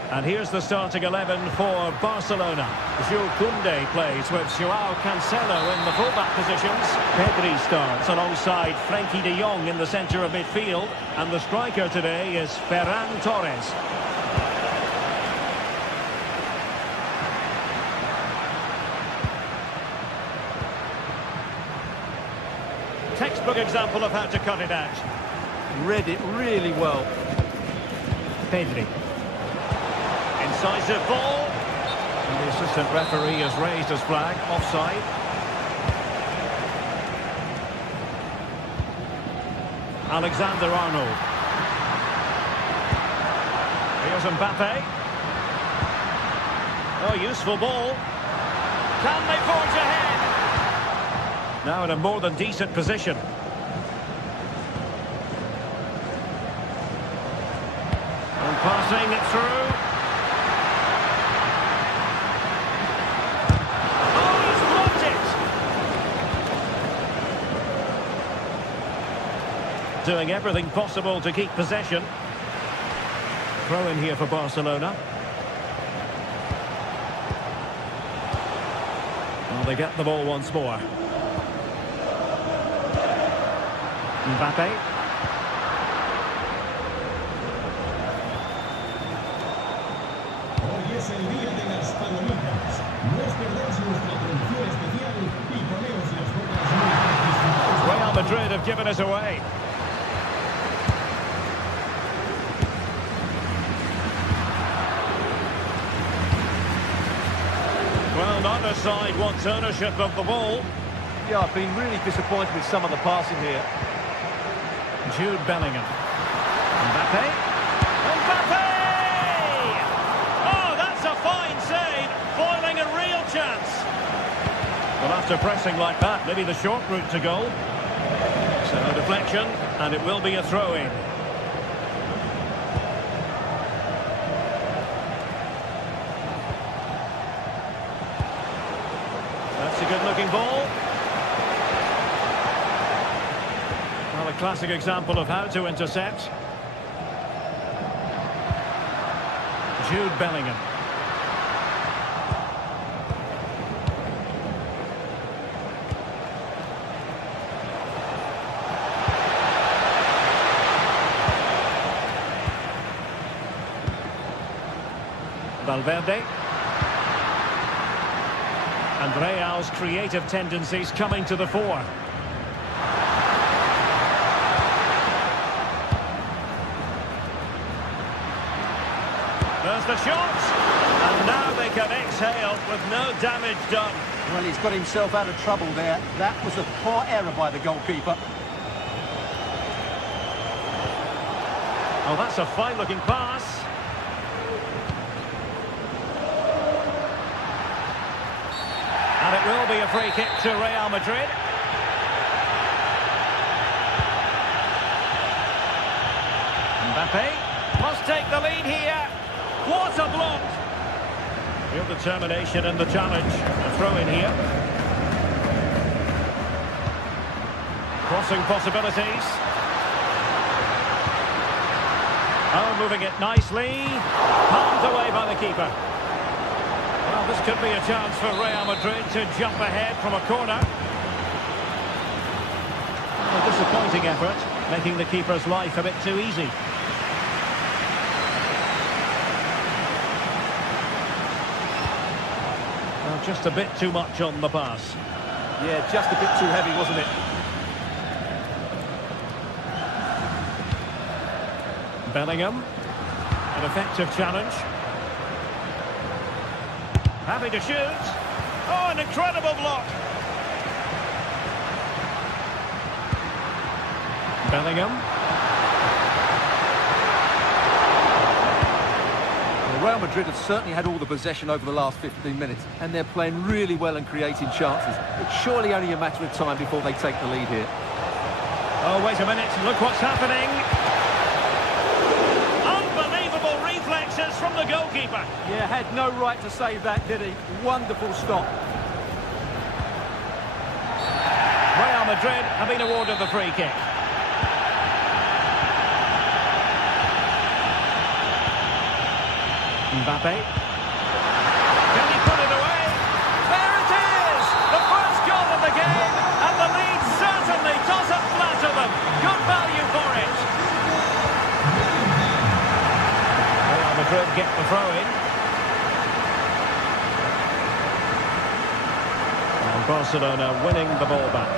And here's the starting 11 for Barcelona. Jules Koundé plays with Joao Cancelo in the fullback positions. Pedri starts alongside Frenkie de Jong in the centre of midfield. And the striker today is Ferran Torres. Textbook example of how to cut it out. Read it really well. Pedri. Incisive ball. And the assistant referee has raised his flag. Offside. Alexander-Arnold. Here's Mbappe. Oh, useful ball. Can they forge ahead? Now in a more than decent position. And passing it through. Doing everything possible to keep possession. Throw in here for Barcelona. Well, they get the ball once more. Mbappe. Hoy es el día de las palomitas. No os perdáis nuestra producción especial y poneos las bocas muy disfrutados. Real Madrid have given us away. Well, neither side wants ownership of the ball. Yeah, I've been really disappointed with some of the passing here. Jude Bellingham. Mbappe. Mbappe! Oh, that's a fine save. Foiling a real chance. Well, after pressing like that, maybe the short route to goal. So a deflection, and it will be a throw-in. That's a good-looking ball. Well, a classic example of how to intercept. Jude Bellingham. Valverde. And Real's creative tendencies coming to the fore. There's the shot. And now they can exhale with no damage done. Well, he's got himself out of trouble there. That was a poor error by the goalkeeper. Oh, that's a fine-looking pass. And it will be a free kick to Real Madrid. Mbappe must take the lead here. What a block! Real determination in the challenge. A throw in here. Crossing possibilities. Oh, moving it nicely. Palmed away by the keeper. Well, this could be a chance for Real Madrid to jump ahead from a corner. A disappointing effort, making the keeper's life a bit too easy. Well, just a bit too much on the pass. Yeah, just a bit too heavy, wasn't it? Bellingham. An effective challenge. Happy to shoot. Oh, an incredible block. Bellingham. Well, Real Madrid have certainly had all the possession over the last 15 minutes, and they're playing really well and creating chances. It's surely only a matter of time before they take the lead here. Oh, wait a minute, look what's happening. Unbelievable reflexes from the goalkeeper. Yeah, had no right to save that, did he? Wonderful stop. Real Madrid have been awarded the free kick. Mbappe. Can he put it away? There it is! The first goal of the game, and the lead certainly doesn't flatter them. Good value for it. Real Madrid get the throw-in. And Barcelona winning the ball back.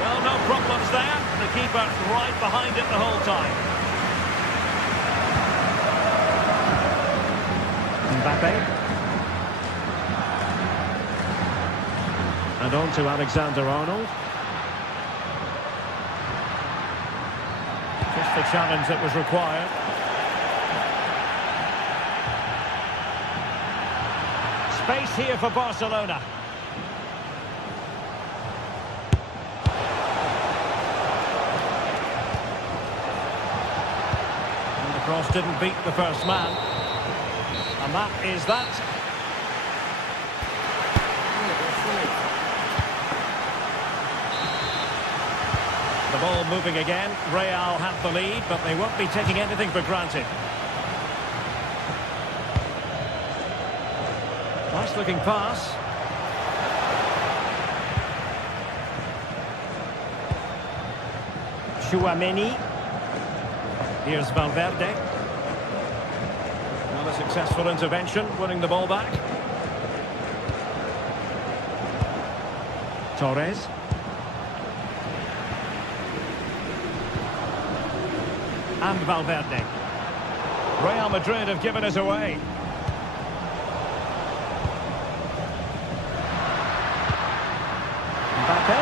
Well, no problems there. The keeper right behind it the whole time. Mbappe. And on to Alexander-Arnold. Just the challenge that was required. Space here for Barcelona. And the cross didn't beat the first man. And that is that. The ball moving again. Real have the lead, but they won't be taking anything for granted. Nice looking pass. Tchouaméni. Here's Valverde. Not a successful intervention, winning the ball back. Torres. And Valverde. Real Madrid have given us away. Mbappe.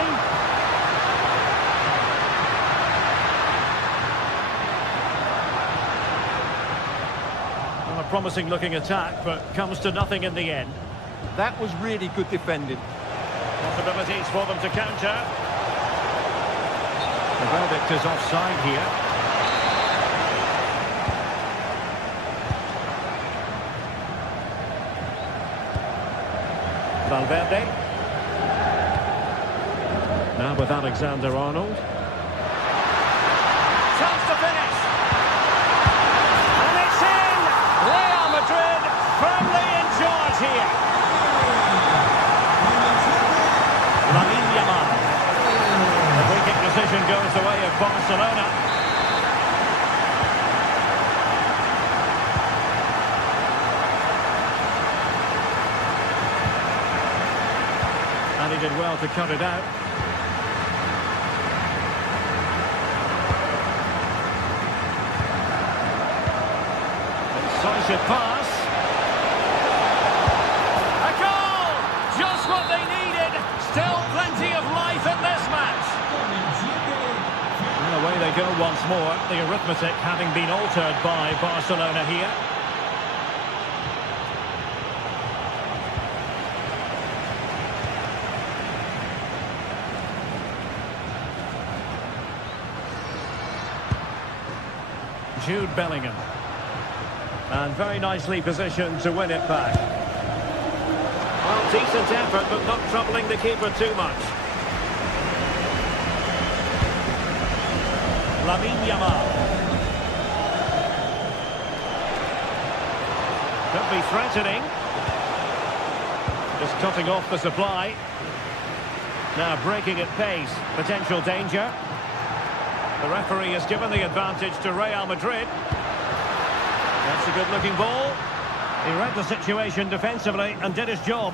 Well, a promising looking attack, but comes to nothing in the end. That was really good defending. Possibilities for them to counter. The verdict is offside here. Valverde. Now with Alexander-Arnold. Chance to finish. And it's in! Real Madrid firmly in charge here. Lamine Yamal. The free kick decision goes the way of Barcelona. And he did well to cut it out. Decisive pass. A goal! Just what they needed. Still plenty of life in this match. And away they go once more. The arithmetic having been altered by Barcelona here. Jude Bellingham. And very nicely positioned to win it back. Well, decent effort, but not troubling the keeper too much. Lamine Yamal. Could be threatening. Just cutting off the supply. Now breaking at pace. Potential danger. The referee has given the advantage to Real Madrid. That's a good-looking ball. He read the situation defensively and did his job.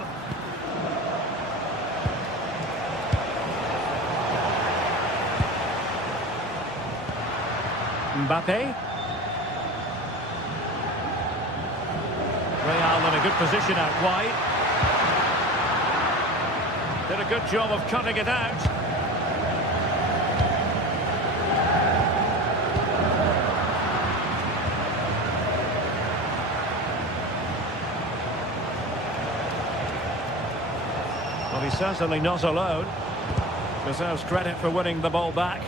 Mbappe. Real in a good position out wide. Did a good job of cutting it out. Well, he's certainly not alone. Deserves credit for winning the ball back.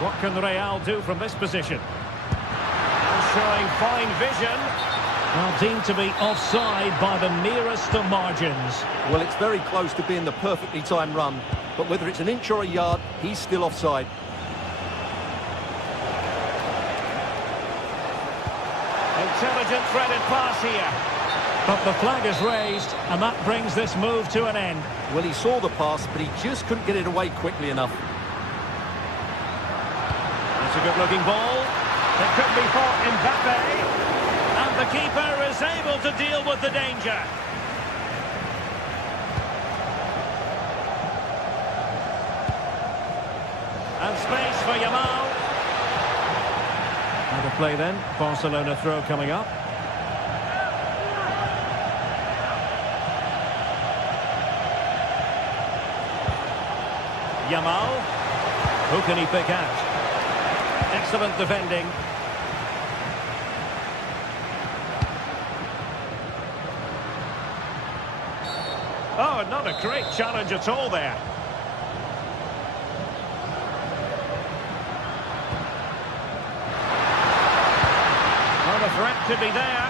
What can Real do from this position? And showing fine vision. Well, deemed to be offside by the merest of margins. Well, it's very close to being the perfectly timed run, but whether it's an inch or a yard, he's still offside. Intelligent threaded pass here. But the flag is raised, and that brings this move to an end. Well, he saw the pass, but he just couldn't get it away quickly enough. It's a good-looking ball. It could be for Mbappe. And the keeper is able to deal with the danger. And space for Yamal. Out of play then. Barcelona throw coming up. Yamal. Who can he pick out? Excellent defending. Oh, not a great challenge at all there. Well, the threat could be there.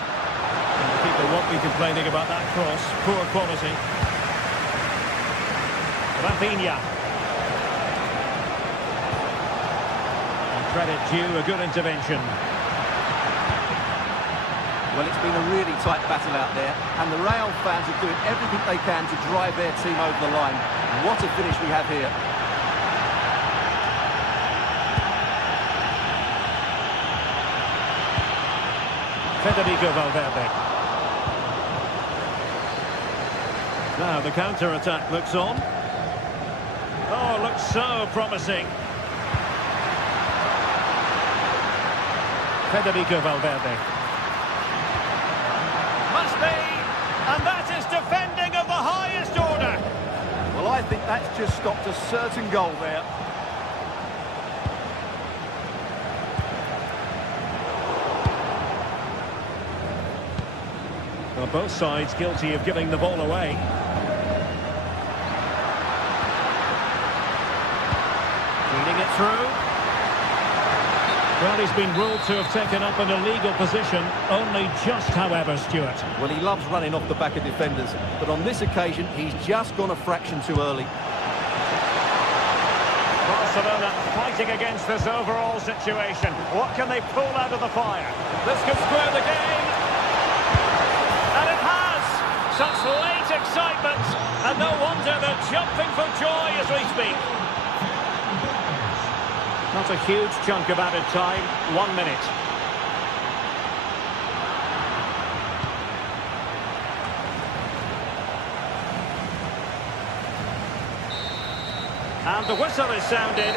And the keeper won't be complaining about that cross. Poor quality. Rafinha. Credit due, a good intervention. Well, it's been a really tight battle out there, and the Real fans are doing everything they can to drive their team over the line. What a finish we have here. Federico Valverde. Now the counter-attack looks on. Oh, looks so promising. Federico Valverde. Must be, and that is defending of the highest order. Well, I think that's just stopped a certain goal there. Well, both sides guilty of giving the ball away. Feeding it through. Well, he's been ruled to have taken up an illegal position, only just, however, Stuart. Well, he loves running off the back of defenders, but on this occasion, he's just gone a fraction too early. Barcelona fighting against this overall situation. What can they pull out of the fire? This could square the game. And it has! Such late excitement, and no wonder they're jumping for joy as we speak. Not a huge chunk of added time, 1 minute. And the whistle is sounded.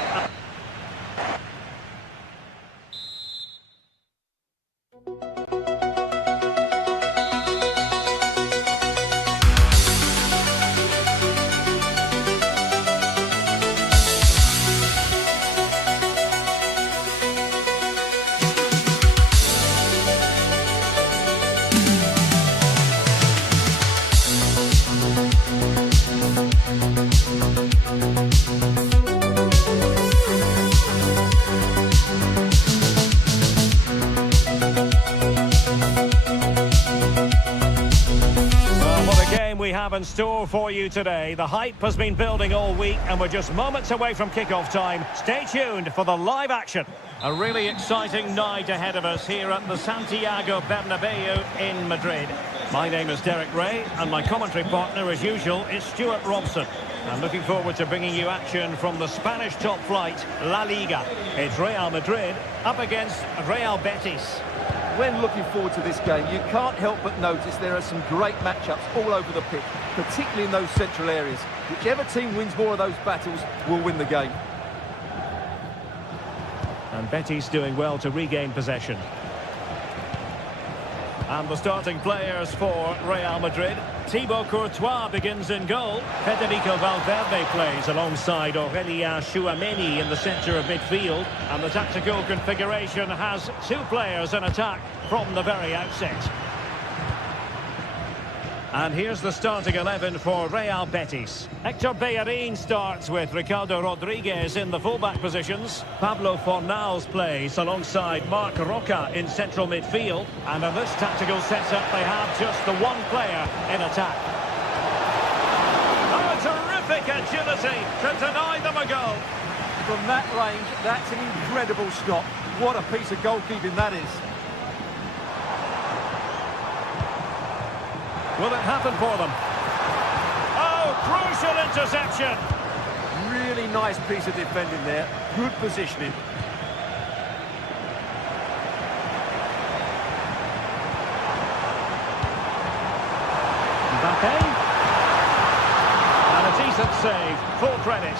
We have in store for you today. The hype has been building all week and we're just moments away from kickoff time. Stay tuned for the live action. A really exciting night ahead of us here at the Santiago Bernabeu in Madrid. My name is Derek Ray and my commentary partner as usual is Stuart Robson. I'm looking forward to bringing you action from the Spanish top flight, La Liga. It's Real Madrid up against Real Betis. When looking forward to this game, you can't help but notice there are some great matchups all over the pitch, particularly in those central areas. Whichever team wins more of those battles will win the game. And Betis doing well to regain possession. And the starting players for Real Madrid. Thibaut Courtois begins in goal. Federico Valverde plays alongside Aurélien Tchouaméni in the centre of midfield. And the tactical configuration has two players in attack from the very outset. And here's the starting 11 for Real Betis. Hector Bellerin starts with Ricardo Rodriguez in the fullback positions. Pablo Fornals plays alongside Marc Roca in central midfield. And in this tactical setup, they have just the one player in attack. Oh, terrific agility to deny them a goal. From that range, that's an incredible stop. What a piece of goalkeeping that is. Will it happen for them? Oh, crucial interception. Really nice piece of defending there. Good positioning. Mbappe. And a decent save. Full credit.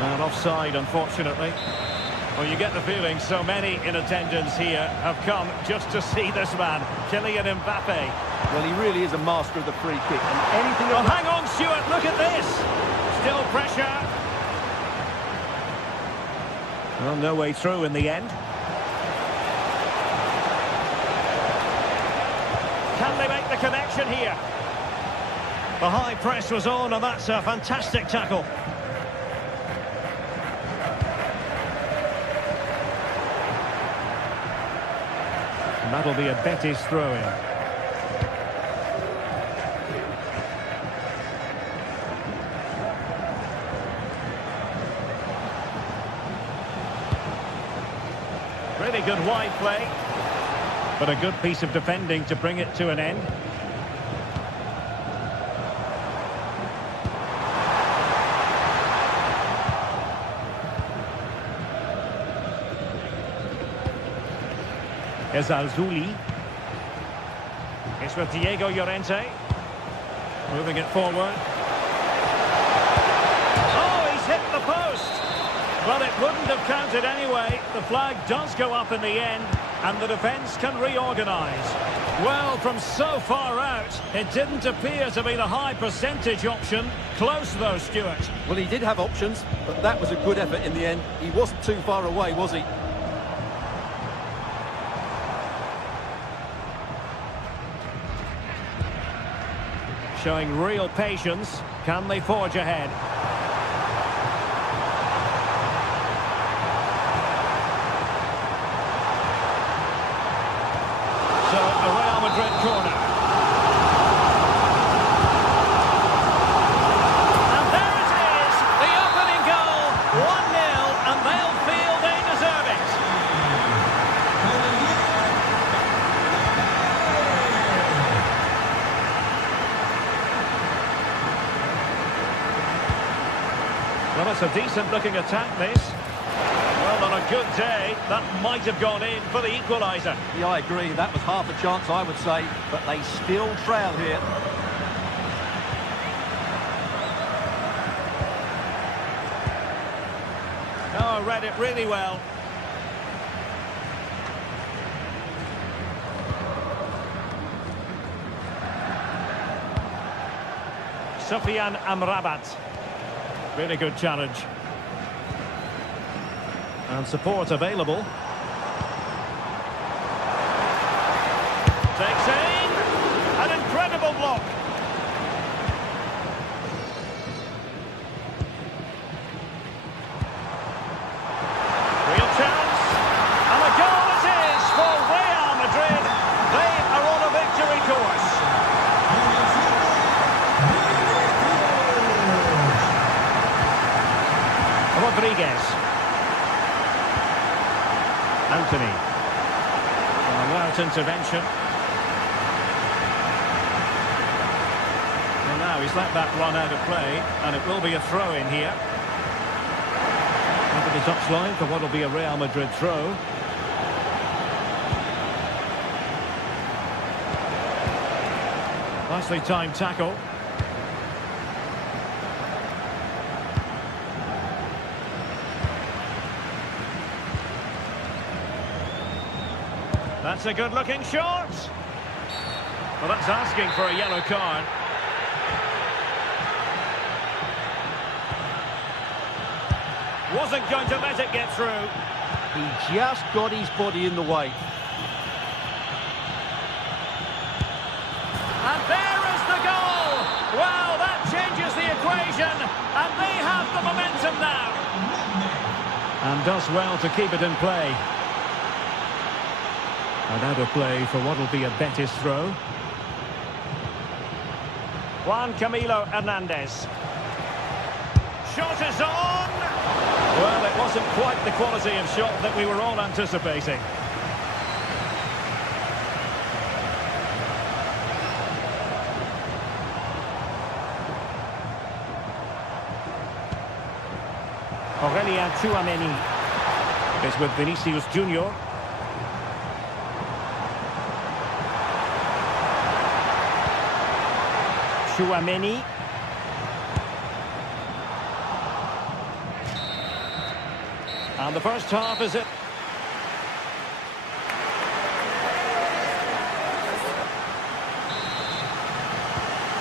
And offside, unfortunately. Well, you get the feeling so many in attendance here have come just to see this man, Kylian Mbappe. Well, he really is a master of the free kick. And anything... Oh, hang on, Stuart, look at this. Still pressure. Well, no way through in the end. Can they make the connection here? The high press was on, and that's a fantastic tackle. And that'll be a Betis throw-in. Really good wide play. But a good piece of defending to bring it to an end. Is Alzuli. It's with Diego Llorente. Moving it forward. Oh, he's hit the post. Well, it wouldn't have counted anyway. The flag does go up in the end, and the defence can reorganise. Well, from so far out, it didn't appear to be the high percentage option. Close though, Stuart. Well, he did have options, but that was a good effort in the end. He wasn't too far away, was he? Showing real patience. Can they forge ahead? So, a Real Madrid corner. And there it is, the opening goal, 1-0, and they'll feel they deserve it. Well, it's a decent-looking attack, this. Well, on a good day, that might have gone in for the equaliser. Yeah, I agree. That was half a chance, I would say, but they still trail here. Oh, read it really well. Sofian Amrabat. Really good challenge. And support available. Takes aim. An incredible block. Real chance. And a goal it is for Real Madrid. They are on a victory course. Rodriguez. Anthony. Alert intervention. Well, now he's let that run out of play, and it will be a throw-in here. Over the touchline for what will be a Real Madrid throw. Nicely timed tackle. That's a good-looking shot. Well, that's asking for a yellow card. Wasn't going to let it get through. He just got his body in the way. And there is the goal! Well, that changes the equation, and they have the momentum now. And does well to keep it in play. And out of play for what will be a Betis throw. Juan Camilo Hernandez. Shot is on! Well, it wasn't quite the quality of shot that we were all anticipating. Aurelien Tchouameni is with Vinicius Junior. Tchouameni. And the first half is it.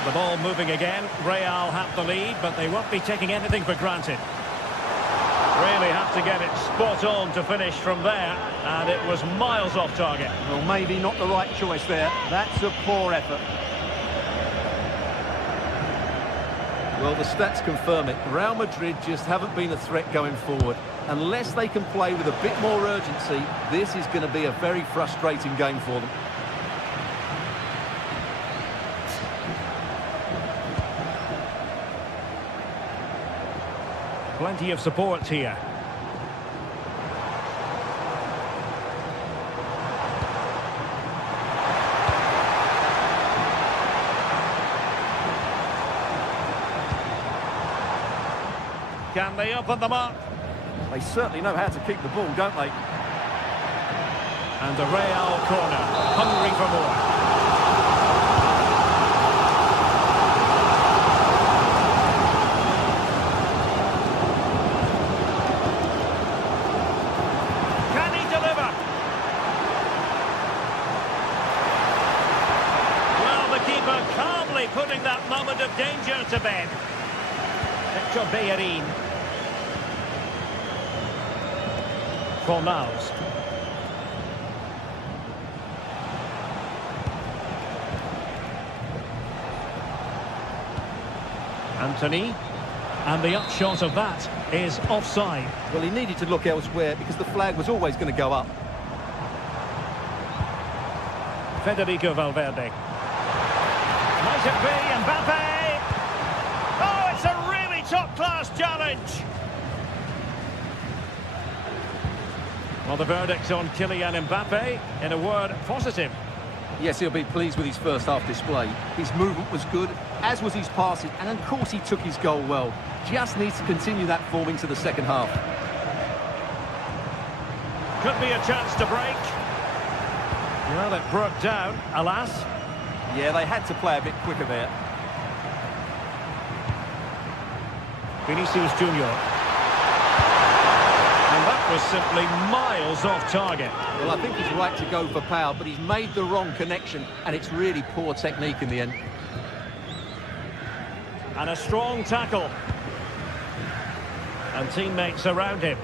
The ball moving again. Real have the lead, but they won't be taking anything for granted. Really have to get it spot on to finish from there, and it was miles off target. Well, maybe not the right choice there. That's a poor effort. Well, the stats confirm it. Real Madrid just haven't been a threat going forward. Unless they can play with a bit more urgency, this is going to be a very frustrating game for them. Plenty of support here. Can they open them up? They certainly know how to keep the ball, don't they? And the Real corner, hungry for more. Can he deliver? Well, the keeper calmly putting that moment of danger to bed. Victor Bellerin. Fornals. Anthony. And the upshot of that is offside. Well, he needed to look elsewhere because the flag was always going to go up. Federico Valverde. Might it be Mbappe? Oh, it's a really top-class challenge. Well, the verdict on Kylian Mbappe, in a word, positive. Yes, he'll be pleased with his first half display. His movement was good, as was his passing, and of course he took his goal well. Just needs to continue that form into the second half. Could be a chance to break. Well, it broke down, alas. Yeah, they had to play a bit quicker there. Vinicius Junior. And that was simply miles off target. Well, I think he's right to go for power, but he's made the wrong connection, and it's really poor technique in the end. And a strong tackle. And teammates around him.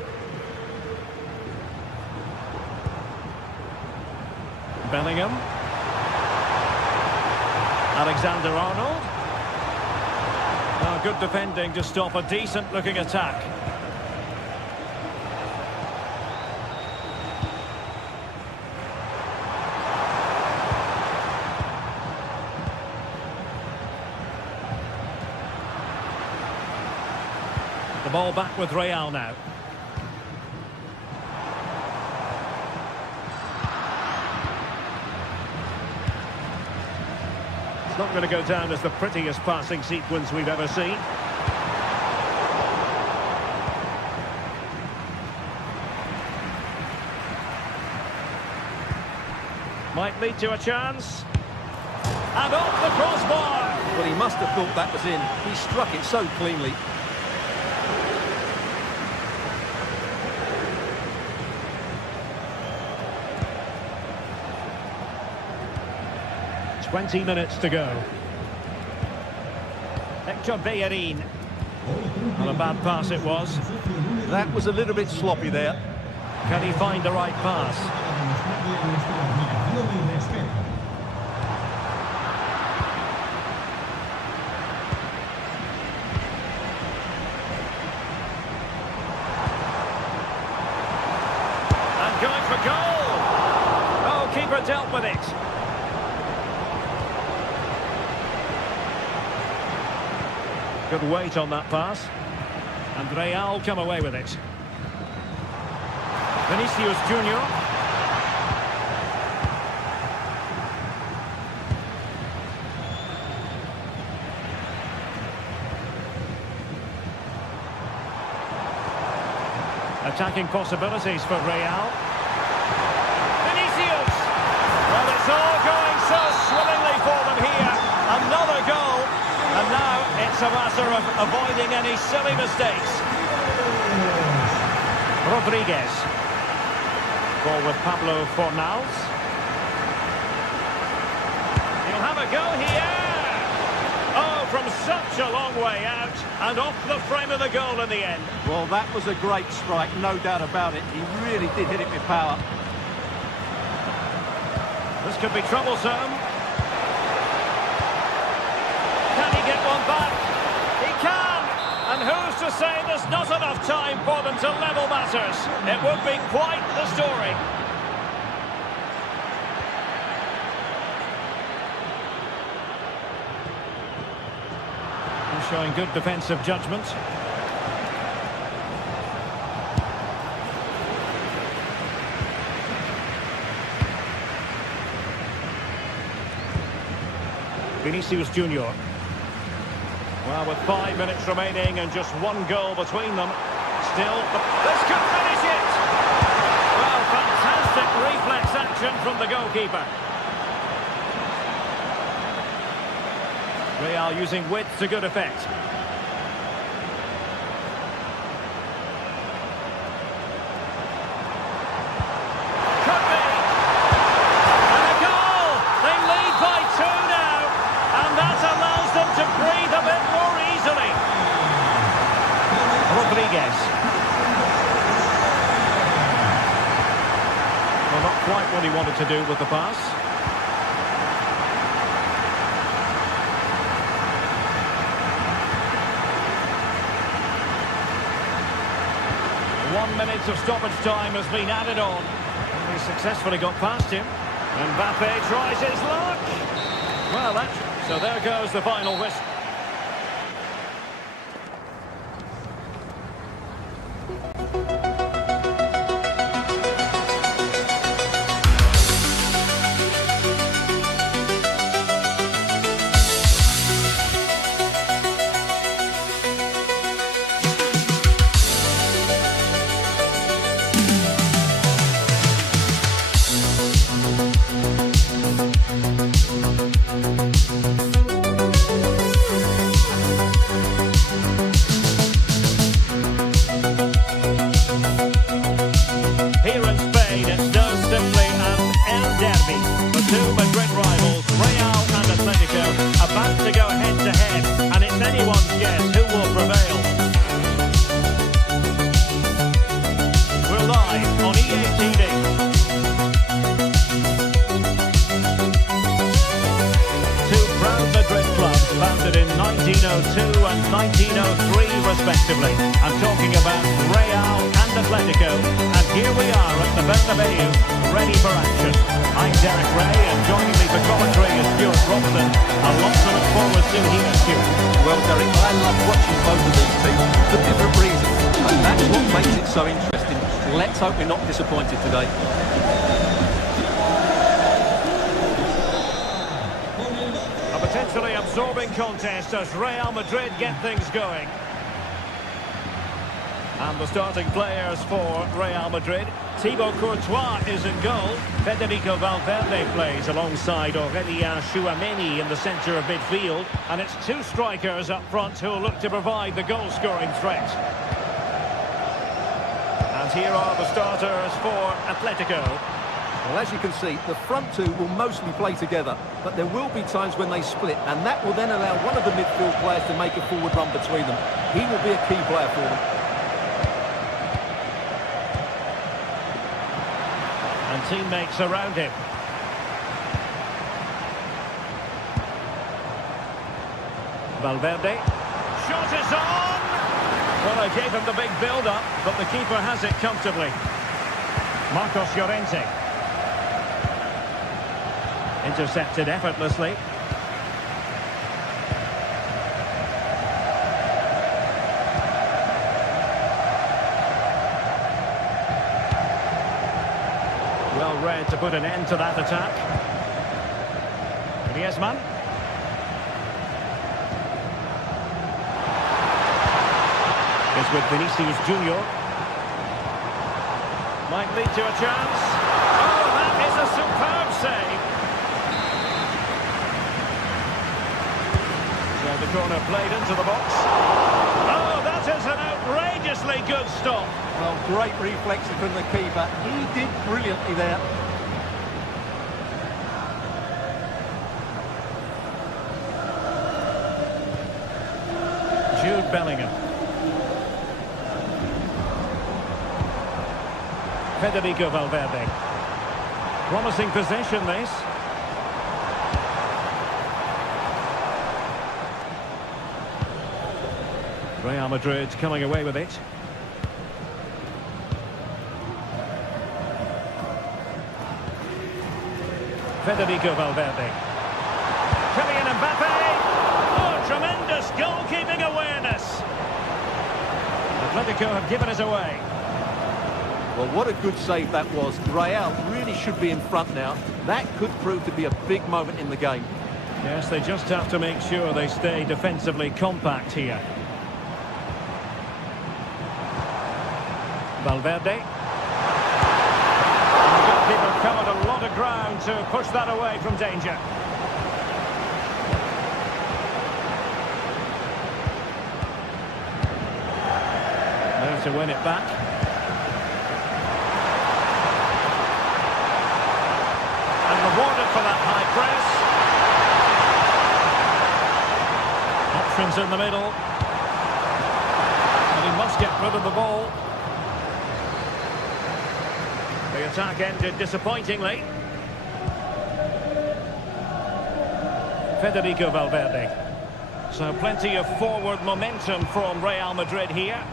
Bellingham. Alexander-Arnold. Good defending to stop a decent-looking attack. The ball back with Real now. It's not going to go down as the prettiest passing sequence we've ever seen. Might lead to a chance. And off the crossbar! But he must have thought that was in. He struck it so cleanly. 20 minutes to go. Hector Bellerin. Not a bad pass it was. That was a little bit sloppy there. Can he find the right pass? And going for goal! Oh, keeper dealt with it. Good weight on that pass. And Real come away with it. Vinicius Junior. Attacking possibilities for Real. Vinicius! Well, it's all going so swimmingly for them here. Another goal. And now it's a matter of avoiding any silly mistakes. Rodriguez. Ball with Pablo Fornals. He'll have a go here. Oh, from such a long way out. And off the frame of the goal in the end. Well, that was a great strike, no doubt about it. He really did hit it with power. This could be troublesome. Can he get one back? He can! And who's to say there's not enough time for them to level matters? It would be quite the story. He's showing good defensive judgment. Vinicius Junior. Well, with 5 minutes remaining and just one goal between them, still, this could finish it! Well, fantastic reflex action from the goalkeeper. Real using width to good effect. Could be! And a goal! They lead by 2 now, and that allows them to breathe a bit more easily. Rodriguez. Well, not quite what he wanted to do with the pass. One minute of stoppage time has been added on. And he successfully got past him. Mbappe tries his luck. Well, so there goes the final whistle. Here in Spain, it's known simply as El Derby. The two Madrid rivals, Real and Atletico, about to go head-to-head, and it's anyone's guess who will prevail. We're live on EA TV. Two proud Madrid clubs, founded in 1902 and 1903 respectively. I'm talking about Real and Atletico, and here we are at the Bernabeu, ready for action. I'm Derek Ray, and joining me for commentary is Stuart Robson. A lot to look forward to here, Stuart. Well, Derek, I love watching both of these teams for different reasons, and that's what makes it so interesting. Let's hope we're not disappointed today. A potentially absorbing contest as Real Madrid get things going. And the starting players for Real Madrid. Thibaut Courtois is in goal. Federico Valverde plays alongside Aurélien Tchouameni in the centre of midfield. And it's two strikers up front who will look to provide the goal-scoring threat. And here are the starters for Atletico. Well, as you can see, the front two will mostly play together, but there will be times when they split, and that will then allow one of the midfield players to make a forward run between them. He will be a key player for them. And teammates around him. Valverde. Shot is on! Well, I gave him the big build-up, but the keeper has it comfortably. Marcos Llorente. Intercepted effortlessly. Well read to put an end to that attack. Griezmann. Is with Vinicius Junior. Might lead to a chance. Oh, that is a superb save. So the corner played into the box. Oh, that is an outrageously good stop. Well, great reflection from the keeper. He did brilliantly there. Jude Bellingham. Federico Valverde. Promising possession, this. Real Madrid coming away with it. Federico Valverde. Kylian Mbappe. Oh, tremendous goalkeeping awareness. Atletico have given us away. Well, what a good save that was. Real really should be in front now. That could prove to be a big moment in the game. Yes, they just have to make sure they stay defensively compact here. Valverde. And the goalkeeper covered a lot of ground to push that away from danger. There to win it back. Rewarded for that high press. Options in the middle. And he must get rid of the ball. The attack ended disappointingly. Federico Valverde. So plenty of forward momentum from Real Madrid here.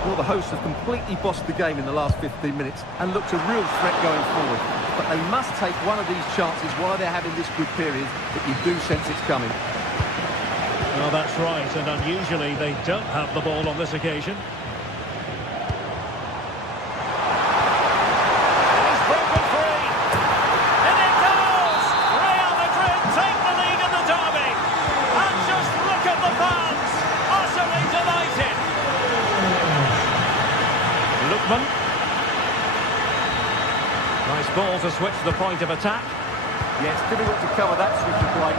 Well, the hosts have completely bossed the game in the last 15 minutes and looked a real threat going forward. But they must take one of these chances while they're having this good period that you do sense it's coming. Well, that's right, and unusually they don't have the ball on this occasion. He's broken free. And it goes! Real Madrid take the lead in the derby. And just look at the fans, utterly delighted. Lookman. Nice ball to switch the point of attack. Yeah, it's difficult to cover that switch of play.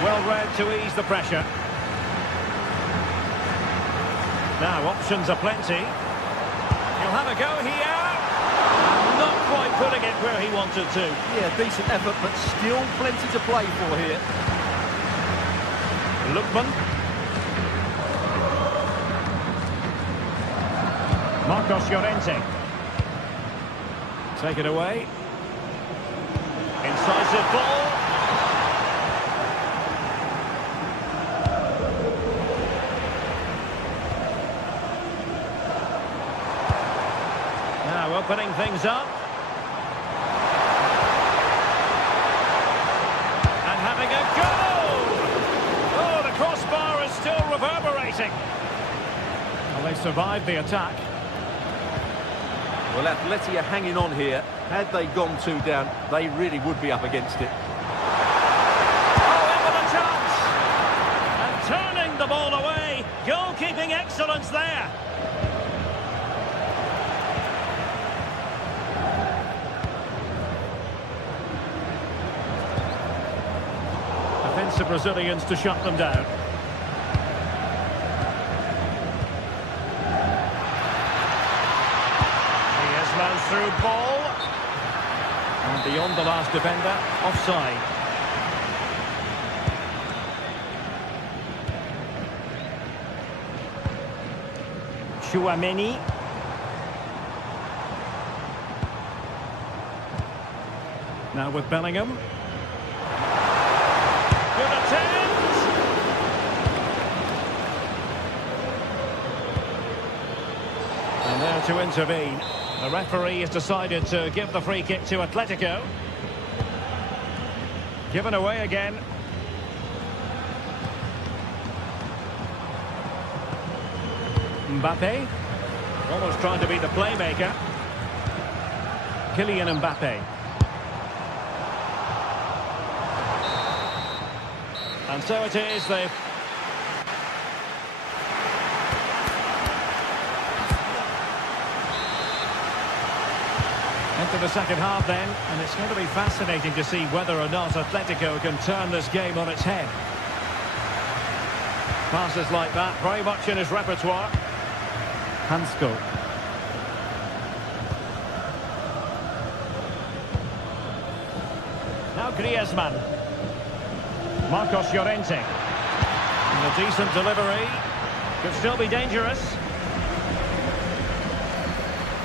Well read to ease the pressure. Now options are plenty. He'll have a go here. Not quite putting it where he wanted to. Yeah, decent effort, but still plenty to play for here. Lookman. Marcos Llorente. Take it away. Incisive ball. Now opening things up. And having a go! Oh, the crossbar is still reverberating. Well, they survived the attack. Well, Atleti are hanging on here. Had they gone 2 down, they really would be up against it. Oh, in with a chance! And turning the ball away. Goalkeeping excellence there. Defensive Brazilians to shut them down. through ball. And beyond the last defender, offside. Chouameni. Now with Bellingham. Good attempt! And there to intervene. The referee has decided to give the free kick to Atletico. Given away again. Mbappe. Almost trying to be the playmaker. Kylian Mbappe. And so it is, they've... Into the second half then, and it's going to be fascinating to see whether or not Atletico can turn this game on its head. Passes like that, very much in his repertoire. Hansko. Now Griezmann. Marcos Llorente. And a decent delivery. Could still be dangerous.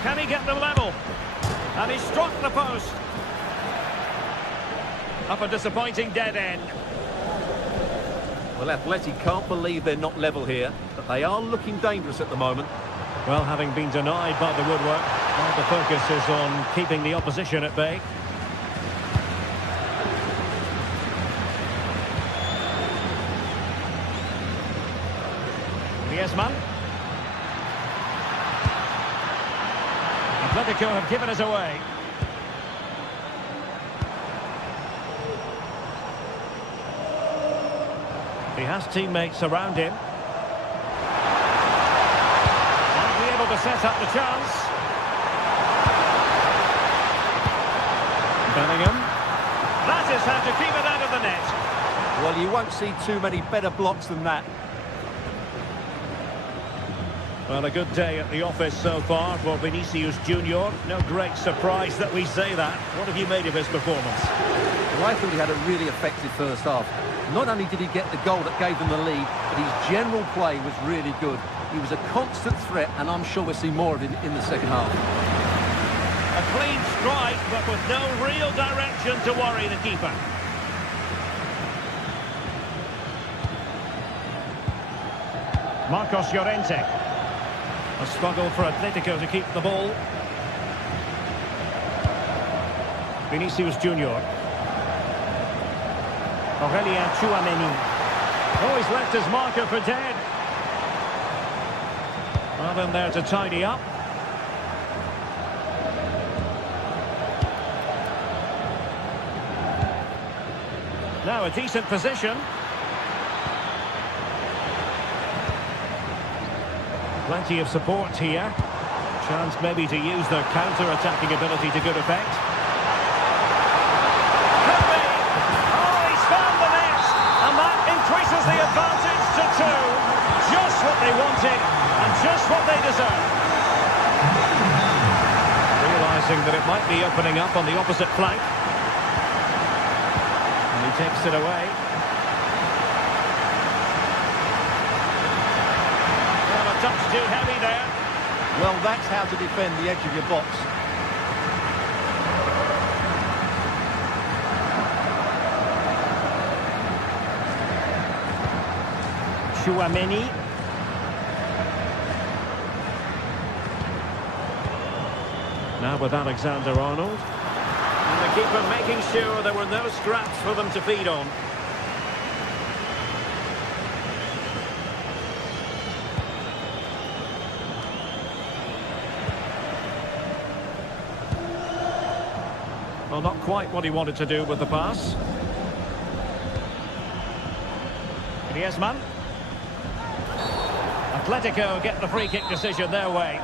Can he get them level? And he struck the post. Up a disappointing dead end. Well, Athletic can't believe they're not level here, but they are looking dangerous at the moment. Well, having been denied by the woodwork, well, the focus is on keeping the opposition at bay. Griezmann. Atletico have given us away. He has teammates around him. Might be able to set up the chance. Bellingham. That is how to keep it out of the net. Well, you won't see too many better blocks than that. Well, a good day at the office so far for Vinicius Junior. No great surprise that we say that. What have you made of his performance? Well, I thought he had a really effective first half. Not only did he get the goal that gave them the lead, but his general play was really good. He was a constant threat, and I'm sure we'll see more of him in the second half. A clean strike, but with no real direction to worry the keeper. Marcos Llorente. A struggle for Atletico to keep the ball. Vinicius Junior. Aurelien Chouameni. Oh, he's left his marker for dead. Well, in there to tidy up. Now a decent position. Plenty of support here. Chance maybe to use their counter-attacking ability to good effect. Could be. Oh, he's found the net. And that increases the advantage to 2. Just what they wanted and just what they deserve. Realising that it might be opening up on the opposite flank. And he takes it away. Touch too heavy there. Well, that's how to defend the edge of your box. Chouameni. Now with Alexander-Arnold. And the keeper making sure there were no scraps for them to feed on. Well, not quite what he wanted to do with the pass. Griezmann. Atletico get the free kick decision their way.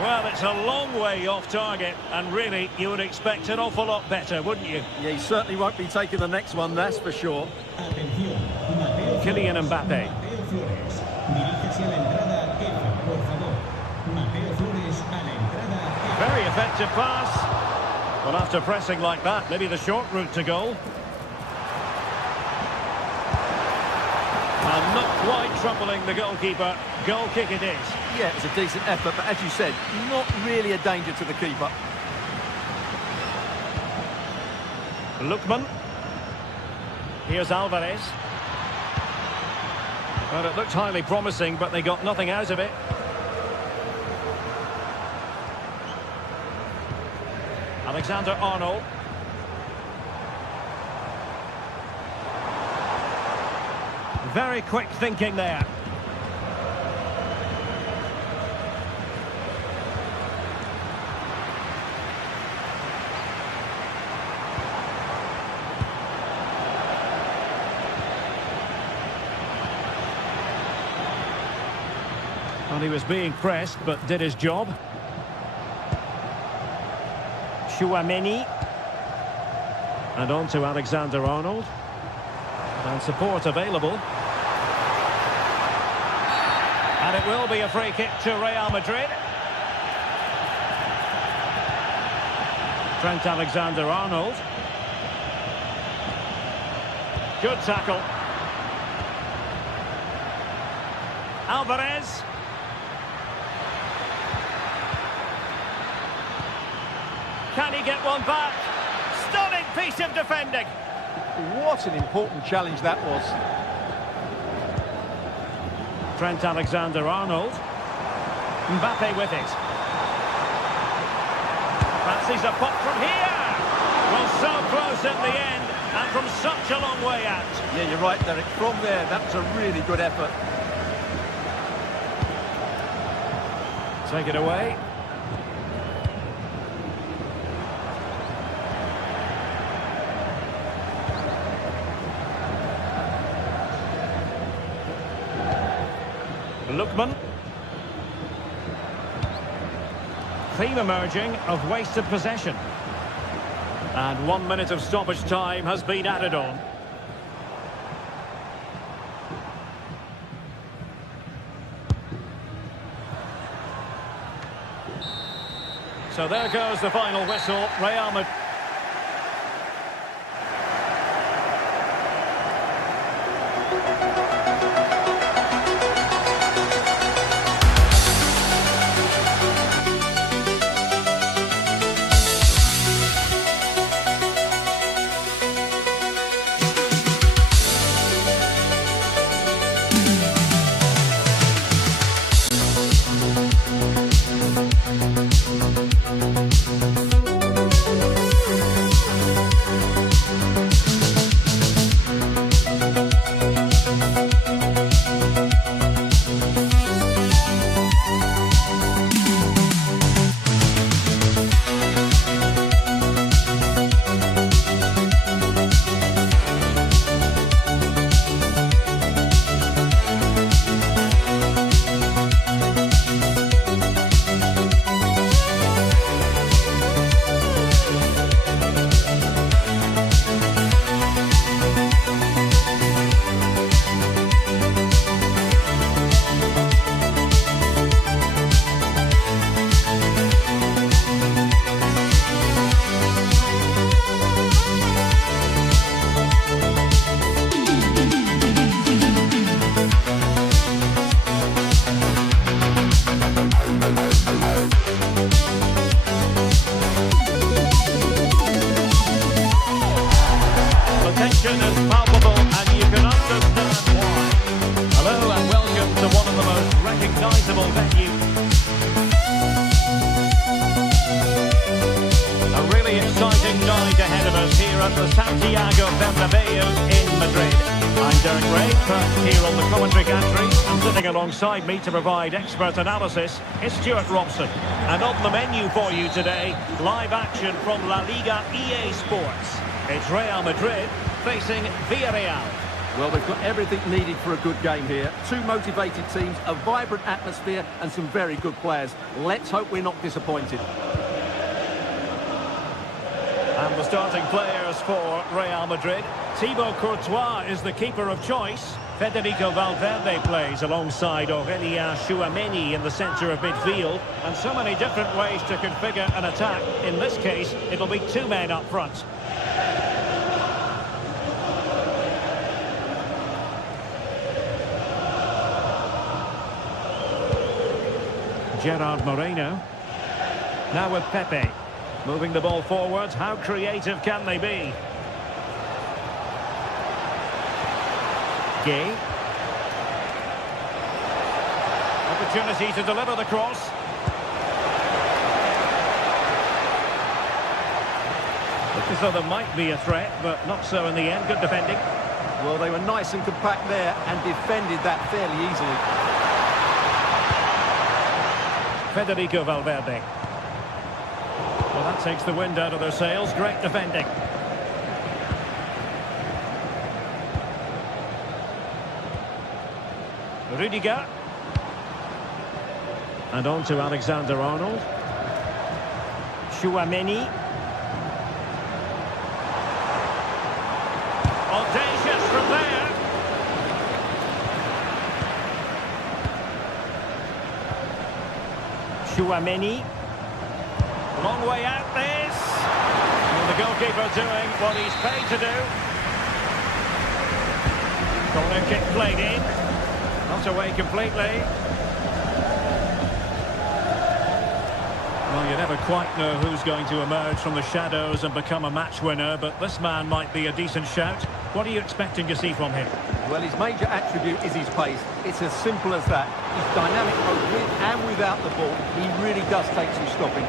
Well, it's a long way off target, and really, you would expect an awful lot better, wouldn't you? Yeah, he certainly won't be taking the next one, that's for sure. Atención, Mateo Kylian Mbappe. Mateo Flores. Diríjase a la entrada F, por favor. Mateo Flores a la entrada F. Very effective pass. Well, after pressing like that, maybe the short route to goal. And not quite troubling the goalkeeper. Goal kick it is. Yeah, it was a decent effort, but as you said, not really a danger to the keeper. Lookman. Here's Alvarez. Well, it looked highly promising, but they got nothing out of it. Alexander-Arnold. Very quick thinking there. Well, he was being pressed, but did his job. Chouameni. And on to Alexander-Arnold. And support available. And it will be a free kick to Real Madrid. Trent Alexander-Arnold. Good tackle. Alvarez. Can he get one back? Stunning piece of defending. What an important challenge that was. Trent Alexander-Arnold. Mbappe with it. Fancies a pop from here. Well, so close in the end, and from such a long way out. Yeah, you're right, Derek. From there, that was a really good effort. Take it away. Lookman. Theme emerging of wasted possession. And 1 minute of stoppage time has been added on. So there goes the final whistle. Real Madrid. Tension is palpable, and you can understand why. Hello and welcome to one of the most recognisable venues. A really exciting night ahead of us here at the Santiago Bernabeu in Madrid. I'm Derek Ray, first here on the commentary gantry, and sitting alongside me to provide expert analysis is Stuart Robson. And on the menu for you today, live action from La Liga EA Sports. It's Real Madrid facing Villarreal. Well, they've got everything needed for a good game here. Two motivated teams, a vibrant atmosphere, and some very good players. Let's hope we're not disappointed. And the starting players for Real Madrid. Thibaut Courtois is the keeper of choice. Federico Valverde plays alongside Aurelien Tchouameni in the centre of midfield. And so many different ways to configure an attack. In this case, it'll be two men up front. Gerard Moreno. Now with Pepe. Moving the ball forwards. How creative can they be? Gay. Opportunity to deliver the cross. Looks as though there might be a threat, but not so in the end. Good defending. Well, they were nice and compact there and defended that fairly easily. Federico Valverde. Well, that takes the wind out of their sails. Great defending. Rudiger. And on to Alexander-Arnold. Tchouameni. Audacious from there. Tchouameni. Long way out this. And the goalkeeper doing what he's paid to do. Corner kick played in. Not away completely. Well, you never quite know who's going to emerge from the shadows and become a match winner, but this man might be a decent shout. What are you expecting to see from him? Well, his major attribute is his pace. It's as simple as that. He's dynamic both with and without the ball. He really does take some stopping.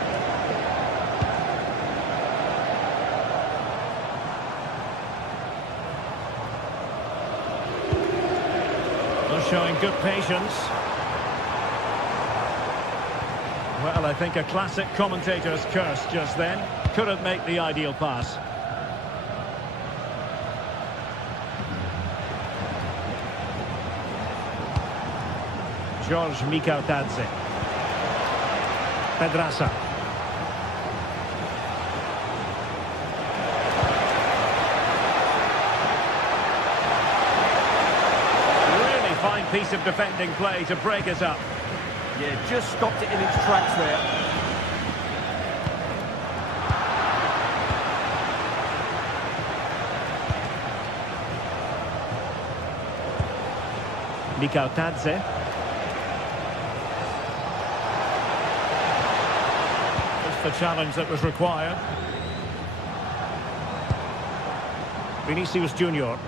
Showing good patience. Well, I think a classic commentator's curse just then. Couldn't make the ideal pass. George Mikautadze. Pedraza. Fine piece of defending play to break us up. Yeah, just stopped it in its tracks there. Mikautadze. Just the challenge that was required. Vinicius Junior.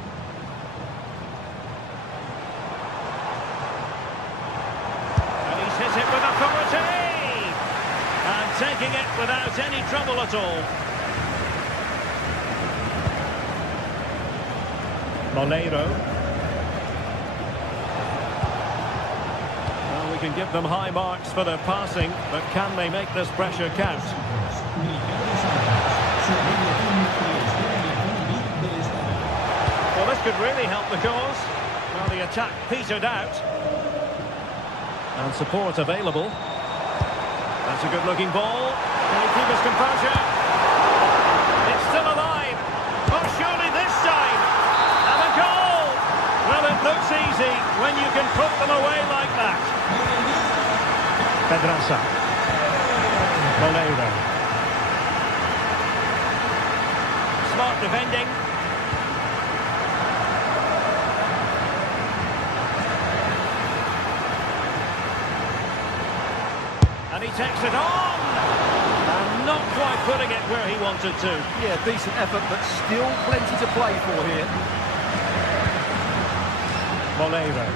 Taking it without any trouble at all. Molero. Well, we can give them high marks for their passing, but can they make this pressure count? Well, this could really help the cause. Well, the attack petered out. And support available. That's a good-looking ball. Can he keep his composure? It's still alive. Oh, surely this time. And a goal. Well, it looks easy when you can put them away like that. Pedraza. Molero. Smart defending. And he takes it on! And not quite putting it where he wanted to. Yeah, decent effort, but still plenty to play for here. Molero.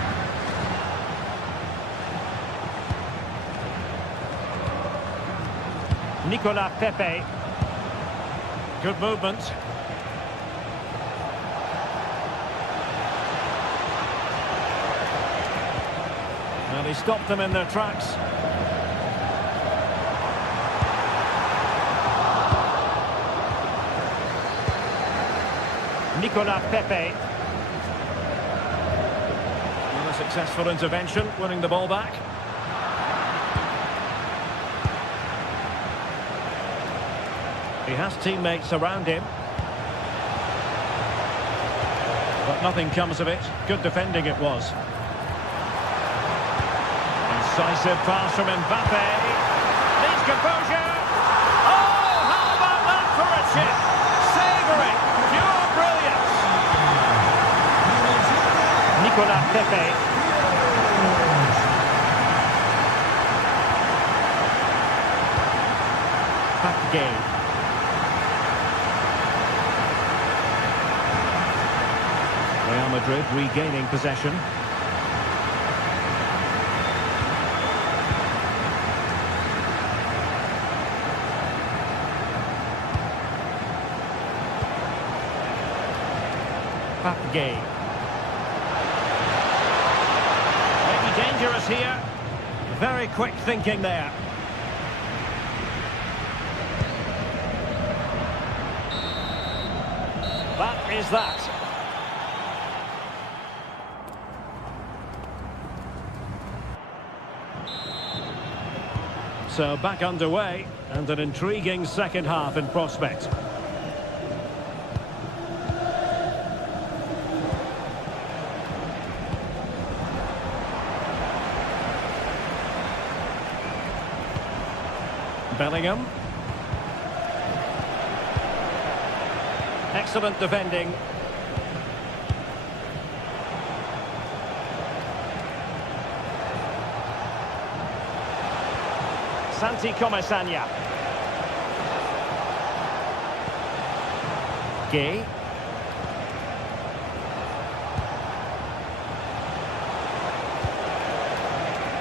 Nicolas Pepe. Good movement. And he stopped them in their tracks. Nicolas Pepe. And a successful intervention, winning the ball back. He has teammates around him. But nothing comes of it. Good defending it was. Incisive pass from Mbappe. Needs composure. Oh, how about that for a chip? Savouring. Pure brilliance. Nicolas Pepe. Gay. Real Madrid regaining possession. Gay. Maybe dangerous here. Very quick thinking there. That is that. So back underway, and an intriguing second half in prospect. Bellingham. Excellent defending. Santi Comasagna. Gay.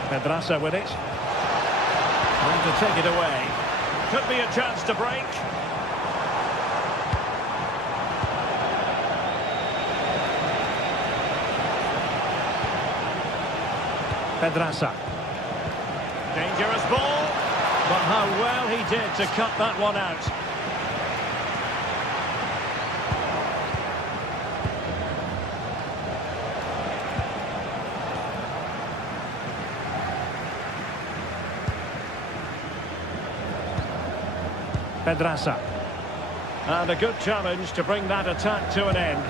Pedraza with it. Trying to take it away. Could be a chance to break. Pedraza. Dangerous ball. But how well he did to cut that one out. Pedraza. And a good challenge to bring that attack to an end.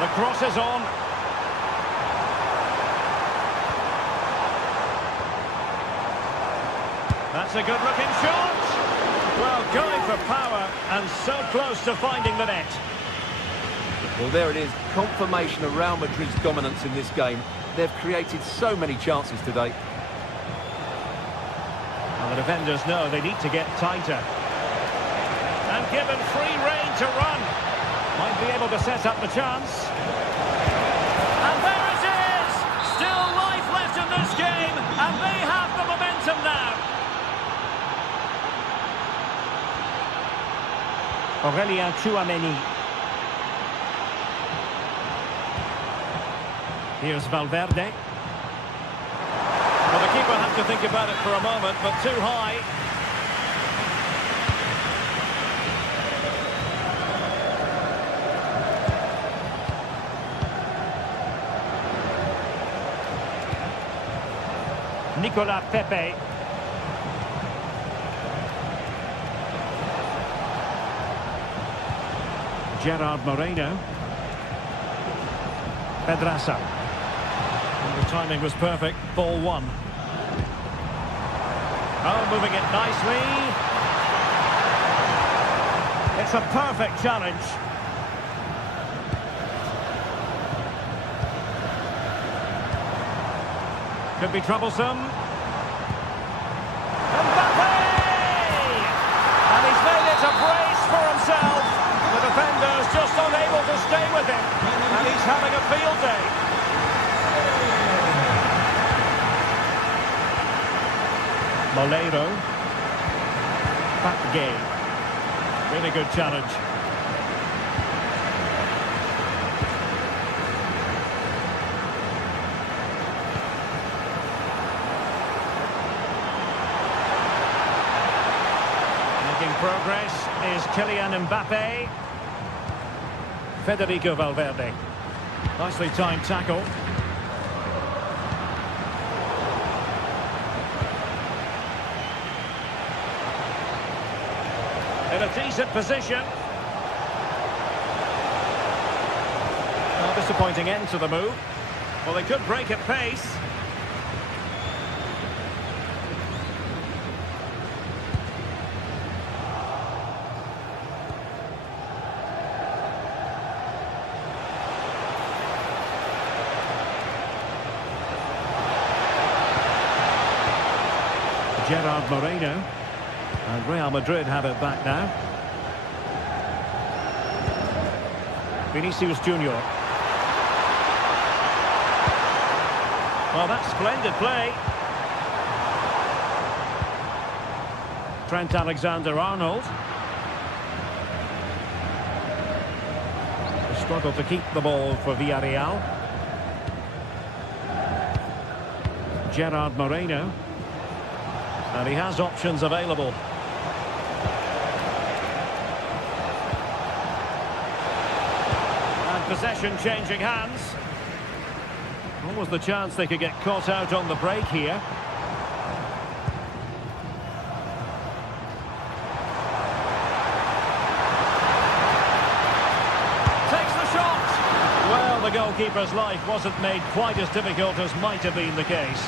The cross is on. That's a good-looking shot. Well, going for power and so close to finding the net. Well, there it is. Confirmation of Real Madrid's dominance in this game. They've created so many chances today. Well, the defenders know they need to get tighter. And given free rein to run. Might be able to set up the chance. And there it is! Still life left in this game, and they have the momentum now. Aurelien Tchouameni. Here's Valverde. Well, the keeper had to think about it for a moment, but too high. Nicolas Pepe. Gerard Moreno. Pedraza. And the timing was perfect. Ball one. Oh, moving it nicely. It's a perfect challenge. Could be troublesome. Mbappe! And he's made it a brace for himself. The defender's just unable to stay with him. And he's having a field day. Molero. Back game. Really good challenge. Progress is Kylian Mbappe. Federico Valverde. Nicely timed tackle. In a decent position. Well, disappointing end to the move. Well, they could break at pace. Gerard Moreno, and Real Madrid have it back now. Vinicius Junior. Well, that's splendid play. Trent Alexander-Arnold. Struggle to keep the ball for Villarreal. Gerard Moreno. And he has options available. And possession changing hands. What was the chance they could get caught out on the break here? Takes the shot! Well, the goalkeeper's life wasn't made quite as difficult as might have been the case.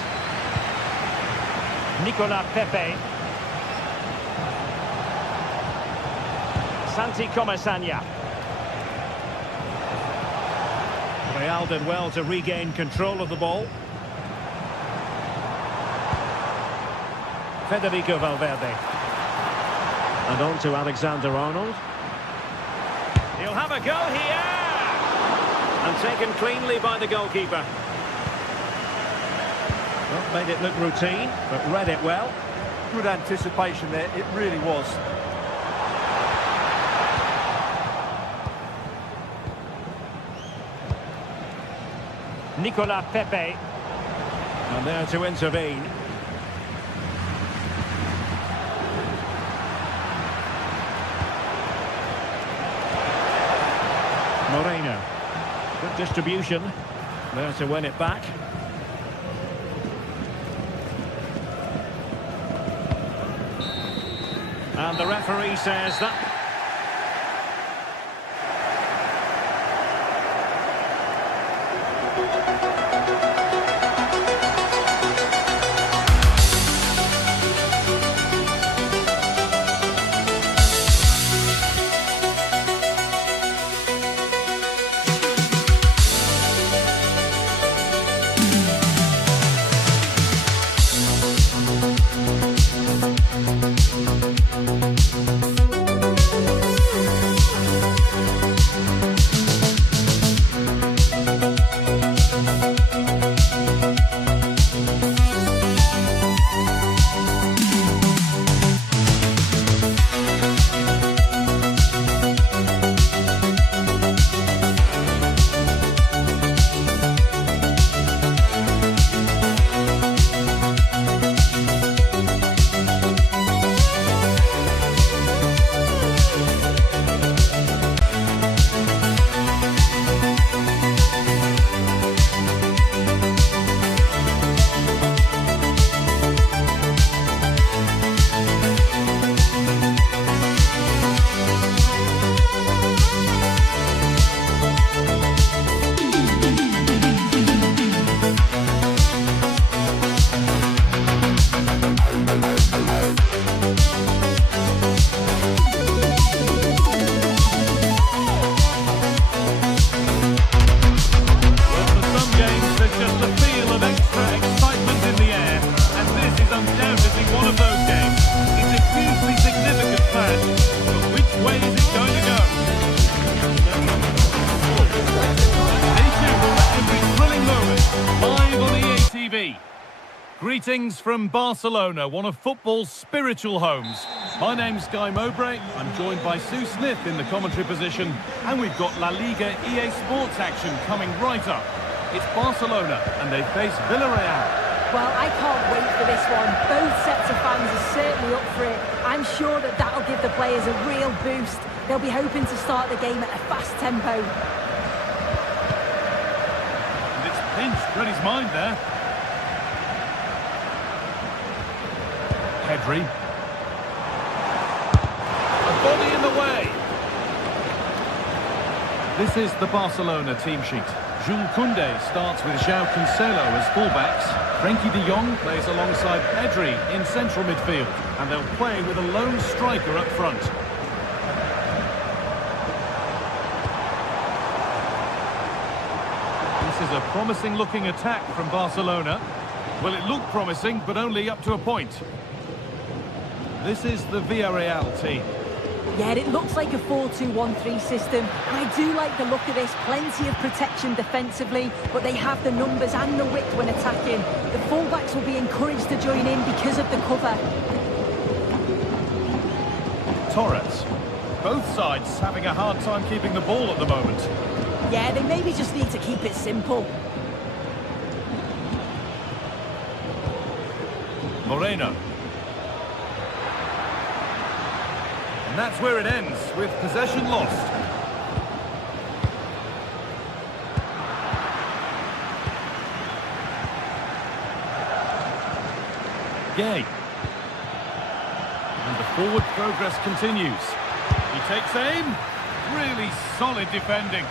Nicolas Pepe. Santi Comesaña. Real did well to regain control of the ball. Federico Valverde. And on to Alexander-Arnold. He'll have a go here! And taken cleanly by the goalkeeper. Well, made it look routine, but read it well. Good anticipation there, it really was. Nicolas Pepe. And there to intervene. Moreno. Good distribution. There to win it back. And the referee says that... Greetings from Barcelona, one of football's spiritual homes. My name's Guy Mowbray. I'm joined by Sue Smith in the commentary position, and we've got La Liga EA Sports action coming right up. It's Barcelona, and they face Villarreal. Well, I can't wait for this one. Both sets of fans are certainly up for it. I'm sure that that'll give the players a real boost. They'll be hoping to start the game at a fast tempo. And it's pinched Freddie's mind there. Pedri. A body This is the Barcelona team sheet. Jules Koundé starts with João Cancelo as fullbacks. Frenkie de Jong plays alongside Pedri in central midfield. And they'll play with a lone striker up front. This is a promising-looking attack from Barcelona. Well, it looked promising, but only up to a point. This is the Villarreal team. Yeah, it looks like a 4-2-1-3 system. And I do like the look of this. Plenty of protection defensively, but they have the numbers and the width when attacking. The fullbacks will be encouraged to join in because of the cover. Torres. Both sides having a hard time keeping the ball at the moment. Yeah, they maybe just need to keep it simple. Moreno. And that's where it ends, with possession lost. Gay. And the forward progress continues. He takes aim. Really solid defending.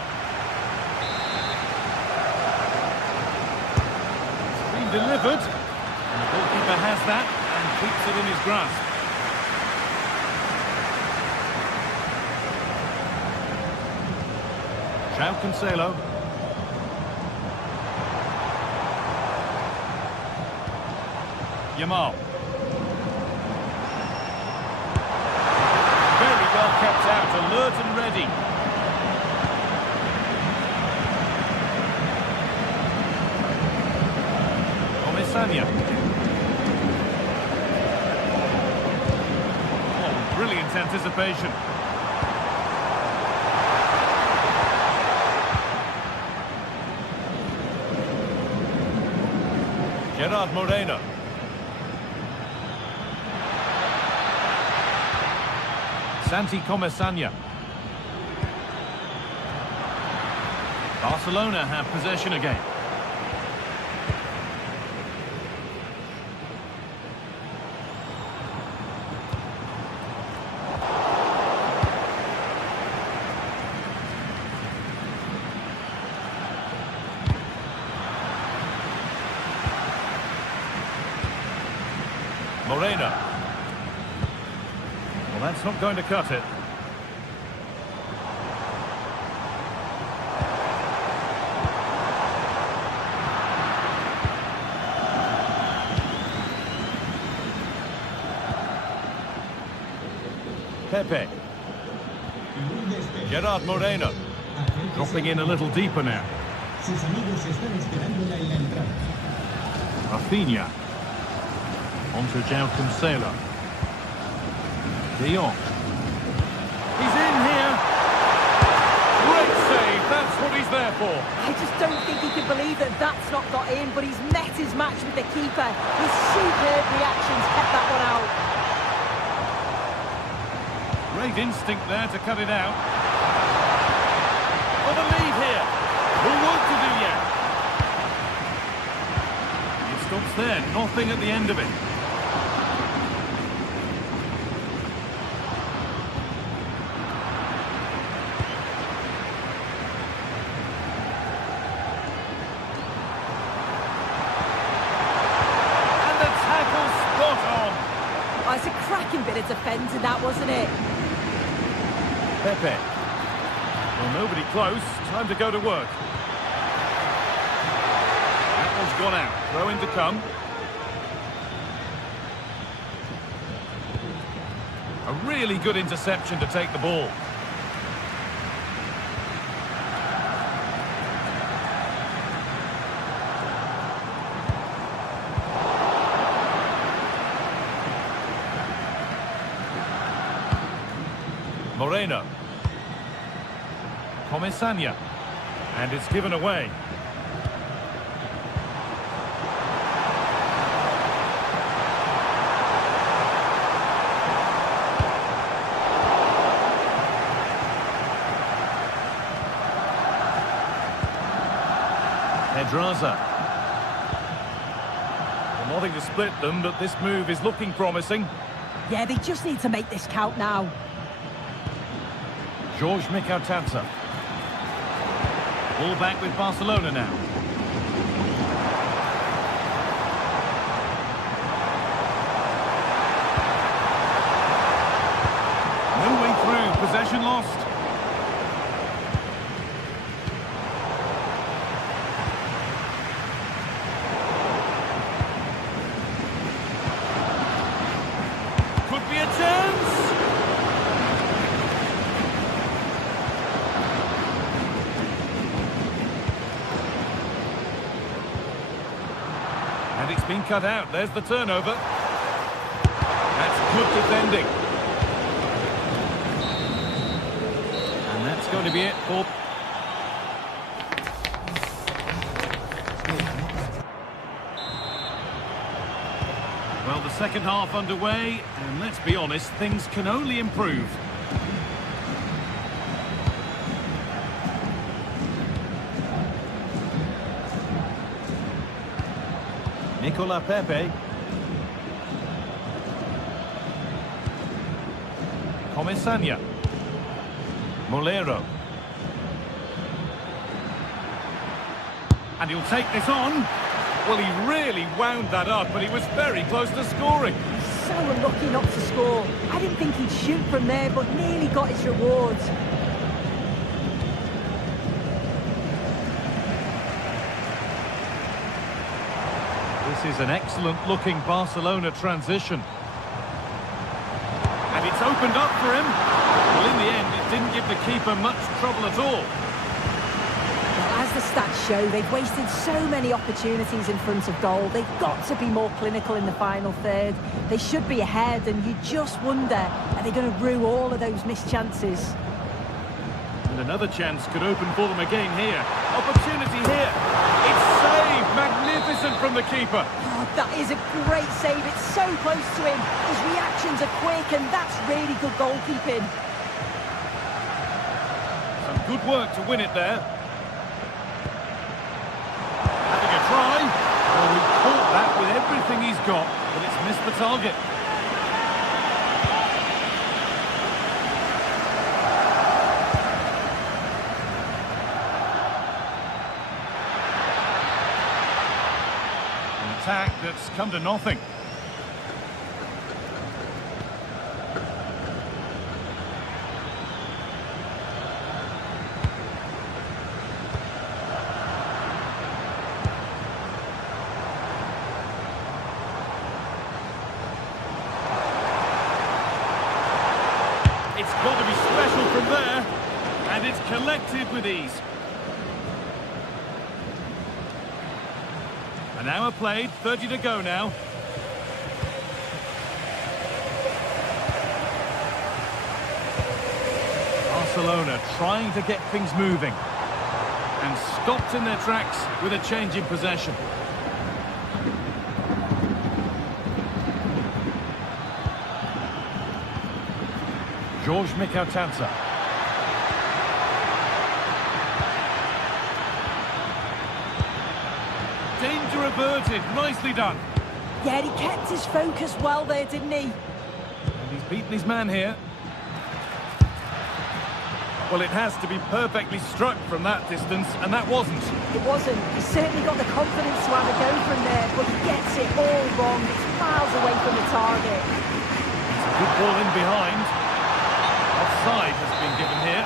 It's been delivered. And the goalkeeper has that and keeps it in his grasp. João Cancelo. Yamal. Very well kept out, alert and ready. Comesaña. Oh, brilliant anticipation. Gerard Moreno. Santi Comesaña. Barcelona have possession again. Moreno. Well, that's not going to cut it. Pepe. Gerard Moreno. Dropping in a little deeper now. Sus amigos están esperándola en la entrada. Rafinha. Onto João Cancelo. De Jong. He's in here. Great save. That's what he's there for. I just don't think he can believe that that's not got in, but he's met his match with the keeper. His superb reactions kept that one out. Great instinct there to cut it out. For the lead here. More work to do yet. It stops there. Nothing at the end of it. And the tackle spot on. Oh, it's a cracking bit of defending, that, wasn't it? Pepe. Well, nobody close. Time to go to work. That one's gone out. Throw in to come. A really good interception to take the ball. Moreno. Comesaña. And it's given away. Pedraza. Well, nothing to split them, but this move is looking promising. Yeah, they just need to make this count now. George Mikautanza. Ball back with Barcelona now. No way through, possession lost. Could be a chance. And it's been cut out. There's the turnover. That's good defending. And that's going to be it for... Well, the second half underway, and let's be honest, things can only improve. Nicola Pepe. Comesaña. Molero. And he'll take this on. Well, he really wound that up, but he was very close to scoring. So unlucky not to score. I didn't think he'd shoot from there, but nearly got his rewards. This is an excellent-looking Barcelona transition. And it's opened up for him. Well, in the end, it didn't give the keeper much trouble at all. Well, as the stats show, they've wasted so many opportunities in front of goal. They've got to be more clinical in the final third. They should be ahead, and you just wonder, are they going to rue all of those missed chances? And another chance could open for them again here. Opportunity here. It's saved. Magnificent from the keeper. Oh, that is a great save. It's so close to him. His reactions are quick, and that's really good goalkeeping. Some good work to win it there. Having a try. Well, he caught that with everything he's got, but it's missed the target. An attack that's come to nothing. It's got to be special from there, and it's collected with ease. An hour played, 30 to go now. Barcelona trying to get things moving, and stopped in their tracks with a change in possession. George Mikautanza. Danger averted, nicely done. Yeah, he kept his focus well there, didn't he? And he's beaten his man here. Well, it has to be perfectly struck from that distance, and that wasn't. It wasn't. He's certainly got the confidence to have a go from there, but he gets it all wrong. It's miles away from the target. It's a good ball in behind. Offside has been given here.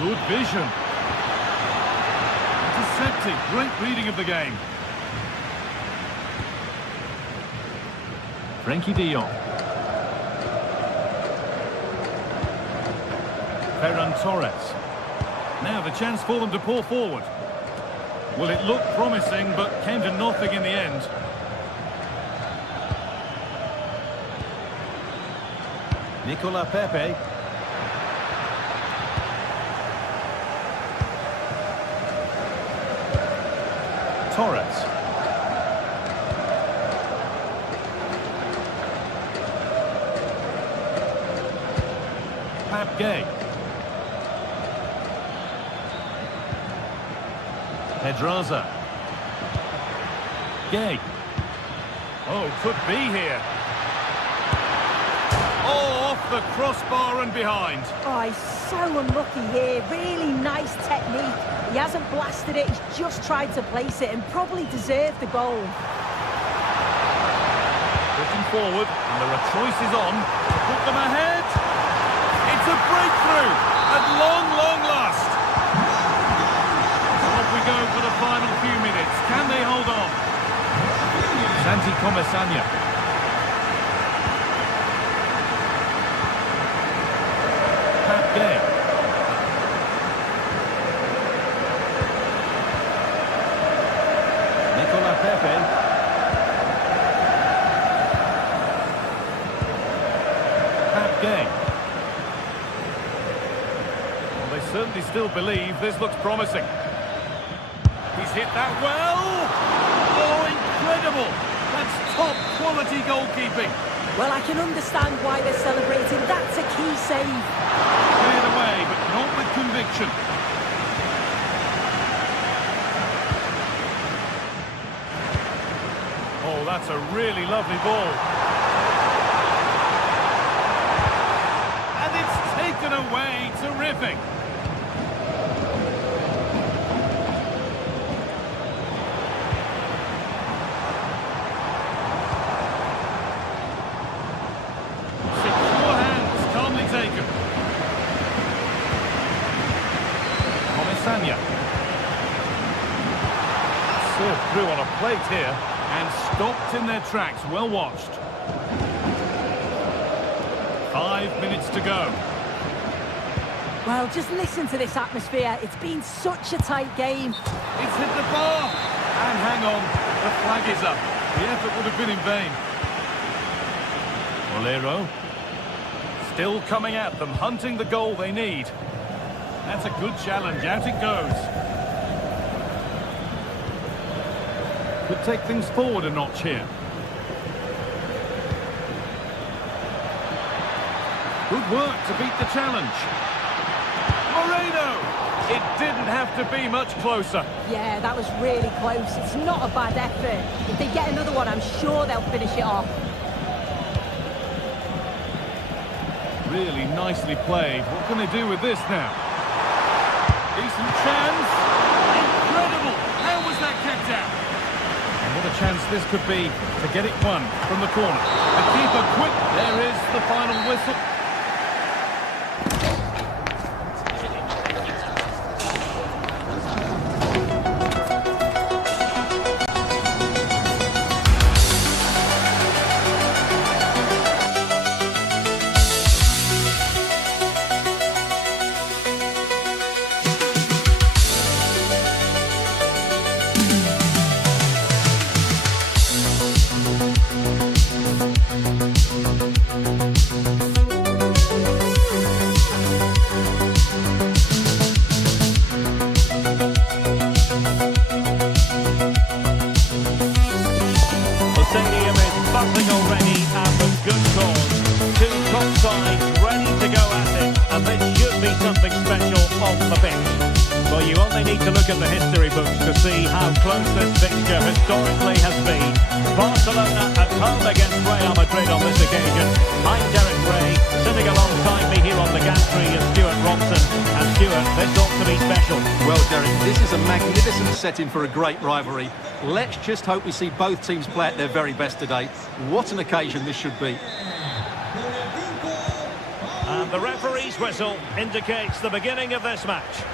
Good vision. Intercepted. Great reading of the game. Frenkie de Jong. Ferran Torres. Now the chance for them to pull forward. Well, it looked promising, but came to nothing in the end. Nicola Pepe. Torres. Pap Gay. Pedraza. Gay. Oh, could be here. Oh, off the crossbar and behind. Oh, he's so unlucky here. Really nice technique. He hasn't blasted it, he's just tried to place it and probably deserved the goal. Looking forward, and there are choices on. Put them ahead. It's a breakthrough at long, long last. Off we go for the final few minutes. Can they hold on? Santi Comesanya. Pat Gay. Nicola Pepe. Game. Well, they certainly still believe this looks promising. He's hit that well. Oh, incredible. That's top quality goalkeeping. Well, I can understand why they're celebrating. That's a key save. Cleared away, but not with conviction. Oh, that's a really lovely ball. Taken away, terrific. Secure hands, calmly taken. Comesanya. Served through on a plate here and stopped in their tracks, well watched. 5 minutes to go. Well, just listen to this atmosphere. It's been such a tight game. It's hit the bar. And hang on, the flag is up. The effort would have been in vain. Bolero. Still coming at them, hunting the goal they need. That's a good challenge. Out it goes. Could take things forward a notch here. Good work to beat the challenge. Moreno! It didn't have to be much closer. Yeah, that was really close. It's not a bad effort. If they get another one, I'm sure they'll finish it off. Really nicely played. What can they do with this now? Decent chance. Incredible! How was that kicked out? And what a chance this could be to get it won from the corner. The keeper quick. There is the final whistle. Well, you only need to look at the history books to see how close this fixture historically has been. Barcelona at home against Real Madrid on this occasion. I'm Derek Ray, sitting alongside me here on the gantry is Stuart Robson. And Stuart, this ought to be special. Well, Derek, this is a magnificent setting for a great rivalry. Let's just hope we see both teams play at their very best today. What an occasion this should be. And the referee's whistle indicates the beginning of this match.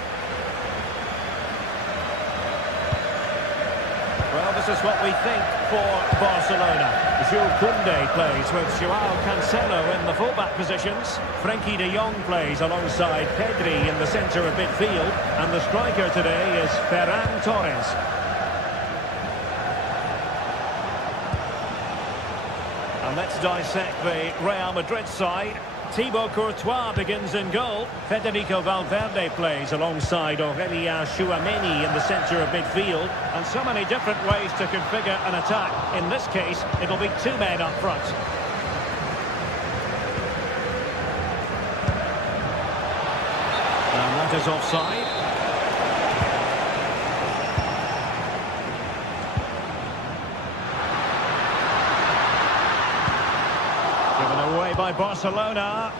Well, this is what we think for Barcelona. Jules Koundé plays with Joao Cancelo in the fullback positions. Frenkie de Jong plays alongside Pedri in the centre of midfield. And the striker today is Ferran Torres. And let's dissect the Real Madrid side. Thibaut Courtois begins in goal. Federico Valverde plays alongside Aurélien Tchouaméni in the centre of midfield. And so many different ways to configure an attack. In this case, it'll be two men up front. And that is offside. Given away by by Barcelona.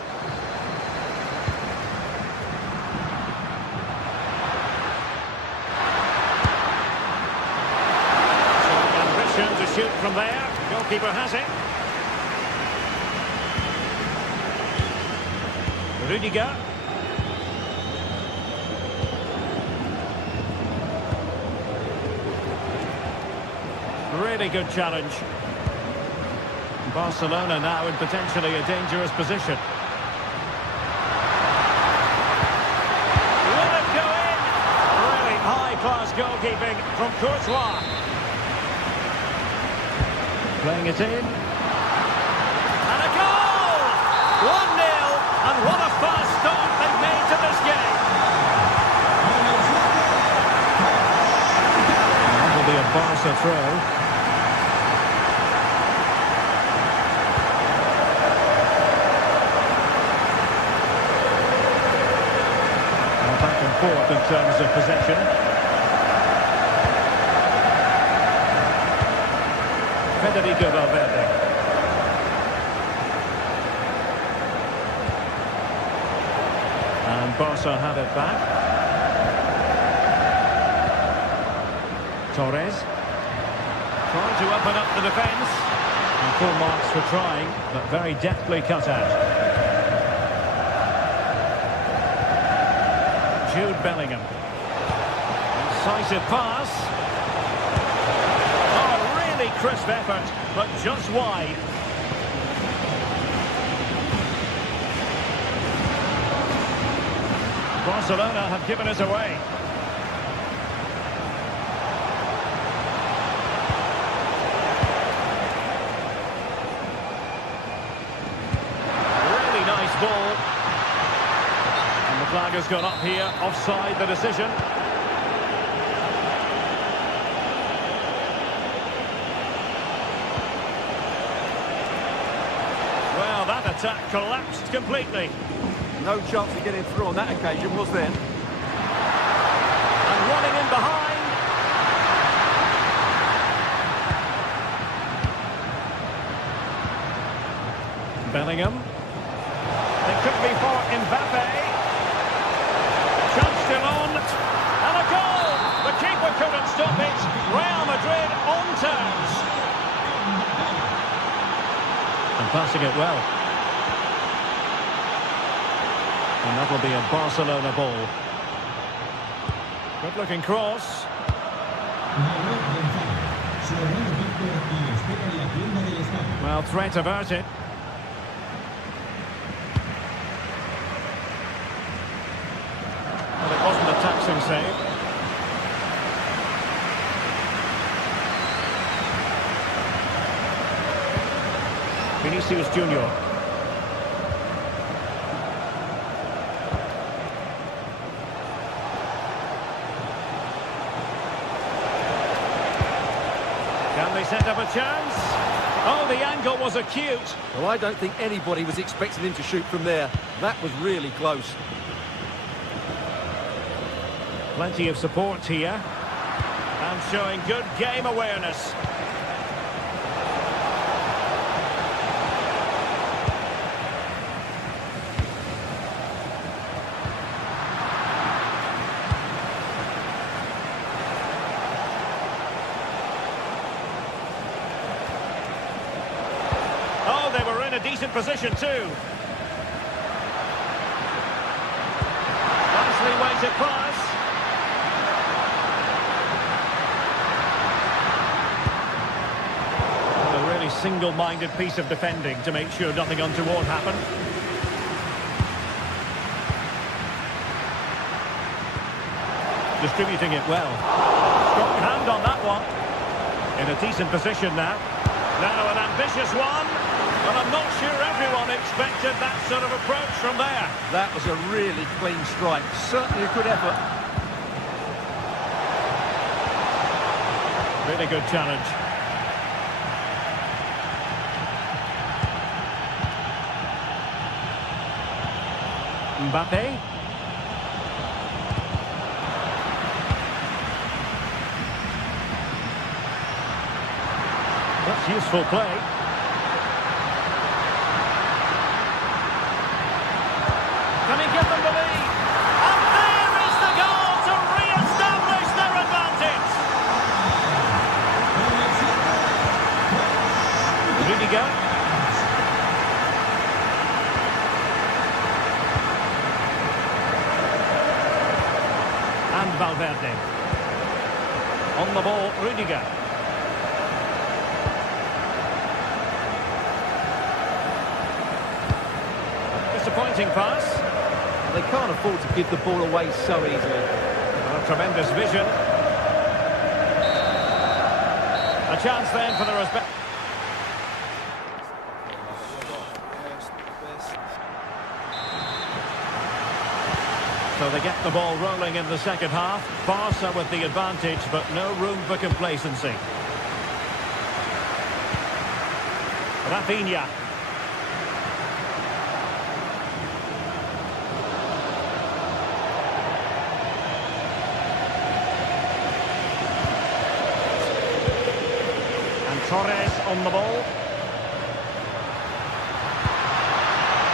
To shoot from there. Goalkeeper has it. Rudiger. Really good challenge. Barcelona now in potentially a dangerous position. Will it go in? Really high-class goalkeeping from Courtois. Playing it in. And a goal! 1-0. And what a fast start they've made to this game. That will be a Barca throw. Well, back and forth in terms of possession. Federico Valverde. And Barca have it back. Torres. Trying to open up the defence. And full marks for trying, but very deftly cut out. Jude Bellingham. Incisive pass. Crisp effort, but just wide. Barcelona have given it away. Really nice ball. And the flag has gone up here, offside the decision. That attack collapsed completely. No chance of getting through on that occasion, was there? And running in behind. Bellingham. It could be for Mbappe. Chance still on. And a goal! The keeper couldn't stop it. Real Madrid on terms. And passing it well. And that will be a Barcelona ball. Good-looking cross. Well, threat averted. Well, it wasn't a taxing save. Vinicius Junior. Can they set up a chance? Oh, the angle was acute. Well, I don't think anybody was expecting him to shoot from there. That was really close. Plenty of support here. And showing good game awareness. Oh, they were in a decent position too. Nicely weighted pass. A really single-minded piece of defending to make sure nothing untoward happened. Distributing it well. Strong hand on that one. In a decent position now. Now an ambitious one. But I'm not sure everyone expected that sort of approach from there. That was a really clean strike. Certainly a good effort. Really good challenge. Mbappe. That's useful play. On the ball, Rudiger. Disappointing pass. They can't afford to give the ball away so easily. Tremendous vision. A chance then for the respect. So they get the ball rolling in the second half. Barca with the advantage, but no room for complacency. Rafinha. And Torres on the ball.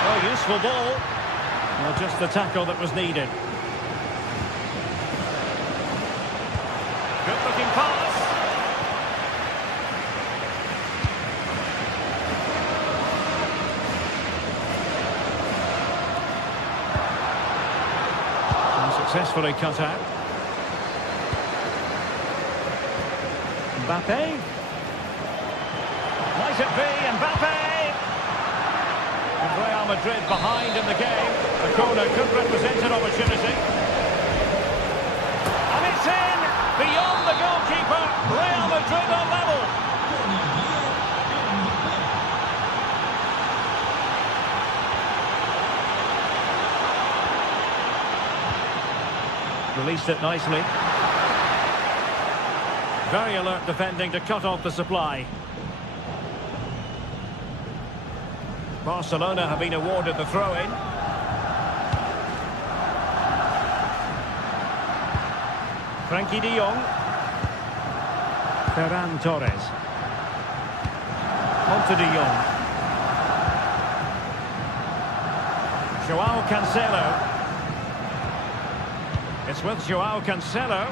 Oh, useful ball. Well, just the tackle that was needed. Good-looking pass. And successfully cut out. Mbappe. Might it be Mbappe? Real Madrid behind in the game. The corner could represent an opportunity. And it's in! Beyond the goalkeeper. Real Madrid are level. Released it nicely. Very alert defending to cut off the supply. Barcelona have been awarded the throw-in. Frankie de Jong. Ferran Torres. On to de Jong. Joao Cancelo. It's with Joao Cancelo.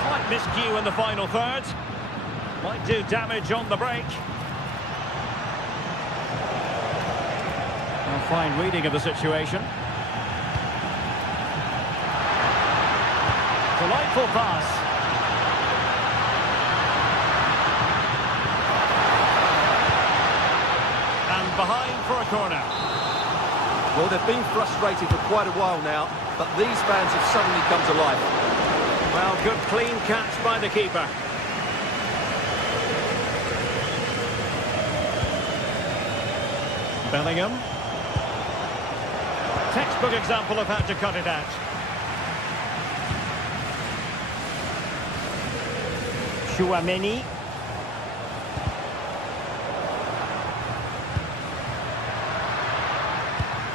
Slight miscue in the final third. Might do damage on the break. Fine reading of the situation. Delightful pass. And behind for a corner. Well, they've been frustrated for quite a while now, but these fans have suddenly come to life. Well, good clean catch by the keeper. Bellingham. Textbook example of how to cut it out. Chouameni.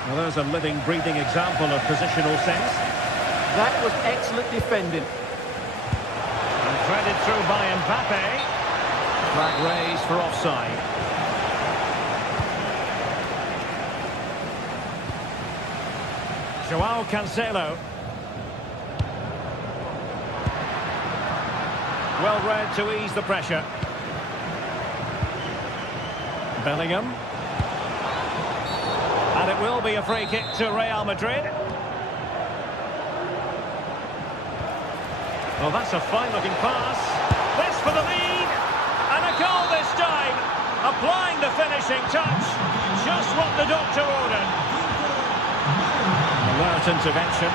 Well, there's a living, breathing example of positional sense. That was excellent defending. And threaded through by Mbappe. Flag raised for offside. Joao Cancelo. Well read to ease the pressure. Bellingham. And it will be a free kick to Real Madrid. Well, that's a fine-looking pass. This for the lead. And a goal this time. Applying the finishing touch. Just what the doctor ordered. Alert intervention.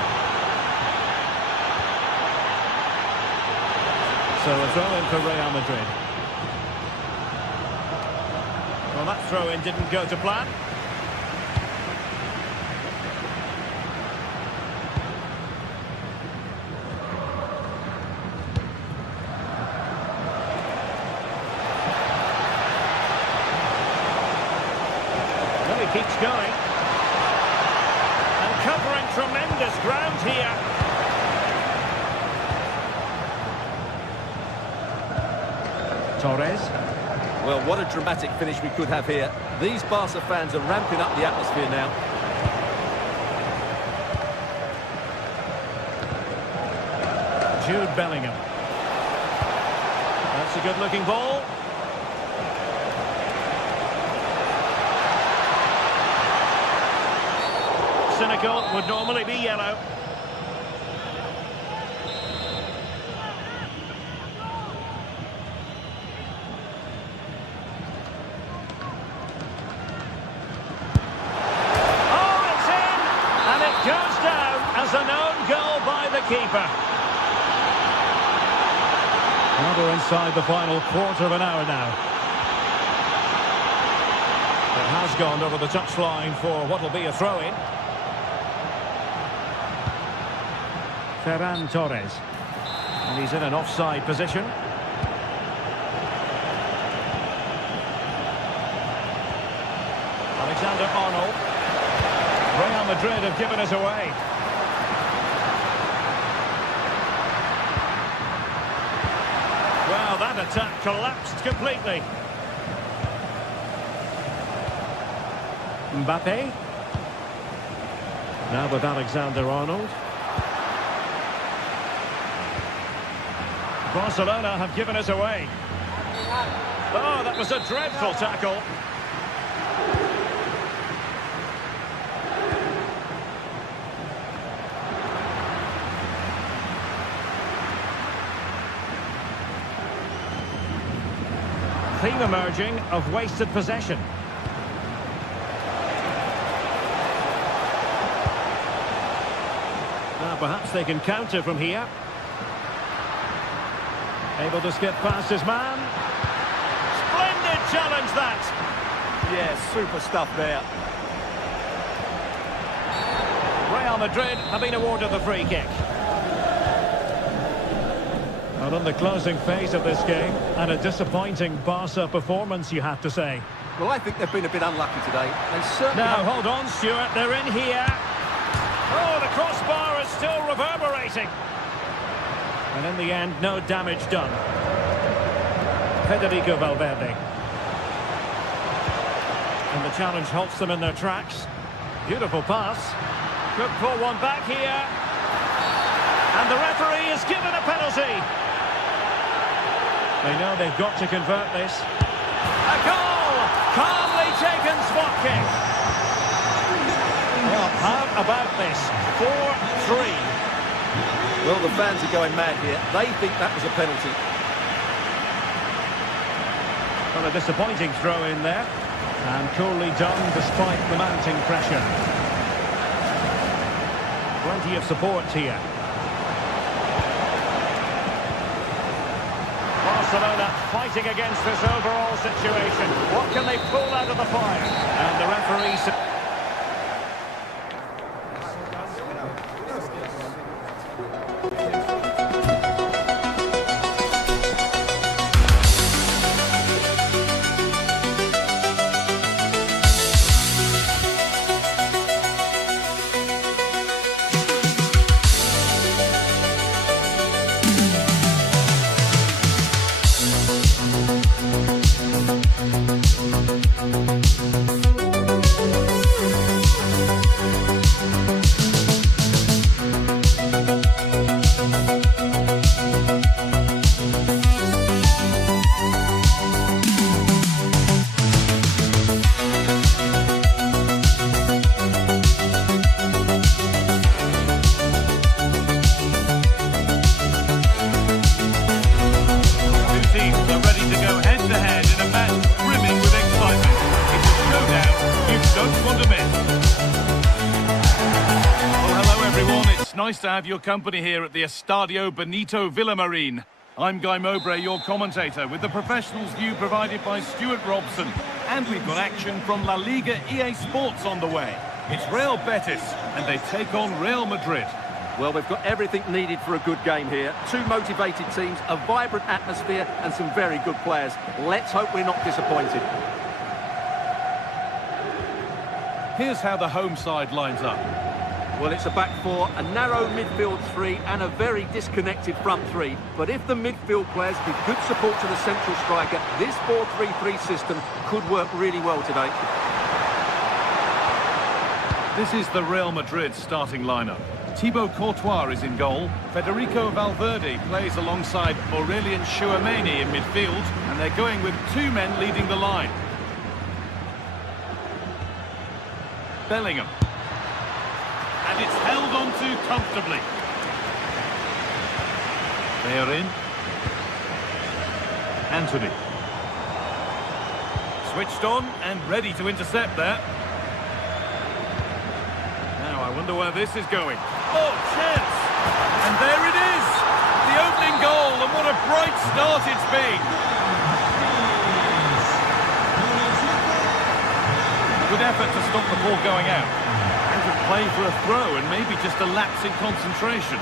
So a throw-in for Real Madrid. Well, that throw-in didn't go to plan. Well, he keeps going. Covering tremendous ground here. Torres. Well, what a dramatic finish we could have here. These Barca fans are ramping up the atmosphere now. Jude Bellingham. That's a good-looking ball. Cynical, would normally be yellow. keeper. Well, we're inside the final quarter of an hour now. It has gone over the touchline for what will be a throw-in. Ferran Torres. And he's in an offside position. Alexander-Arnold. Real Madrid have given us away. Well, that attack collapsed completely. Mbappe. Now with Alexander-Arnold. Barcelona have given us away. Oh, that was a dreadful tackle. Theme emerging of wasted possession. Now perhaps they can counter from here. Able to skip past his man. Splendid challenge that. Yeah, super stuff there. Real Madrid have been awarded the free kick. And on the closing phase of this game, and a disappointing Barca performance, you have to say. Well, I think they've been a bit unlucky today. They certainly Now, hold on, Stuart. They're in here. Oh, the crossbar is still reverberating. And in the end, no damage done. Federico Valverde. And the challenge halts them in their tracks. Beautiful pass. Could pull one back here. And the referee has given a penalty. They know they've got to convert this. A goal! Calmly taken spot kick. Well, how about this? 4-3. Well, the fans are going mad here. They think that was a penalty. Well, a disappointing throw in there. And coolly done despite the mounting pressure. Plenty of support here. Barcelona fighting against this overall situation. What can they pull out of the fire? And the referee... Nice to have your company here at the Estadio Benito Villamarín. I'm Guy Mowbray, your commentator, with the professionals view provided by Stuart Robson. And we've got action from La Liga GTSports on the way. It's Real Betis, and they take on Real Madrid. Well, they've got everything needed for a good game here. Two motivated teams, a vibrant atmosphere, and some very good players. Let's hope we're not disappointed. Here's how the home side lines up. Well, it's a back four, a narrow midfield three, and a very disconnected front three. But if the midfield players give good support to the central striker, this 4-3-3 system could work really well today. This is the Real Madrid starting lineup. Thibaut Courtois is in goal. Federico Valverde plays alongside Aurélien Tchouameni in midfield, and they're going with two men leading the line. Bellingham. And it's held on to comfortably. They are in. Anthony. Switched on and ready to intercept there. Now I wonder where this is going. Oh, chance! And there it is! The opening goal, and what a bright start it's been! Good effort to stop the ball going out. Out of play for a throw, and maybe just a lapse in concentration.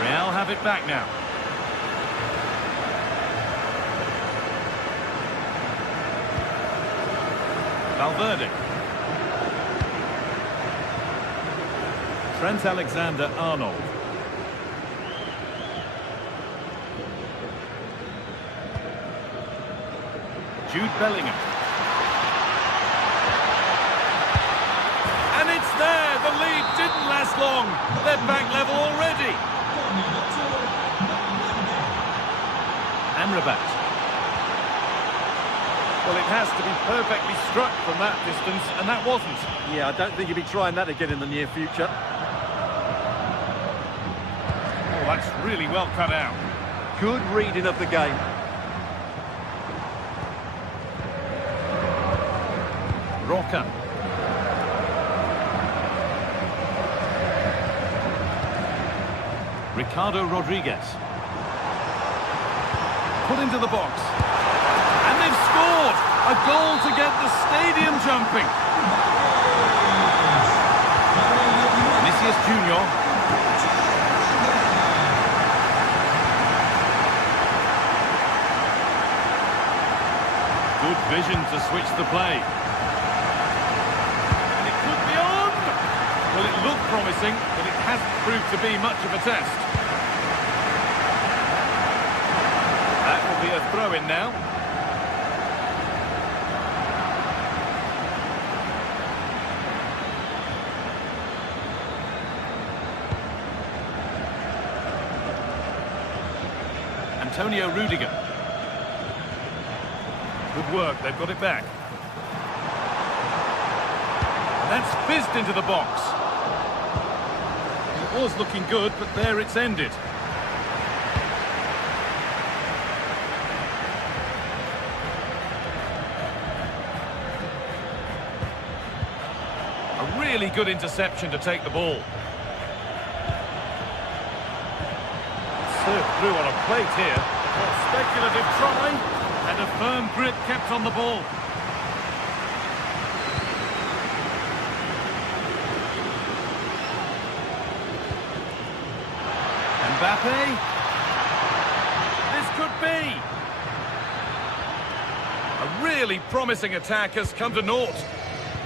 Real have it back now. Valverde. Trent Alexander-Arnold. Jude Bellingham. And it's there! The lead didn't last long. They're back level already. Amrabat. Well, it has to be perfectly struck from that distance, and that wasn't. Yeah, I don't think he'll be trying that again in the near future. Oh, that's really well cut out. Good reading of the game. Roca. Ricardo Rodriguez. Put into the box. And they've scored! A goal to get the stadium jumping. Vinicius Junior. Good vision to switch the play. And it could be on! Well, it looked promising, but it hasn't proved to be much of a test. That will be a throw-in now. Antonio Rudiger. Good work, they've got it back. And that's fizzed into the box. It was looking good, but there it's ended. A really good interception to take the ball. Served through on a plate here. A speculative try, and a firm grip kept on the ball. Mbappe. This could be. A really promising attack has come to naught.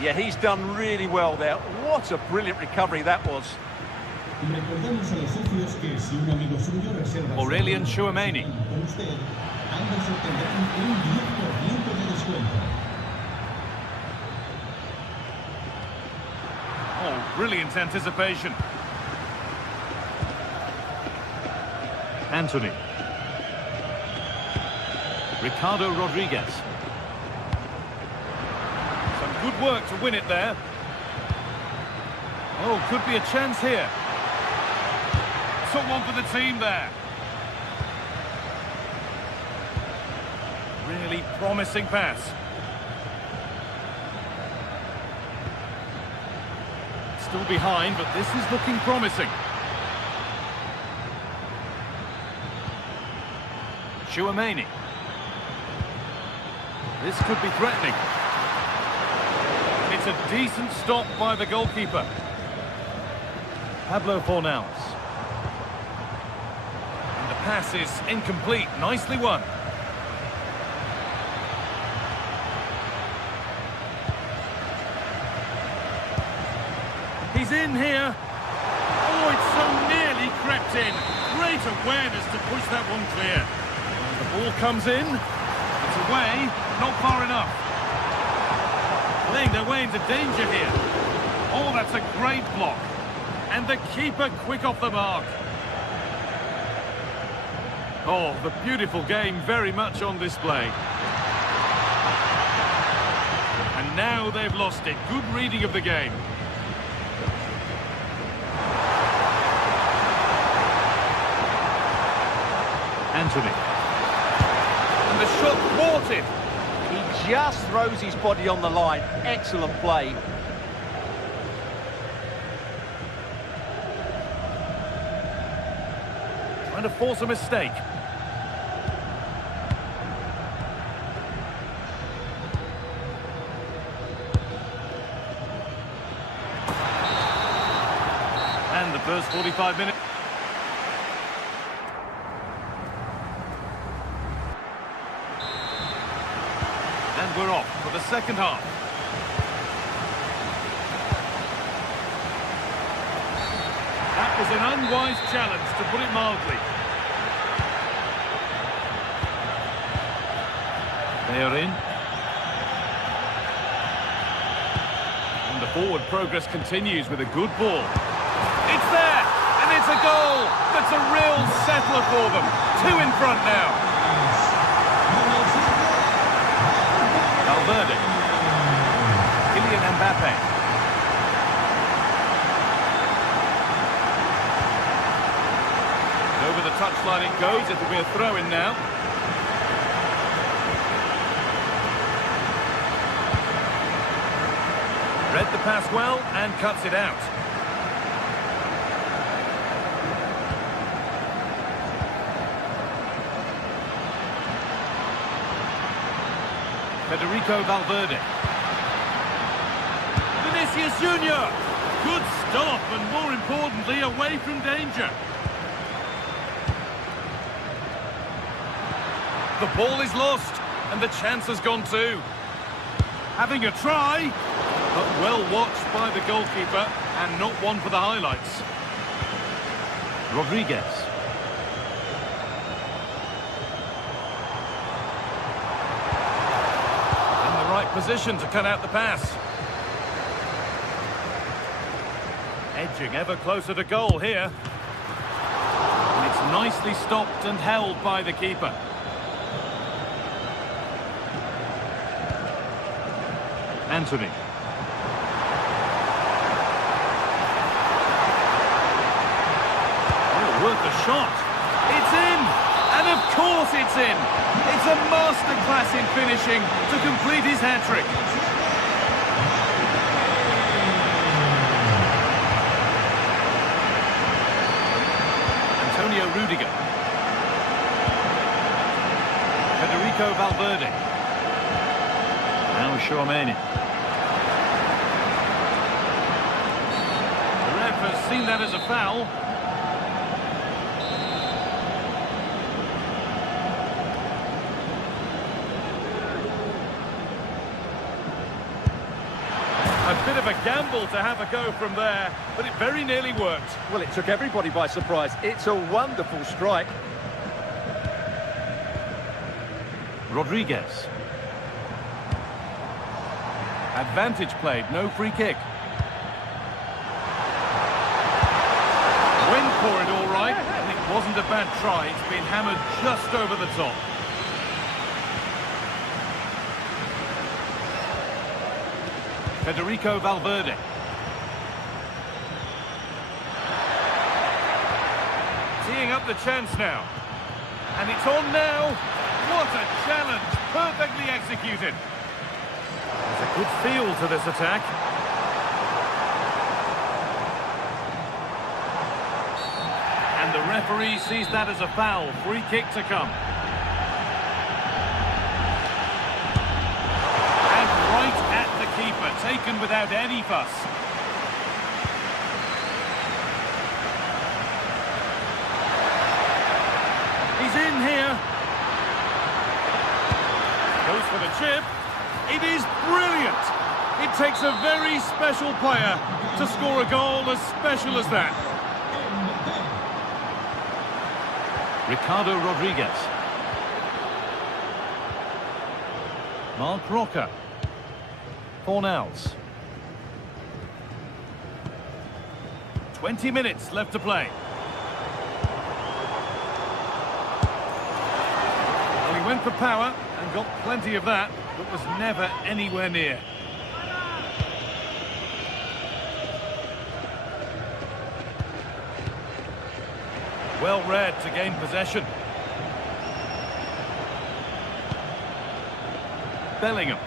Yeah, he's done really well there. What a brilliant recovery that was. Recordamos a los socios que si un amigo suyo reserva Aurelian Tchouameni. con usted, ambos obtendrán un 10% de descuento. Oh, brilliant anticipation. Anthony. Ricardo Rodriguez. Some good work to win it there. Oh, could be a chance here. Someone for the team there. Really promising pass. Still behind, but this is looking promising. Tchouameni. This could be threatening. It's a decent stop by the goalkeeper. Pablo Fornals. And the pass is incomplete. Nicely won. He's in here. Oh, it's so nearly crept in. Great awareness to push that one clear. The ball comes in. It's away, not far enough. Playing their way into danger here. Oh, that's a great block. And the keeper quick off the mark. Oh, the beautiful game very much on display. And now they've lost it. Good reading of the game. Anthony. And the shot thwarted. He just throws his body on the line. Excellent play. trying to force a mistake. And the first 45 minutes. And we're off for the second half. That was an unwise challenge, to put it mildly. They are in. And the forward progress continues with a good ball. It's there! And it's a goal! That's a real settler for them. 2 in front now. Valverde. Kylian Mbappe. Over the touchline it goes. It'll be a throw-in now. Read the pass well and cuts it out. Federico Valverde. Vinicius Junior. Good stop and, more importantly, away from danger. The ball is lost and the chance has gone too. Having a try, but well watched by the goalkeeper and not one for the highlights. Rodriguez. Position to cut out the pass. Edging ever closer to goal here. And it's nicely stopped and held by the keeper. Anthony. Oh, worth a shot. It's in! And of course it's in! It's a masterclass in finishing to complete his hat-trick. Antonio Rudiger. Federico Valverde. Now Tchouaméni. The ref has seen that as a foul. A bit of a gamble to have a go from there, but it very nearly worked. Well, it took everybody by surprise. It's a wonderful strike. Rodriguez. Advantage played, no free kick. Went for it all right, and it wasn't a bad try. It's been hammered just over the top. Federico Valverde. Teeing up the chance now. And it's on now. What a challenge. Perfectly executed. There's a good feel to this attack. And the referee sees that as a foul. Free kick to come. Keeper taken without any fuss. He's in here. Goes for the chip. It is brilliant. It takes a very special player to score a goal as special as that. Ricardo Rodriguez. Mark Roca. Fornals. 20 minutes left to play. Well, he went for power and got plenty of that, but was never anywhere near. Well read to gain possession. Bellingham.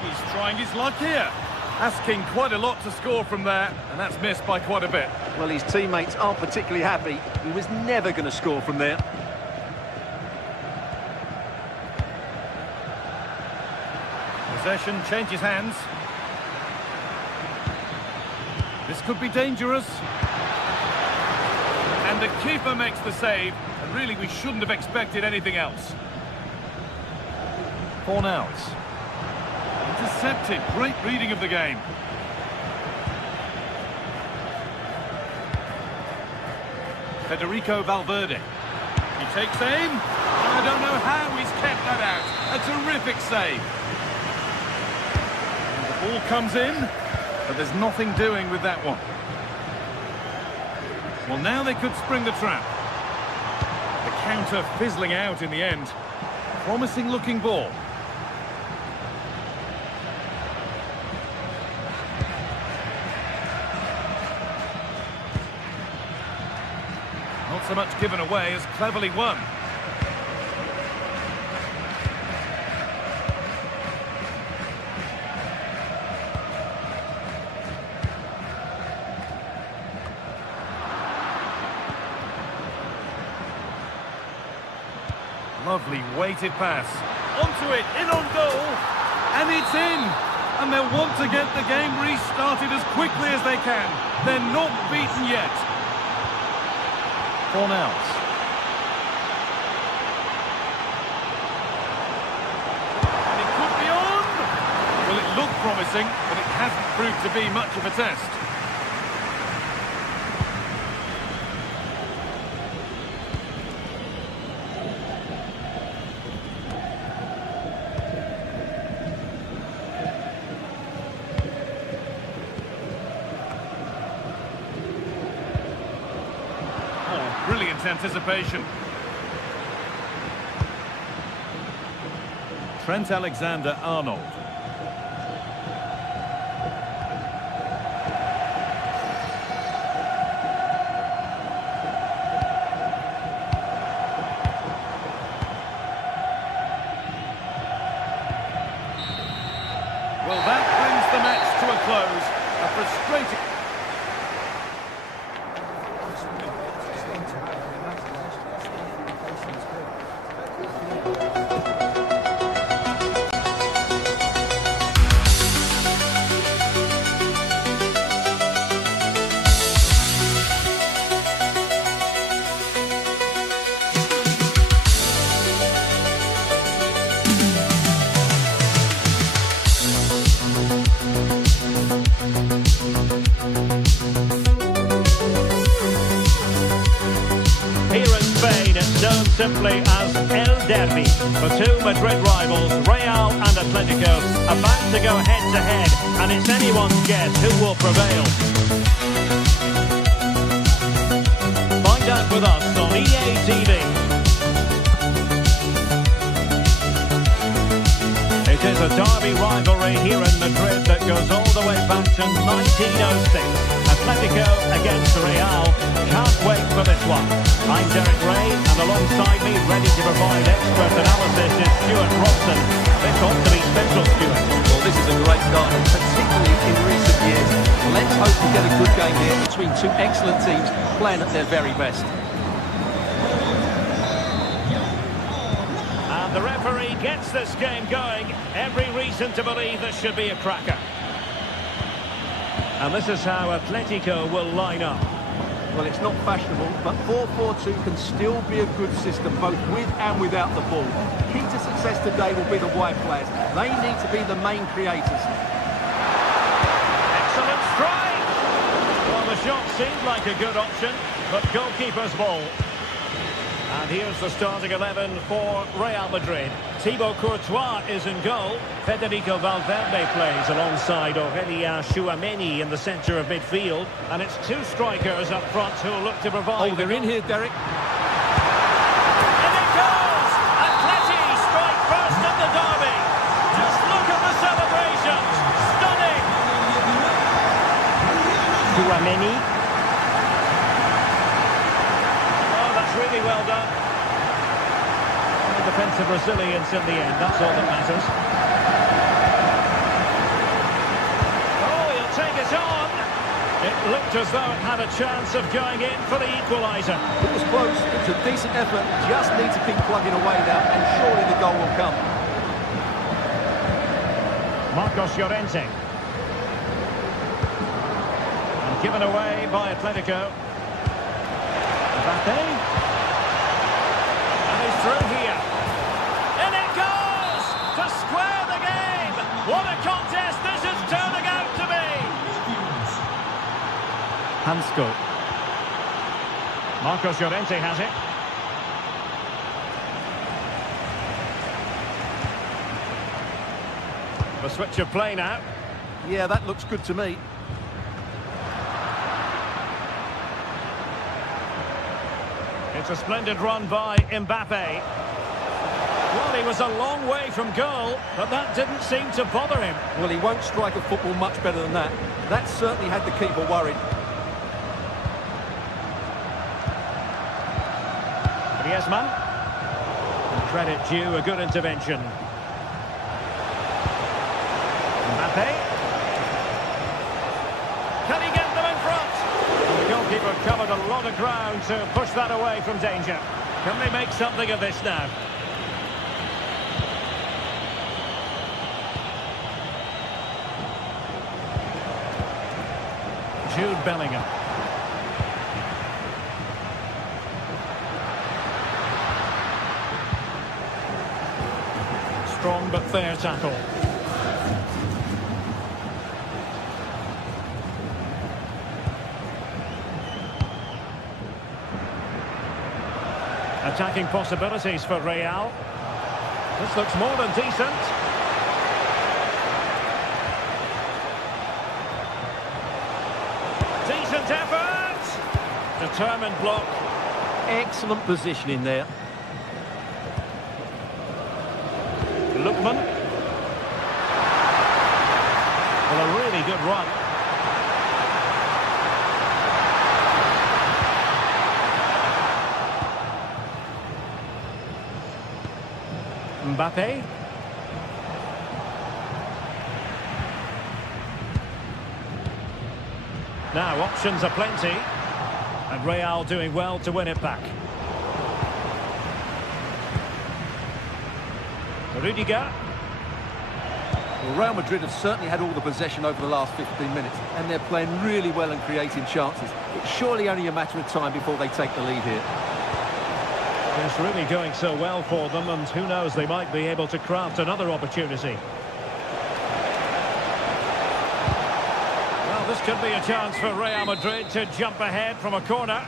He's trying his luck here. Asking quite a lot to score from there, and that's missed by quite a bit. Well, his teammates aren't particularly happy. He was never going to score from there. Possession changes hands. This could be dangerous. And the keeper makes the save. And really, we shouldn't have expected anything else. Fornals. Intercepted. Great reading of the game. Federico Valverde. He takes aim. And I don't know how he's kept that out. A terrific save. And the ball comes in, but there's nothing doing with that one. Well, now they could spring the trap. The counter fizzling out in the end. Promising looking ball. Not so much given away as cleverly won. Lovely weighted pass. Onto it, in on goal, and it's in! And they'll want to get the game restarted as quickly as they can. They're not beaten yet. Fornals. And it could be on! Well, it looked promising, but it hasn't proved to be much of a test. Brilliant anticipation. Trent Alexander-Arnold. Well, that brings the match to a close. A frustrating... known simply as El Derby. The two Madrid rivals, Real and Atletico, about to go head-to-head, and it's anyone's guess who will prevail. Find out with us on EA TV. It is a derby rivalry here in Madrid that goes all the way back to 1906. Atletico against Real. Can't wait for this one. I'm Derek Ray, and alongside me, ready to provide expert analysis, is Stuart Robson. This ought to be special, Stuart. Well, this is a great derby, particularly in recent years. Let's hope we get a good game here between two excellent teams playing at their very best. And the referee gets this game going. Every reason to believe this should be a cracker. And this is how Atletico will line up. Well, it's not fashionable, but 4-4-2 can still be a good system, both with and without the ball. Key to success today will be the wide players. They need to be the main creators. Excellent strike! Well, the shot seemed like a good option, but goalkeeper's ball. And here's the starting 11 for Real Madrid. Thibaut Courtois is in goal. Federico Valverde plays alongside Aurélien Tchouameni in the centre of midfield. And it's two strikers up front who will look to provide... Oh, they're in here, Derek. And it goes! Atleti strike first in the derby. Just look at the celebrations. Stunning! Tchouameni. Really well done. And defensive resilience in the end, that's all that matters. Oh, looked as though it had a chance of going in for the equaliser. It was close. It's a decent effort. Just need to keep plugging away now, and surely the goal will come. Marcos Llorente. And given away by Atletico. Mbappe. And he's through here. In it goes! To square the game! What a contest this is turning out to be! Hansko. Marcos Llorente has it. The switch of play now. Yeah, that looks good to me. It's a splendid run by Mbappe. Well, he was a long way from goal, but that didn't seem to bother him. Well, he won't strike a football much better than that. That certainly had the keeper worried. Griezmann. Credit due, a good intervention. Mbappe. Can he get them in front? The goalkeeper covered a lot of ground to push that away from danger. Can they make something of this now? Jude Bellingham. Strong but fair tackle. Attacking possibilities for Real. This looks more than decent. Decent effort! Determined block. Excellent positioning there. Lookman. Well, a really good run. Mbappe. Now, options are plenty. And Real doing well to win it back. Rudiger. Well, Real Madrid have certainly had all the possession over the last 15 minutes, and they're playing really well and creating chances. It's surely only a matter of time before they take the lead here. It's really going so well for them, and who knows, they might be able to craft another opportunity. Well, this could be a chance for Real Madrid to jump ahead from a corner.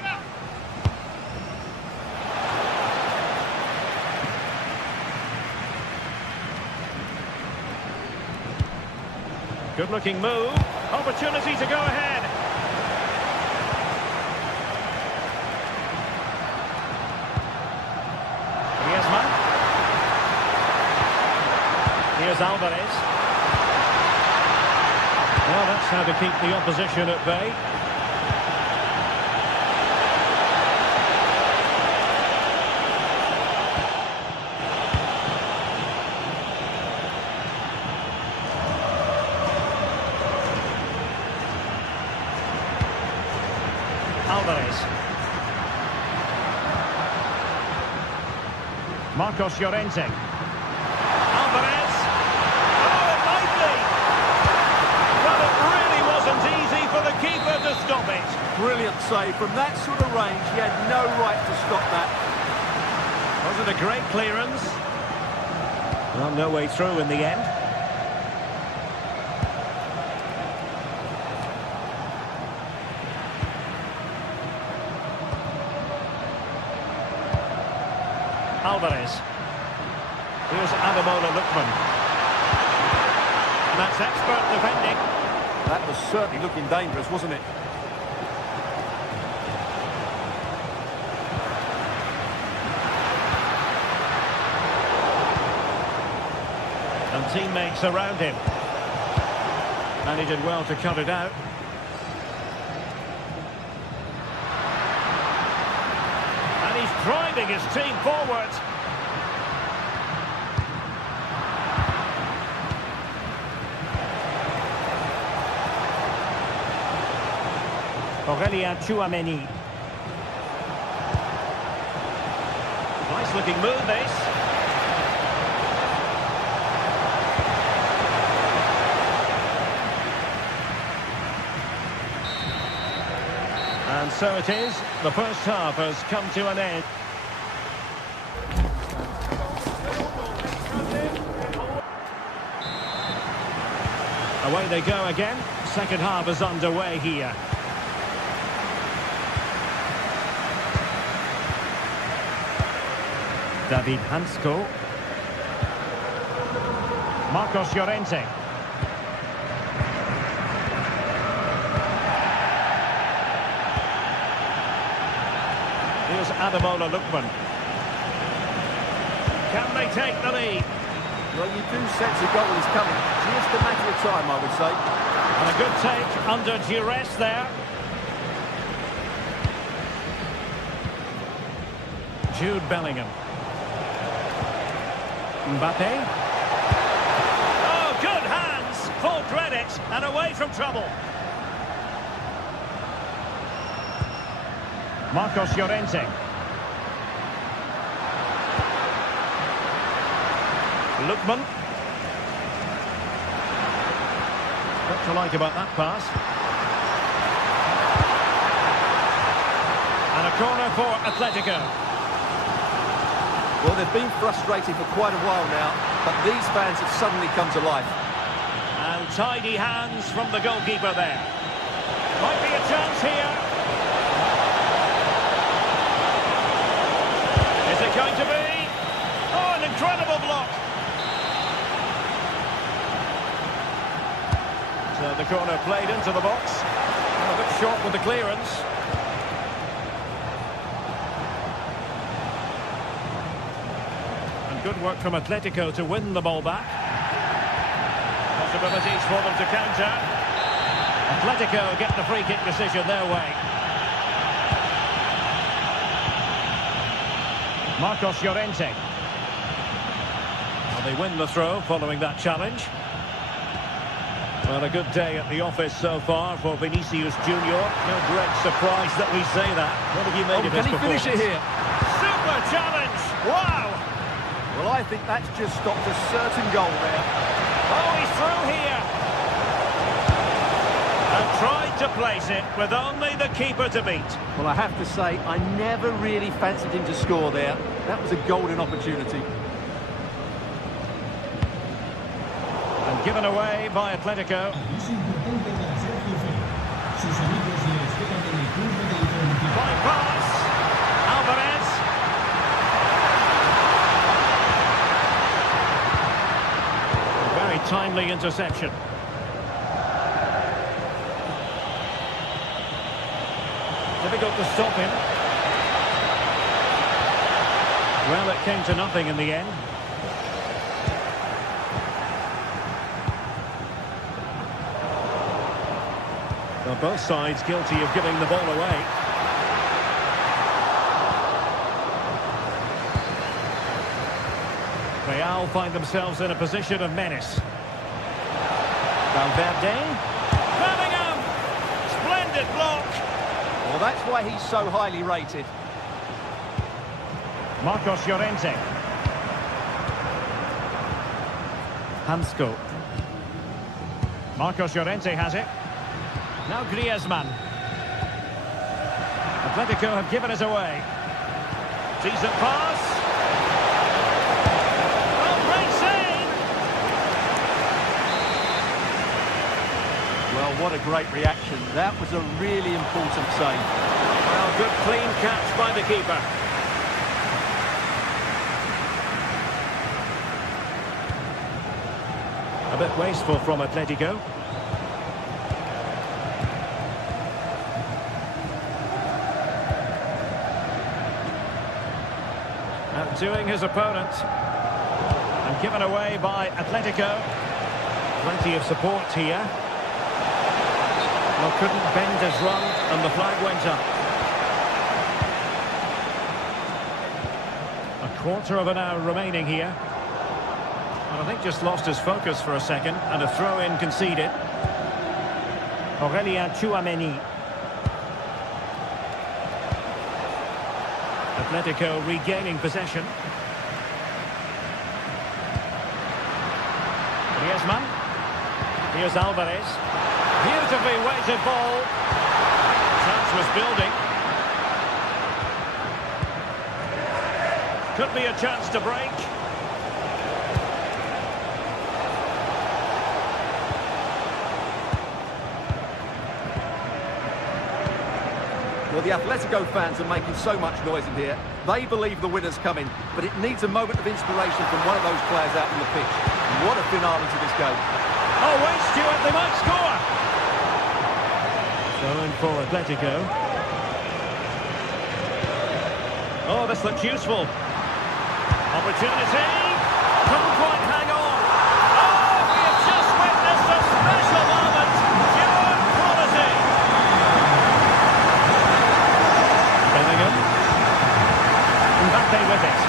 Good-looking move. Opportunity to go ahead. Griezmann. Here's Alvarez. Well, that's how to keep the opposition at bay. Alvarez. Marcos Llorente. Alvarez. Oh, it might be. Well, it really wasn't easy for the keeper to stop it. Brilliant save. From that sort of range, he had no right to stop that. Was it a great clearance? Well, no way through in the end. Alvarez. Here's Ademola Lookman. And that's expert defending. That was certainly looking dangerous, wasn't it? And teammates around him. And he did well to cut it out. And he's driving his team forward. Tchouaméni. Nice looking move this. And so it is. The first half has come to an end. Away they go again. Second half is underway here. David Hansko. Marcos Llorente. Here's Ademola Lookman. Can they take the lead? Well, you do sense a goal is coming. Just a matter of time, I would say. And a good take under duress there. Jude Bellingham. Mbappe. Oh, good hands. Full credit and away from trouble. Marcos Llorente. Lookman. What to like about that pass? And a corner for Atletico. Well, they've been frustrated for quite a while now, but these fans have suddenly come to life. And tidy hands from the goalkeeper there. Might be a chance here. Is it going to be? Oh, an incredible block. So the corner played into the box. A bit short with the clearance. And good work from Atletico to win the ball back. Possibilities for them to counter. Atletico get the free kick decision their way. Marcos Llorente. Well, they win the throw following that challenge. Well, a good day at the office so far for Vinicius Junior. No great surprise that we say that. What have you made of his performance? Can he finish it here? Super challenge. Wow. Well, I think that's just stopped a certain goal there. Oh, he's through here. And tried to place it with only the keeper to beat. Well, I have to say, I never really fancied him to score there. That was a golden opportunity. And given away by Atletico. Es importante para ser jefe. Sus amigos le esperan en el punto de información. Fine pass. Alvarez. Very timely interception. Difficult to stop him. Well, it came to nothing in the end. Well, both sides guilty of giving the ball away. Real find themselves in a position of menace. Valverde. Bellingham. Splendid block. Well, that's why he's so highly rated. Marcos Llorente. Hansko. Marcos Llorente has it. Now Griezmann. Atletico have given it away. Decent pass. Oh, great save. Well, what a great reaction. That was a really important save. Well, good clean catch by the keeper. A bit wasteful from Atletico. Outdoing his opponent. And given away by Atletico. Plenty of support here. Well, couldn't bend his run, and the flag went up. A quarter of an hour remaining here. And I think just lost his focus for a second, and a throw-in conceded. Tchouaméni. Atletico regaining possession. Griezmann. Here's Alvarez. Beautifully weighted ball. Chance was building. Could be a chance to break. Well, the Atletico fans are making so much noise in here. They believe the winner's coming, but it needs a moment of inspiration from one of those players out on the pitch. What a finale to this game. Oh, wait, Stuart, they might score. Throw-in for Atletico. Oh, this looks useful. Opportunity. Couldn't quite hang on. Oh, we have just witnessed a special moment. Pure quality. Bellingham. Mbappe with it.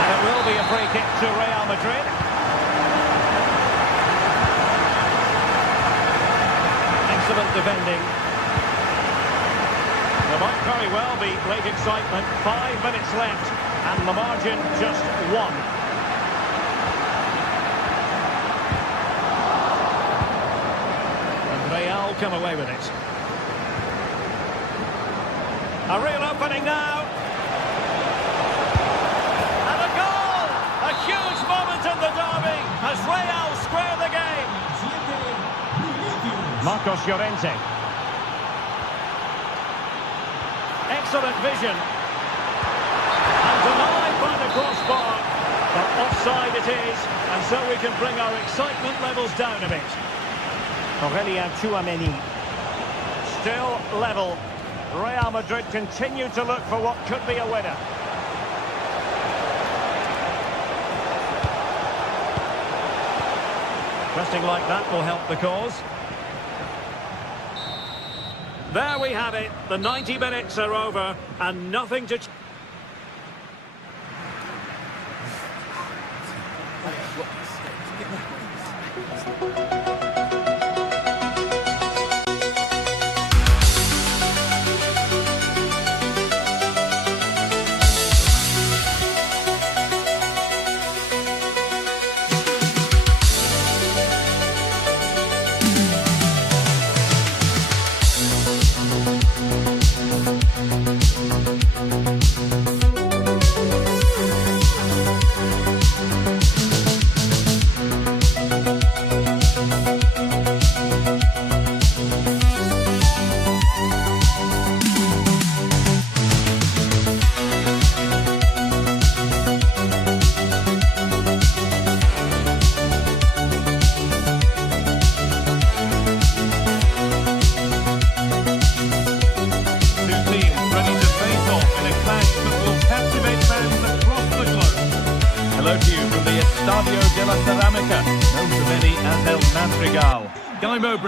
And it will be a free kick to Real Madrid. Excellent defending. There might very well be late excitement. 5 minutes left, and the margin just 1. And Real come away with it. A real opening now. And a goal! A huge moment in the derby as Real square the game. Marcos Llorente. Excellent vision. And denied by the crossbar. But offside it is, and so we can bring our excitement levels down a bit. Aurelien Tchouameni. Still level. Real Madrid continue to look for what could be a winner. Pressing like that will help the cause. There we have it. The 90 minutes are over and nothing to...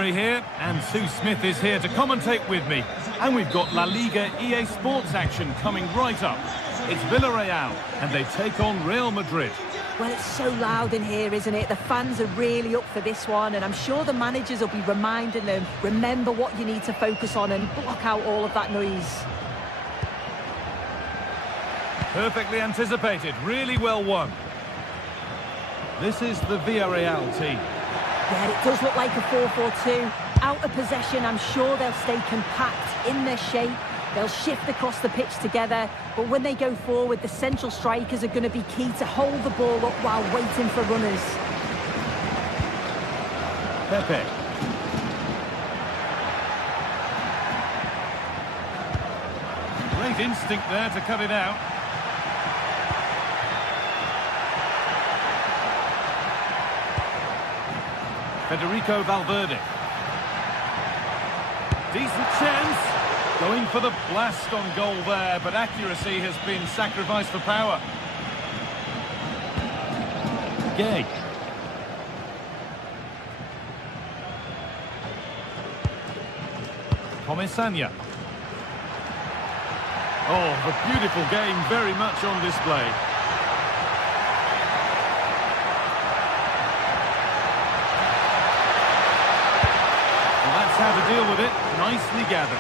Here, and Sue Smith is here to commentate with me. And we've got La Liga EA Sports action coming right up. It's Villarreal, and they take on Real Madrid. Well, it's so loud in here, isn't it? The fans are really up for this one, and I'm sure the managers will be reminding them, remember what you need to focus on and block out all of that noise. Perfectly anticipated, really well won. This is the Villarreal team. Yeah, it does look like a 4-4-2. Out of possession, I'm sure they'll stay compact in their shape. They'll shift across the pitch together. But when they go forward, the central strikers are going to be key to hold the ball up while waiting for runners. Pepe. Great instinct there to cut it out. Federico Valverde. Decent chance. Going for the blast on goal there, but accuracy has been sacrificed for power. Gay. Comesaña. Oh, a beautiful game, very much on display. How to deal with it, nicely gathered.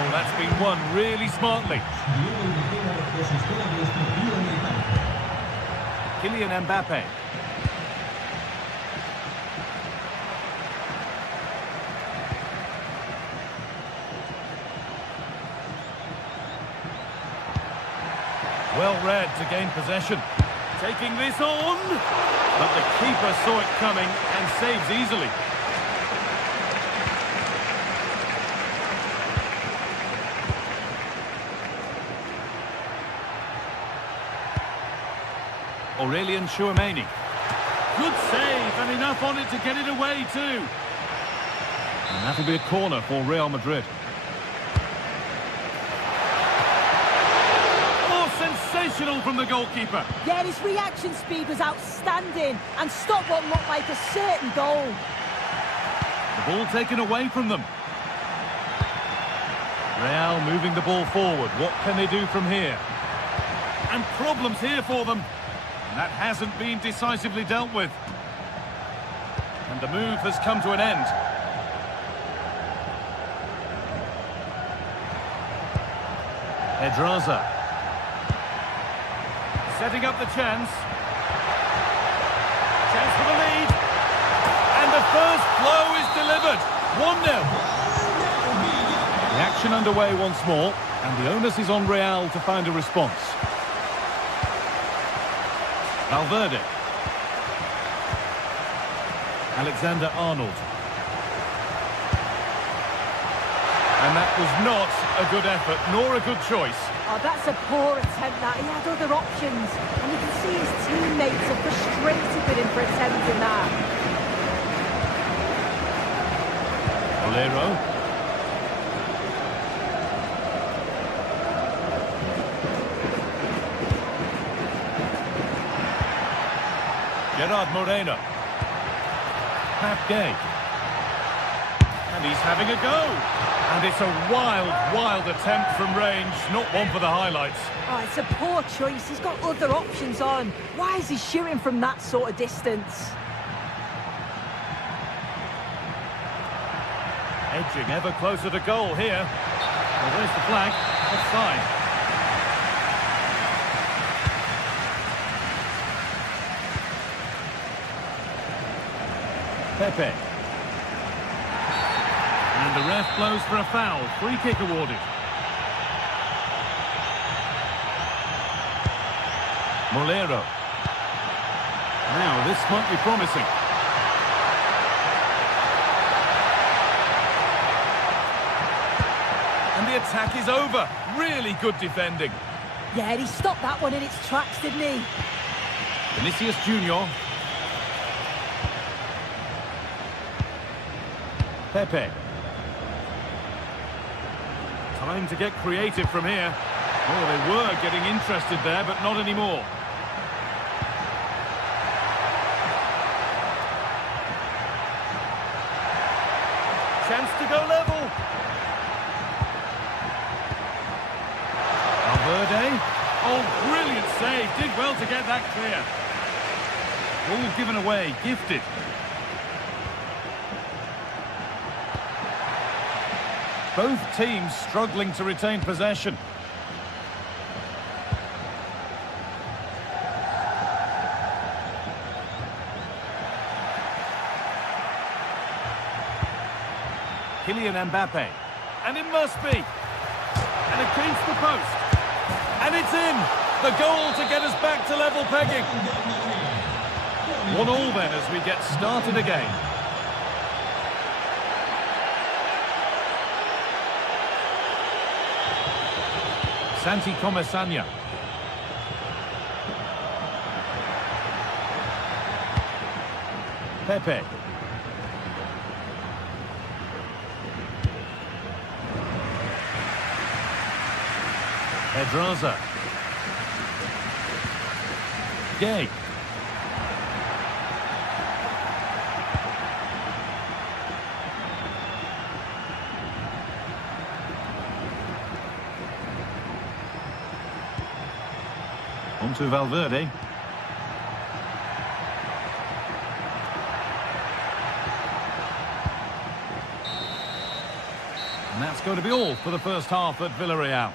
Oh, that's been won really smartly. Diego Rivera los espera nuestro tiro en el campo. Kylian Mbappe. Well read to gain possession. Taking this on. But the keeper saw it coming and saves easily. Aurelian Chouameni. Good save and enough on it to get it away too. And that'll be a corner for Real Madrid. Sensational from the goalkeeper. Yeah, his reaction speed was outstanding and stopped what looked like a certain goal. The ball taken away from them. Real moving the ball forward. What can they do from here? And problems here for them. And that hasn't been decisively dealt with. And the move has come to an end. Pedraza. Setting up the chance. Chance for the lead. And the first blow is delivered. 1-0. The action underway once more. And the onus is on Real to find a response. Valverde. Alexander-Arnold. And that was not a good effort, nor a good choice. Oh, that's a poor attempt, that. He had other options. And you can see his teammates are frustrated with him for attempting that. Bolero. Gerard Moreno. Half gay. And he's having a go. And it's a wild, wild attempt from range. Not one for the highlights. Oh, it's a poor choice. He's got other options on. Why is he shooting from that sort of distance? Edging ever closer to goal here. Well, there's the flag. Offside. Pepe. And the ref blows for a foul. Free kick awarded. Molero. Now, this might be promising. And the attack is over. Really good defending. Yeah, he stopped that one in its tracks, didn't he? Vinicius Junior. Pepe. Time to get creative from here. Oh, they were getting interested there, but not anymore. Chance to go level. Valverde. Oh, brilliant save. Did well to get that clear. Ball given away. Gifted. Both teams struggling to retain possession. Kylian Mbappe. And it must be. And against the post. And it's in. The goal to get us back to level pegging. 1-1 then as we get started again. Santi Comesaña. Pepe. Pedraza. Gay. On to Valverde. And that's going to be all for the first half at Villarreal.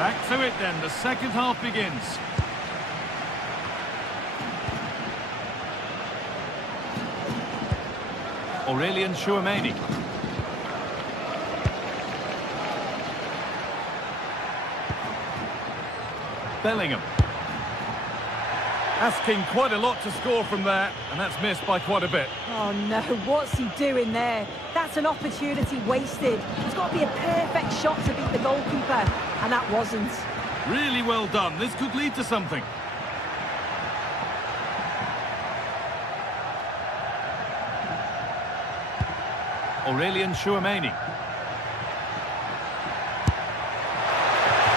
Back to it then, the second half begins. Aurelian Chouameni. Bellingham. Asking quite a lot to score from there, and that's missed by quite a bit. Oh no, what's he doing there? That's an opportunity wasted. It's got to be a perfect shot to beat the goalkeeper, and that wasn't. Really well done. This could lead to something. Aurelian Chouameni.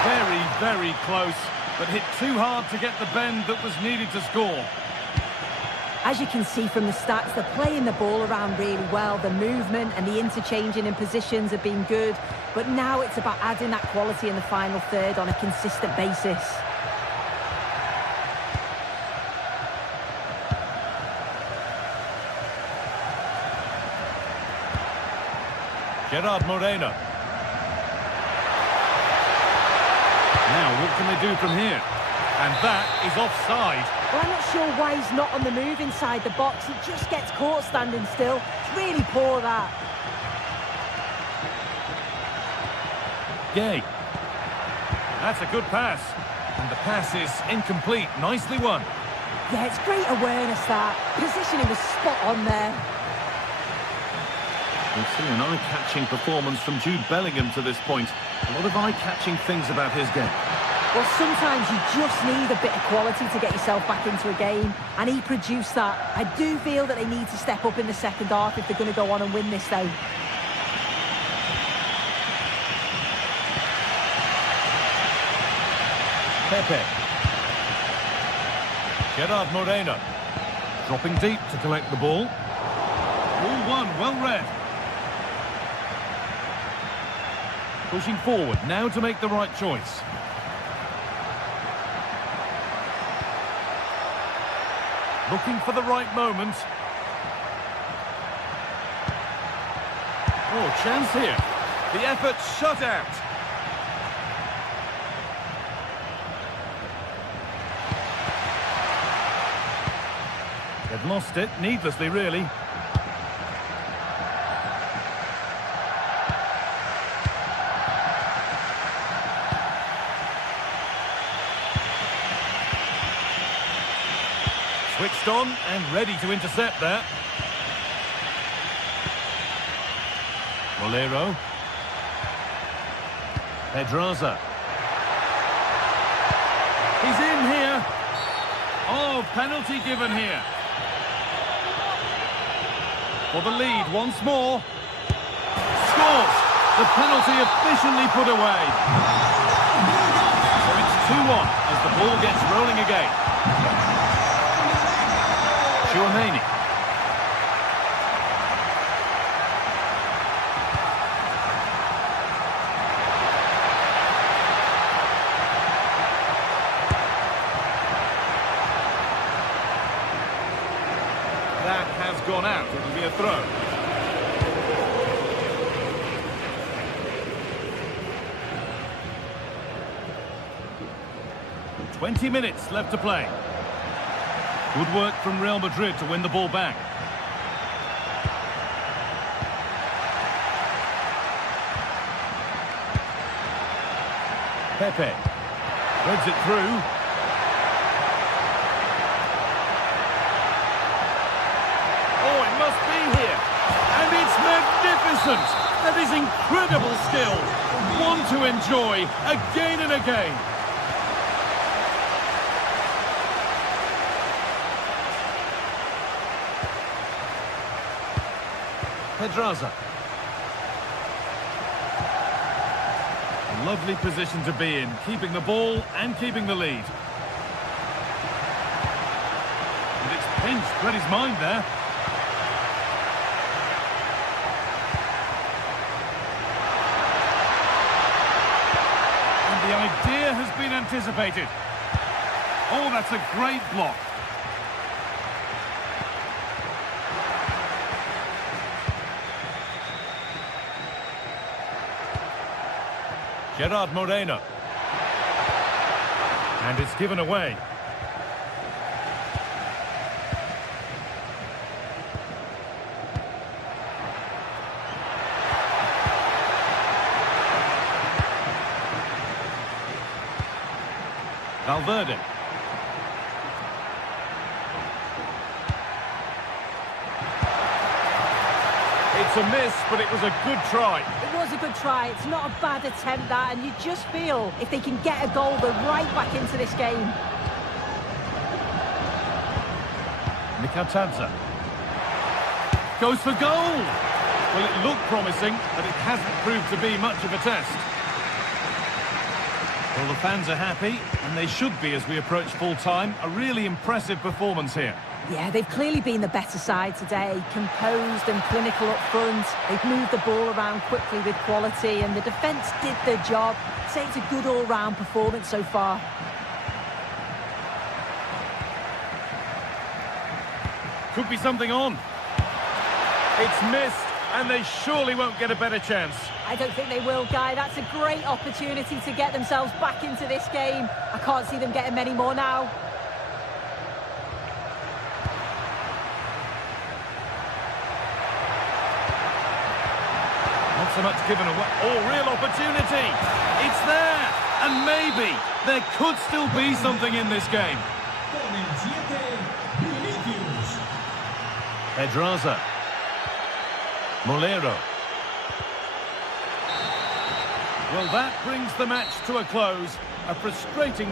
Very, very close, but hit too hard to get the bend that was needed to score. As you can see from the stats, they're playing the ball around really well. The movement and the interchanging in positions have been good, but now it's about adding that quality in the final third on a consistent basis. Gerard Moreno. Now, what can they do from here? And that is offside. Well, I'm not sure why he's not on the move inside the box. He just gets caught standing still. It's really poor, that. Gay. That's a good pass. And the pass is incomplete. Nicely won. Yeah, it's great awareness, that. Positioning was spot on there. We've seen an eye-catching performance from Jude Bellingham to this point. A lot of eye-catching things about his game. Well, sometimes you just need a bit of quality to get yourself back into a game, and he produced that. I do feel that they need to step up in the second half if they're going to go on and win this, though. Pepe. Gerard Moreno. Dropping deep to collect the ball. All one, well read. Pushing forward, now to make the right choice. Looking for the right moment. Oh, chance here. The effort shut out. They've lost it, needlessly, really. Switched on and ready to intercept there. Molero. Pedraza. He's in here. Oh, penalty given here. For the lead once more. Scores! The penalty officially put away. So it's 2-1 as the ball gets rolling again. Chouameni. That has gone out. It'll be a throw. "20 minutes left to play. Good work from Real Madrid to win the ball back. Pepe threads it through. Oh, it must be here. And it's magnificent. That is incredible skill. One to enjoy again and again. Pedraza. A lovely position to be in, keeping the ball and keeping the lead. And it's pinched, read his mind there. And the idea has been anticipated. Oh, that's a great block. Gerard Moreno. And it's given away. Valverde. It's a miss, but it was a good try. It was a good try. It's not a bad attempt, that, and you just feel if they can get a goal, they're right back into this game. Mikatadze. Goes for goal! Well, it looked promising, but it hasn't proved to be much of a test. Well, the fans are happy, and they should be as we approach full-time. A really impressive performance here. Yeah, they've clearly been the better side today, composed and clinical up front. They've moved the ball around quickly with quality, and the defence did their job. I'd say it's a good all-round performance so far. Could be something on. It's missed, and they surely won't get a better chance. I don't think they will, Guy. That's a great opportunity to get themselves back into this game. I can't see them getting many more now. Not so much given away. Oh, real opportunity. It's there. And maybe there could still be something in this game. Con el 7, Vinicius. Pedraza. Molero. Well, that brings the match to a close. A frustrating...